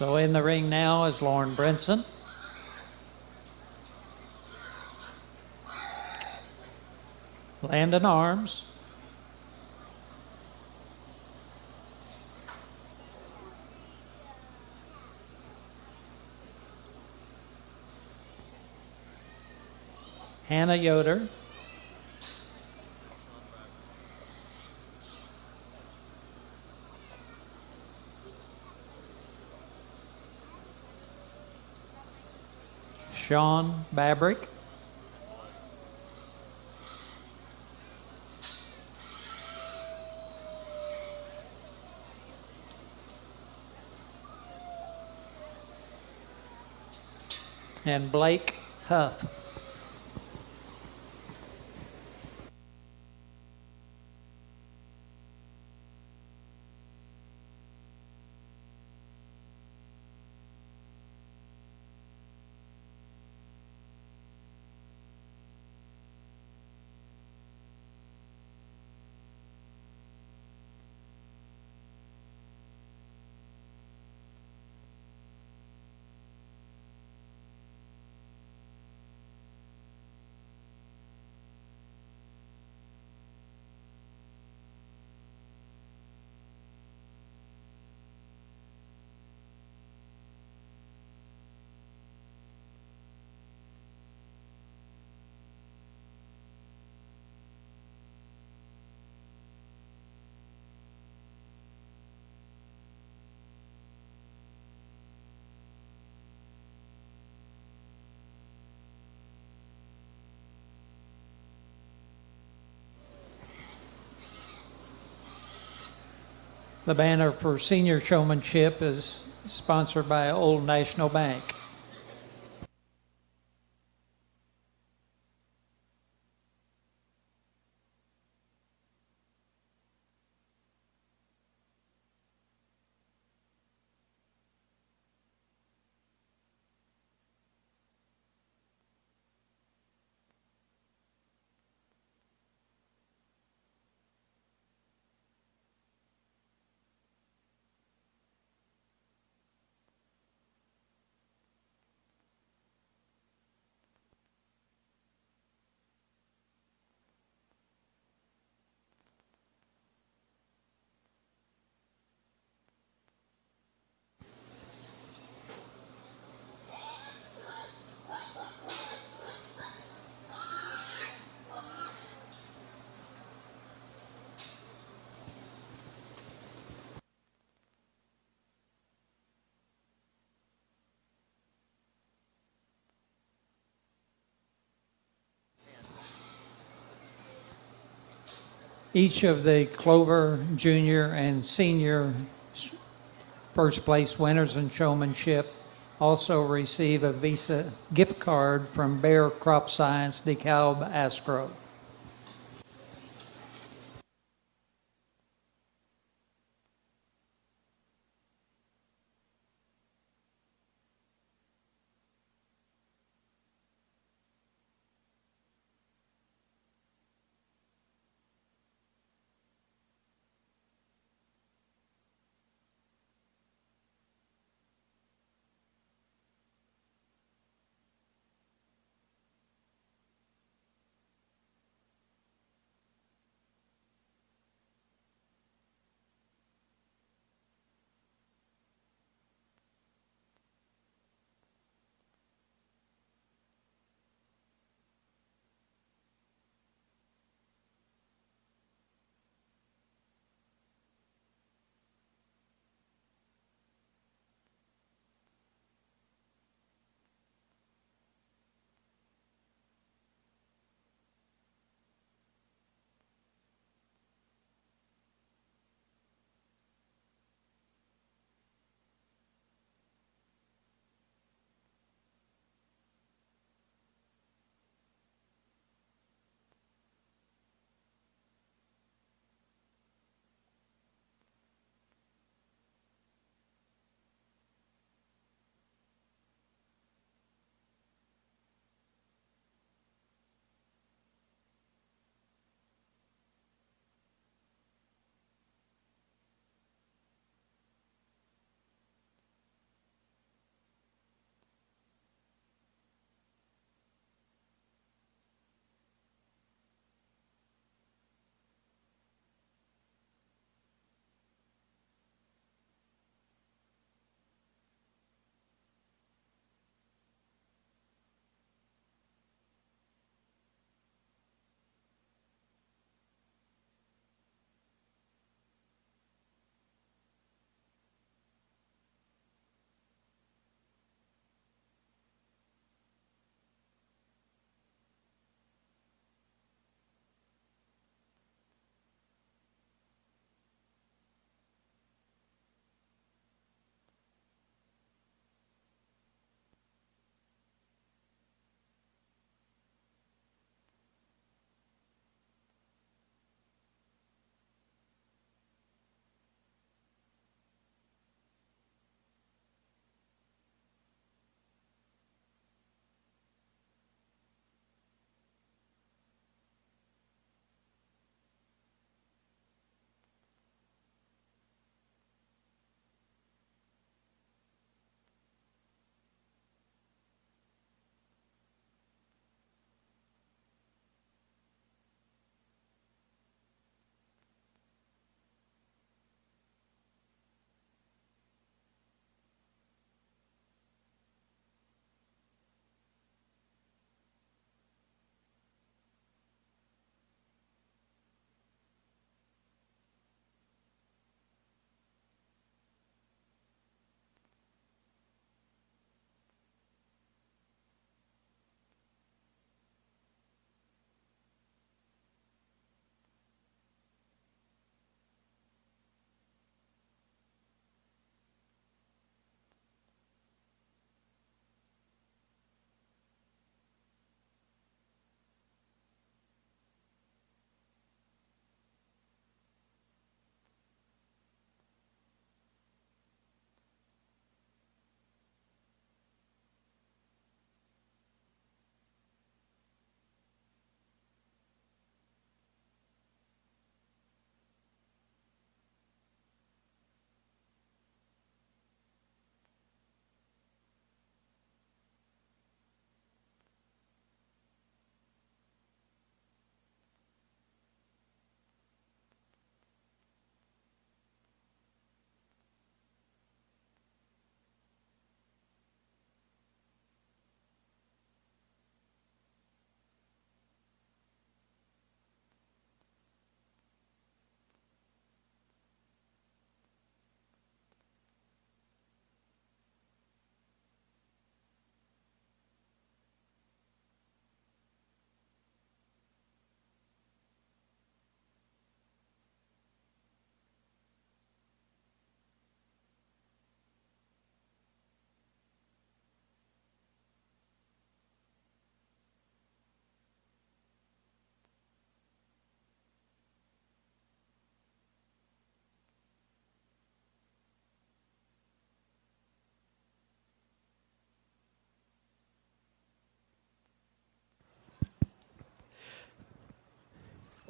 So in the ring now is Lauren Brinson. Landon Arms. Hannah Yoder. Sean Babrick. And Blake Huff. The banner for Senior Showmanship is sponsored by Old National Bank. Each of the Clover Junior and Senior first place winners in showmanship also receive a Visa gift card from Bayer Crop Science DeKalb Astro.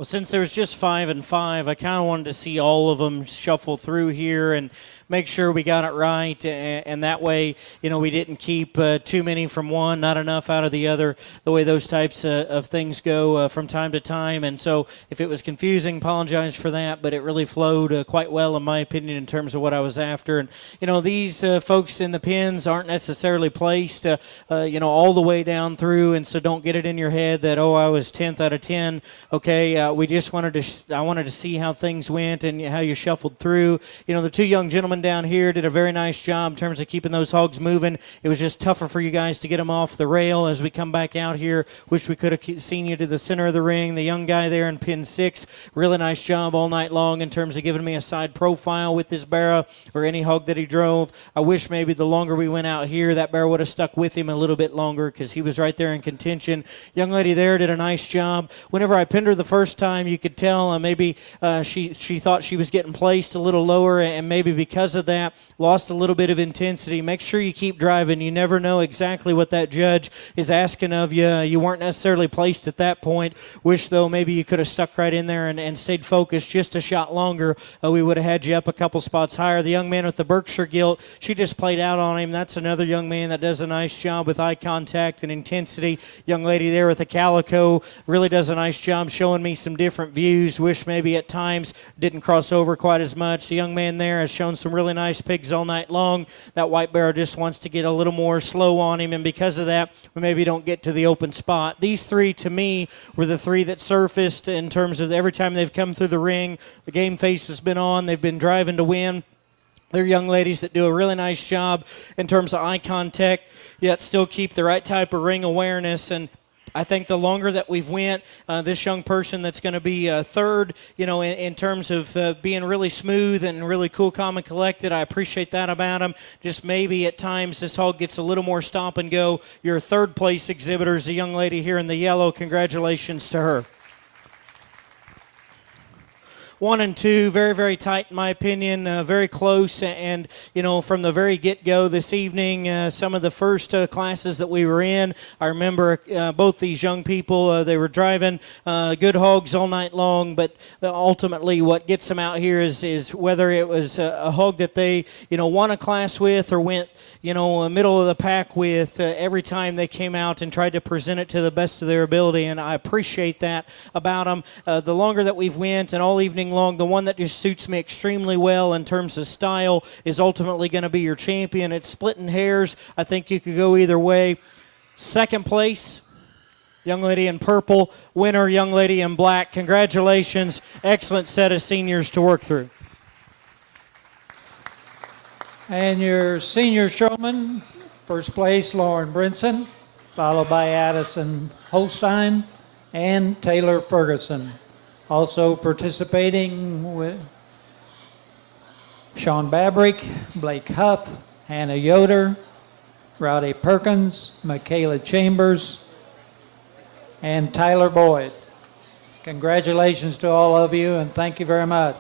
Well, since there was just 5 and 5, I kind of wanted to see all of them shuffle through here and make sure we got it right, and that way, we didn't keep too many from one, not enough out of the other, the way those types of things go from time to time. And so if it was confusing, apologize for that, but it really flowed quite well, in my opinion, in terms of what I was after. And, these folks in the pins aren't necessarily placed, all the way down through, and so don't get it in your head that, I was 10th out of 10. Okay, we just I wanted to see how things went and how you shuffled through. The two young gentlemen down here did a very nice job in terms of keeping those hogs moving. It was just tougher for you guys to get them off the rail as we come back out here. Wish we could have seen you to the center of the ring. The young guy there in pin 6, really nice job all night long in terms of giving me a side profile with this barrow or any hog that he drove. I wish maybe the longer we went out here, that barrow would have stuck with him a little bit longer because he was right there in contention. Young lady there did a nice job. Whenever I pinned her the first time, you could tell maybe she thought she was getting placed a little lower, and maybe because of that, lost a little bit of intensity. Make sure you keep driving. You never know exactly what that judge is asking of you. You weren't necessarily placed at that point. Wish, though, maybe you could have stuck right in there and stayed focused just a shot longer. We would have had you up a couple spots higher. The young man with the Berkshire gilt, she just played out on him. That's another young man that does a nice job with eye contact and intensity. Young lady there with the calico really does a nice job showing me some different views. Wish maybe at times didn't cross over quite as much. The young man there has shown some really nice pigs all night long. That white barrow just wants to get a little more slow on him, and because of that, we maybe don't get to the open spot. These three, to me, were the three that surfaced in terms of every time they've come through the ring, the game face has been on. They've been driving to win. They're young ladies that do a really nice job in terms of eye contact, yet still keep the right type of ring awareness. And I think the longer that we've went, this young person that's going to be third, in terms of being really smooth and really cool, calm, and collected, I appreciate that about him. Just maybe at times this hog gets a little more stop and go. Your third place exhibitor is the young lady here in the yellow. Congratulations to her. 1 and 2, very, very tight in my opinion, very close. And, from the very get-go this evening, some of the first classes that we were in, I remember both these young people, they were driving good hogs all night long, but ultimately what gets them out here is whether it was a hog that they, won a class with or went, middle of the pack with, every time they came out and tried to present it to the best of their ability, and I appreciate that about them. The longer that we've went and all evening long, the one that just suits me extremely well in terms of style is ultimately going to be your champion. It's splitting hairs. I think you could go either way. Second place, young lady in purple. Winner, young lady in black. Congratulations. Excellent set of seniors to work through. And your senior showman, first place, Lauren Brinson, followed by Addison Holstein and Taylor Ferguson. Also participating with Sean Babrick, Blake Huff, Hannah Yoder, Rowdy Perkins, Michaela Chambers, and Tyler Boyd. Congratulations to all of you, and thank you very much.